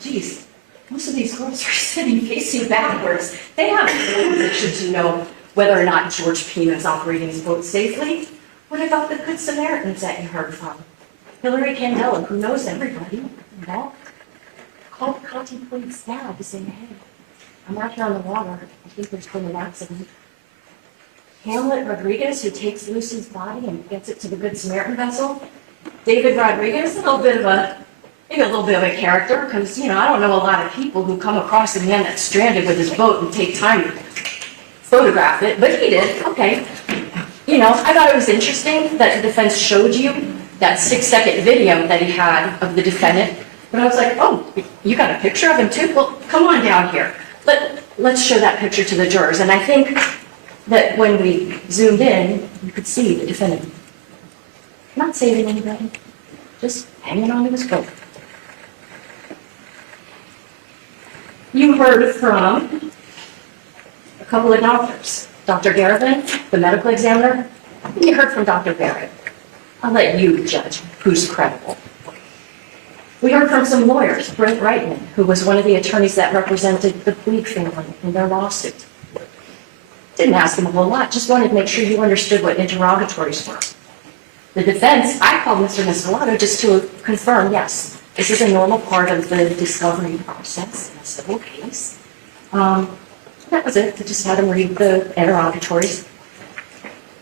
geez, most of these girls are sitting facing backwards. They have no position to know whether or not George Pino is operating his boat safely. What about the Good Samaritans that you heard from? Hillary Candela, who knows everybody, called Katy Puig's dad to say, hey, I'm out here on the water. I think there's been an accident. Hamlet Rodriguez, who takes Lucy's body and gets it to the Good Samaritan vessel. David Rodriguez, maybe a little bit of a character, because, I don't know a lot of people who come across a man that's stranded with his boat and take time to photograph it, but he did. Okay. I thought it was interesting that the defense showed you that 6-second video that he had of the defendant, but I was like, oh, you got a picture of him too? Well, come on down here. Let's show that picture to the jurors. And I think that when we zoomed in, you could see the defendant not saving anybody, just hanging on to his boat. You heard from a couple of doctors. Dr. Garvin, the medical examiner. You heard from Dr. Barrett. I'll let you judge who's credible. We heard from some lawyers, Brent Reitman, who was one of the attorneys that represented the Puig family in their lawsuit. Didn't ask them a whole lot, just wanted to make sure you understood what interrogatories were. The defense, I called Mr. Manslaughter just to confirm, yes, this is a normal part of the discovery process in a civil case. That was it, I just had him read the interrogatories.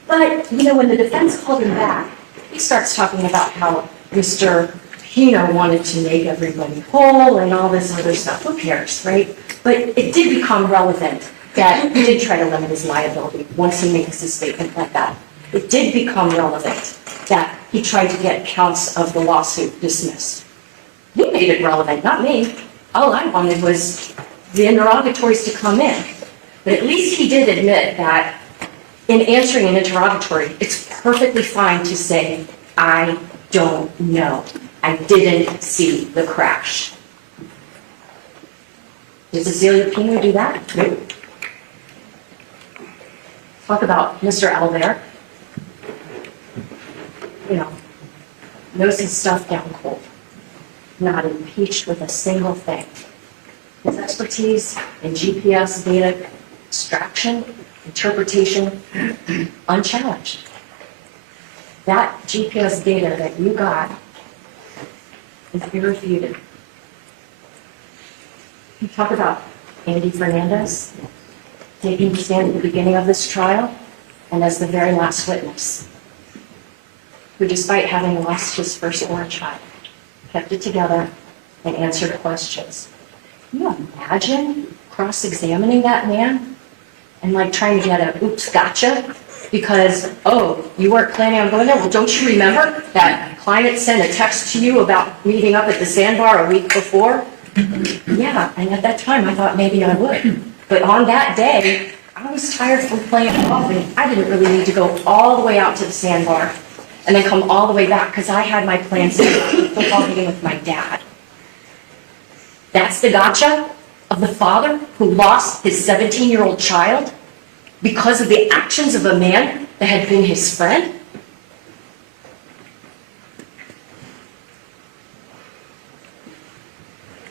But, you know, when the defense called him back, he starts talking about how Mr. Pino wanted to make everybody whole and all this other stuff. Who cares, right? But it did become relevant that he did try to limit his liability once he makes his statement like that. It did become relevant that he tried to get counts of the lawsuit dismissed. He made it relevant, not me. All I wanted was the interrogatories to come in. But at least he did admit that in answering an interrogatory, it's perfectly fine to say, I don't know. I didn't see the crash. Did Cecilia Pino do that? No. Talk about Mr. Albert. You know, knows his stuff down cold. Not impeached with a single thing. His expertise in GPS data extraction, interpretation, unchallenged. That GPS data that you got is irrefuted. You talk about Andy Fernandez taking the stand at the beginning of this trial and as the very last witness, who despite having lost his firstborn child, kept it together and answered questions. Can you imagine cross-examining that man and like trying to get a oops, gotcha? Because, oh, you weren't planning on going there? Well, don't you remember that client sent a text to you about meeting up at the sandbar a week before? Yeah, and at that time I thought maybe I would. But on that day, I was tired from playing golf and I didn't really need to go all the way out to the sandbar and then come all the way back because I had my plans to go to the football game with my dad. That's the gotcha of the father who lost his 17-year-old child because of the actions of a man that had been his friend?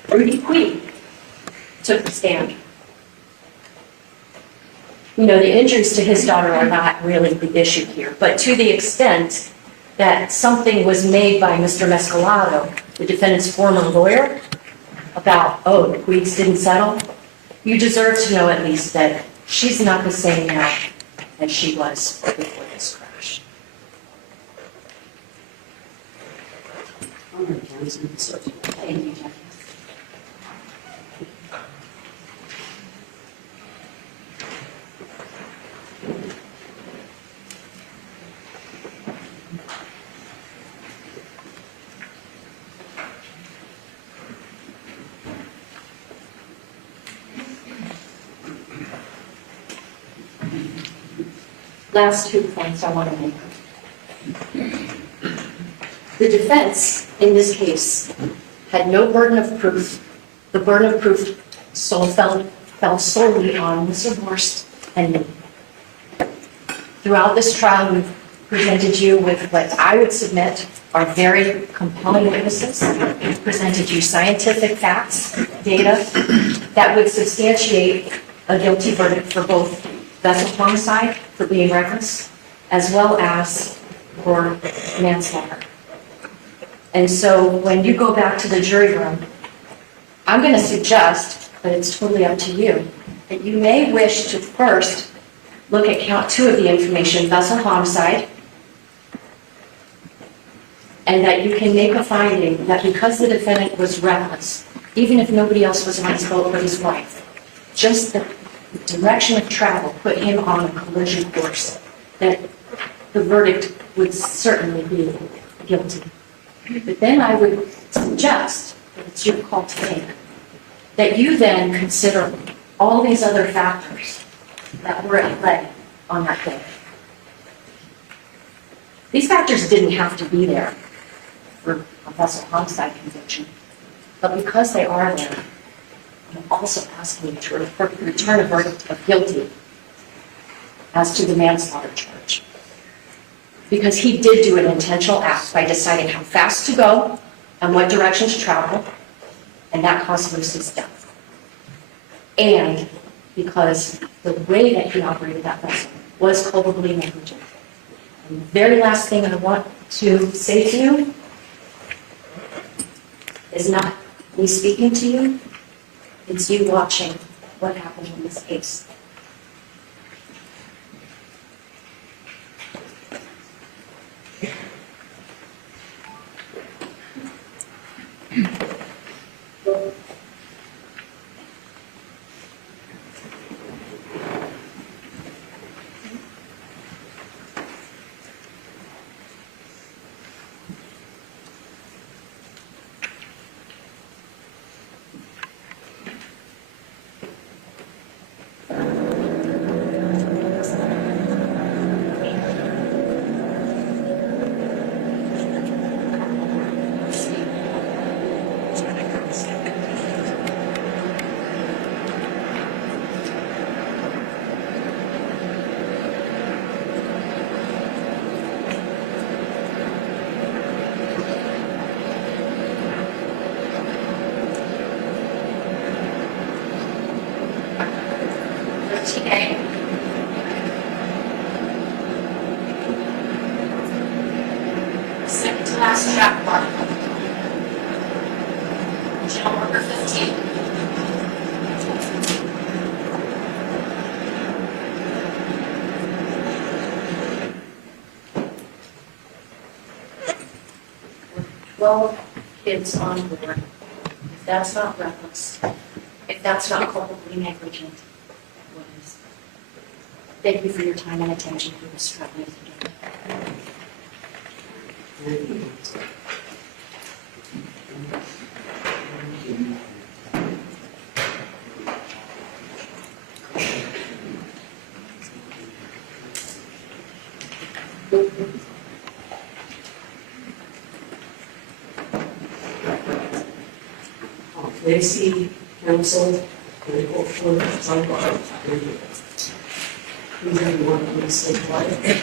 Katy Puig took the stand. You know, the injuries to his daughter are not really the issue here, but to the extent that something was made by Mr. Mescalado, the defendant's former lawyer, about, oh, the Puigs didn't settle, you deserve to know at least that she's not the same now as she was before this crash. Thank you, Jackie. Last 2 points I want to make. The defense in this case had no burden of proof. The burden of proof fell solely on Mr. Borst and me. Throughout this trial, we've presented you with what I would submit are very compelling witnesses. We've presented you scientific facts, data that would substantiate a guilty verdict for both vessel homicide, for being reckless, as well as for manslaughter. And so when you go back to the jury room, I'm going to suggest, but it's totally up to you, that you may wish to first look at count 2 of the information, vessel homicide, and that you can make a finding that because the defendant was reckless, even if nobody else was on his boat but his wife, just the direction of travel put him on a collision course, that the verdict would certainly be guilty. But then I would suggest, that it's your call to make, that you then consider all these other factors that were at play on that day. These factors didn't have to be there for a vessel homicide conviction, but because they are there, I'm also asking you to return a verdict of guilty as to the manslaughter charge. Because he did do an intentional act by deciding how fast to go, and what direction to travel, and that caused Lucy's death. And because the way that he operated that vessel was culpably negligent. And the very last thing I want to say to you is not me speaking to you, it's you watching what happened in this case. Second to last track mark. Channel marker 15. Well, kids on board. If that's not reckless, if that's not culpably negligent, what is? Thank you for your time and attention to this struggling together. Lacy, counsel, and hopefully sidebar. Please, everyone, please stay quiet.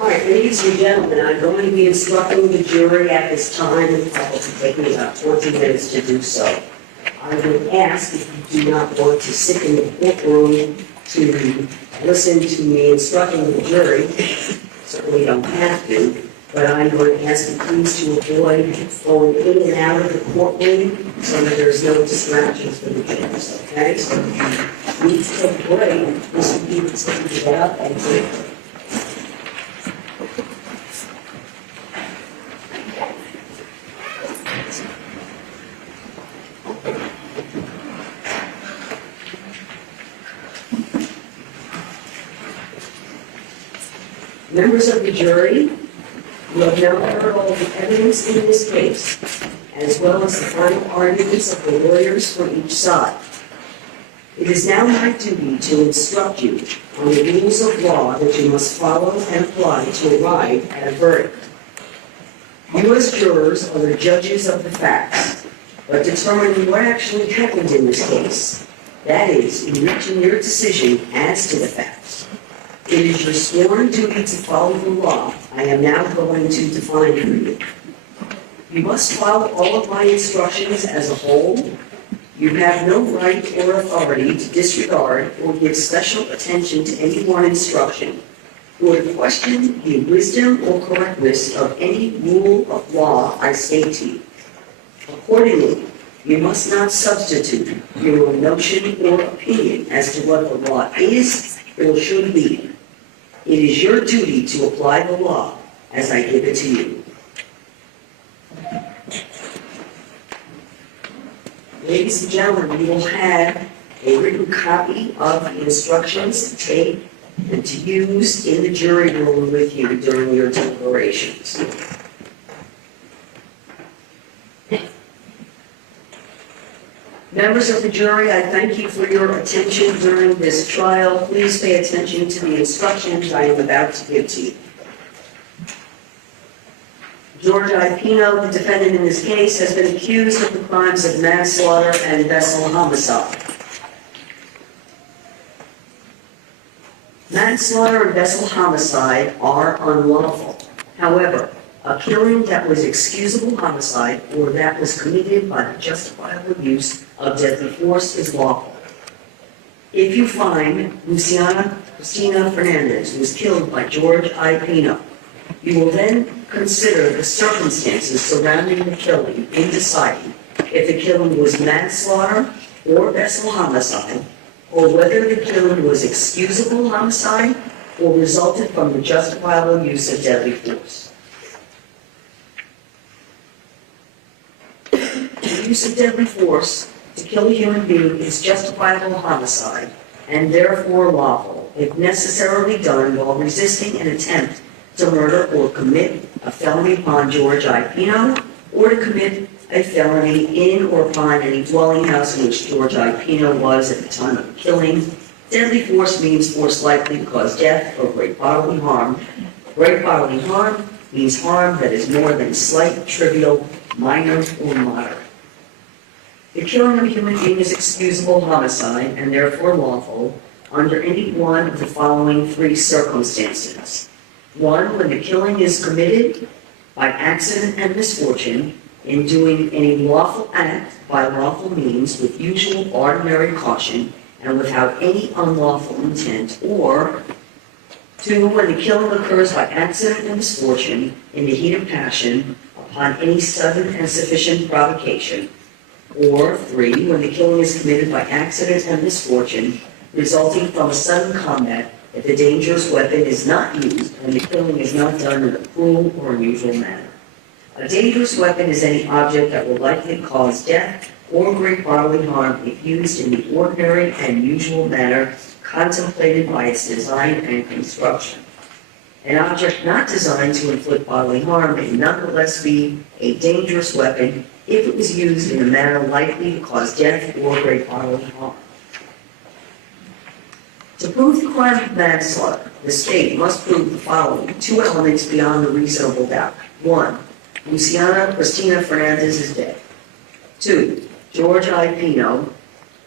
All right, ladies and gentlemen, I'm going to be instructing the jury at this time. It will take me about 20 minutes to do so. I would ask if you do not want to sit in the courtroom to listen to me instructing the jury, certainly don't have to, but I'm going to ask you please to avoid going in and out of the courtroom so that there's no distractions for the jurors, okay? So if you need to take a break, this would be the time to get up and take a break. Members of the jury, you have now heard all the evidence in this case, as well as the final arguments of the lawyers for each side. It is now my duty to instruct you on the rules of law that you must follow and apply to arrive at a verdict. You as jurors are the judges of the facts, but determining what actually happened in this case. That is, in reaching your decision as to the facts. It is your sworn duty to follow the law I am now going to define for you. You must follow all of my instructions as a whole. You have no right or authority to disregard or give special attention to any one instruction, or to question the wisdom or correctness of any rule of law I state to you. Accordingly, you must not substitute your own notion or opinion as to what the law is or should be. It is your duty to apply the law as I give it to you. Ladies and gentlemen, you will have a written copy of the instructions to take and to use in the jury room with you during your deliberations. Members of the jury, I thank you for your attention during this trial. Please pay attention to the instructions I am about to give to you. George Pino, the defendant in this case, has been accused of the crimes of manslaughter and vessel homicide. Manslaughter and vessel homicide are unlawful. However, a killing that was excusable homicide or that was committed by the justifiable use of deadly force is lawful. If you find Lucy Fernandez was killed by George Pino, you will then consider the circumstances surrounding the killing in deciding if the killing was manslaughter or vessel homicide, or whether the killing was excusable homicide or resulted from the justifiable use of deadly force. use of deadly force to kill a human being is justifiable homicide and therefore lawful if necessarily done while resisting an attempt to murder or commit a felony upon George I. Pino, or to commit a felony in or upon any dwelling house in which George I. Pino was at the time of the killing. Deadly force means force likely to cause death or great bodily harm. Great bodily harm means harm that is more than slight, trivial, minor, or moderate. The killing of a human being is excusable homicide and therefore lawful under any one of the following three circumstances. One, when the killing is committed by accident and misfortune in doing any lawful act by lawful means with usual ordinary caution and without any unlawful intent, or two, when the killing occurs by accident and misfortune in the heat of passion upon any sudden and sufficient provocation, or three, when the killing is committed by accident and misfortune resulting from a sudden combat if the dangerous weapon is not used and the killing is not done in a cruel or unusual manner. A dangerous weapon is any object that will likely cause death or great bodily harm if used in the ordinary and usual manner contemplated by its design and construction. An object not designed to inflict bodily harm may nonetheless be a dangerous weapon if it was used in a manner likely to cause death or great bodily harm. To prove the crime of manslaughter, the state must prove the following two elements beyond a reasonable doubt. One, Luciana Cristina Fernandez is dead. Two, George I. Pino,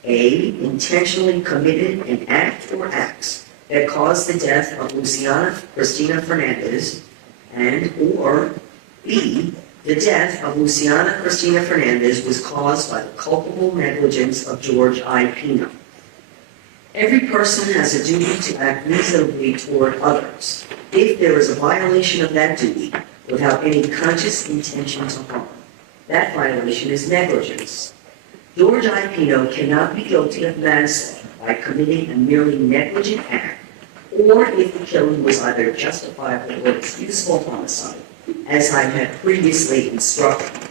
A, intentionally committed an act or acts that caused the death of Luciana Cristina Fernandez, and or B, the death of Luciana Cristina Fernandez was caused by the culpable negligence of George I. Pino. Every person has a duty to act reasonably toward others if there is a violation of that duty without any conscious intention to harm. That violation is negligence. George I. Pino cannot be guilty of manslaughter by committing a merely negligent act, or if the killing was either justifiable or excusable homicide, as I had previously instructed.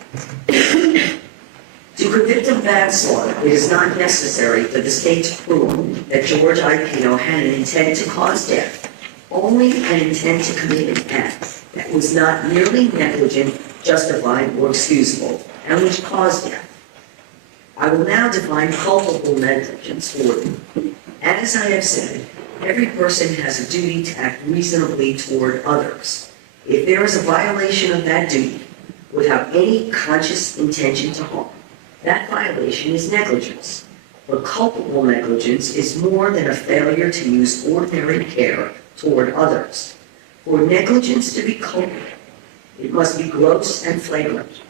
To convict of manslaughter, it is not necessary for the state to prove that George I. Pino had an intent to cause death, only an intent to commit an act that was not merely negligent, justified, or excusable, and which caused death. I will now define culpable negligence for you. As I have said, every person has a duty to act reasonably toward others. If there is a violation of that duty without any conscious intention to harm, that violation is negligence. But culpable negligence is more than a failure to use ordinary care toward others. For negligence to be culpable, it must be gross and flagrant.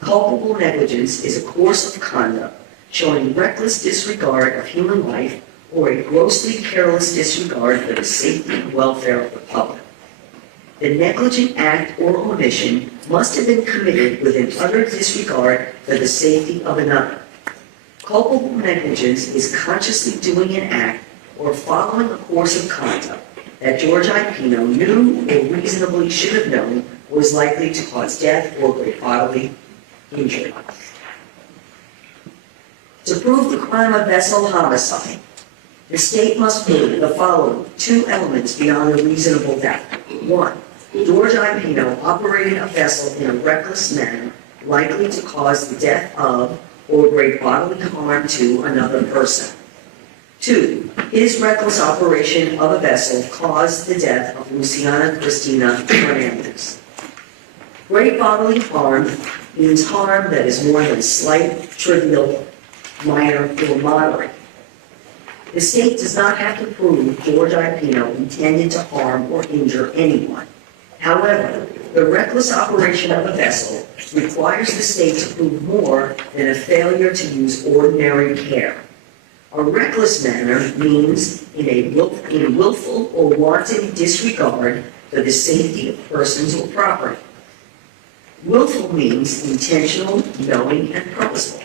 Culpable negligence is a course of conduct showing reckless disregard of human life or a grossly careless disregard for the safety and welfare of the public. The negligent act or omission must have been committed with an utter disregard for the safety of another. Culpable negligence is consciously doing an act or following a course of conduct that George I. Pino knew or reasonably should have known was likely to cause death or great bodily injury. To prove the crime of vessel homicide, the state must prove the following two elements beyond a reasonable doubt. One, George I. Pino operated a vessel in a reckless manner likely to cause the death of or great bodily harm to another person. Two, his reckless operation of a vessel caused the death of Luciana Cristina Fernandez. Great bodily harm means harm that is more than slight, trivial, minor, or moderate. The state does not have to prove George I. Pino intended to harm or injure anyone. However, the reckless operation of a vessel requires the state to prove more than a failure to use ordinary care. A reckless manner means in a willful or wanton disregard for the safety of persons or property. Willful means intentional, knowing, and purposeful.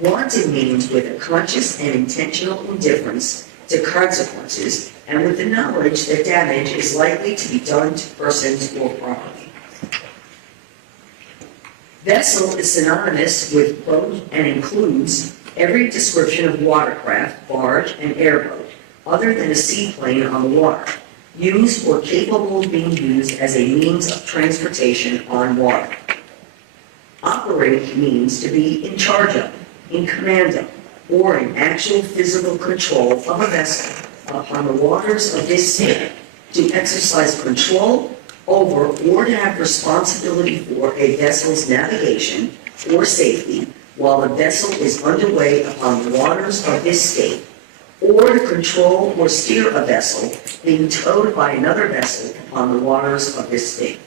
Wanton means with a conscious and intentional indifference to consequences and with the knowledge that damage is likely to be done to persons or property. Vessel is synonymous with boat and includes every description of watercraft, barge, and airboat, other than a seaplane on the water, used or capable of being used as a means of transportation on water. Operate means to be in charge of, in command of, or in actual physical control of a vessel upon the waters of this state, to exercise control over or to have responsibility for a vessel's navigation or safety while the vessel is underway upon the waters of this state, or to control or steer a vessel being towed by another vessel upon the waters of this state.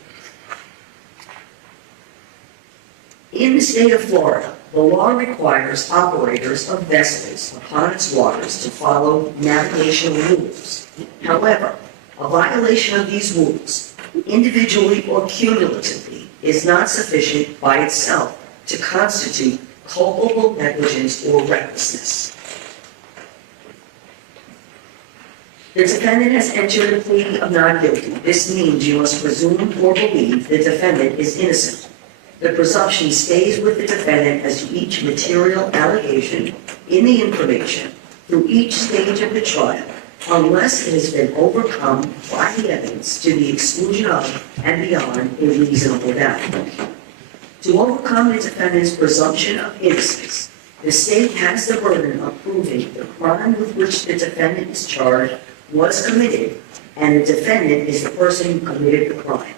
In the state of Florida, the law requires operators of vessels upon its waters to follow navigational rules. However, a violation of these rules, individually or cumulatively, is not sufficient by itself to constitute culpable negligence or recklessness. The defendant has entered a plea of not guilty. This means you must presume or believe the defendant is innocent. The presumption stays with the defendant as to each material allegation in the information through each stage of the trial, unless it has been overcome by the evidence to the exclusion of and beyond a reasonable doubt. To overcome the defendant's presumption of innocence, the state has the burden of proving the crime with which the defendant is charged was committed, and the defendant is the person who committed the crime.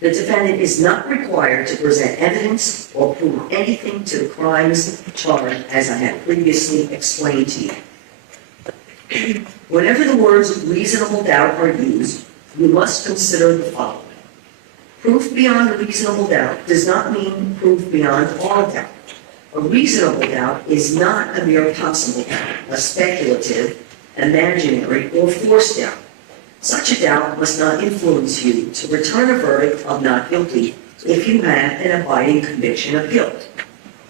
The defendant is not required to present evidence or prove anything to the crimes charged, as I have previously explained to you. Whenever the words reasonable doubt are used, you must consider the following. Proof beyond a reasonable doubt does not mean proof beyond all doubt. A reasonable doubt is not a mere possible doubt, a speculative, imaginary, or forced doubt. Such a doubt must not influence you to return a verdict of not guilty if you have an abiding conviction of guilt.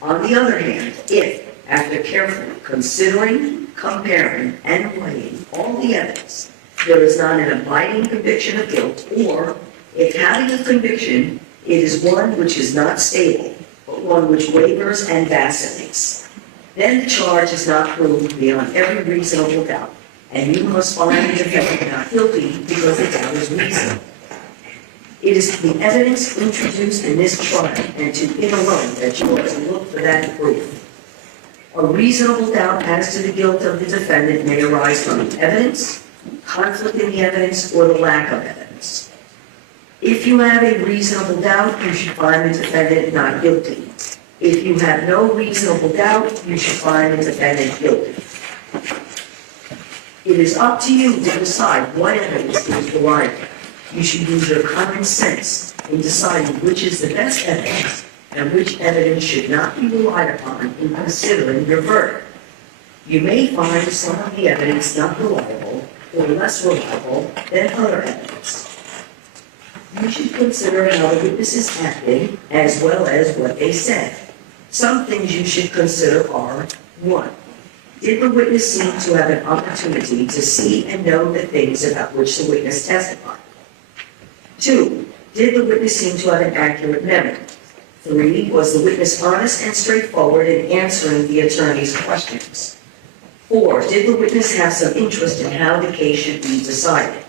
On the other hand, if, after carefully considering, comparing, and weighing all the evidence, there is not an abiding conviction of guilt, or if having a conviction, it is one which is not stable, but one which wavers and vacillates, then the charge is not proved beyond every reasonable doubt, and you must find the defendant not guilty because the doubt is reasonable. It is the evidence introduced in this trial, and to it alone, that you are to look for that proof. A reasonable doubt as to the guilt of the defendant may arise from evidence, conflict in the evidence, or the lack of evidence. If you have a reasonable doubt, you should find the defendant not guilty. If you have no reasonable doubt, you should find the defendant guilty. It is up to you to decide what evidence is reliable. You should use your common sense in deciding which is the best evidence and which evidence should not be relied upon in considering your verdict. You may find some of the evidence not reliable or less reliable than other evidence. You should consider how the witnesses acted as well as what they said. Some things you should consider are: 1. Did the witness seem to have an opportunity to see and know the things about which the witness testified? 2. Did the witness seem to have an accurate memory? 3. Was the witness honest and straightforward in answering the attorney's questions? 4. Did the witness have some interest in how the case should be decided?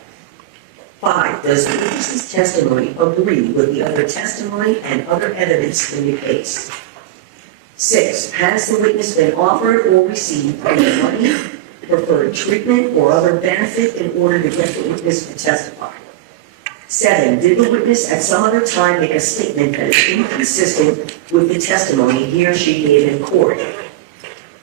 5. Does the witness's testimony agree with the other testimony and other evidence in the case? 6. Has the witness been offered or received any money, preferred treatment, or other benefit in order to get the witness to testify? 7. Did the witness at some other time make a statement that is inconsistent with the testimony he or she gave in court?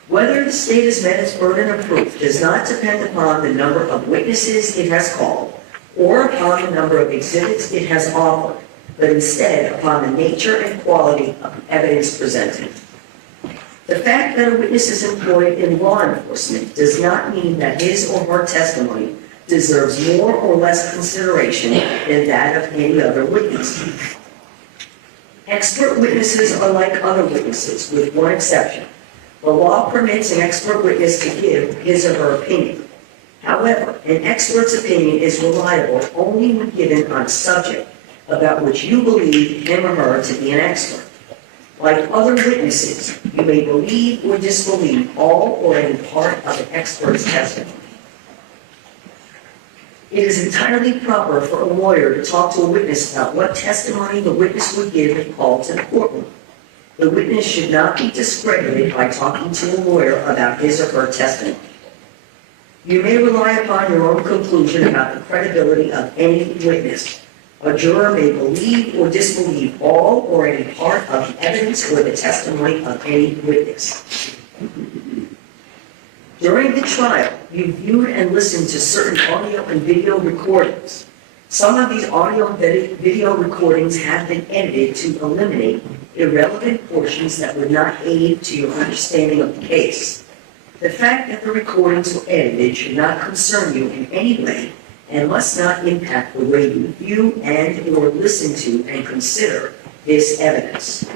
Whether the state has met its burden of proof does not depend upon the number of witnesses it has called or upon the number of exhibits it has offered, but instead upon the nature and quality of the evidence presented. The fact that a witness is employed in law enforcement does not mean that his or her testimony deserves more or less consideration than that of any other witness. Expert witnesses are like other witnesses, with one exception. The law permits an expert witness to give his or her opinion. However, an expert's opinion is reliable only when given on a subject about which you believe him or her to be an expert. Like other witnesses, you may believe or disbelieve all or any part of an expert's testimony. It is entirely proper for a lawyer to talk to a witness about what testimony the witness would give if called to the courtroom. The witness should not be discredited by talking to a lawyer about his or her testimony. You may rely upon your own conclusion about the credibility of any witness. A juror may believe or disbelieve all or any part of the evidence or the testimony of any witness. During the trial, you viewed and listened to certain audio and video recordings. Some of these audio and video recordings have been edited to eliminate irrelevant portions that would not aid to your understanding of the case. The fact that the recordings were edited should not concern you in any way and must not impact the way you view and or listen to and consider this evidence.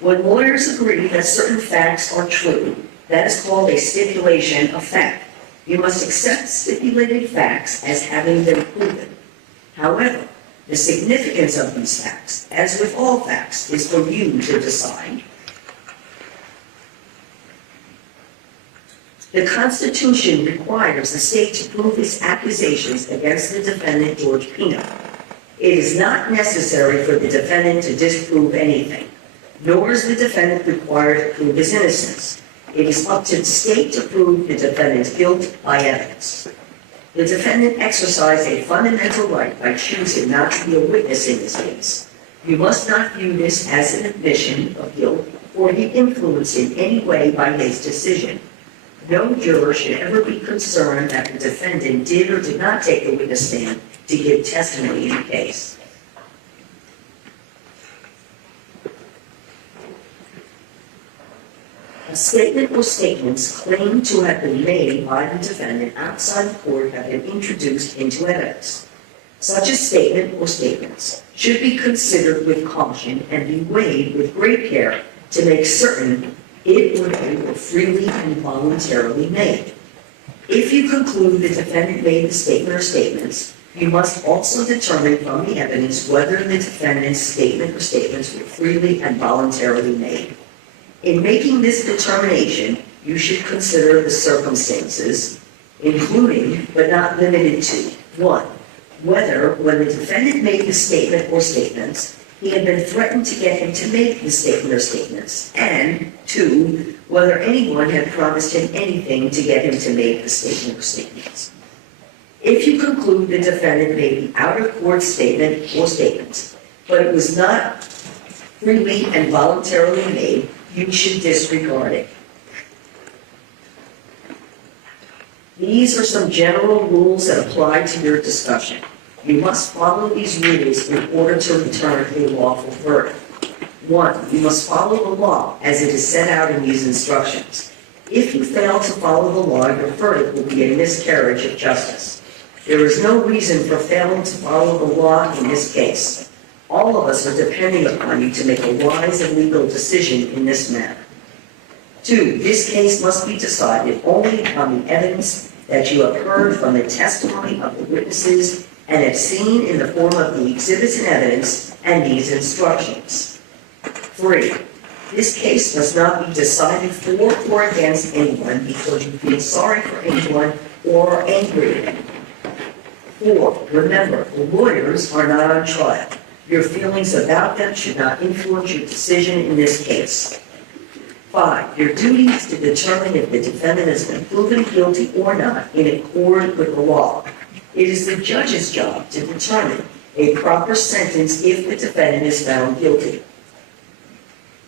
When lawyers agree that certain facts are true, that is called a stipulation of fact. You must accept stipulated facts as having been proven. However, the significance of these facts, as with all facts, is for you to decide. The Constitution requires the state to prove its accusations against the defendant, George Pino. It is not necessary for the defendant to disprove anything, nor is the defendant required to prove his innocence. It is up to the state to prove the defendant's guilt by evidence. The defendant exercised a fundamental right by choosing not to be a witness in this case. You must not view this as an admission of guilt or be influenced in any way by his decision. No juror should ever be concerned that the defendant did or did not take the witness stand to give testimony in the case. A statement or statements claimed to have been made by the defendant outside the court have been introduced into evidence. Such a statement or statements should be considered with caution and be weighed with great care to make certain it or they were freely and voluntarily made. If you conclude the defendant made the statement or statements, you must also determine from the evidence whether the defendant's statement or statements were freely and voluntarily made. In making this determination, you should consider the circumstances, including but not limited to: 1, whether when the defendant made the statement or statements, he had been threatened to get him to make the statement or statements, and 2, whether anyone had promised him anything to get him to make the statement or statements. If you conclude the defendant made the out-of-court statement or statements, but it was not freely and voluntarily made, you should disregard it. These are some general rules that apply to your discussion. You must follow these rules in order to return a lawful verdict. 1, you must follow the law as it is set out in these instructions. If you fail to follow the law, your verdict will be a miscarriage of justice. There is no reason for failing to follow the law in this case. All of us are depending upon you to make a wise and legal decision in this matter. 2, this case must be decided only upon the evidence that you have heard from the testimony of the witnesses and have seen in the form of the exhibits and evidence and these instructions. 3, this case must not be decided for or against anyone because you feel sorry for anyone or are angry at anyone. 4, remember, the lawyers are not on trial. Your feelings about them should not influence your decision in this case. 5, your duty is to determine if the defendant has been proven guilty or not in accord with the law. It is the judge's job to determine a proper sentence if the defendant is found guilty.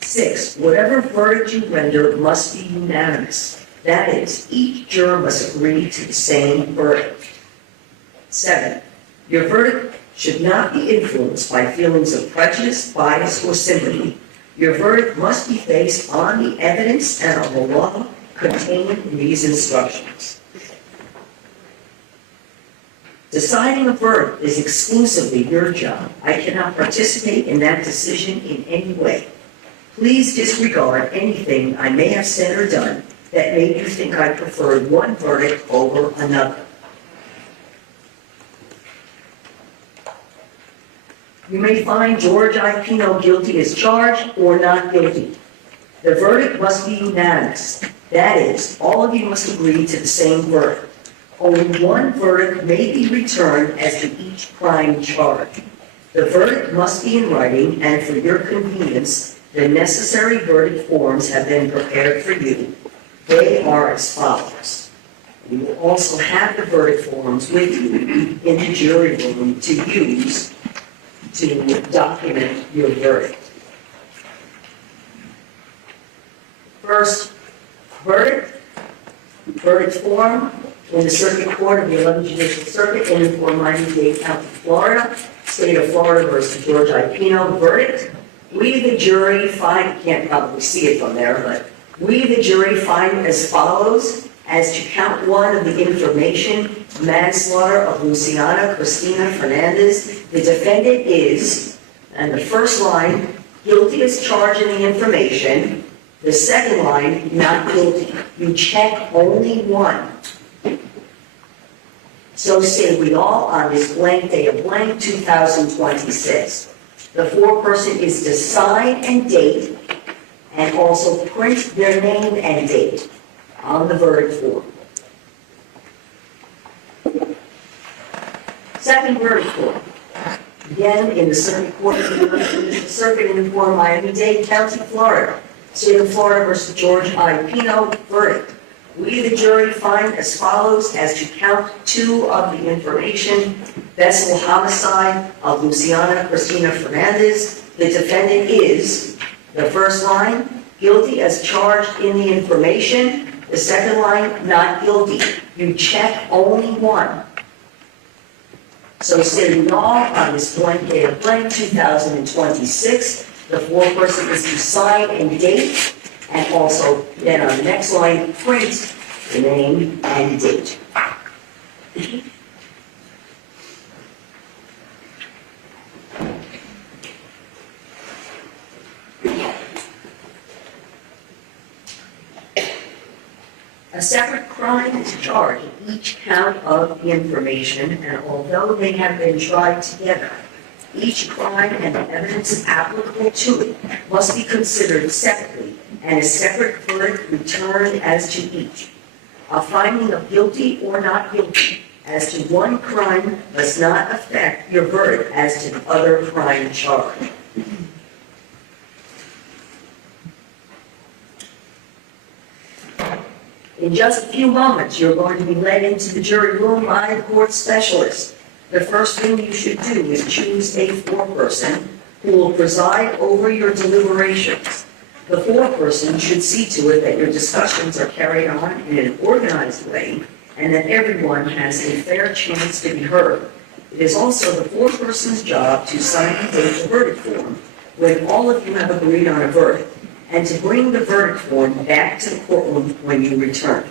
6, whatever verdict you render must be unanimous. That is, each juror must agree to the same verdict. 7, your verdict should not be influenced by feelings of prejudice, bias, or sympathy. Your verdict must be based on the evidence and on the law contained in these instructions. Deciding a verdict is exclusively your job. I cannot participate in that decision in any way. Please disregard anything I may have said or done that made you think I preferred one verdict over another. You may find George Pino guilty as charged or not guilty. The verdict must be unanimous. That is, all of you must agree to the same verdict. Only one verdict may be returned as to each crime charged. The verdict must be in writing, and for your convenience, the necessary verdict forms have been prepared for you. They are as follows. You will also have the verdict forms with you in the jury room to use to document your verdict. First, verdict form in the Circuit Court of the 11th Judicial Circuit in Miami-Dade County, Florida, State of Florida versus George Pino. Verdict: we, the jury, find, you can't probably see it from there, but we, the jury, find as follows: as to count one of the information, manslaughter of Lucy Fernandez, the defendant is, and the first line, guilty as charged in the information. The second line, not guilty. You check only one. So say we all on this blank day of blank 2026. The foreperson is to sign and date and also print their name and date on the verdict form. Second verdict form. Again, in the Circuit Court of the 11th Judicial Circuit in Miami-Dade County, Florida. State of Florida versus George Pino. Verdict: we, the jury, find as follows: as to count two of the information, vessel homicide of Lucy Fernandez. The defendant is, the first line, guilty as charged in the information. The second line, not guilty. You check only one. So say we all on this blank day of blank 2026. The foreperson is to sign and date, and also then on the next line, print the name and date. A separate crime is charged in each count of the information, and although they have been tried together, each crime and the evidence applicable to it must be considered separately, and a separate verdict returned as to each. A finding of guilty or not guilty as to one crime must not affect your verdict as to the other crime charged. In just a few moments, you're going to be led into the jury room by the court specialist. The first thing you should do is choose a foreperson who will preside over your deliberations. The foreperson should see to it that your discussions are carried on in an organized way and that everyone has a fair chance to be heard. It is also the foreperson's job to sign and date the verdict form when all of you have agreed on a verdict, and to bring the verdict form back to the courtroom when you return.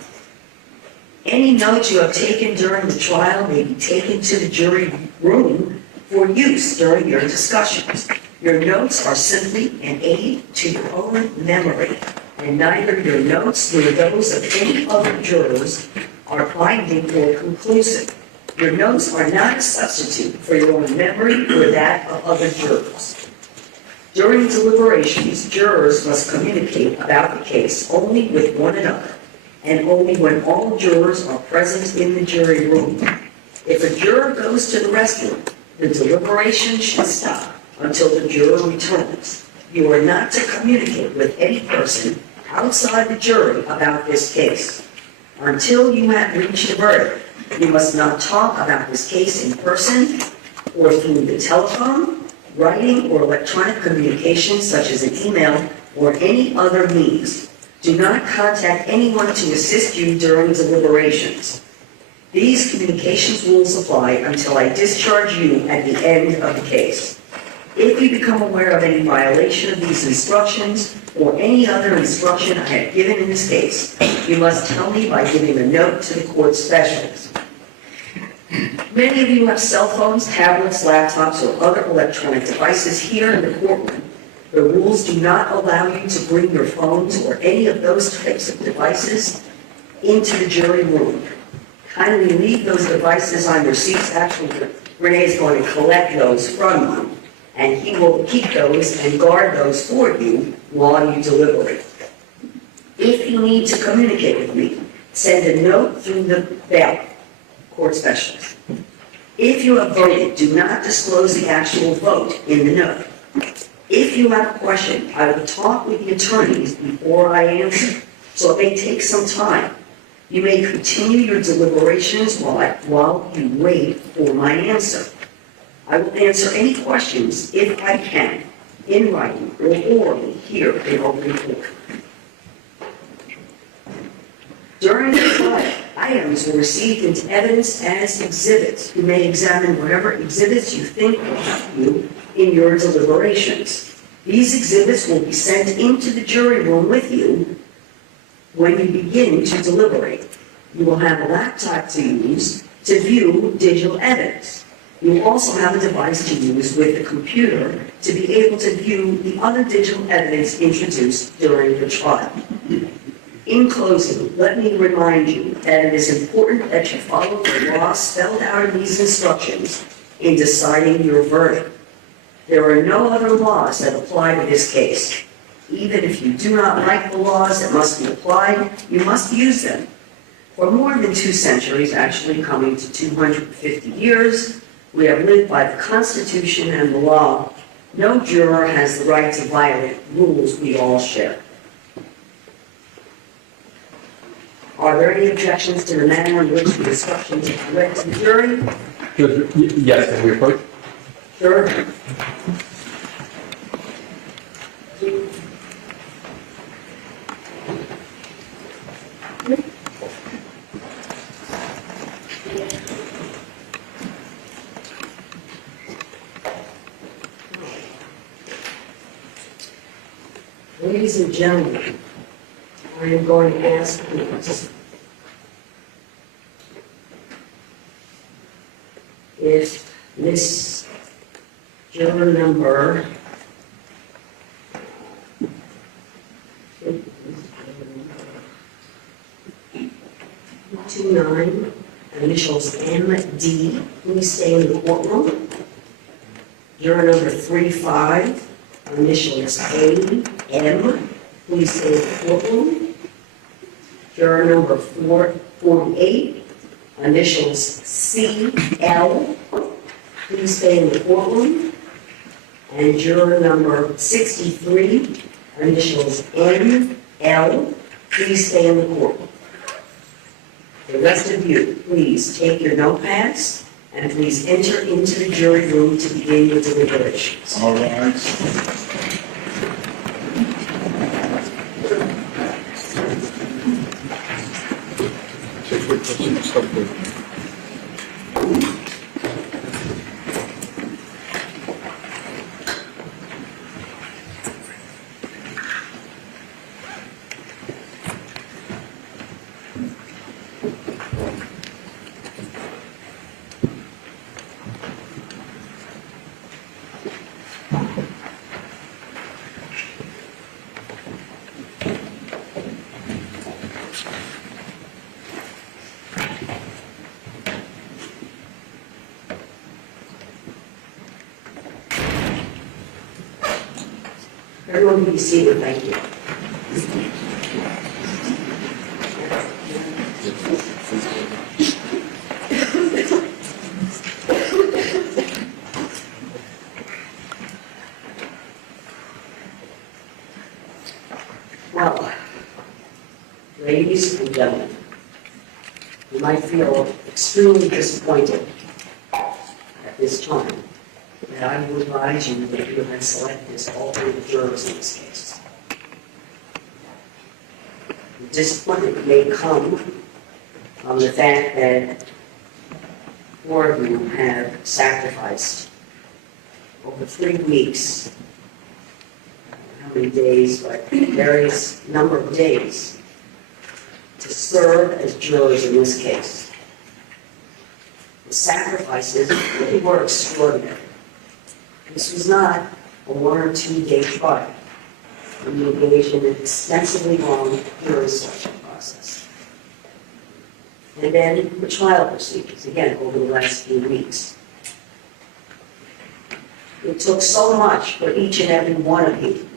Any notes you have taken during the trial may be taken to the jury room for use during your discussions. Your notes are simply an aid to your own memory, and neither your notes nor those of any other jurors are binding or conclusive. Your notes are not a substitute for your own memory or that of other jurors. During deliberations, jurors must communicate about the case only with one another, and only when all jurors are present in the jury room. If a juror goes to the restroom, the deliberation should stop until the juror returns. You are not to communicate with any person outside the jury about this case. Until you have reached a verdict, you must not talk about this case in person or through the telephone, writing, or electronic communication such as an email or any other means. Do not contact anyone to assist you during deliberations. These communications rules apply until I discharge you at the end of the case. If you become aware of any violation of these instructions or any other instruction I have given in this case, you must tell me by giving a note to the court specialist. Many of you have cell phones, tablets, laptops, or other electronic devices here in the courtroom. The rules do not allow you to bring your phones or any of those types of devices into the jury room. Kindly leave those devices on your seats. Actually, Renee is going to collect those from you. and he will keep those and guard those for you while you deliberate. If you need to communicate with me, send a note through the bailiff, court specialist. If you have voted, do not disclose the actual vote in the note. If you have a question, I will talk with the attorneys before I answer, so it may take some time. You may continue your deliberations while you wait for my answer. I will answer any questions, if I can, in writing or orally here in open court. During the trial, items were received into evidence as exhibits. You may examine whatever exhibits you think will help you in your deliberations. These exhibits will be sent into the jury room with you when you begin to deliberate. You will have a laptop to use to view digital evidence. You will also have a device to use with the computer to be able to view the other digital evidence introduced during the trial. In closing, let me remind you that it is important that you follow the law spelled out in these instructions in deciding your verdict. There are no other laws that apply to this case. Even if you do not like the laws that must be applied, you must use them. For more than 2 centuries, actually coming to 250 years, we have lived by the Constitution and the law. No juror has the right to violate rules we all share. Are there any objections to the manner in which the instructions are read to the jury? Yes, can we approach? Sure. Ladies and gentlemen, I am going to ask you if Miss juror number 29, initials MD, please stay in the courtroom. Juror number 35, initials AM, please stay in the courtroom. Juror number 48, initials CL, please stay in the courtroom. And juror number 63, initials NL, please stay in the courtroom. The rest of you, please take your notepads and please enter into the jury room to begin your deliberations. All rise. Everyone be seated, thank you. Well, ladies and gentlemen, you might feel extremely disappointed at this time that I would advise you that you have been selected as alternate jurors in this case. The disappointment may come from the fact that 4 of you have sacrificed over 3 weeks, how many days, but various number of days, to serve as jurors in this case. The sacrifices really were extraordinary. This was not a 1 or 2 day trial. We engaged in an extensively long jury selection process. And then the trial procedures, again, over the last few weeks. It took so much for each and every one of you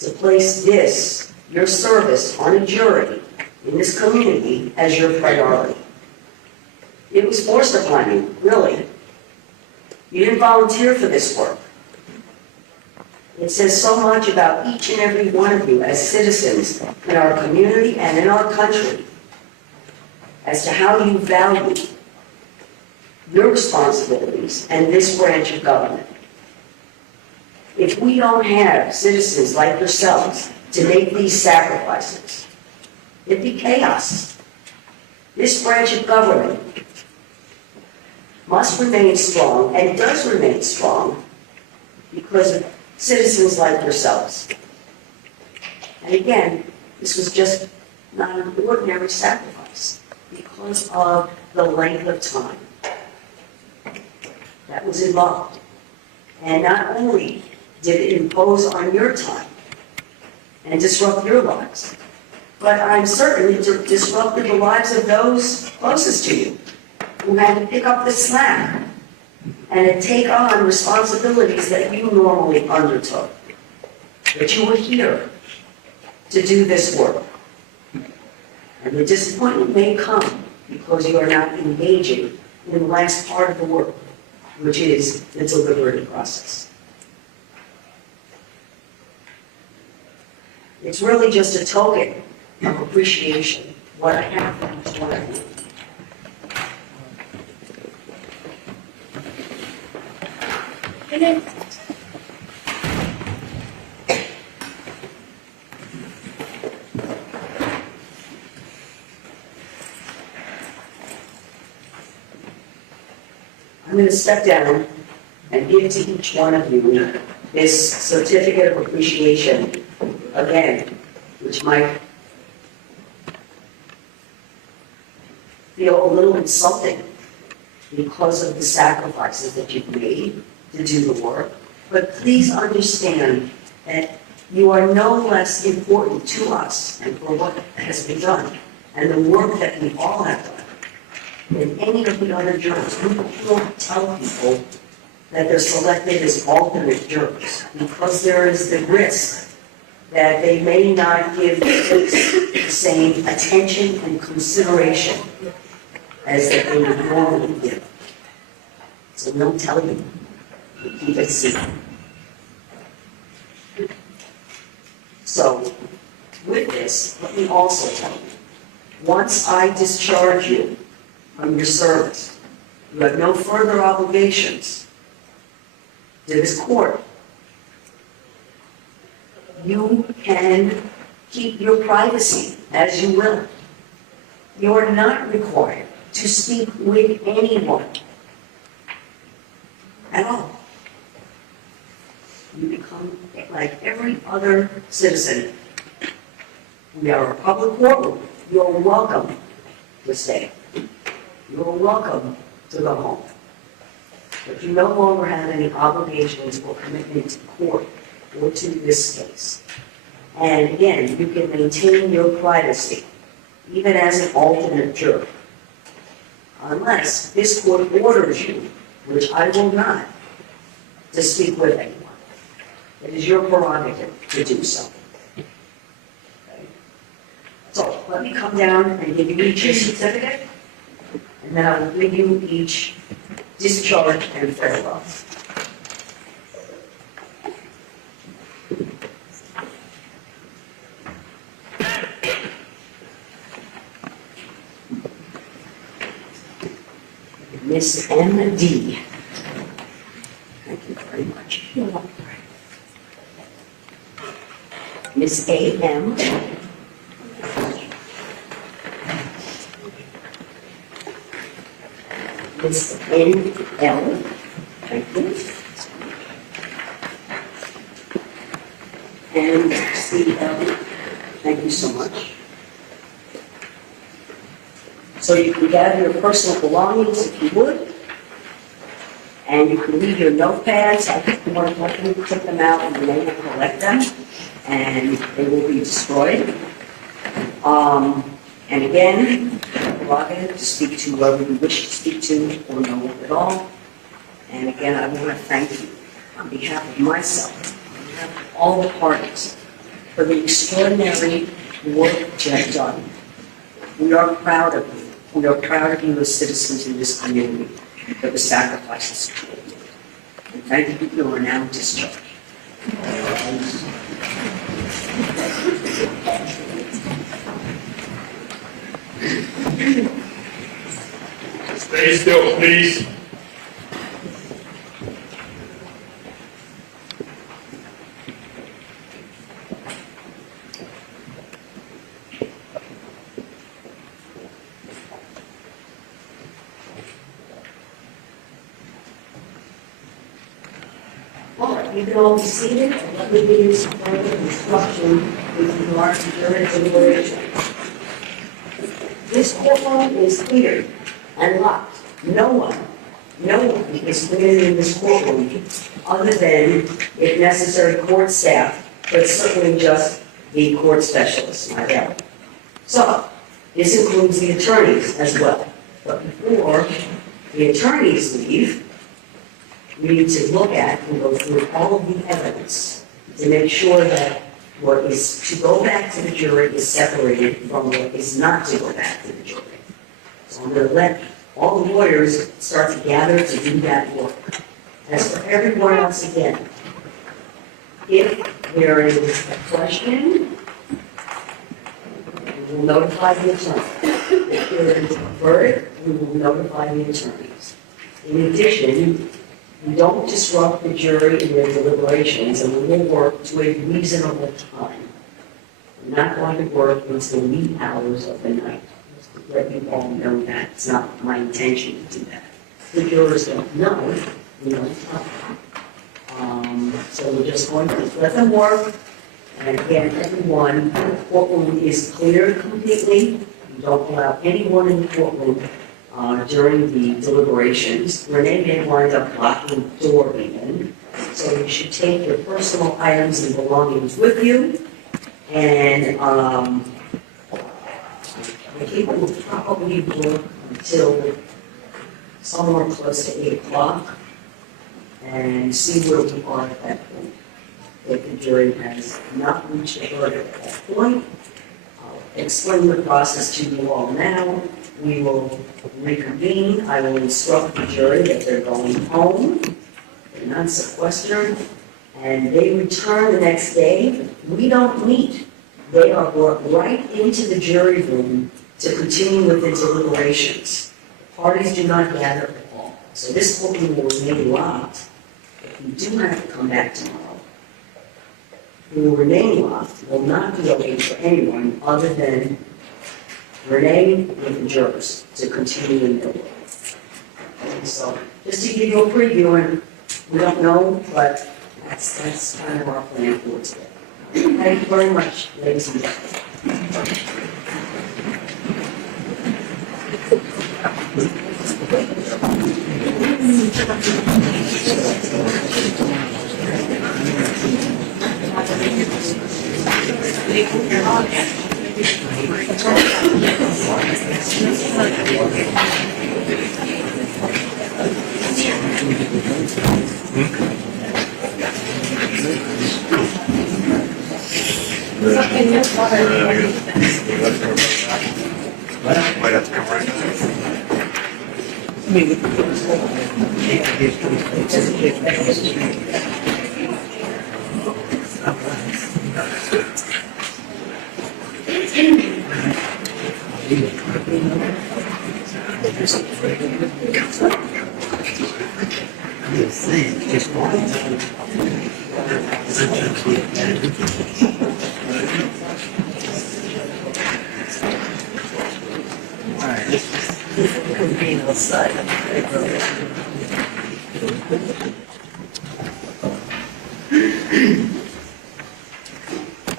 to place this, your service on a jury in this community as your priority. It was forced upon you, really. You didn't volunteer for this work. It says so much about each and every one of you as citizens in our community and in our country as to how you value your responsibilities and this branch of government. If we don't have citizens like yourselves to make these sacrifices, it'd be chaos. This branch of government must remain strong and does remain strong because of citizens like yourselves. And again, this was just not an ordinary sacrifice because of the length of time that was involved. And not only did it impose on your time and disrupt your lives, but I'm certain it disrupted the lives of those closest to you who had to pick up the slack and to take on responsibilities that you normally undertook. But you were here to do this work. And the disappointment may come because you are not engaging in the last part of the work, which is the deliberative process. It's really just a token of appreciation, what I have from each one of you. I'm going to step down and give to each one of you this certificate of appreciation, again, which might feel a little insulting because of the sacrifices that you've made to do the work. But please understand that you are no less important to us and for what has been done and the work that we all have done than any of the other jurors. We don't tell people that they're selected as alternate jurors because there is the risk that they may not give the case the same attention and consideration as that they would normally give. So we don't tell you. We keep it secret. So, with this, let me also tell you, once I discharge you from your service, you have no further obligations to this court. You can keep your privacy as you will. You are not required to speak with anyone at all. You become like every other citizen. We are a public courtroom. You're welcome to stay. You're welcome to go home. But you no longer have any obligations or commitment to court or to this case. And again, you can maintain your privacy, even as an alternate juror, unless this court orders you, which I will not, to speak with anyone. It is your prerogative to do so. Okay? So let me come down and give you each a certificate, and then I will give you each discharge and farewell. Miss M.D. Thank you very much. Miss A.M. Miss N.L. Thank you. And C.L. Thank you so much. So you can gather your personal belongings if you would. And you can leave your notepads. I think you want to print them out and they will collect them. And they will be destroyed. And again, prerogative to speak to whoever you wish to speak to or no one at all. And again, I want to thank you on behalf of myself, on behalf of all the parties, for the extraordinary work that you have done. We are proud of you. We are proud of you as citizens in this community for the sacrifices you have made. And thank you, you are now discharged. Stay still, please. All right, you can all be seated, and let me give you some further instruction with regard to jury deliberation. This courtroom is clear and locked. No one is permitted in this courtroom other than, if necessary, court staff, but certainly just the court specialists, my help. So, this includes the attorneys as well. But before the attorneys leave, we need to look at and go through all of the evidence to make sure that what is to go back to the jury is separated from what is not to go back to the jury. So I'm going to let all the lawyers start to gather to do that work. As for everyone else again, if there is a question, we will notify the attorney. If there is a verdict, we will notify the attorneys. In addition, we don't disrupt the jury in their deliberations, and we will work to a reasonable time. We're not going to work until wee hours of the night. Just to let you all know that. It's not my intention to do that. The jurors don't know, we don't tell them. So we're just going to let them work. And again, everyone, the courtroom is cleared completely. We don't allow anyone in the courtroom during the deliberations. Renee may wind up locking the door even, so you should take your personal items and belongings with you. And I think we'll probably work until somewhere close to 8 o'clock and see where we are at that point. If the jury has not reached a verdict at that point, I'll explain the process to you all now. We will reconvene. I will instruct the jury that they're going home, they're not sequestered, and they return the next day. We don't meet. They are brought right into the jury room to continue with the deliberations. The parties do not gather at all. So this courtroom will remain locked. If you do have to come back tomorrow, it will remain locked. It will not be open for anyone other than Renee with the jurors to continue in their work. And so, just to give you a preview, and we don't know, but that's kind of our plan for today. Thank you very much, ladies and gentlemen. Might have to come right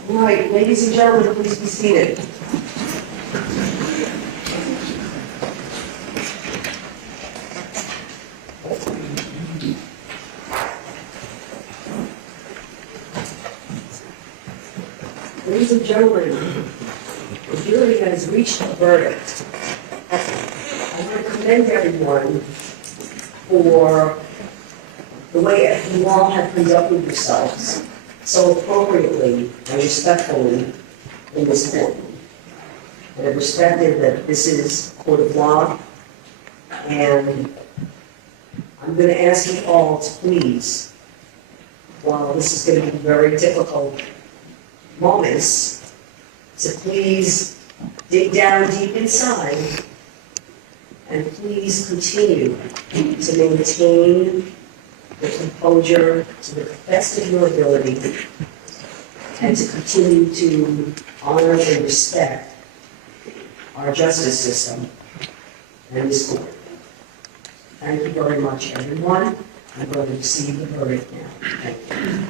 All right, ladies and gentlemen, please be seated. Ladies and gentlemen, the jury has reached a verdict. I want to commend everyone for the way you all have conducted yourselves so appropriately and respectfully in this court. And I've respected that this is court of law, and I'm going to ask you all to please, while this is going to be very difficult moments, to please dig down deep inside and please continue to maintain the composure to the best of your ability and to continue to honor and respect our justice system and this court. Thank you very much, everyone. I'm going to receive the verdict now. Thank you.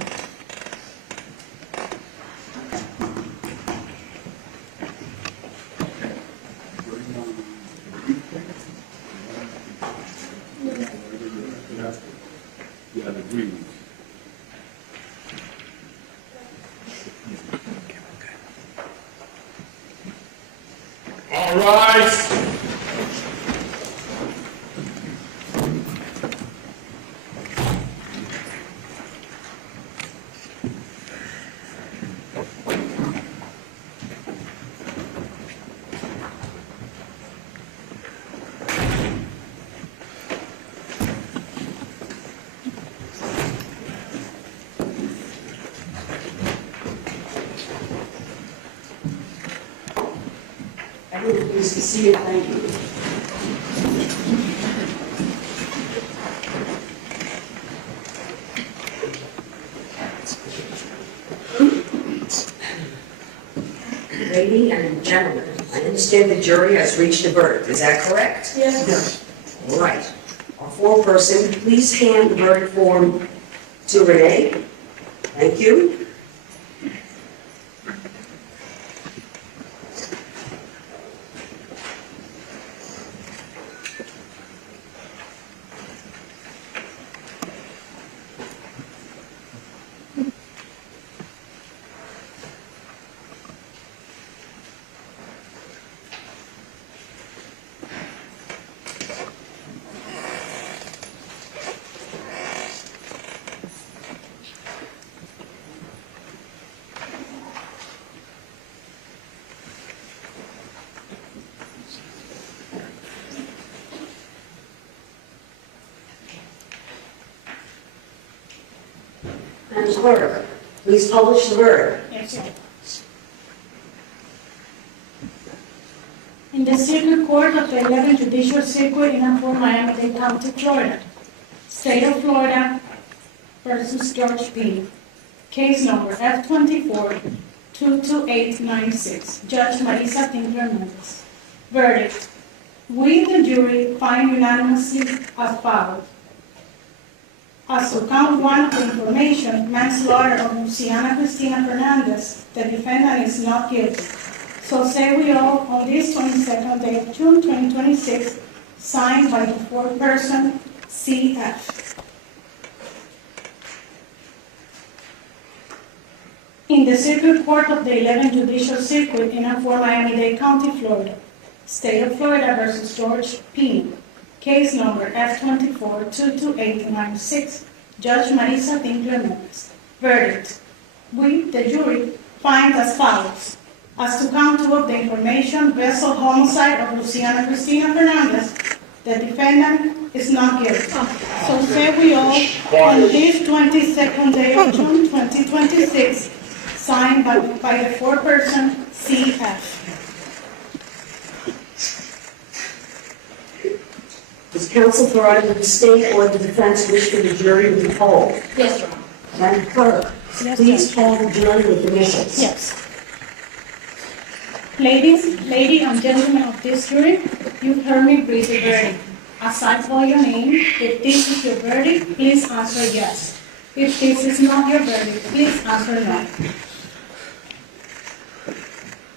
All rise. Everyone, please be seated. Thank you. Lady and gentlemen, I understand the jury has reached a verdict. Is that correct? Yes. All right. Our foreperson, please hand the verdict form to Renee. Thank you. And clerk, please publish the verdict. Yes, sir. In the Circuit Court of the 11th Judicial Circuit in Miami-Dade County, Florida, State of Florida versus George Pino, case number F24-22896, Judge Marisa Fernandez. Verdict: we, the jury, find unanimously as follows. As to count one of the information, manslaughter of Luciana Cristina Fernandez, the defendant is not guilty. So say we all on this 22nd day of June 2026, signed by the foreperson, CF. In the Circuit Court of the 11th Judicial Circuit in Miami-Dade County, Florida, State of Florida versus George Pino, case number F24-22896, Judge Marisa Fernandez. Verdict: we, the jury, find as follows. As to count two of the information, vessel homicide of Luciana Cristina Fernandez, the defendant is not guilty. So say we all on this 22nd day of June 2026, signed by the foreperson, CF. Does counsel for either the state or the defense wish for the jury to be polled? Yes, Your Honor. Madam Clerk, please poll the jury with initials. Yes. Ladies and gentlemen of this jury, you've heard me read the verdict. As I call your name, if this is your verdict, please answer yes. If this is not your verdict, please answer no.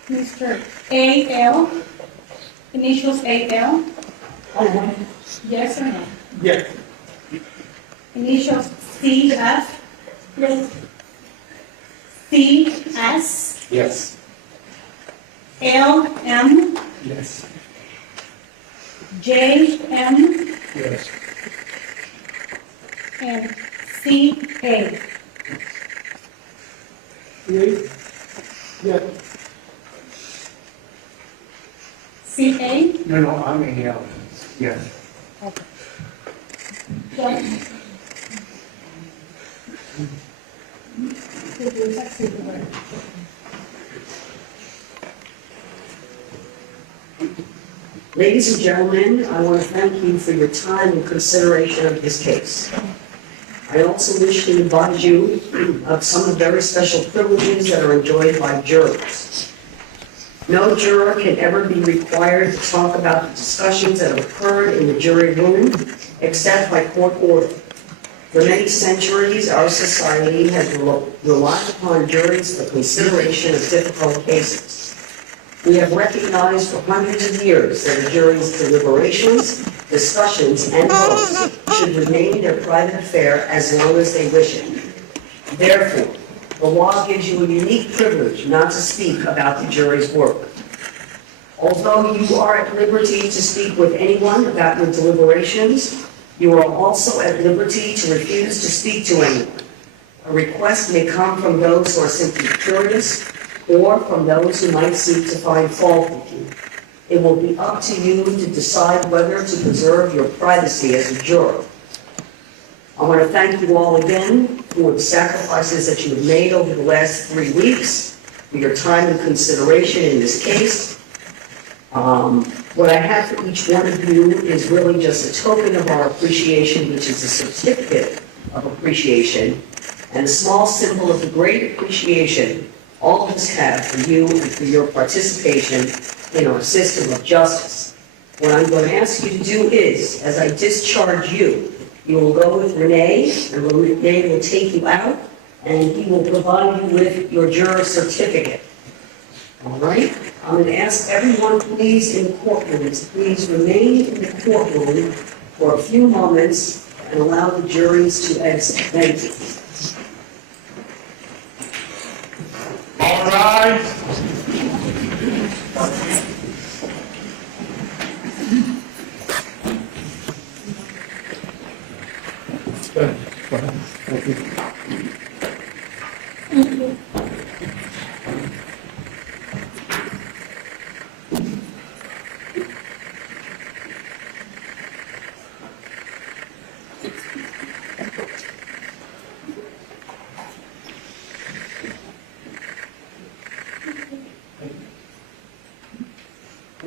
Mr. A.L., initials A.L., yes or no? Yes. Initials C.F., C.S., Yes. L.M., Yes. J.M., Yes. and CA. CA. No, I'm a helm. Yes. Judge. Ladies and gentlemen, I want to thank you for your time and consideration of this case. I also wish to advise you of some of the very special privileges that are enjoyed by jurors. No juror can ever be required to talk about the discussions that have occurred in the jury room except by court order. For many centuries, our society has relied upon juries for consideration of difficult cases. We have recognized for hundreds of years that a jury's deliberations, discussions, and votes should remain their private affair as long as they wish it. Therefore, the law gives you a unique privilege not to speak about the jury's work. Although you are at liberty to speak with anyone about your deliberations, you are also at liberty to refuse to speak to anyone. A request may come from those who are simply curious or from those who might seek to find fault with you. It will be up to you to decide whether to preserve your privacy as a juror. I want to thank you all again for the sacrifices that you have made over the last 3 weeks, for your time and consideration in this case. What I have for each one of you is really just a token of our appreciation, which is a certificate of appreciation, and a small symbol of the great appreciation all of us have for you and for your participation in our system of justice. What I'm going to ask you to do is, as I discharge you, you will go with Renee, and Renee will take you out, and he will provide you with your juror certificate. All right? I'm going to ask everyone, please, in the courtroom, to please remain in the courtroom for a few moments and allow the juries to exit. Thank you. All rise.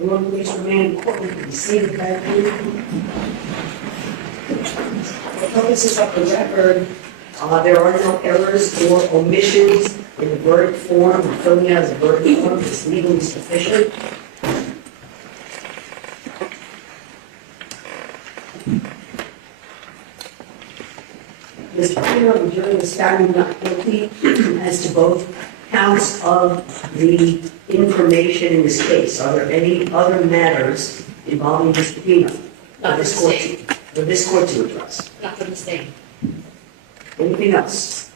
Everyone, please remain in the courtroom and be seated back in. For purposes of the record, there are no errors or omissions in the verdict form. The filling out of the verdict form is legally sufficient. Mr. Pino, the jury is found not guilty as to both counts of the information in this case. Are there any other matters involving Mr. Pino? Not For for the state. for this court to address? Not for the state. Anything else?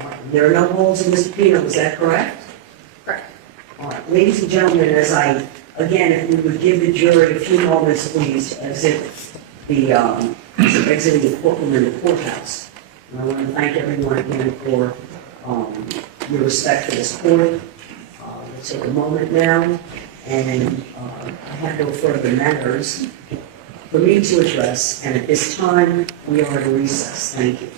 All right, there are no holds in Mr. Pino, is that correct? Correct. All right, ladies and gentlemen, again, if we would give the jury a few moments, please, as if exiting the courtroom in the courthouse. And I want to thank everyone again for your respect for this court. We'll take a moment now, and I have no further matters for me to address, and at this time, we are at a recess. Thank you.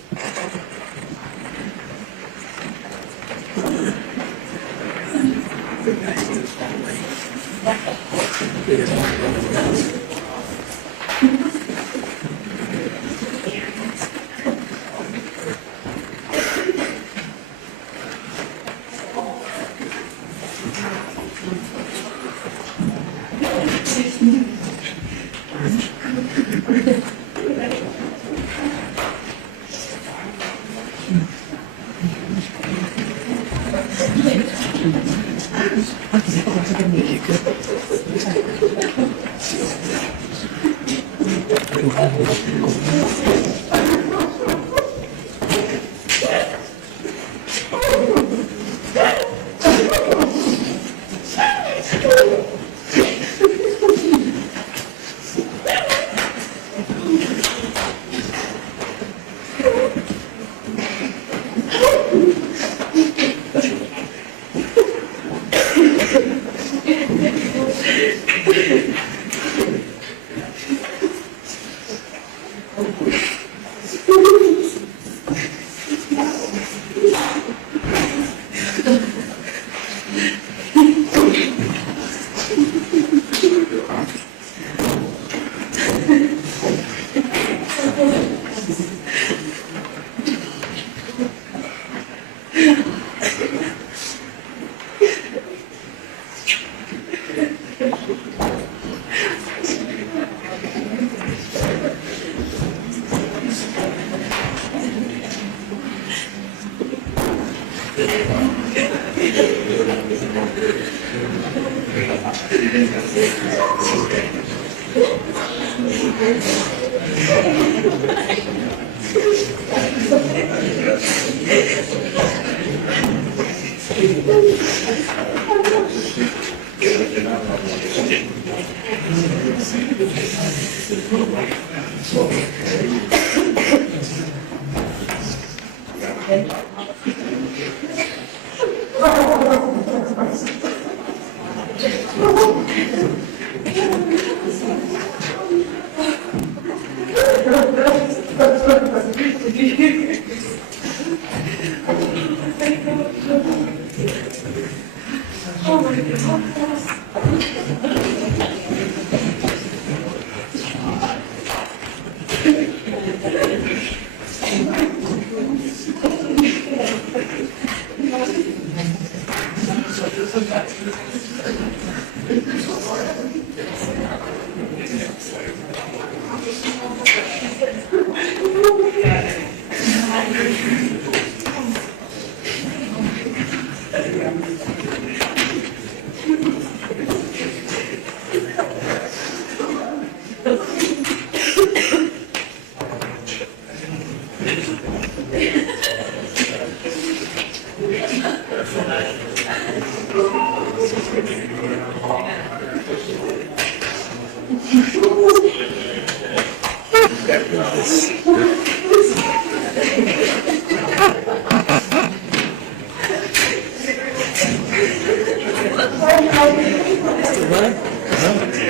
What?